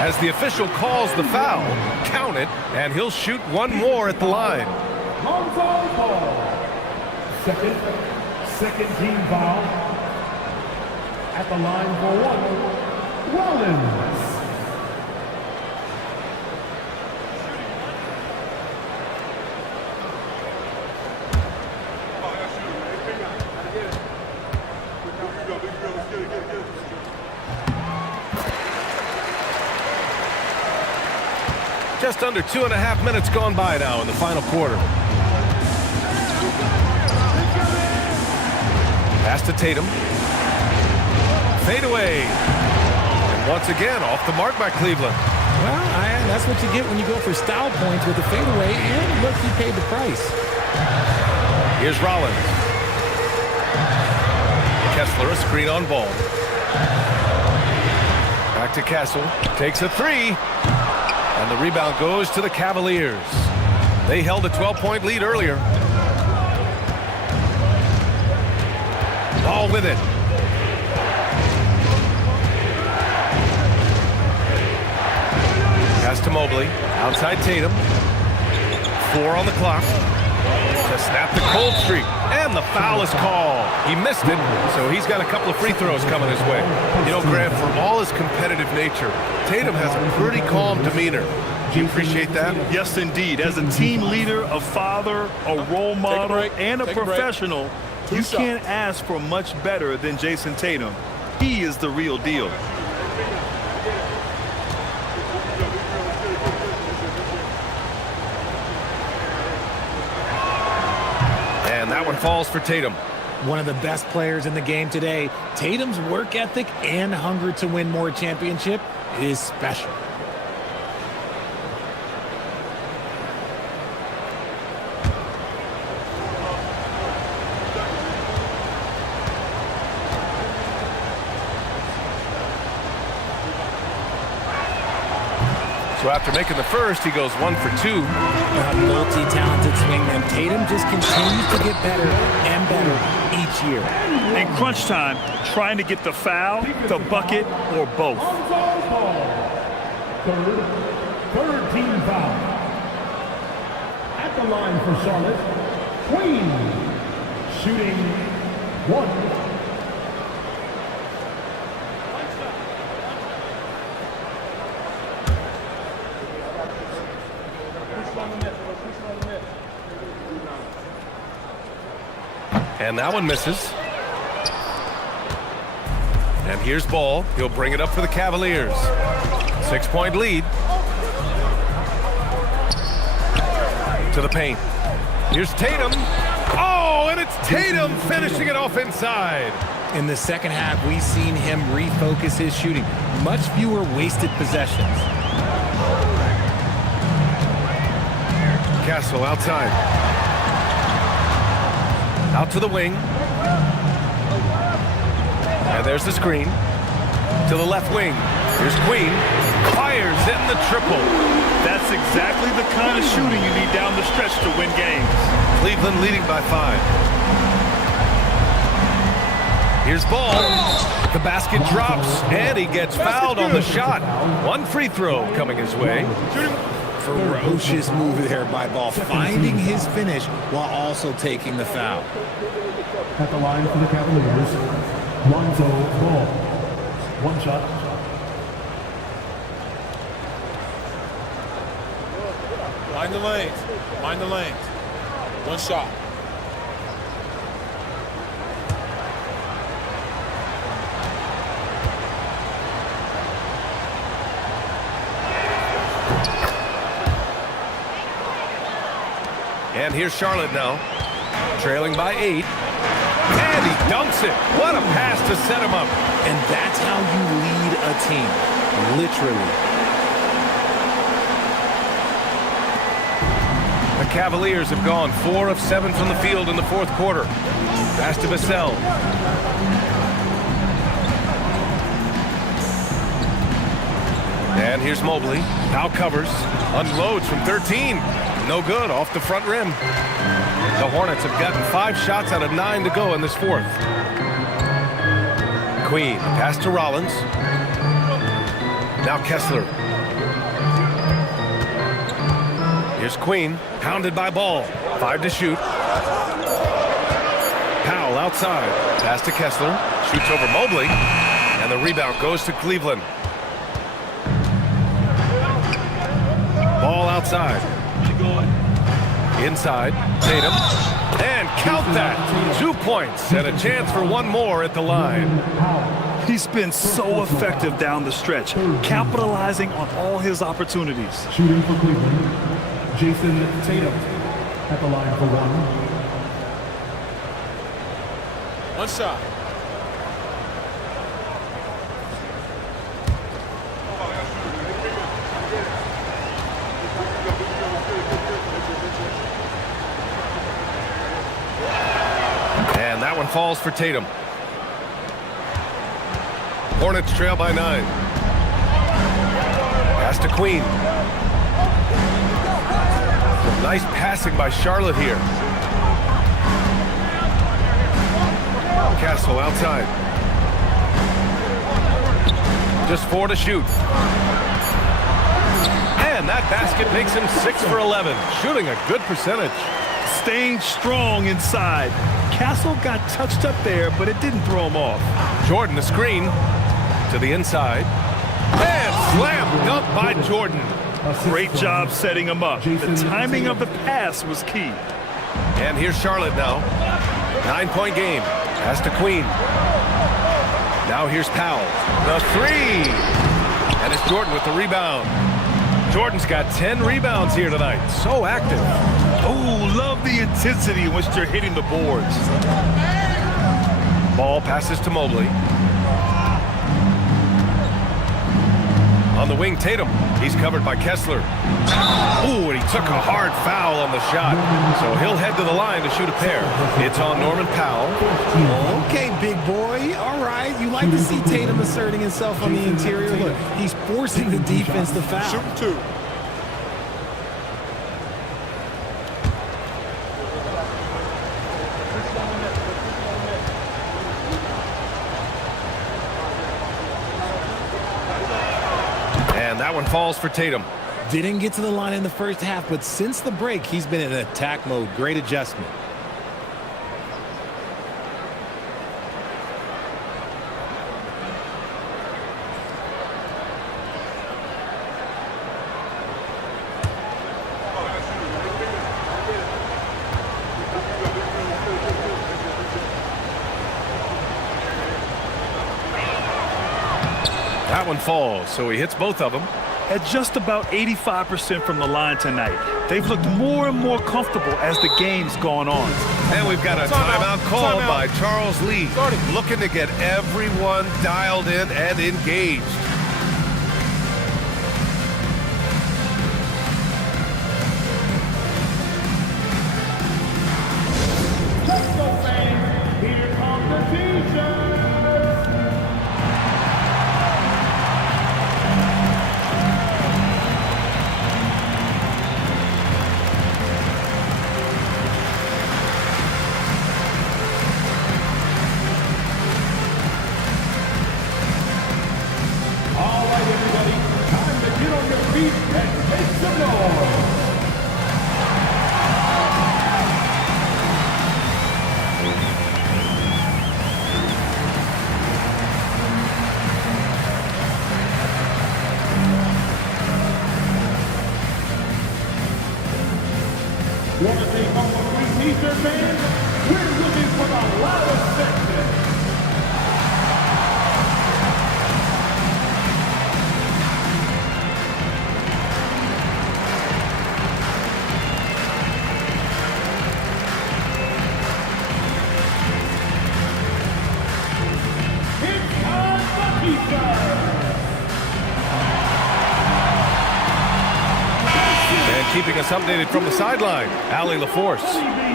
As the official calls the foul, count it, and he'll shoot one more at the line. Second team foul at the line for 1. Rollins. Just under 2.5 minutes gone by now in the final quarter. Pass to Tatum. Fade away. And once again, off the mark by Cleveland. Well, that's what you get when you go for style points with a fadeaway, and look, he paid the price. Here's Rollins. Kessler, a screen on Ball. Back to Castle. Takes a 3. And the rebound goes to the Cavaliers. They held a 12-point lead earlier. Ball with it. Pass to Mobley. Outside Tatum. 4 on the clock. To snap the cold streak. And the foul is called. He missed it, so he's got a couple of free throws coming his way. You know, Grant, for all his competitive nature, Tatum has a pretty calm demeanor. Do you appreciate that? Yes, indeed. As a team leader, a father, a role model, and a professional, you can't ask for much better than Jason Tatum. He is the real deal. And that one falls for Tatum. One of the best players in the game today. Tatum's work ethic and hunger to win more championship is special. So after making the first, he goes 1 for 2. A multi-talented swingman. Tatum just continues to get better and better each year. In crunch time, trying to get the foul, the bucket, or both. Third team foul. At the line for Charlotte, Queen, shooting 1. And that one misses. And here's Ball. He'll bring it up for the Cavaliers. 6-point lead. To the paint. Here's Tatum. Oh, and it's Tatum finishing it off inside. In the second half, we've seen him refocus his shooting. Much fewer wasted possessions. Castle outside. Out to the wing. And there's the screen. To the left wing. Here's Queen. Fires in the triple. That's exactly the kind of shooting you need down the stretch to win games. Cleveland leading by 5. Here's Ball. The basket drops, and he gets fouled on the shot. 1 free throw coming his way. Ferocious move there by Ball, finding his finish while also taking the foul. At the line for the Cavaliers, Lonzo Ball. 1 shot. Mind the lanes. Mind the lanes. 1 shot. And here's Charlotte now, trailing by 8. And he dunks it. What a pass to set him up. And that's how you lead a team, literally. The Cavaliers have gone 4 of 7 from the field in the 4th quarter. Pass to Vassell. And here's Mobley. Now covers. Unloads from 13. No good. Off the front rim. The Hornets have gotten 5 shots out of 9 to go in this 4th. Queen. Pass to Rollins. Now Kessler. Here's Queen. Pounded by Ball. 5 to shoot. Powell outside. Pass to Kessler. Shoots over Mobley. And the rebound goes to Cleveland. Ball outside. Inside. Tatum. And count that. 2 points and a chance for 1 more at the line. He's been so effective down the stretch, capitalizing on all his opportunities. Shooting for Cleveland, Jason Tatum. At the line for 1. 1 shot. And that one falls for Tatum. Hornets trail by 9. Pass to Queen. Nice passing by Charlotte here. Castle outside. Just 4 to shoot. And that basket makes him 6 for 11. Shooting a good percentage. Staying strong inside. Castle got touched up there, but it didn't throw him off. Jordan, the screen to the inside. And slam dunk by Jordan. Great job setting him up. The timing of the pass was key. And here's Charlotte now. 9-point game. Pass to Queen. Now here's Powell. The 3. And it's Jordan with the rebound. Jordan's got 10 rebounds here tonight. So active. Oh, love the intensity in which they're hitting the boards. Ball passes to Mobley. On the wing, Tatum. He's covered by Kessler. Ooh, and he took a hard foul on the shot. So he'll head to the line to shoot a pair. It's on Norman Powell. Okay, big boy. All right. You like like to see Tatum asserting himself on the interior. Look, he's forcing the defense to foul. Shooting 2. And that one falls for Tatum. Didn't get to the line in the first half, but since the break, he's been in attack mode. Great adjustment. That one falls, so he hits both of them. At just about 85% from the line tonight, they've looked more and more comfortable as the game's gone on. And we've got a timeout called by Charles Lee, looking to get everyone dialed in and engaged. Here comes the T-shirt. All right, everybody, time to get on your feet and make some noise. Want to take home a free T-shirt, man? We're looking for the loudest section. It's time for T-shirts. And keeping us updated from the sideline, Allie LaForce.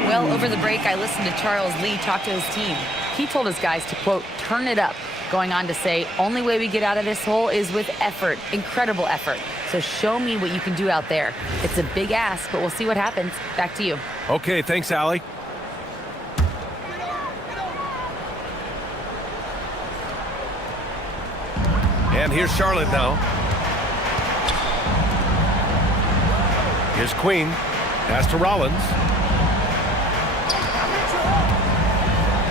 Well, over the break, I listened to Charles Lee talk to his team. He told his guys to, quote, turn it up, going on to say, only way we get out of this hole is with effort, incredible effort. So show me what you can do out there. It's a big ask, but we'll see what happens. Back to you. Okay, thanks, Allie. And here's Charlotte now. Here's Queen. Pass to Rollins.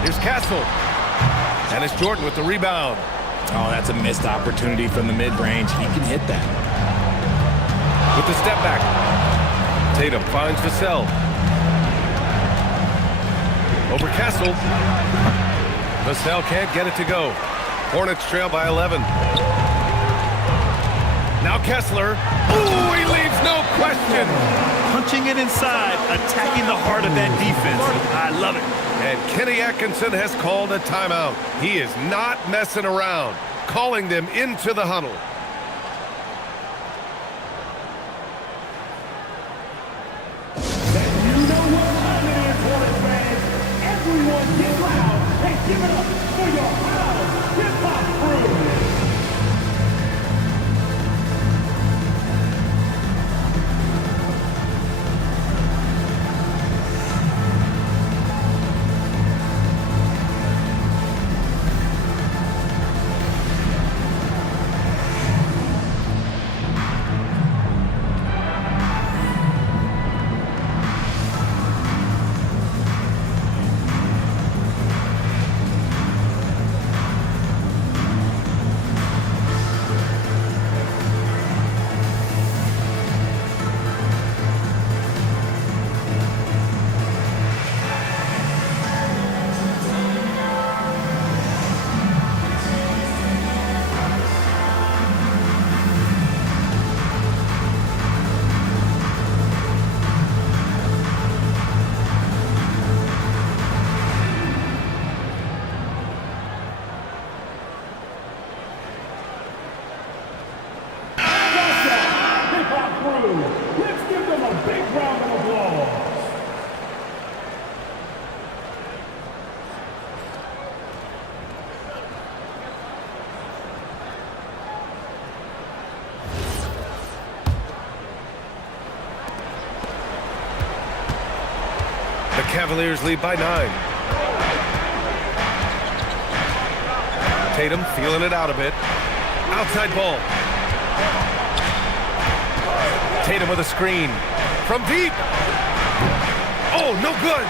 Here's Castle. And it's Jordan with the rebound. Oh, that's a missed opportunity from the mid-range. He can hit that. With the step back. Tatum finds Vassell. Over Castle. Vassell can't get it to go. Hornets trail by 11. Now Kessler. Ooh, he leaves no question. Punching it inside, attacking the heart of that defense. I love it. And Kenny Atkinson has called a timeout. He is not messing around, calling them into the huddle. You know what time it is, Hornets fans. Everyone get loud and give it up for your house hip-hop crew. Cavaliers lead by 9. Tatum feeling it out a bit. Outside ball. Tatum with a screen. From deep. Oh, no good.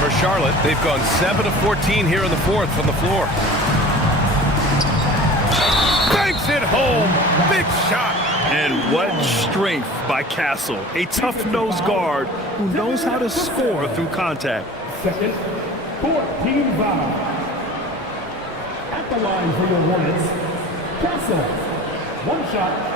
For Charlotte, they've gone 7 of 14 here in the fourth from the floor. Banks it home. Big shot. And what strength by Castle. A tough-nosed guard who knows how to score through contact. Second, 14 foul. At the line for your Hornets, Castle. One shot.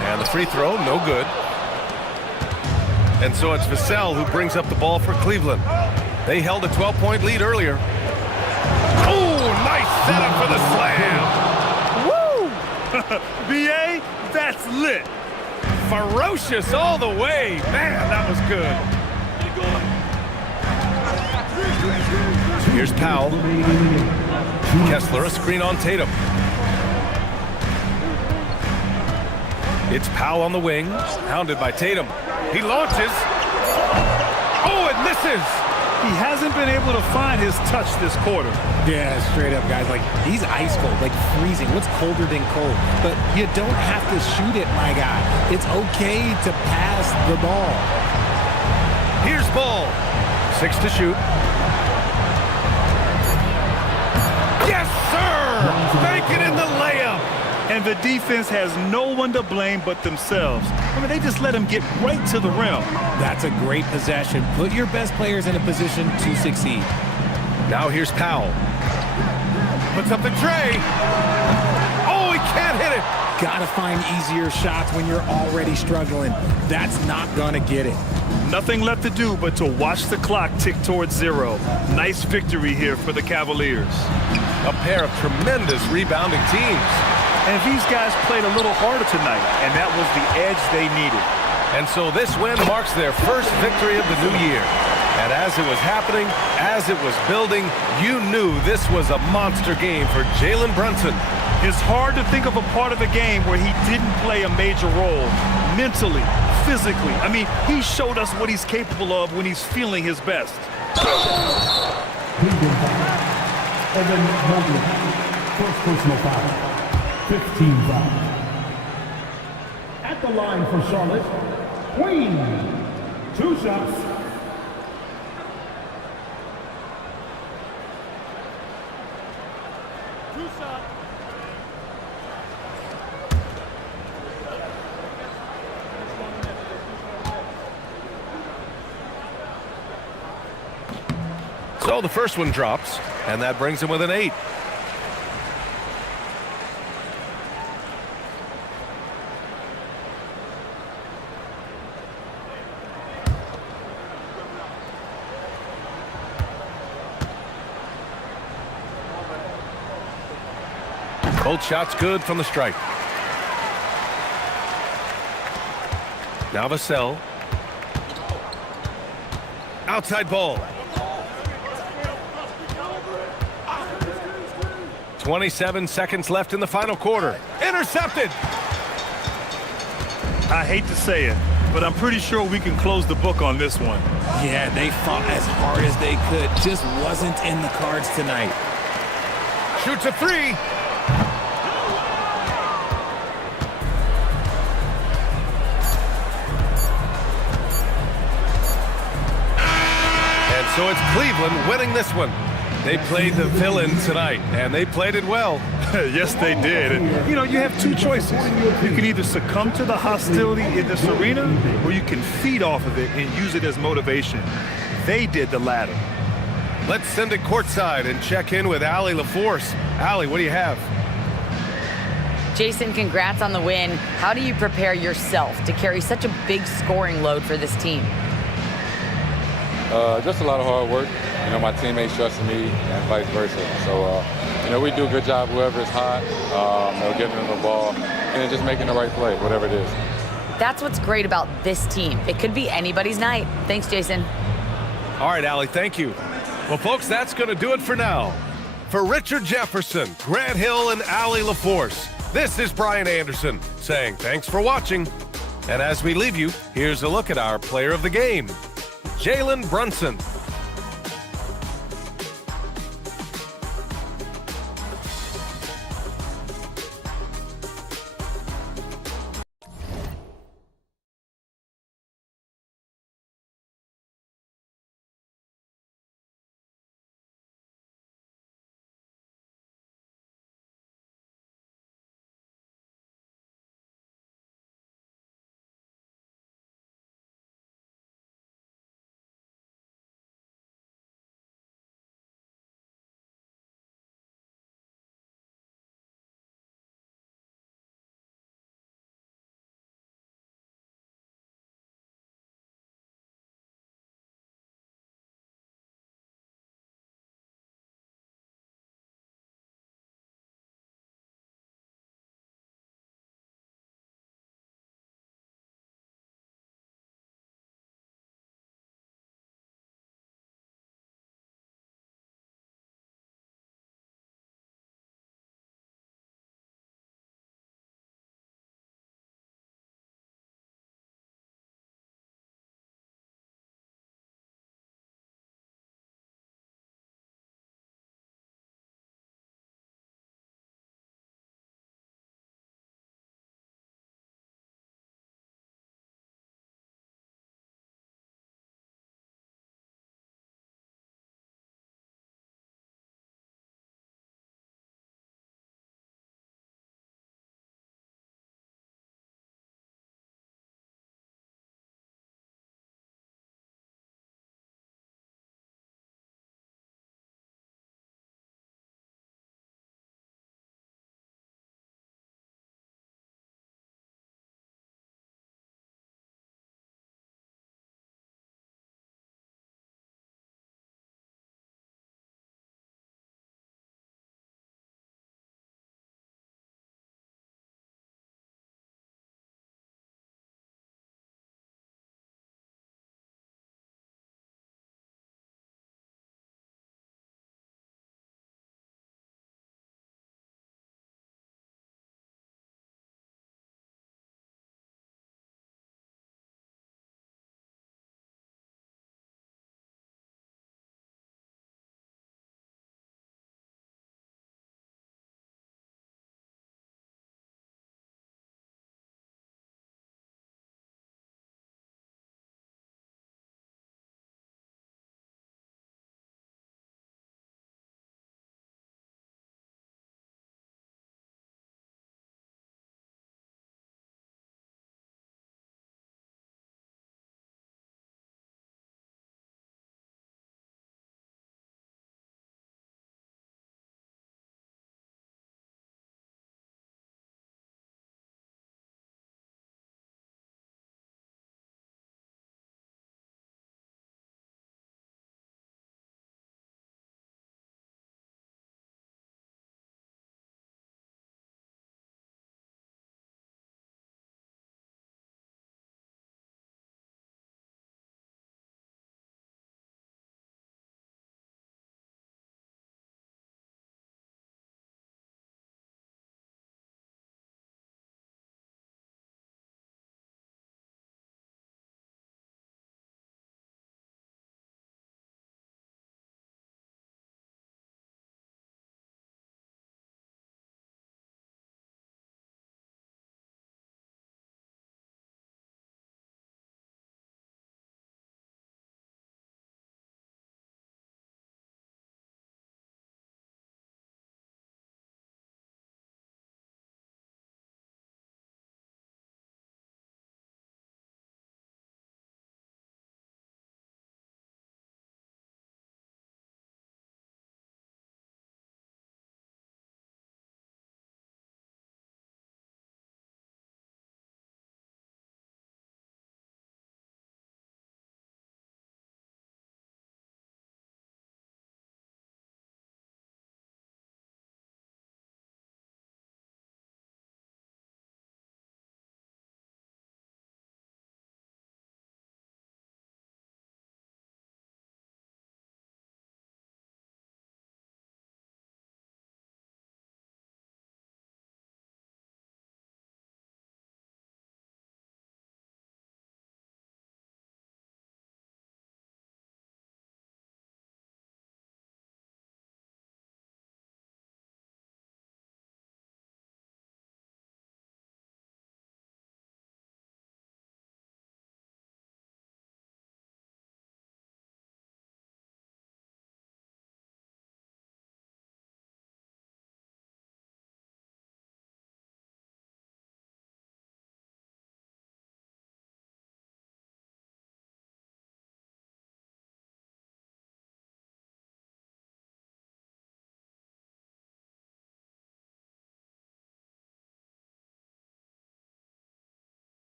And the free throw, no good. And so it's Vassell who brings up the ball for Cleveland. They held a 12-point lead earlier. Oh, nice setup for the slam. Woo! B.A., that's lit. Ferocious all the way. Man, that was good. Here's Powell. Kessler, a screen on Tatum. It's Powell on the wing, hounded by Tatum. He launches. Oh, it misses. He hasn't been able to find his touch this quarter. Yeah, straight up, guys. Like, he's ice cold, like freezing. What's colder than cold? But you don't have to shoot it, my guy. It's okay to pass the ball. Here's Ball. 6 to shoot. Yes, sir! Bank it in the layup. And the defense has no one to blame but themselves. I mean, they just let him get right to the rim. That's a great possession. Put your best players in a position to succeed. Now here's Powell. Puts up the tray. Oh, he can't hit it. Gotta find easier shots when you're already struggling. That's not gonna get it. Nothing left to do but to watch the clock tick towards 0. Nice victory here for the Cavaliers. A pair of tremendous rebounding teams. And these guys played a little harder tonight, and that was the edge they needed. And so this win marks their first victory of the new year. And as it was happening, as it was building, you knew this was a monster game for Jalen Brunson. It's hard to think of a part of the game where he didn't play a major role. Mentally, physically. I mean, he showed us what he's capable of when he's feeling his best. Evan Mobley, first personal foul. 15 foul. At the line for Charlotte, Queen. 2 shots. So the first one drops, and that brings him with an 8. Both shots good from the stripe. Now Vassell. Outside ball. 27 seconds left in the final quarter. Intercepted. I hate to say it, but I'm pretty sure we can close the book on this one. Yeah, they fought as hard as they could. Just wasn't in the cards tonight. Shoots a 3. And so it's Cleveland winning this one. They played the villain tonight, and they played it well. Yes, they did. And, you know, you have 2 choices. You can either succumb to the hostility in this arena, or you can feed off of it and use it as motivation. They did the latter. Let's send it courtside and check in with Allie LaForce. Allie, what do you have? Jason, congrats on the win. How do you prepare yourself to carry such a big scoring load for this team? Just a lot of hard work. You know, my teammates trusting me and vice versa. So, you know, we do a good job whoever is hot, getting them the ball, and just making the right play, whatever it is. That's what's great about this team. It could be anybody's night. Thanks, Jason. All right, Allie, thank you. Well, folks, that's going to do it for now. For Richard Jefferson, Grant Hill, and Allie LaForce, this is Brian Anderson saying thanks for watching. And as we leave you, here's a look at our player of the game, Jalen Brunson.